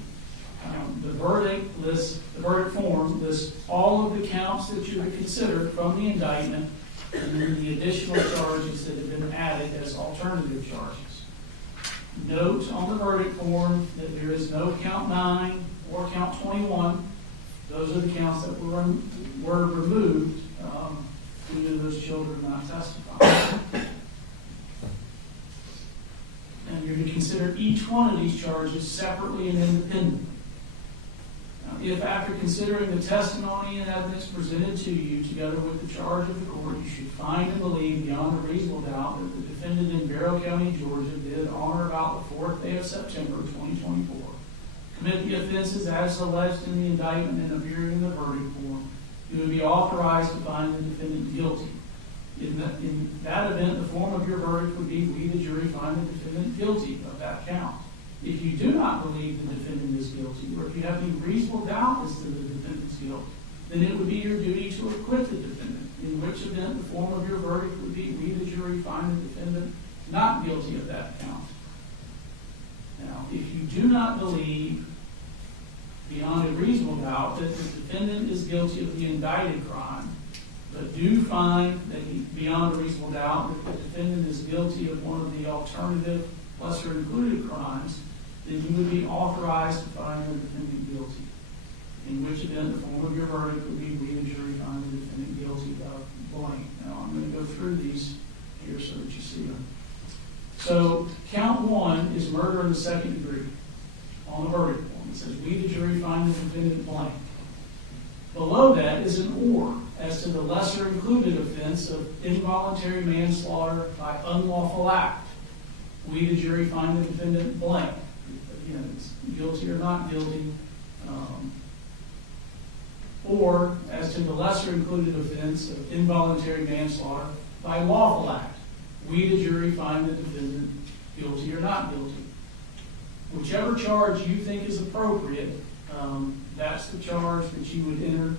The verdict form lists all of the counts that you would consider from the indictment and then the additional charges that have been added as alternative charges. Note on the verdict form that there is no count 9 or count 21. Those are the counts that were removed due to those children not testifying. And you're to consider each one of these charges separately and independently. Now, if after considering the testimony and evidence presented to you together with the charge of the court, you should find and believe beyond a reasonable doubt that the defendant in Barrow County, Georgia, did on or about the 4th day of September 2024 commit the offenses as alleged in the indictment and appearing in the verdict form, you would be authorized to find the defendant guilty. In that event, the form of your verdict would be, we, the jury, find the defendant guilty of that count. If you do not believe the defendant is guilty, or if you have any reasonable doubt as to the defendant's guilt, then it would be your duty to acquit the defendant, in which event the form of your verdict would be, we, the jury, find the defendant not guilty of that count. Now, if you do not believe beyond a reasonable doubt that the defendant is guilty of the indicted crime, but do find that beyond a reasonable doubt that the defendant is guilty of one of the alternative lesser included crimes, then you would be authorized to find the defendant guilty. In which event the form of your verdict would be, we, the jury, find the defendant guilty of blank. Now, I'm going to go through these here so that you see them. So, count 1 is murder in the second degree on the verdict form. It says, we, the jury, find the defendant blank. Below that is an or as to the lesser included offense of involuntary manslaughter by unlawful act. We, the jury, find the defendant blank. Again, it's guilty or not guilty. Or as to the lesser included offense of involuntary manslaughter by lawful act. We, the jury, find the defendant guilty or not guilty. Whichever charge you think is appropriate, that's the charge that you would enter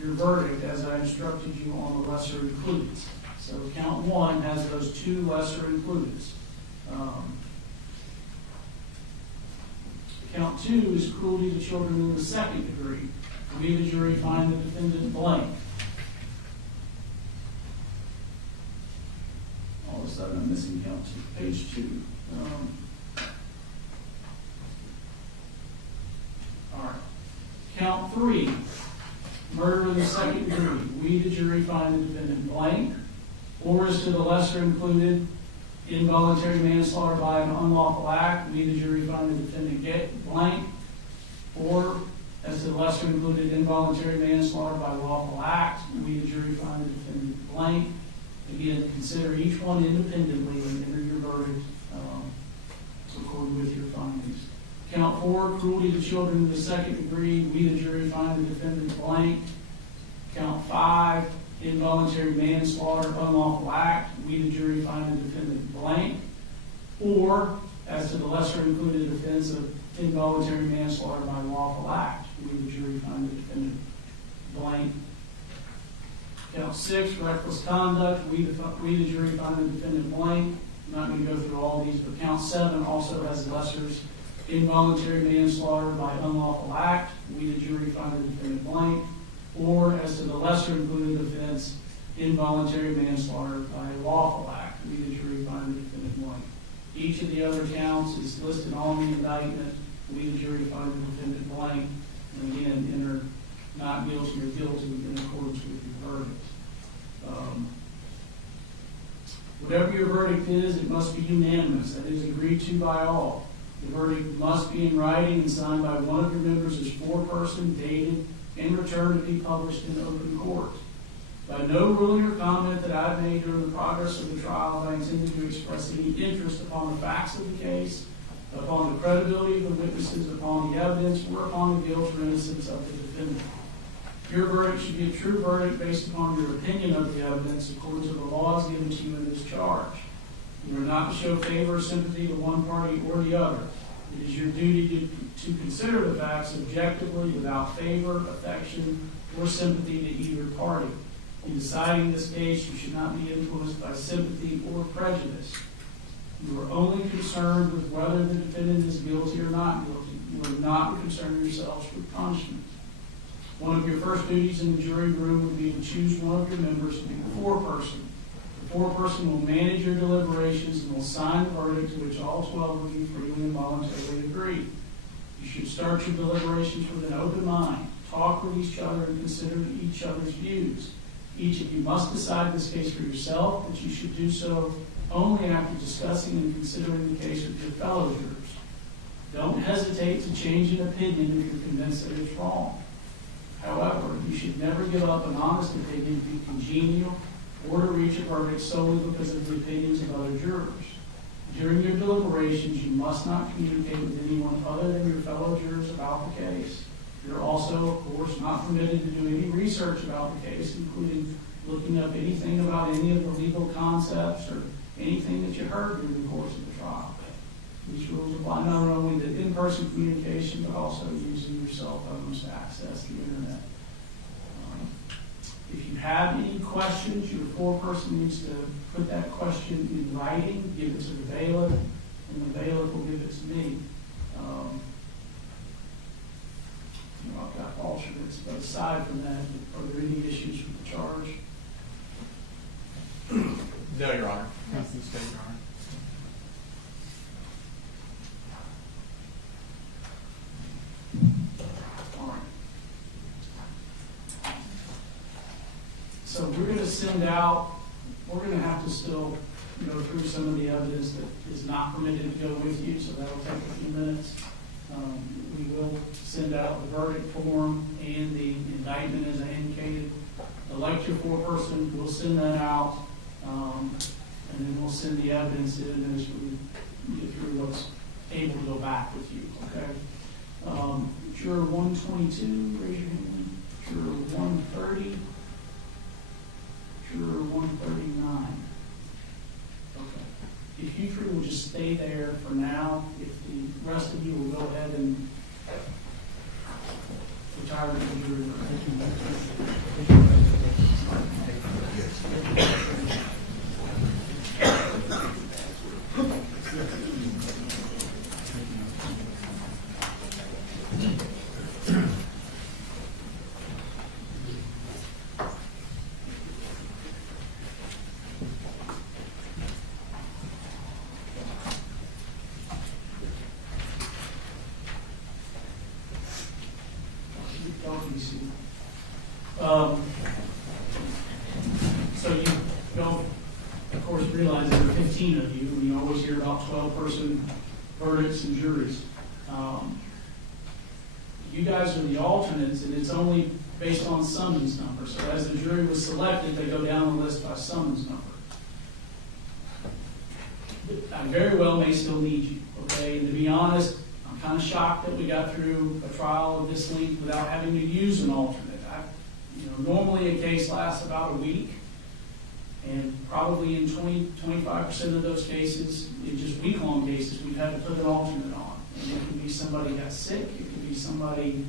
your verdict as I instructed you on the lesser included. So count 1 has those 2 lesser included. Count 2 is cruelty to children in the second degree. We, the jury, find the defendant blank. All of a sudden I'm missing count 2, page 2. All right. Count 3, murder in the second degree. We, the jury, find the defendant blank. Or as to the lesser included involuntary manslaughter by an unlawful act. We, the jury, find the defendant blank. Or as to the lesser included involuntary manslaughter by lawful act. We, the jury, find the defendant blank. Again, consider each one independently and enter your verdict according with your findings. Count 4, cruelty to children in the second degree. We, the jury, find the defendant blank. Count 5, involuntary manslaughter, unlawful act, we the jury find the defendant blank. Or, as to the lesser included offense of involuntary manslaughter by lawful act, we the jury find the defendant blank. Count 6, reckless conduct, we the jury find the defendant blank. I'm not going to go through all these, but count 7 also has lessers. Involuntary manslaughter by unlawful act, we the jury find the defendant blank. Or, as to the lesser included offense, involuntary manslaughter by lawful act, we the jury find the defendant blank. Each of the other counts is listed on the indictment, we the jury find the defendant blank. And again, enter not guilty or guilty in accordance with your verdict. Whatever your verdict is, it must be unanimous, that is agreed to by all. The verdict must be in writing and signed by one of your members as foreperson, dated, and returned to be published in open court. By no ruling or comment that I've made during the progress of the trial have I intended to express any interest upon the facts of the case, upon the credibility of the witnesses, upon the evidence, or upon the guilt or innocence of the defendant. Your verdict should be a true verdict based upon your opinion of the evidence according to the laws given to you in this charge. You are not to show favor or sympathy to one party or the other. It is your duty to consider the facts objectively without favor, affection, or sympathy to either party. In deciding this case, you should not be influenced by sympathy or prejudice. You are only concerned with whether the defendant is guilty or not guilty. You are not to concern yourselves with punishment. One of your first duties in the jury room would be to choose one of your members to be the foreperson. The foreperson will manage your deliberations and will sign the verdict to which all 12 of you freely and voluntarily agree. You should start your deliberations with an open mind. Talk with each other and consider each other's views. Each of you must decide this case for yourself, but you should do so only after discussing and considering the case with your fellow jurors. Don't hesitate to change an opinion if you're convinced that it's wrong. However, you should never give up an honest opinion to be congenial or to reach a verdict solely because of the opinions of other jurors. During your deliberations, you must not communicate with anyone other than your fellow jurors about the case. You're also, of course, not permitted to do any research about the case, including looking up anything about any of the legal concepts or anything that you heard during the course of the trial. These rules apply not only to in-person communication, but also using your cell phones to access the internet. If you have any questions, your foreperson needs to put that question in writing, give it to the bailiff, and the bailiff will give it to me. I've got alternates, but aside from that, are there any issues with the charge? No, Your Honor. Nothing to state, Your Honor. All right. So we're going to send out, we're going to have to still go through some of the evidence that is not permitted to go with you, so that'll take a few minutes. We will send out the verdict form and the indictment as I indicated. The lecture foreperson, we'll send that out, and then we'll send the evidence in as we get through what's able to go back with you, okay? Juror 122, raise your hand. Juror 130. Juror 139. Okay. If you three will just stay there for now, if the rest of you will go ahead and retire to the jury. So you don't, of course, realize there are 15 of you, and you always hear about 12-person verdicts and juries. You guys are the alternates, and it's only based on summons number. So as the jury was selected, they go down the list by summons number. I very well may still need you, okay? And to be honest, I'm kind of shocked that we got through a trial of this length without having to use an alternate. Normally a case lasts about a week, and probably in 25% of those cases, in just week-long cases, we've had to put an alternate on. And it can be somebody got sick, it can be somebody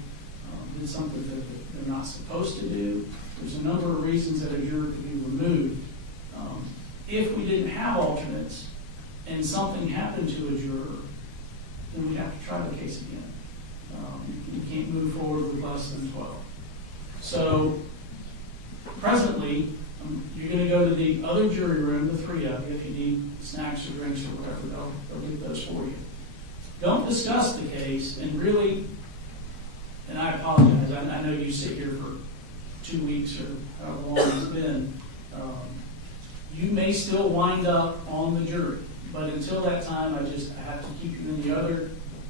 did something that they're not supposed to do. There's a number of reasons that a juror could be removed. If we didn't have alternates and something happened to a juror, then we'd have to try the case again. You can't move forward with less than 12. So presently, you're going to go to the other jury room, the three of you, if you need snacks or drinks or whatever, they'll leave those for you. Don't discuss the case, and really, and I apologize, I know you sit here for 2 weeks or however long it's been. You may still wind up on the jury, but until that time, I have to keep you in the other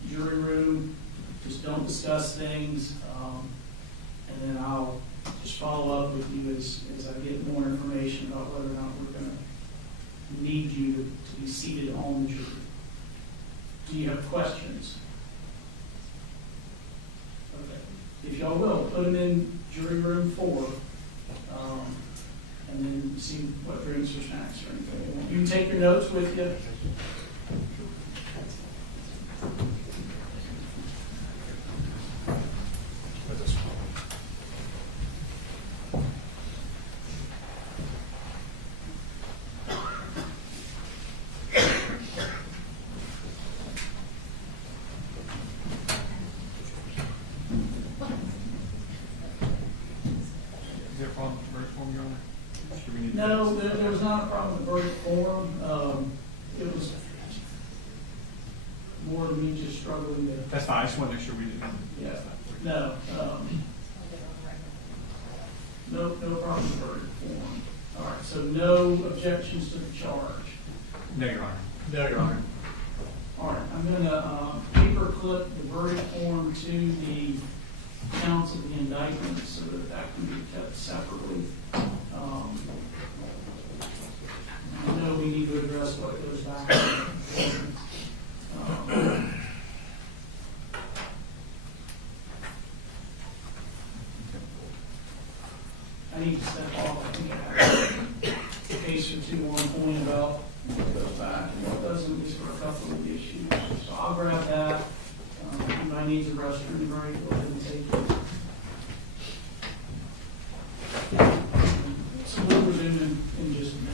jury room. Just don't discuss things, and then I'll just follow up with you as I get more information about whether or not we're going to need you to be seated on the jury. Do you have questions? Okay. If y'all will, put them in jury room 4, and then see what drinks or snacks or anything. You can take your notes with you. Is there a problem with the verdict form, Your Honor? Should we need to- No, there was not a problem with the verdict form. It was more of me just struggling to. That's fine, I just want to make sure we didn't. Yeah, no, no problem with the verdict form. All right, so no objections to the charge. No, Your Honor. No, Your Honor. All right, I'm gonna paper clip the verdict form to the counts of the indictment so that can be kept separately. I know we need to address what goes back. I need to step off. I think I have a case or two on point about what goes back and what doesn't, at least for a couple of the issues. So I'll grab that. If I need to restroom break, go ahead and take it. So we'll resume in just a minute.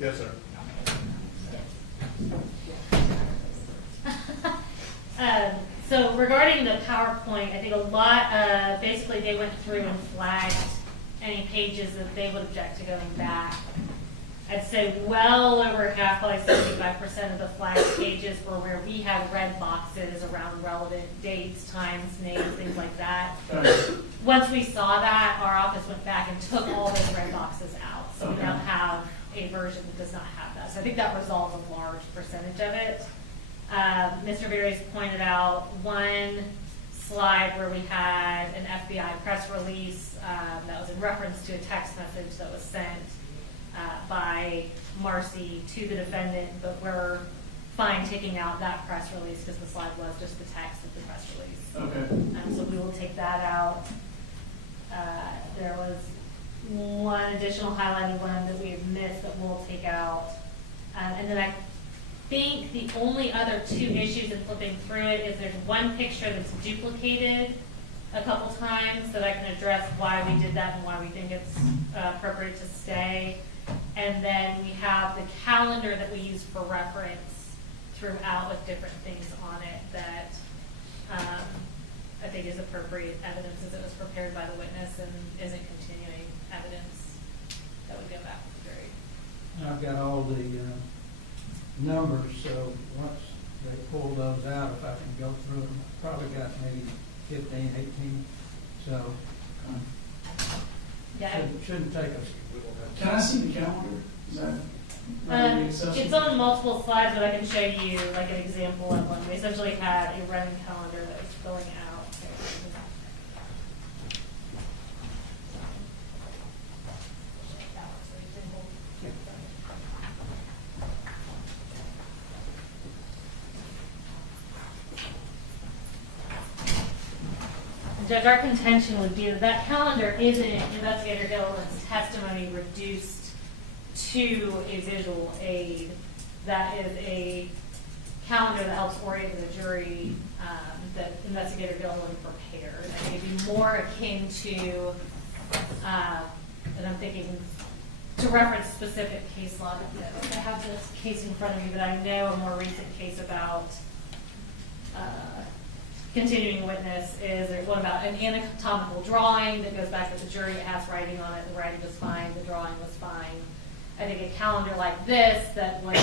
Yes, sir. So regarding the PowerPoint, I think a lot, basically they went through and flagged any pages that they would object to going back. I'd say well over half, probably 75% of the flagged pages were where we had red boxes around relevant dates, times, names, things like that. Once we saw that, our office went back and took all those red boxes out. So we now have a version that does not have that. So I think that resolves a large percentage of it. Mr. Berry's pointed out one slide where we had an FBI press release that was in reference to a text message that was sent by Marcy to the defendant, but we're fine taking out that press release because the slide was just the text of the press release. Okay. So we will take that out. There was one additional highlighted one that we have missed that we'll take out. And then I think the only other two issues in flipping through it is there's one picture that's duplicated a couple times that I can address why we did that and why we think it's appropriate to stay. And then we have the calendar that we use for reference throughout with different things on it that I think is appropriate evidence as it was prepared by the witness and isn't continuing evidence that would go back to the jury. I've got all the numbers, so once they pull those out, if I can go through them, probably got maybe 15, 18, so shouldn't take us. Can I see the calendar? Is that readily accessible? It's on multiple slides, but I can show you like an example of one. We essentially had a running calendar that was filling out. Judge, our contention would be that that calendar isn't Investigator Gilliland's testimony reduced to a visual aid. That is a calendar that helps orient the jury that Investigator Gilliland prepared. I think it'd be more akin to, and I'm thinking to reference specific case law. I have this case in front of me, but I know a more recent case about continuing witness is there's one about an anatomical drawing that goes back to the jury. It has writing on it. The writing was fine. The drawing was fine. I think a calendar like this that was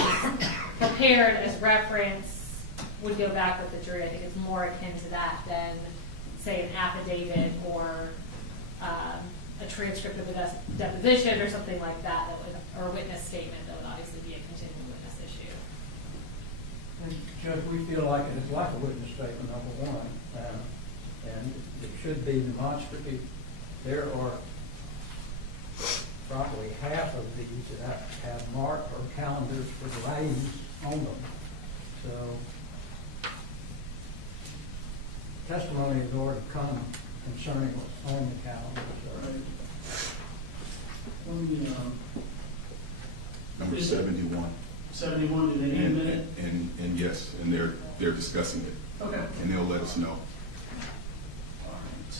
prepared as reference would go back with the jury. I think it's more akin to that than, say, an affidavit or a transcript of a deposition or something like that, or a witness statement that would obviously be a continuing witness issue. Judge, we feel like it's like a witness statement, number one, and it should be demonstrative. There are probably half of these that have marked or calendars with writings on them. So testimony is already come concerning what's on the calendar. Number 71. 71, do they need a minute? And yes, and they're discussing it. Okay. And they'll let us know. All right.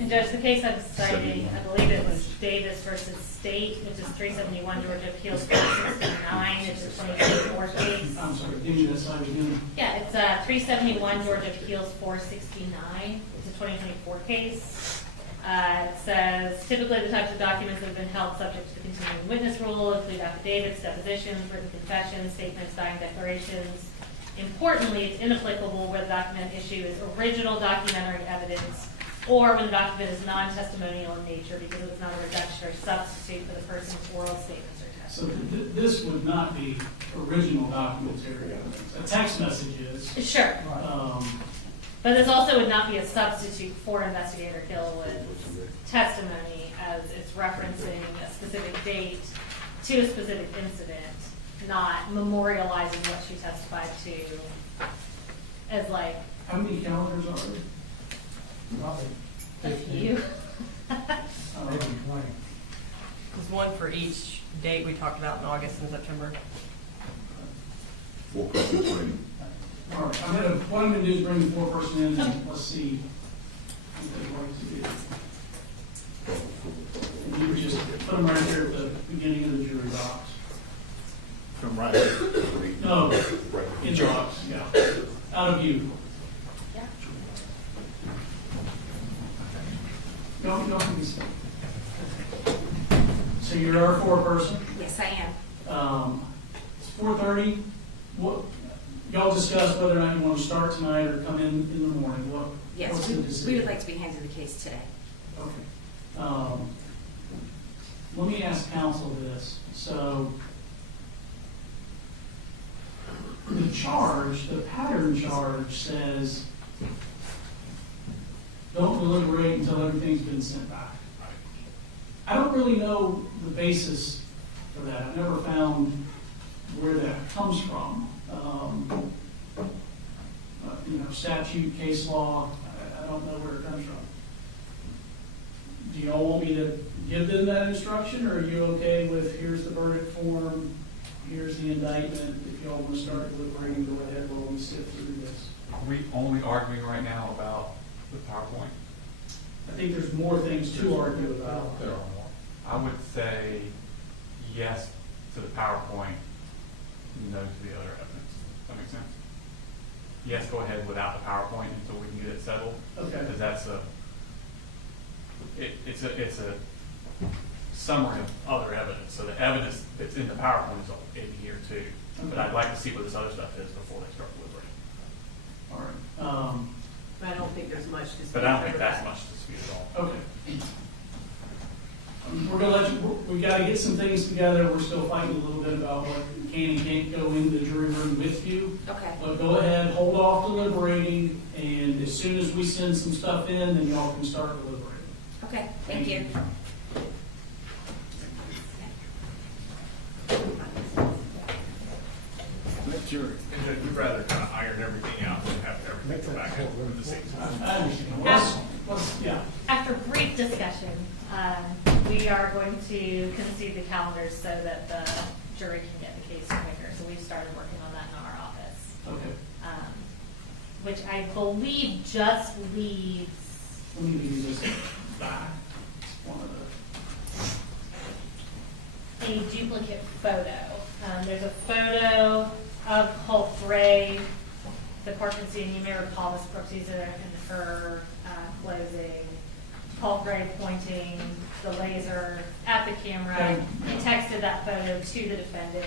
And Judge, the case I'm citing, I believe it was Davis versus State, which is 371 Georgia Appeals 469. It's a 2024 case. I'm sorry, give me that slide again. Yeah, it's 371 Georgia Appeals 469. It's a 2024 case. It says, typically the types of documents that have been held subject to the continuing witness rule include affidavits, depositions, written confessions, statements, dying declarations. Importantly, it's inapplicable where the document issue is original documentary evidence or when the document is non-testimonial in nature because it's not a reduction or substitute for the person's oral statements or So testimony. this would not be original documentary evidence. A text message is. Sure. But this also would not be a substitute for Investigator Gilliland's testimony as it's referencing a specific date to a specific incident, not memorializing what she testified to as like. How many calendars are there? Probably A 15, few. maybe 20. There's one for each date we talked about in August and September. 4-person training. All right, what I'm gonna do is bring the foreperson in and let's see. And you would just put them right there at the beginning of the jury box. From right here. No, Right. in the box, yeah, out of view. Yeah. Y'all can be still. So you're our four person. Yes, I am. It's 4:30. What, y'all discuss whether or not you want to start tonight or come in the morning. What's Yes, the we decision? would like to be handed the case today. Okay. Let me ask counsel this. So the charge, the pattern charge says don't deliberate until everything's been sent back. I don't really know the basis for that. I've never found where that comes from. Statute, case law, I don't know where it comes from. Do y'all want me to give them that instruction, or are you okay with here's the verdict form, here's the indictment? If y'all want to start deliberating, go ahead while we sit through this. Are we only arguing right now about the PowerPoint? I think there's more things to argue about. There are more. I would say yes to the PowerPoint, no to the other evidence. Does that make sense? Yes, go ahead without the PowerPoint until we can get it settled. Okay. Because that's it's a summary of other evidence. So the evidence that's in the PowerPoint is in here too. But I'd like to see what this other stuff is before they start deliberating. All right. But I don't think there's much to But I don't think that's much to dispute at all. Okay. We're gonna let you, we gotta get some things together. We're still fighting a little bit about what can and can't go in the jury room with you. Okay. But go ahead, hold off deliberating, and as soon as we send some stuff in, then y'all can start deliberating. Okay, thank you. Jury. And you'd rather kind of iron everything out than have everything go back at the same time. I understand. Yeah. After brief discussion, we are going to concede the calendars so that the jury can get the case quicker. So we've started working on that in our office. Okay. Which I believe just leaves, Let me give you this back. One of the. a duplicate photo. There's a photo of Colt Gray. The court can see, and you may recall this procedure in her closing. Colt Gray pointing the laser at the camera. He texted that photo to the defendant.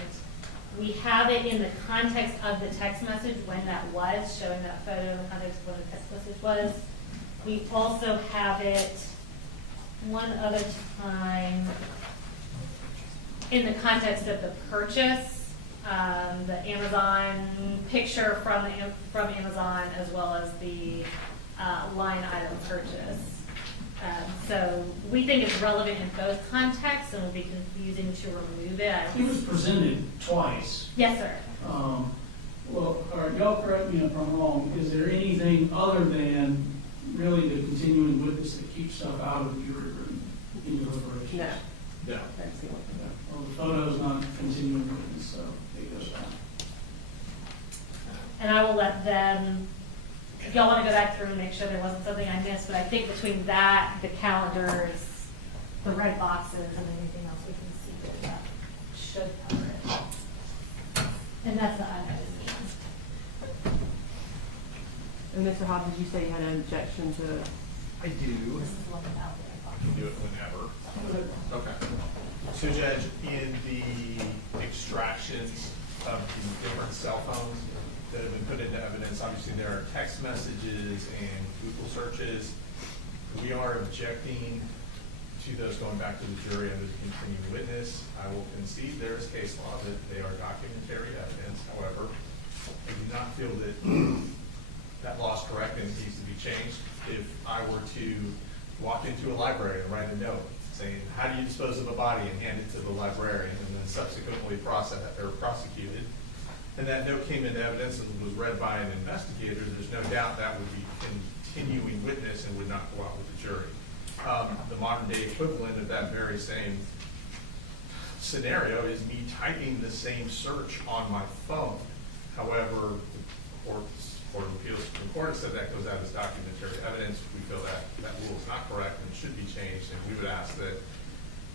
We have it in the context of the text message when that was, showing that photo in the context of when the text message was. We also have it one other time in the context of the purchase, the Amazon picture from Amazon, as well as the line item purchase. So we think it's relevant in both contexts, and it would be confusing to remove it. It was presented twice. Yes, sir. Well, all right, y'all correct me if I'm wrong. Is there anything other than really the continuing witness that keeps stuff out of the jury room in deliberations? No. No. That's the only thing. Well, the photo's not continuing witness, so it goes down. And I will let them, if y'all want to go back through and make sure there wasn't something I missed, but I think between that, the calendars, the red boxes, and anything else we can see, that should cover it. And that's the unedited means. And Mr. Hobbs, did you say you had an objection to? I do. This is the one without the red I box. can do it whenever. Okay. So Judge, in the extractions of the different cell phones that have been put into evidence, obviously there are text messages and Google searches. We are objecting to those going back to the jury under the continuing witness. I will concede there is case law that they are documentary evidence. However, I do not feel that that law is correct and it needs to be changed. If I were to walk into a library and write a note saying, how do you dispose of a body, and hand it to the librarian, and then subsequently prosecuted, and that note came into evidence and was read by an investigator, there's no doubt that would be continuing witness and would not go out with the jury. The modern day equivalent of that very same scenario is me typing the same search on my phone. However, the Court of Appeals Supreme Court has said that goes out as documentary evidence. We feel that that rule is not correct and should be changed, and we would ask that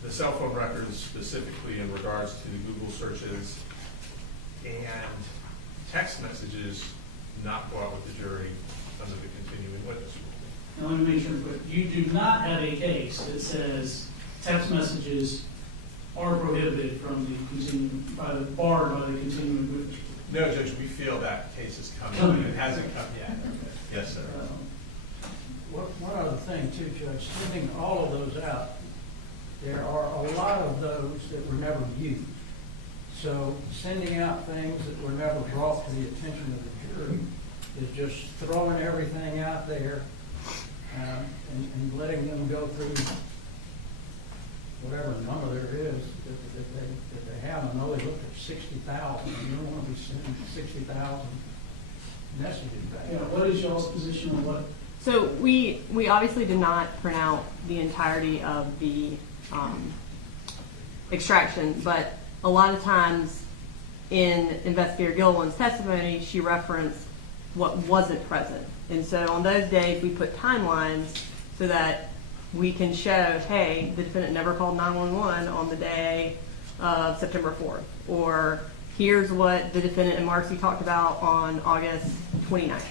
the cell phone records, specifically in regards to the Google searches and text messages not go out with the jury under the continuing witness rule. Now, let me make sure, but you do not have a case that says text messages are prohibited from the continuing, barred by the continuing witness rule. No, Judge, we feel that case is coming, it hasn't come yet. Yes, sir. One other thing too, Judge, sending all of those out, there are a lot of those that were never used. So sending out things that were never brought to the attention of the jury is just throwing everything out there and letting them go through whatever number there is that they have. I know they looked at 60,000. You don't want to be sending 60,000 messages back. Yeah, what is y'all's position on what? So we obviously did not print out the entirety of the extraction, but a lot of times in Investigator Gilliland's testimony, she referenced what wasn't present. And so on those days, we put timelines so that we can show, hey, the defendant never called 911 on the day of September 4th. Or here's what the defendant and Marcy talked about on August 29th.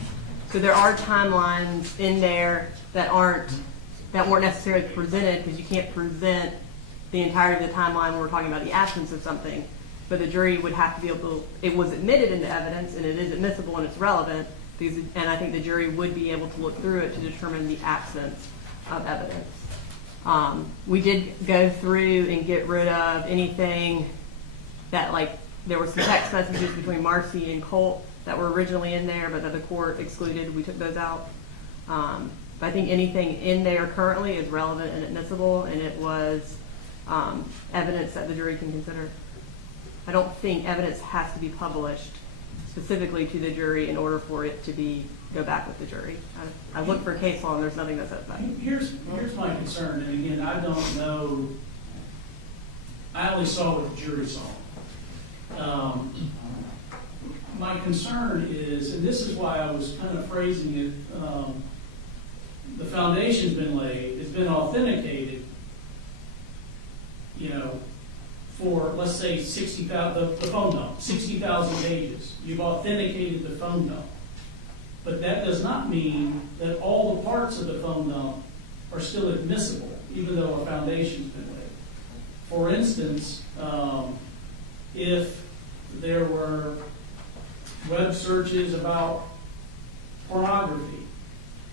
So there are timelines in there that weren't necessarily presented, because you can't present the entirety of the timeline when we're talking about the absence of something. But the jury would have to be able to, it was admitted into evidence and it is admissible and it's relevant, and I think the jury would be able to look through it to determine the absence of evidence. We did go through and get rid of anything that, like, there were some text messages between Marcy and Colt that were originally in there, but that the court excluded. We took those out. But I think anything in there currently is relevant and admissible, and it was evidence that the jury can consider. I don't think evidence has to be published specifically to the jury in order for it to go back with the jury. I looked for case law and there's nothing that says that. Here's my concern, and again, I don't know, I only saw what the jury saw. My concern is, and this is why I was kind of phrasing it, the foundation's been laid, it's been authenticated, for, let's say, 60,000, the phone dump, 60,000 pages. You've authenticated the phone dump. But that does not mean that all the parts of the phone dump are still admissible, even though a foundation's been laid. For instance, if there were web searches about pornography,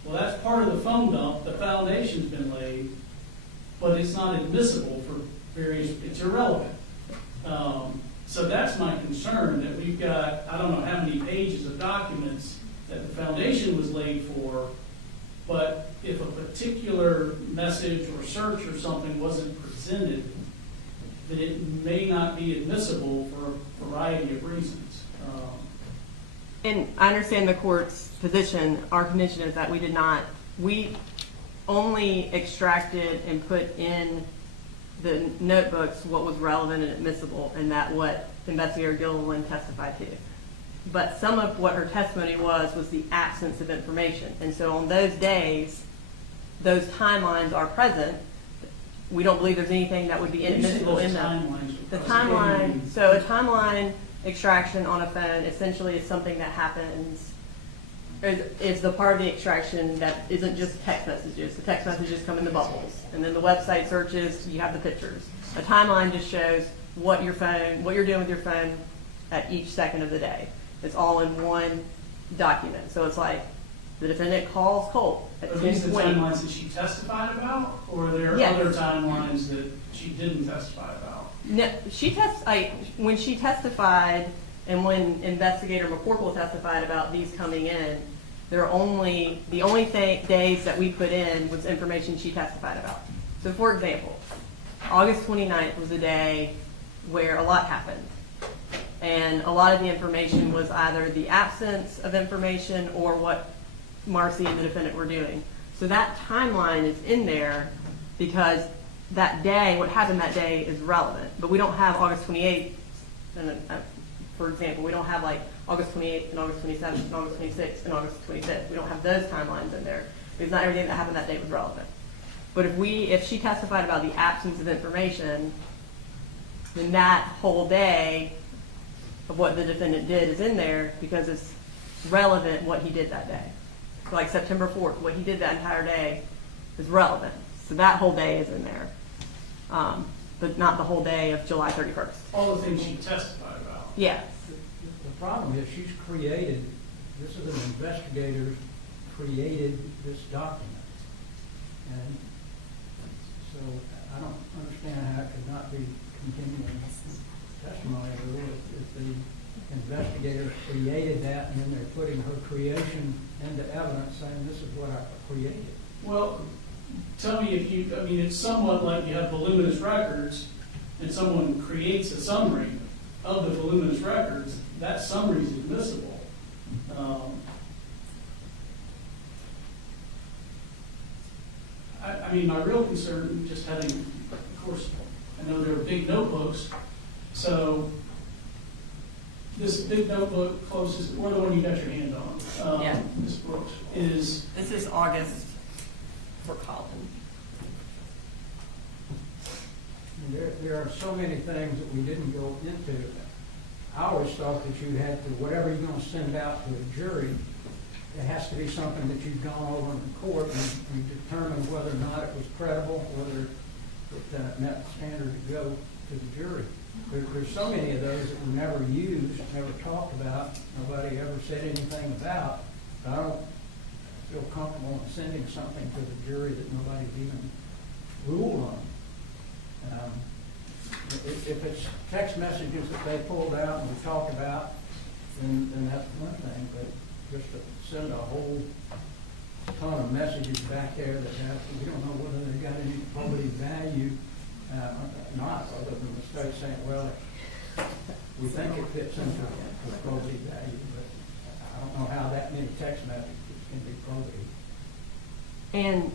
well, that's part of the phone dump, the foundation's been laid, but it's not admissible for it's irrelevant. So that's my concern, that we've got, I don't know how many pages of documents that the foundation was laid for, but if a particular message or search or something wasn't presented, then it may not be admissible for a variety of reasons. And I understand the court's position. Our condition is that we only extracted and put in the notebooks what was relevant and admissible, and that what Investigator Gilliland testified to. But some of what her testimony was the absence of information. And so on those days, those timelines are present. We don't believe there's anything that would be inadmissible in them. The timeline, so a timeline extraction on a phone essentially is something that happens, is the part of the extraction that isn't just text messages. The text messages come in the bubbles, and then the website searches, you have the pictures. A timeline just shows what you're doing with your phone at each second of the day. It's all in one document. So it's like the defendant calls Colt at 10:20. Are these the timelines that she testified about, or are there other timelines that she didn't testify about? No, when she testified, and when Investigator McCorkle testified about these coming in, the only days that we put in was information she testified about. So for example, August 29th was a day where a lot happened. And a lot of the information was either the absence of information or what Marcy and the defendant were doing. So that timeline is in there because that day, what happened that day is relevant. But we don't have August 28th, for example, we don't have like August 28th and August 27th and August 26th and August 25th. We don't have those timelines in there because not everything that happened that day was relevant. But if she testified about the absence of information, then that whole day of what the defendant did is in there because it's relevant what he did that day. So like September 4th, what he did that entire day is relevant. So that whole day is in there, but not the whole day of July 31st. All the things she testified about. Yeah. The problem is she's created, this is an investigator created this document. And so I don't understand how it could not be continuing testimony if the investigator created that and then they're putting her creation into evidence saying this is what I created. Well, tell me if you, I mean, it's somewhat like you have voluminous records and someone creates a summary of the voluminous records, that summary is admissible. I mean, my real concern, just having, of course, I know there are big notebooks, so this big notebook closest, or the one you got your hand on, Yeah. Ms. Brooks, is, This is August for Colin. There are so many things that we didn't go into. I always thought that you had to, whatever you're going to send out to a jury, it has to be something that you've gone over in court and you determine whether or not it was credible, whether it met the standard to go to the jury. There's so many of those that were never used, never talked about, nobody ever said anything about. I don't feel comfortable in sending something to the jury that nobody's even ruled on. If it's text messages that they pulled out and we talked about, then that's one thing, but just to send a whole ton of messages back there that we don't know whether they got any probative value, not, other than the state saying, well, we think it fits into the probative value, but I don't know how that many text messages can be probative. And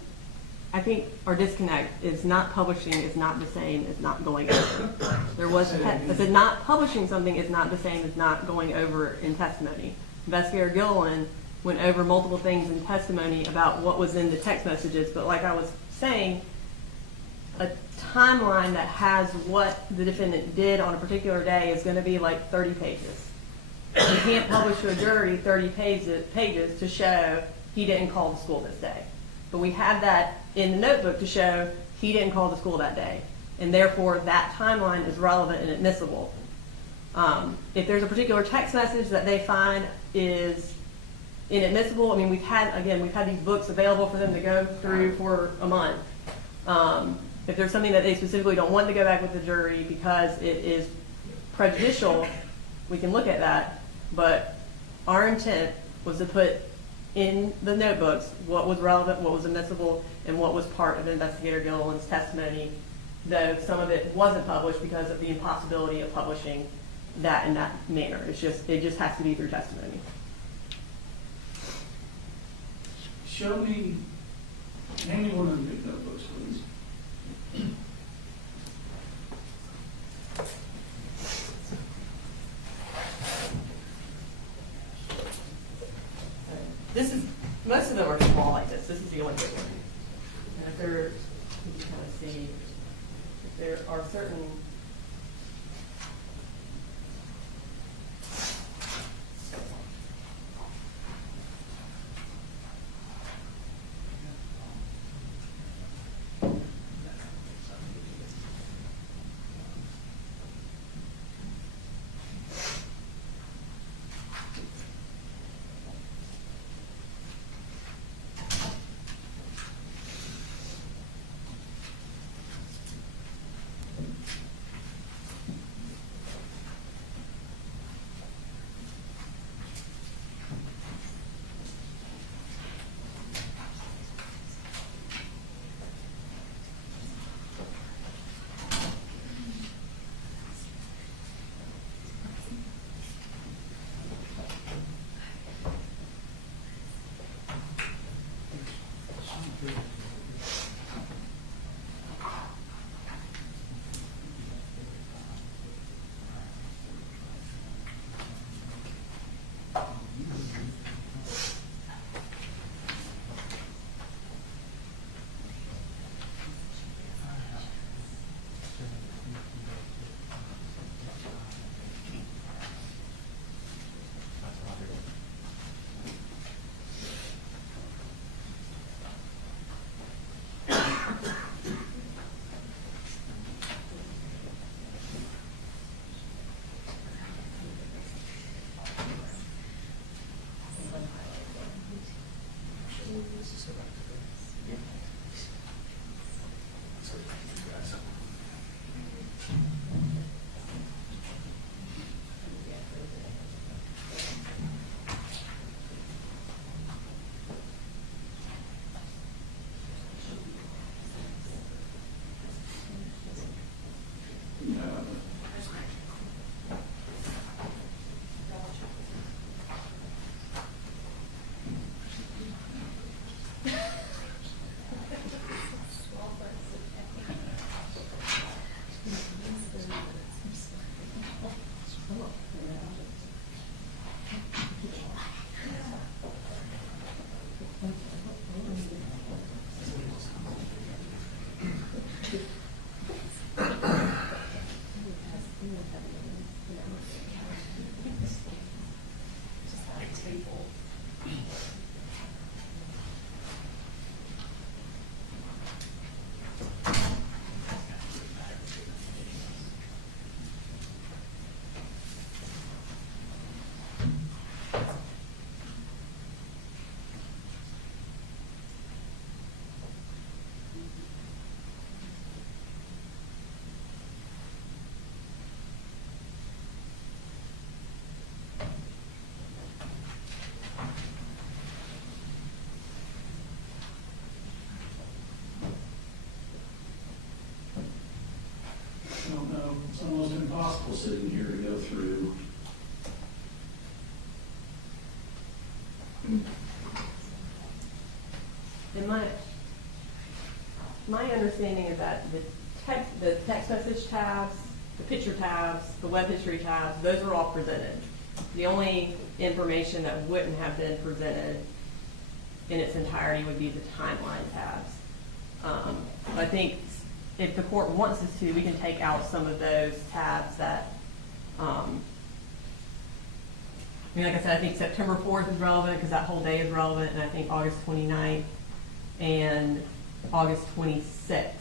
I think our disconnect is not publishing is not the same as not going over. I said not publishing something is not the same as not going over in testimony. Investigator Gilliland went over multiple things in testimony about what was in the text messages, but like I was saying, a timeline that has what the defendant did on a particular day is going to be like 30 pages. You can't publish to a jury 30 pages to show he didn't call the school this day. But we have that in the notebook to show he didn't call the school that day. And therefore, that timeline is relevant and admissible. If there's a particular text message that they find is inadmissible, I mean, we've had these books available for them to go through for a month. If there's something that they specifically don't want to go back with the jury because it is prejudicial, we can look at that. But our intent was to put in the notebooks what was relevant, what was admissible, and what was part of Investigator Gilliland's testimony, though some of it wasn't published because of the impossibility of publishing that in that manner. It just has to be through testimony. hand me one of the big notebooks, please. Most of them are small like this. This is the only big one. And if there, you can kind of see, if there are certain. impossible sitting here to go through. In my understanding is that the text message tabs, the picture tabs, the web history tabs, those are all presented. The only information that wouldn't have been presented in its entirety would be the timeline tabs. I think if the court wants us to, we can take out some of those tabs that, I mean, like I said, I think September 4th is relevant because that whole day is relevant, and I think August 29th and August 26th.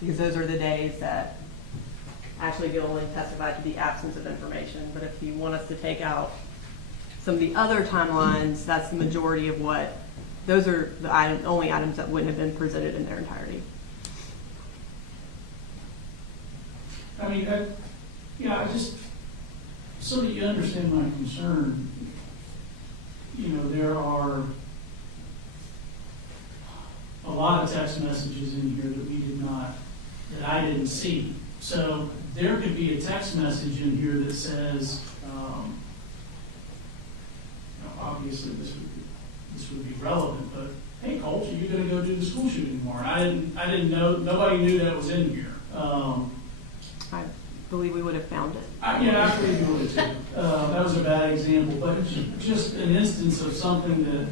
Because those are the days that actually Gilliland testified to the absence of information. But if you want us to take out some of the other timelines, that's the majority of what, those are the only items that wouldn't have been presented in their entirety. I mean, I just, so that you understand my concern, you know, there are a lot of text messages in here that we did not, that I didn't see. So there could be a text message in here that says, you know, obviously this would be relevant, but hey, Colt, are you going to go do the school shooting tomorrow? I didn't know, nobody knew that was in here. I believe we would have found it. I believe you would too. That was a bad example, but just an instance of something that,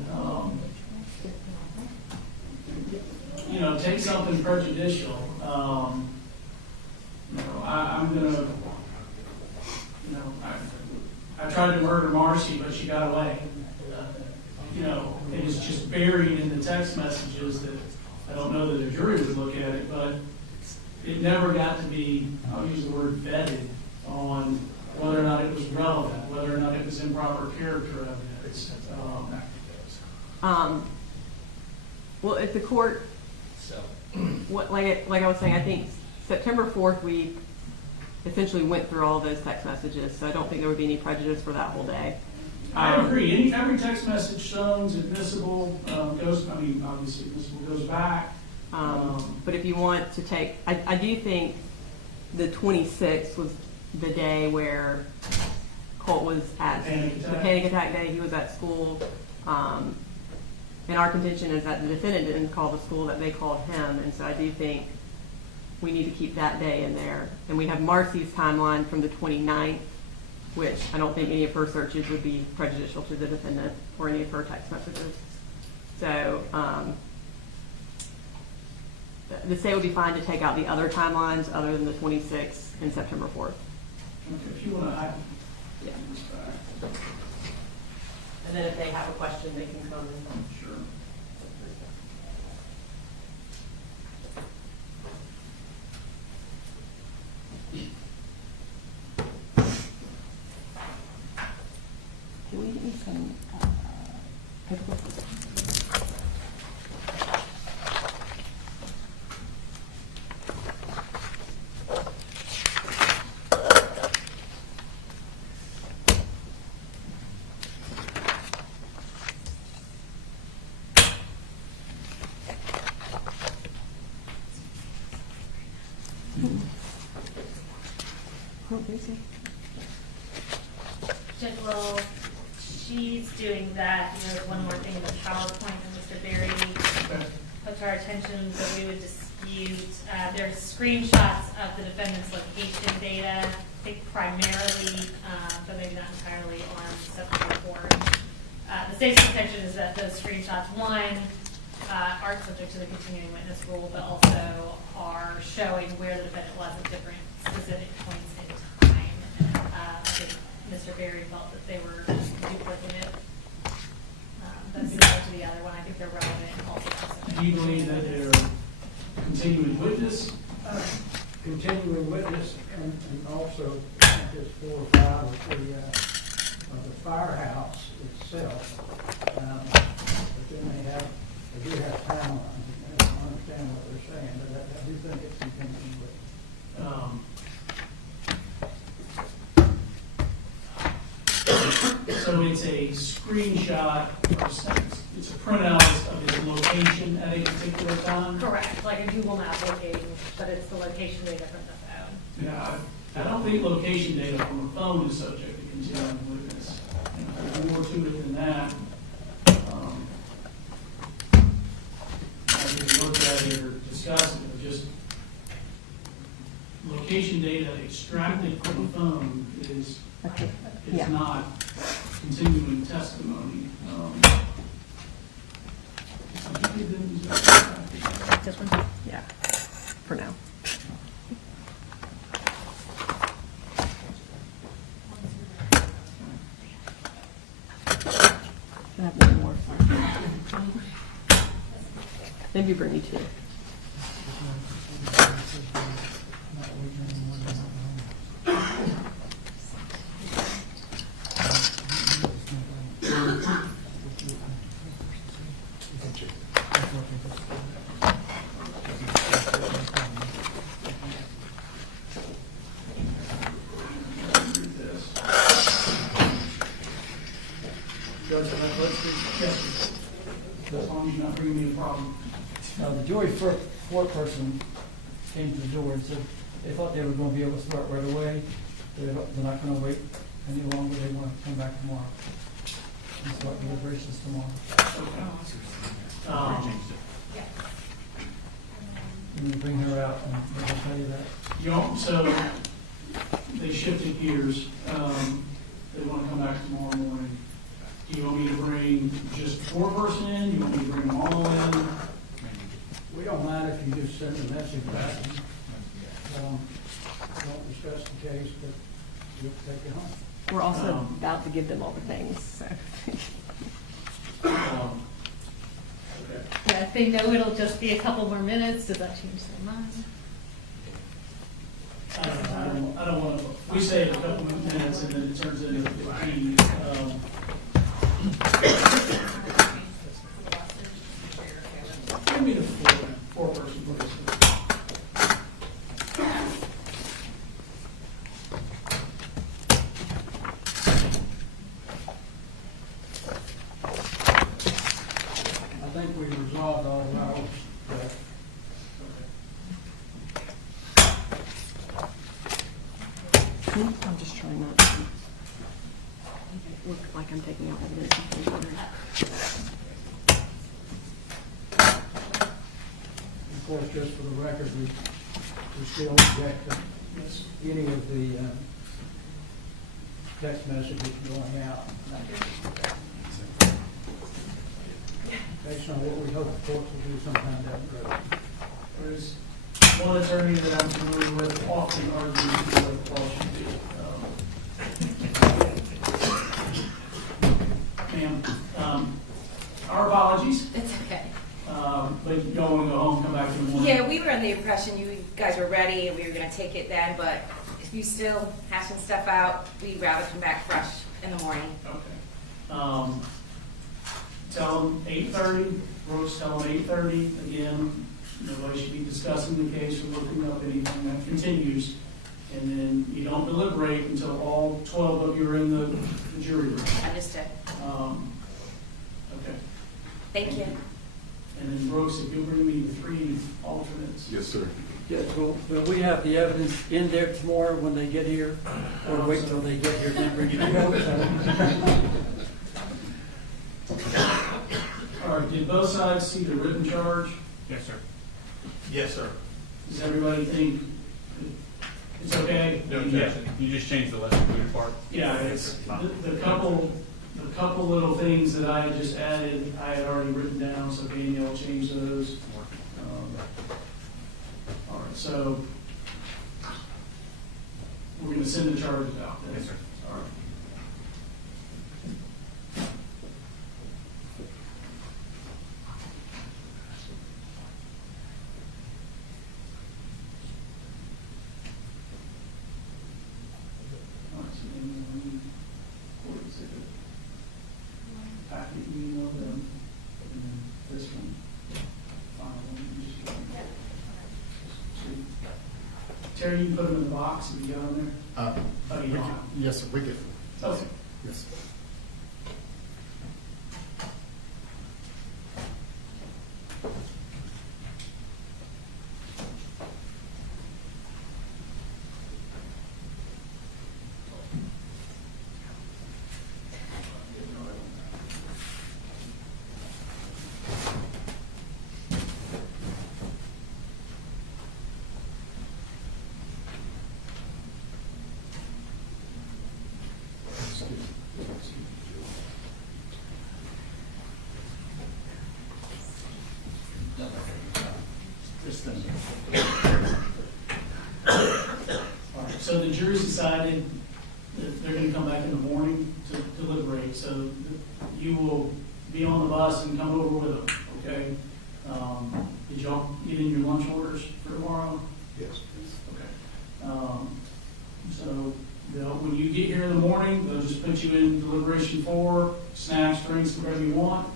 you know, take something prejudicial. You know, I'm gonna, you know, I tried to murder Marcy, but she got away. You know, it is just buried in the text messages that I don't know that a jury would look at it, but it never got to be, I'll use the word vetted, on whether or not it was relevant, whether or not it was improper character evidence. Well, if the court, like I was saying, I think September 4th, we essentially went through all of those text messages, so I don't think there would be any prejudice for that whole day. I agree. Every text message shows admissible, goes, I mean, obviously admissible goes back. But if you want to take, I do think the 26th was the day where Colt was at the panic attack day. He was at school. And our contention is that the defendant didn't call the school, that they called him. And so I do think we need to keep that day in there. And we have Marcy's timeline from the 29th, which I don't think any of her searches would be prejudicial to the defendant or any of her text messages. So the state would be fine to take out the other timelines other than the 26th and September 4th. Okay, if you want to add. Yeah. And then if they have a question, they can come in. Sure. Can we get me some paperwork? Judge, well, she's doing that, you know, one more thing in the PowerPoint that Mr. Berry put to our attention that we would dispute. There's screenshots of the defendant's location data, I think primarily, but maybe not entirely, on September 4th. The state's contention is that those screenshots, one, aren't subject to the continuing witness rule, but also are showing where the defendant was at different specific points in time. I think Mr. Berry felt that they were duplicative. That's similar to the other one. I think they're relevant also. Do you believe that they're continuing witness? Continuing witness and also just 4 or 5 of the firehouse itself. But then they do have timelines. I don't understand what they're saying, but I do think it's continuing witness. So it's a screenshot, or it's a printout of his location at a particular time? Correct, like a Google map locating, but it's the location data from the phone. Yeah, I don't think location data from a phone is subject to continuing witness. There's more to it than that. I didn't look at it or discuss it, but just location data extracted from a phone is Yeah. not continuing testimony. This one? Yeah, for now. I have one more. Maybe bring me two. As long as you're not bringing me a problem. The jury foreperson came to the door and said they thought they were going to be able to start right away. They're not going to wait any longer. They want to come back tomorrow and start deliberations tomorrow. And you bring her out and they'll tell you that. You know, so they shifted gears. They want to come back tomorrow morning. Do you want me to bring just foreperson in? Do you want me to bring them all in? We don't mind if you just send a message back. Don't discuss the case, but we'll take it home. We're also about to give them all the things, so. Okay. Yeah, if they know it'll just be a couple more minutes, does that change their mind? I don't want to, we say a couple of minutes and then it turns into 15. Give me the foreperson, please. I think we resolved all of ours. I'm just trying not to look like I'm taking out evidence. Of course, just for the record, we still object to any of the text messages going out. Based on what we hope the courts will do sometime down the road. There's one attorney that I'm familiar with often argues with the law should do. Ma'am, our apologies, It's okay. but you don't want to go home, come back in the morning. Yeah, we were under the impression you guys were ready and we were gonna take it then, but if you still hashing stuff out, we'd rather come back fresh in the morning. Okay. Tell them 8:30, Brooks, tell them 8:30, again, nobody should be discussing the case or looking up anything, that continues. And then you don't deliberate until all 12 of you are in the jury room. Understood. Okay. Thank you. And then Brooks, if you'll bring me the 3 alternates. Yes, sir. Yes, will we have the evidence in there tomorrow when they get here? Or wait till they get here and then bring it in? All right, did both sides see the written charge? Yes, sir. Yes, sir. Does everybody think it's okay? No objection. You just changed the less included part? Yeah, it's the couple little things that I had just added, I had already written down, so Danielle changed those. All right, so we're gonna send the charges out then? Yes, sir. All right. All right, so then we need court exhibit. Packet, you email them, and then this one, final one, you just. Terry, you can put them in the box if you got them there? Oh, you don't? Yes, sir, we get. Okay. Yes. decided that they're gonna come back in the morning to deliberate, so you will be on the bus and come over with them, okay? Did y'all get in your lunch orders for tomorrow? Yes. Okay. So, when you get here in the morning, they'll just put you in deliberation 4, snacks, drinks, whatever you want.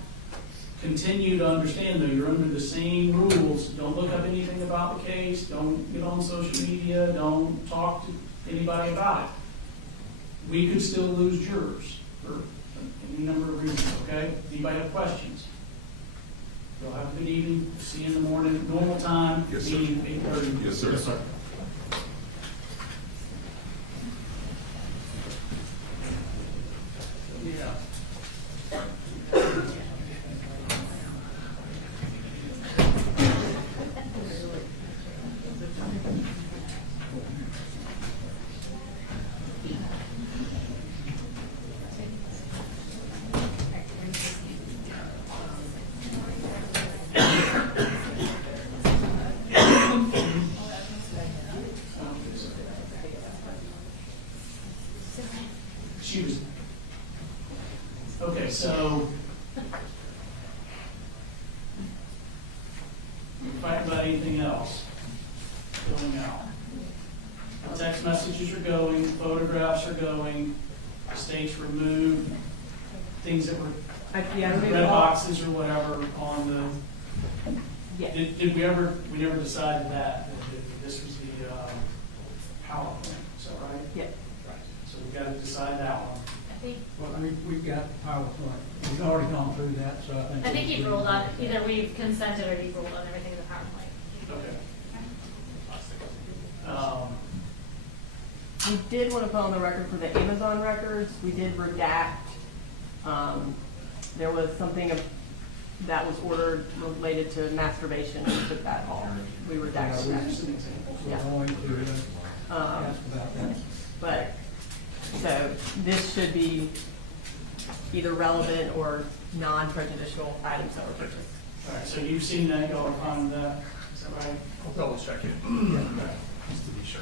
Continue to understand, though, you're under the same rules. Don't look up anything about the case, don't get on social media, don't talk to anybody about it. We could still lose jurors for any number of reasons, okay? Anybody have questions? You'll have a good evening, see you in the morning, normal time, Yes, sir. meeting 8:30. Yes, sir. Yeah. She was, okay, so, fighting about anything else going out. The text messages are going, photographs are going, the state's removed things that were red boxes or whatever on the, did we never decided that this was the PowerPoint, is that right? Yeah. Right, so we got to decide that one. Well, we've got PowerPoint. We've already gone through that, so I think. I think you've ruled on, either we've consented or you've ruled on everything in the PowerPoint. Okay. We did want to put on the record for the Amazon records, we did redact, there was something that was ordered related to masturbation, and we took that off. We redacted that. We're going to ask about that. But, so this should be either relevant or non-prejudicial items that were purchased. All right, so you've seen that, y'all are fine with that, is that right? I'll double check it, just to be sure.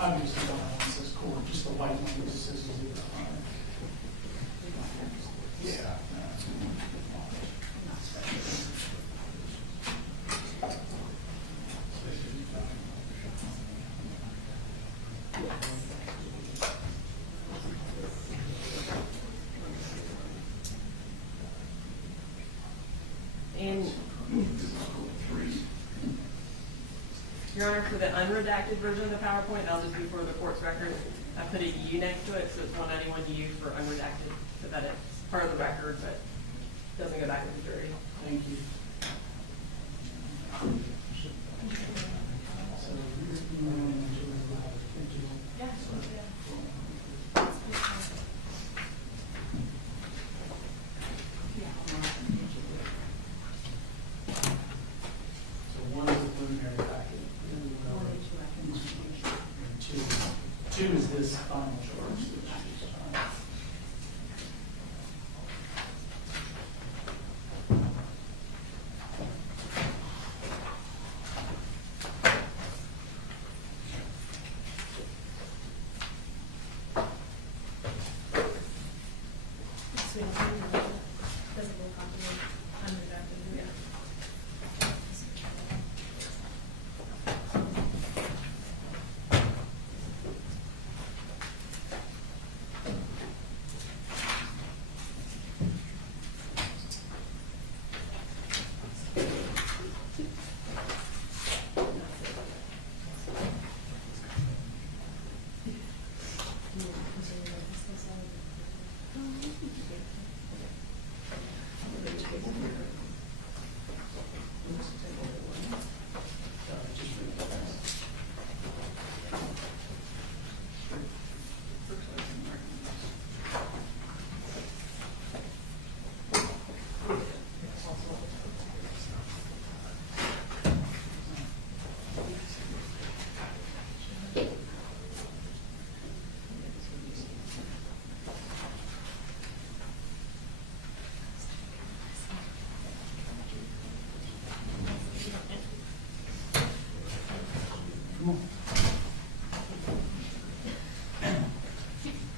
Obviously, don't have one says court, just the white one that says is it. Yeah. And, Your Honor, for the unredacted version of the PowerPoint, and I'll just do for the court's record, I put a U next to it, so it's not anyone U for unredacted, so that it's part of the record, but doesn't go back to the jury. Thank you. So one is the preliminary packet, and two is this final charge, which is,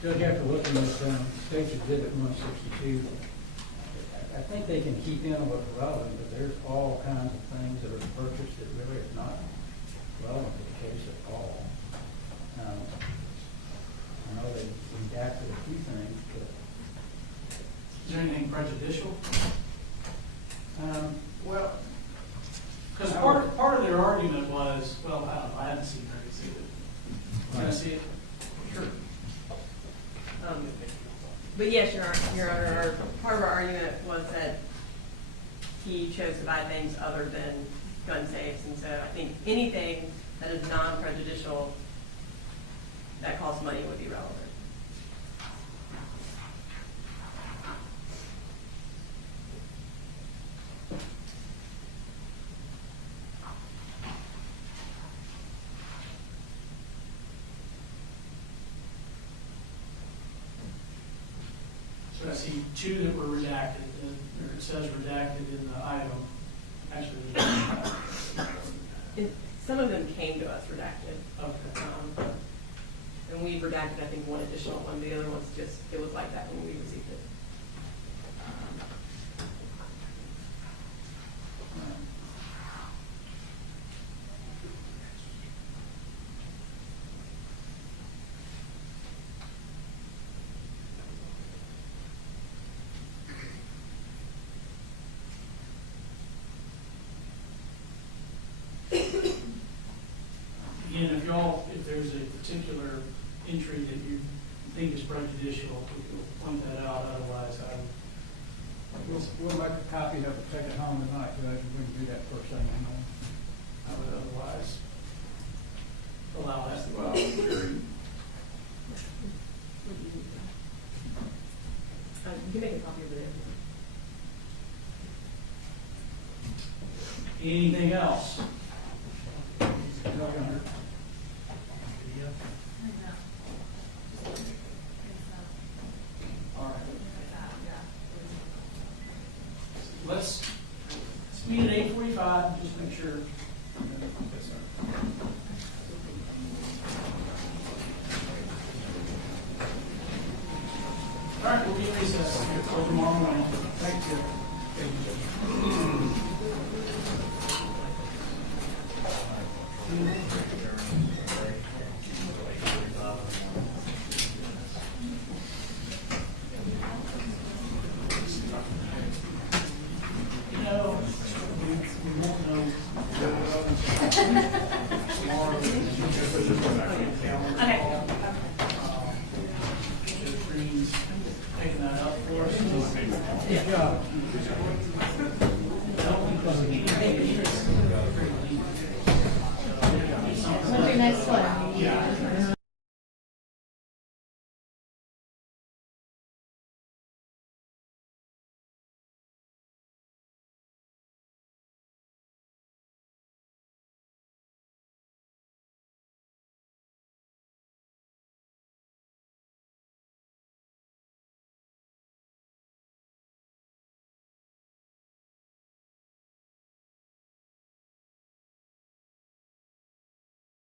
Judge, after looking at State's Exhibit 162, I think they can keep in what's relevant, but there's all kinds of things that are purchased that really are not relevant to the case at all. I know they redacted a few things, but. Is there anything prejudicial? Well, Because part of their argument was, well, I don't know, I haven't seen her exhibit. Can I see it? Sure. But yes, Your Honor, part of our argument was that he chose to buy things other than gun safes, and so I think anything that is non-prejudicial that costs money would be relevant. So I see two that were redacted, or it says redacted in the item. Actually, Some of them came to us redacted. okay. And we redacted, I think, one additional one. The other one's just, it was like that when we received it. Again, if there's a particular entry that you think is prejudicial, we can point that out, otherwise We'll make a copy of it, take it home tonight, Judge, and we can do that first thing in the morning. I would otherwise allow that. Well, very, You can make a copy of it. Anything else? All right. Let's meet at 8:45, just make sure. All right, we'll be in recess until tomorrow morning. Thank you. You know, we won't know tomorrow. Okay. Judge Green's taking that up for us. Good job.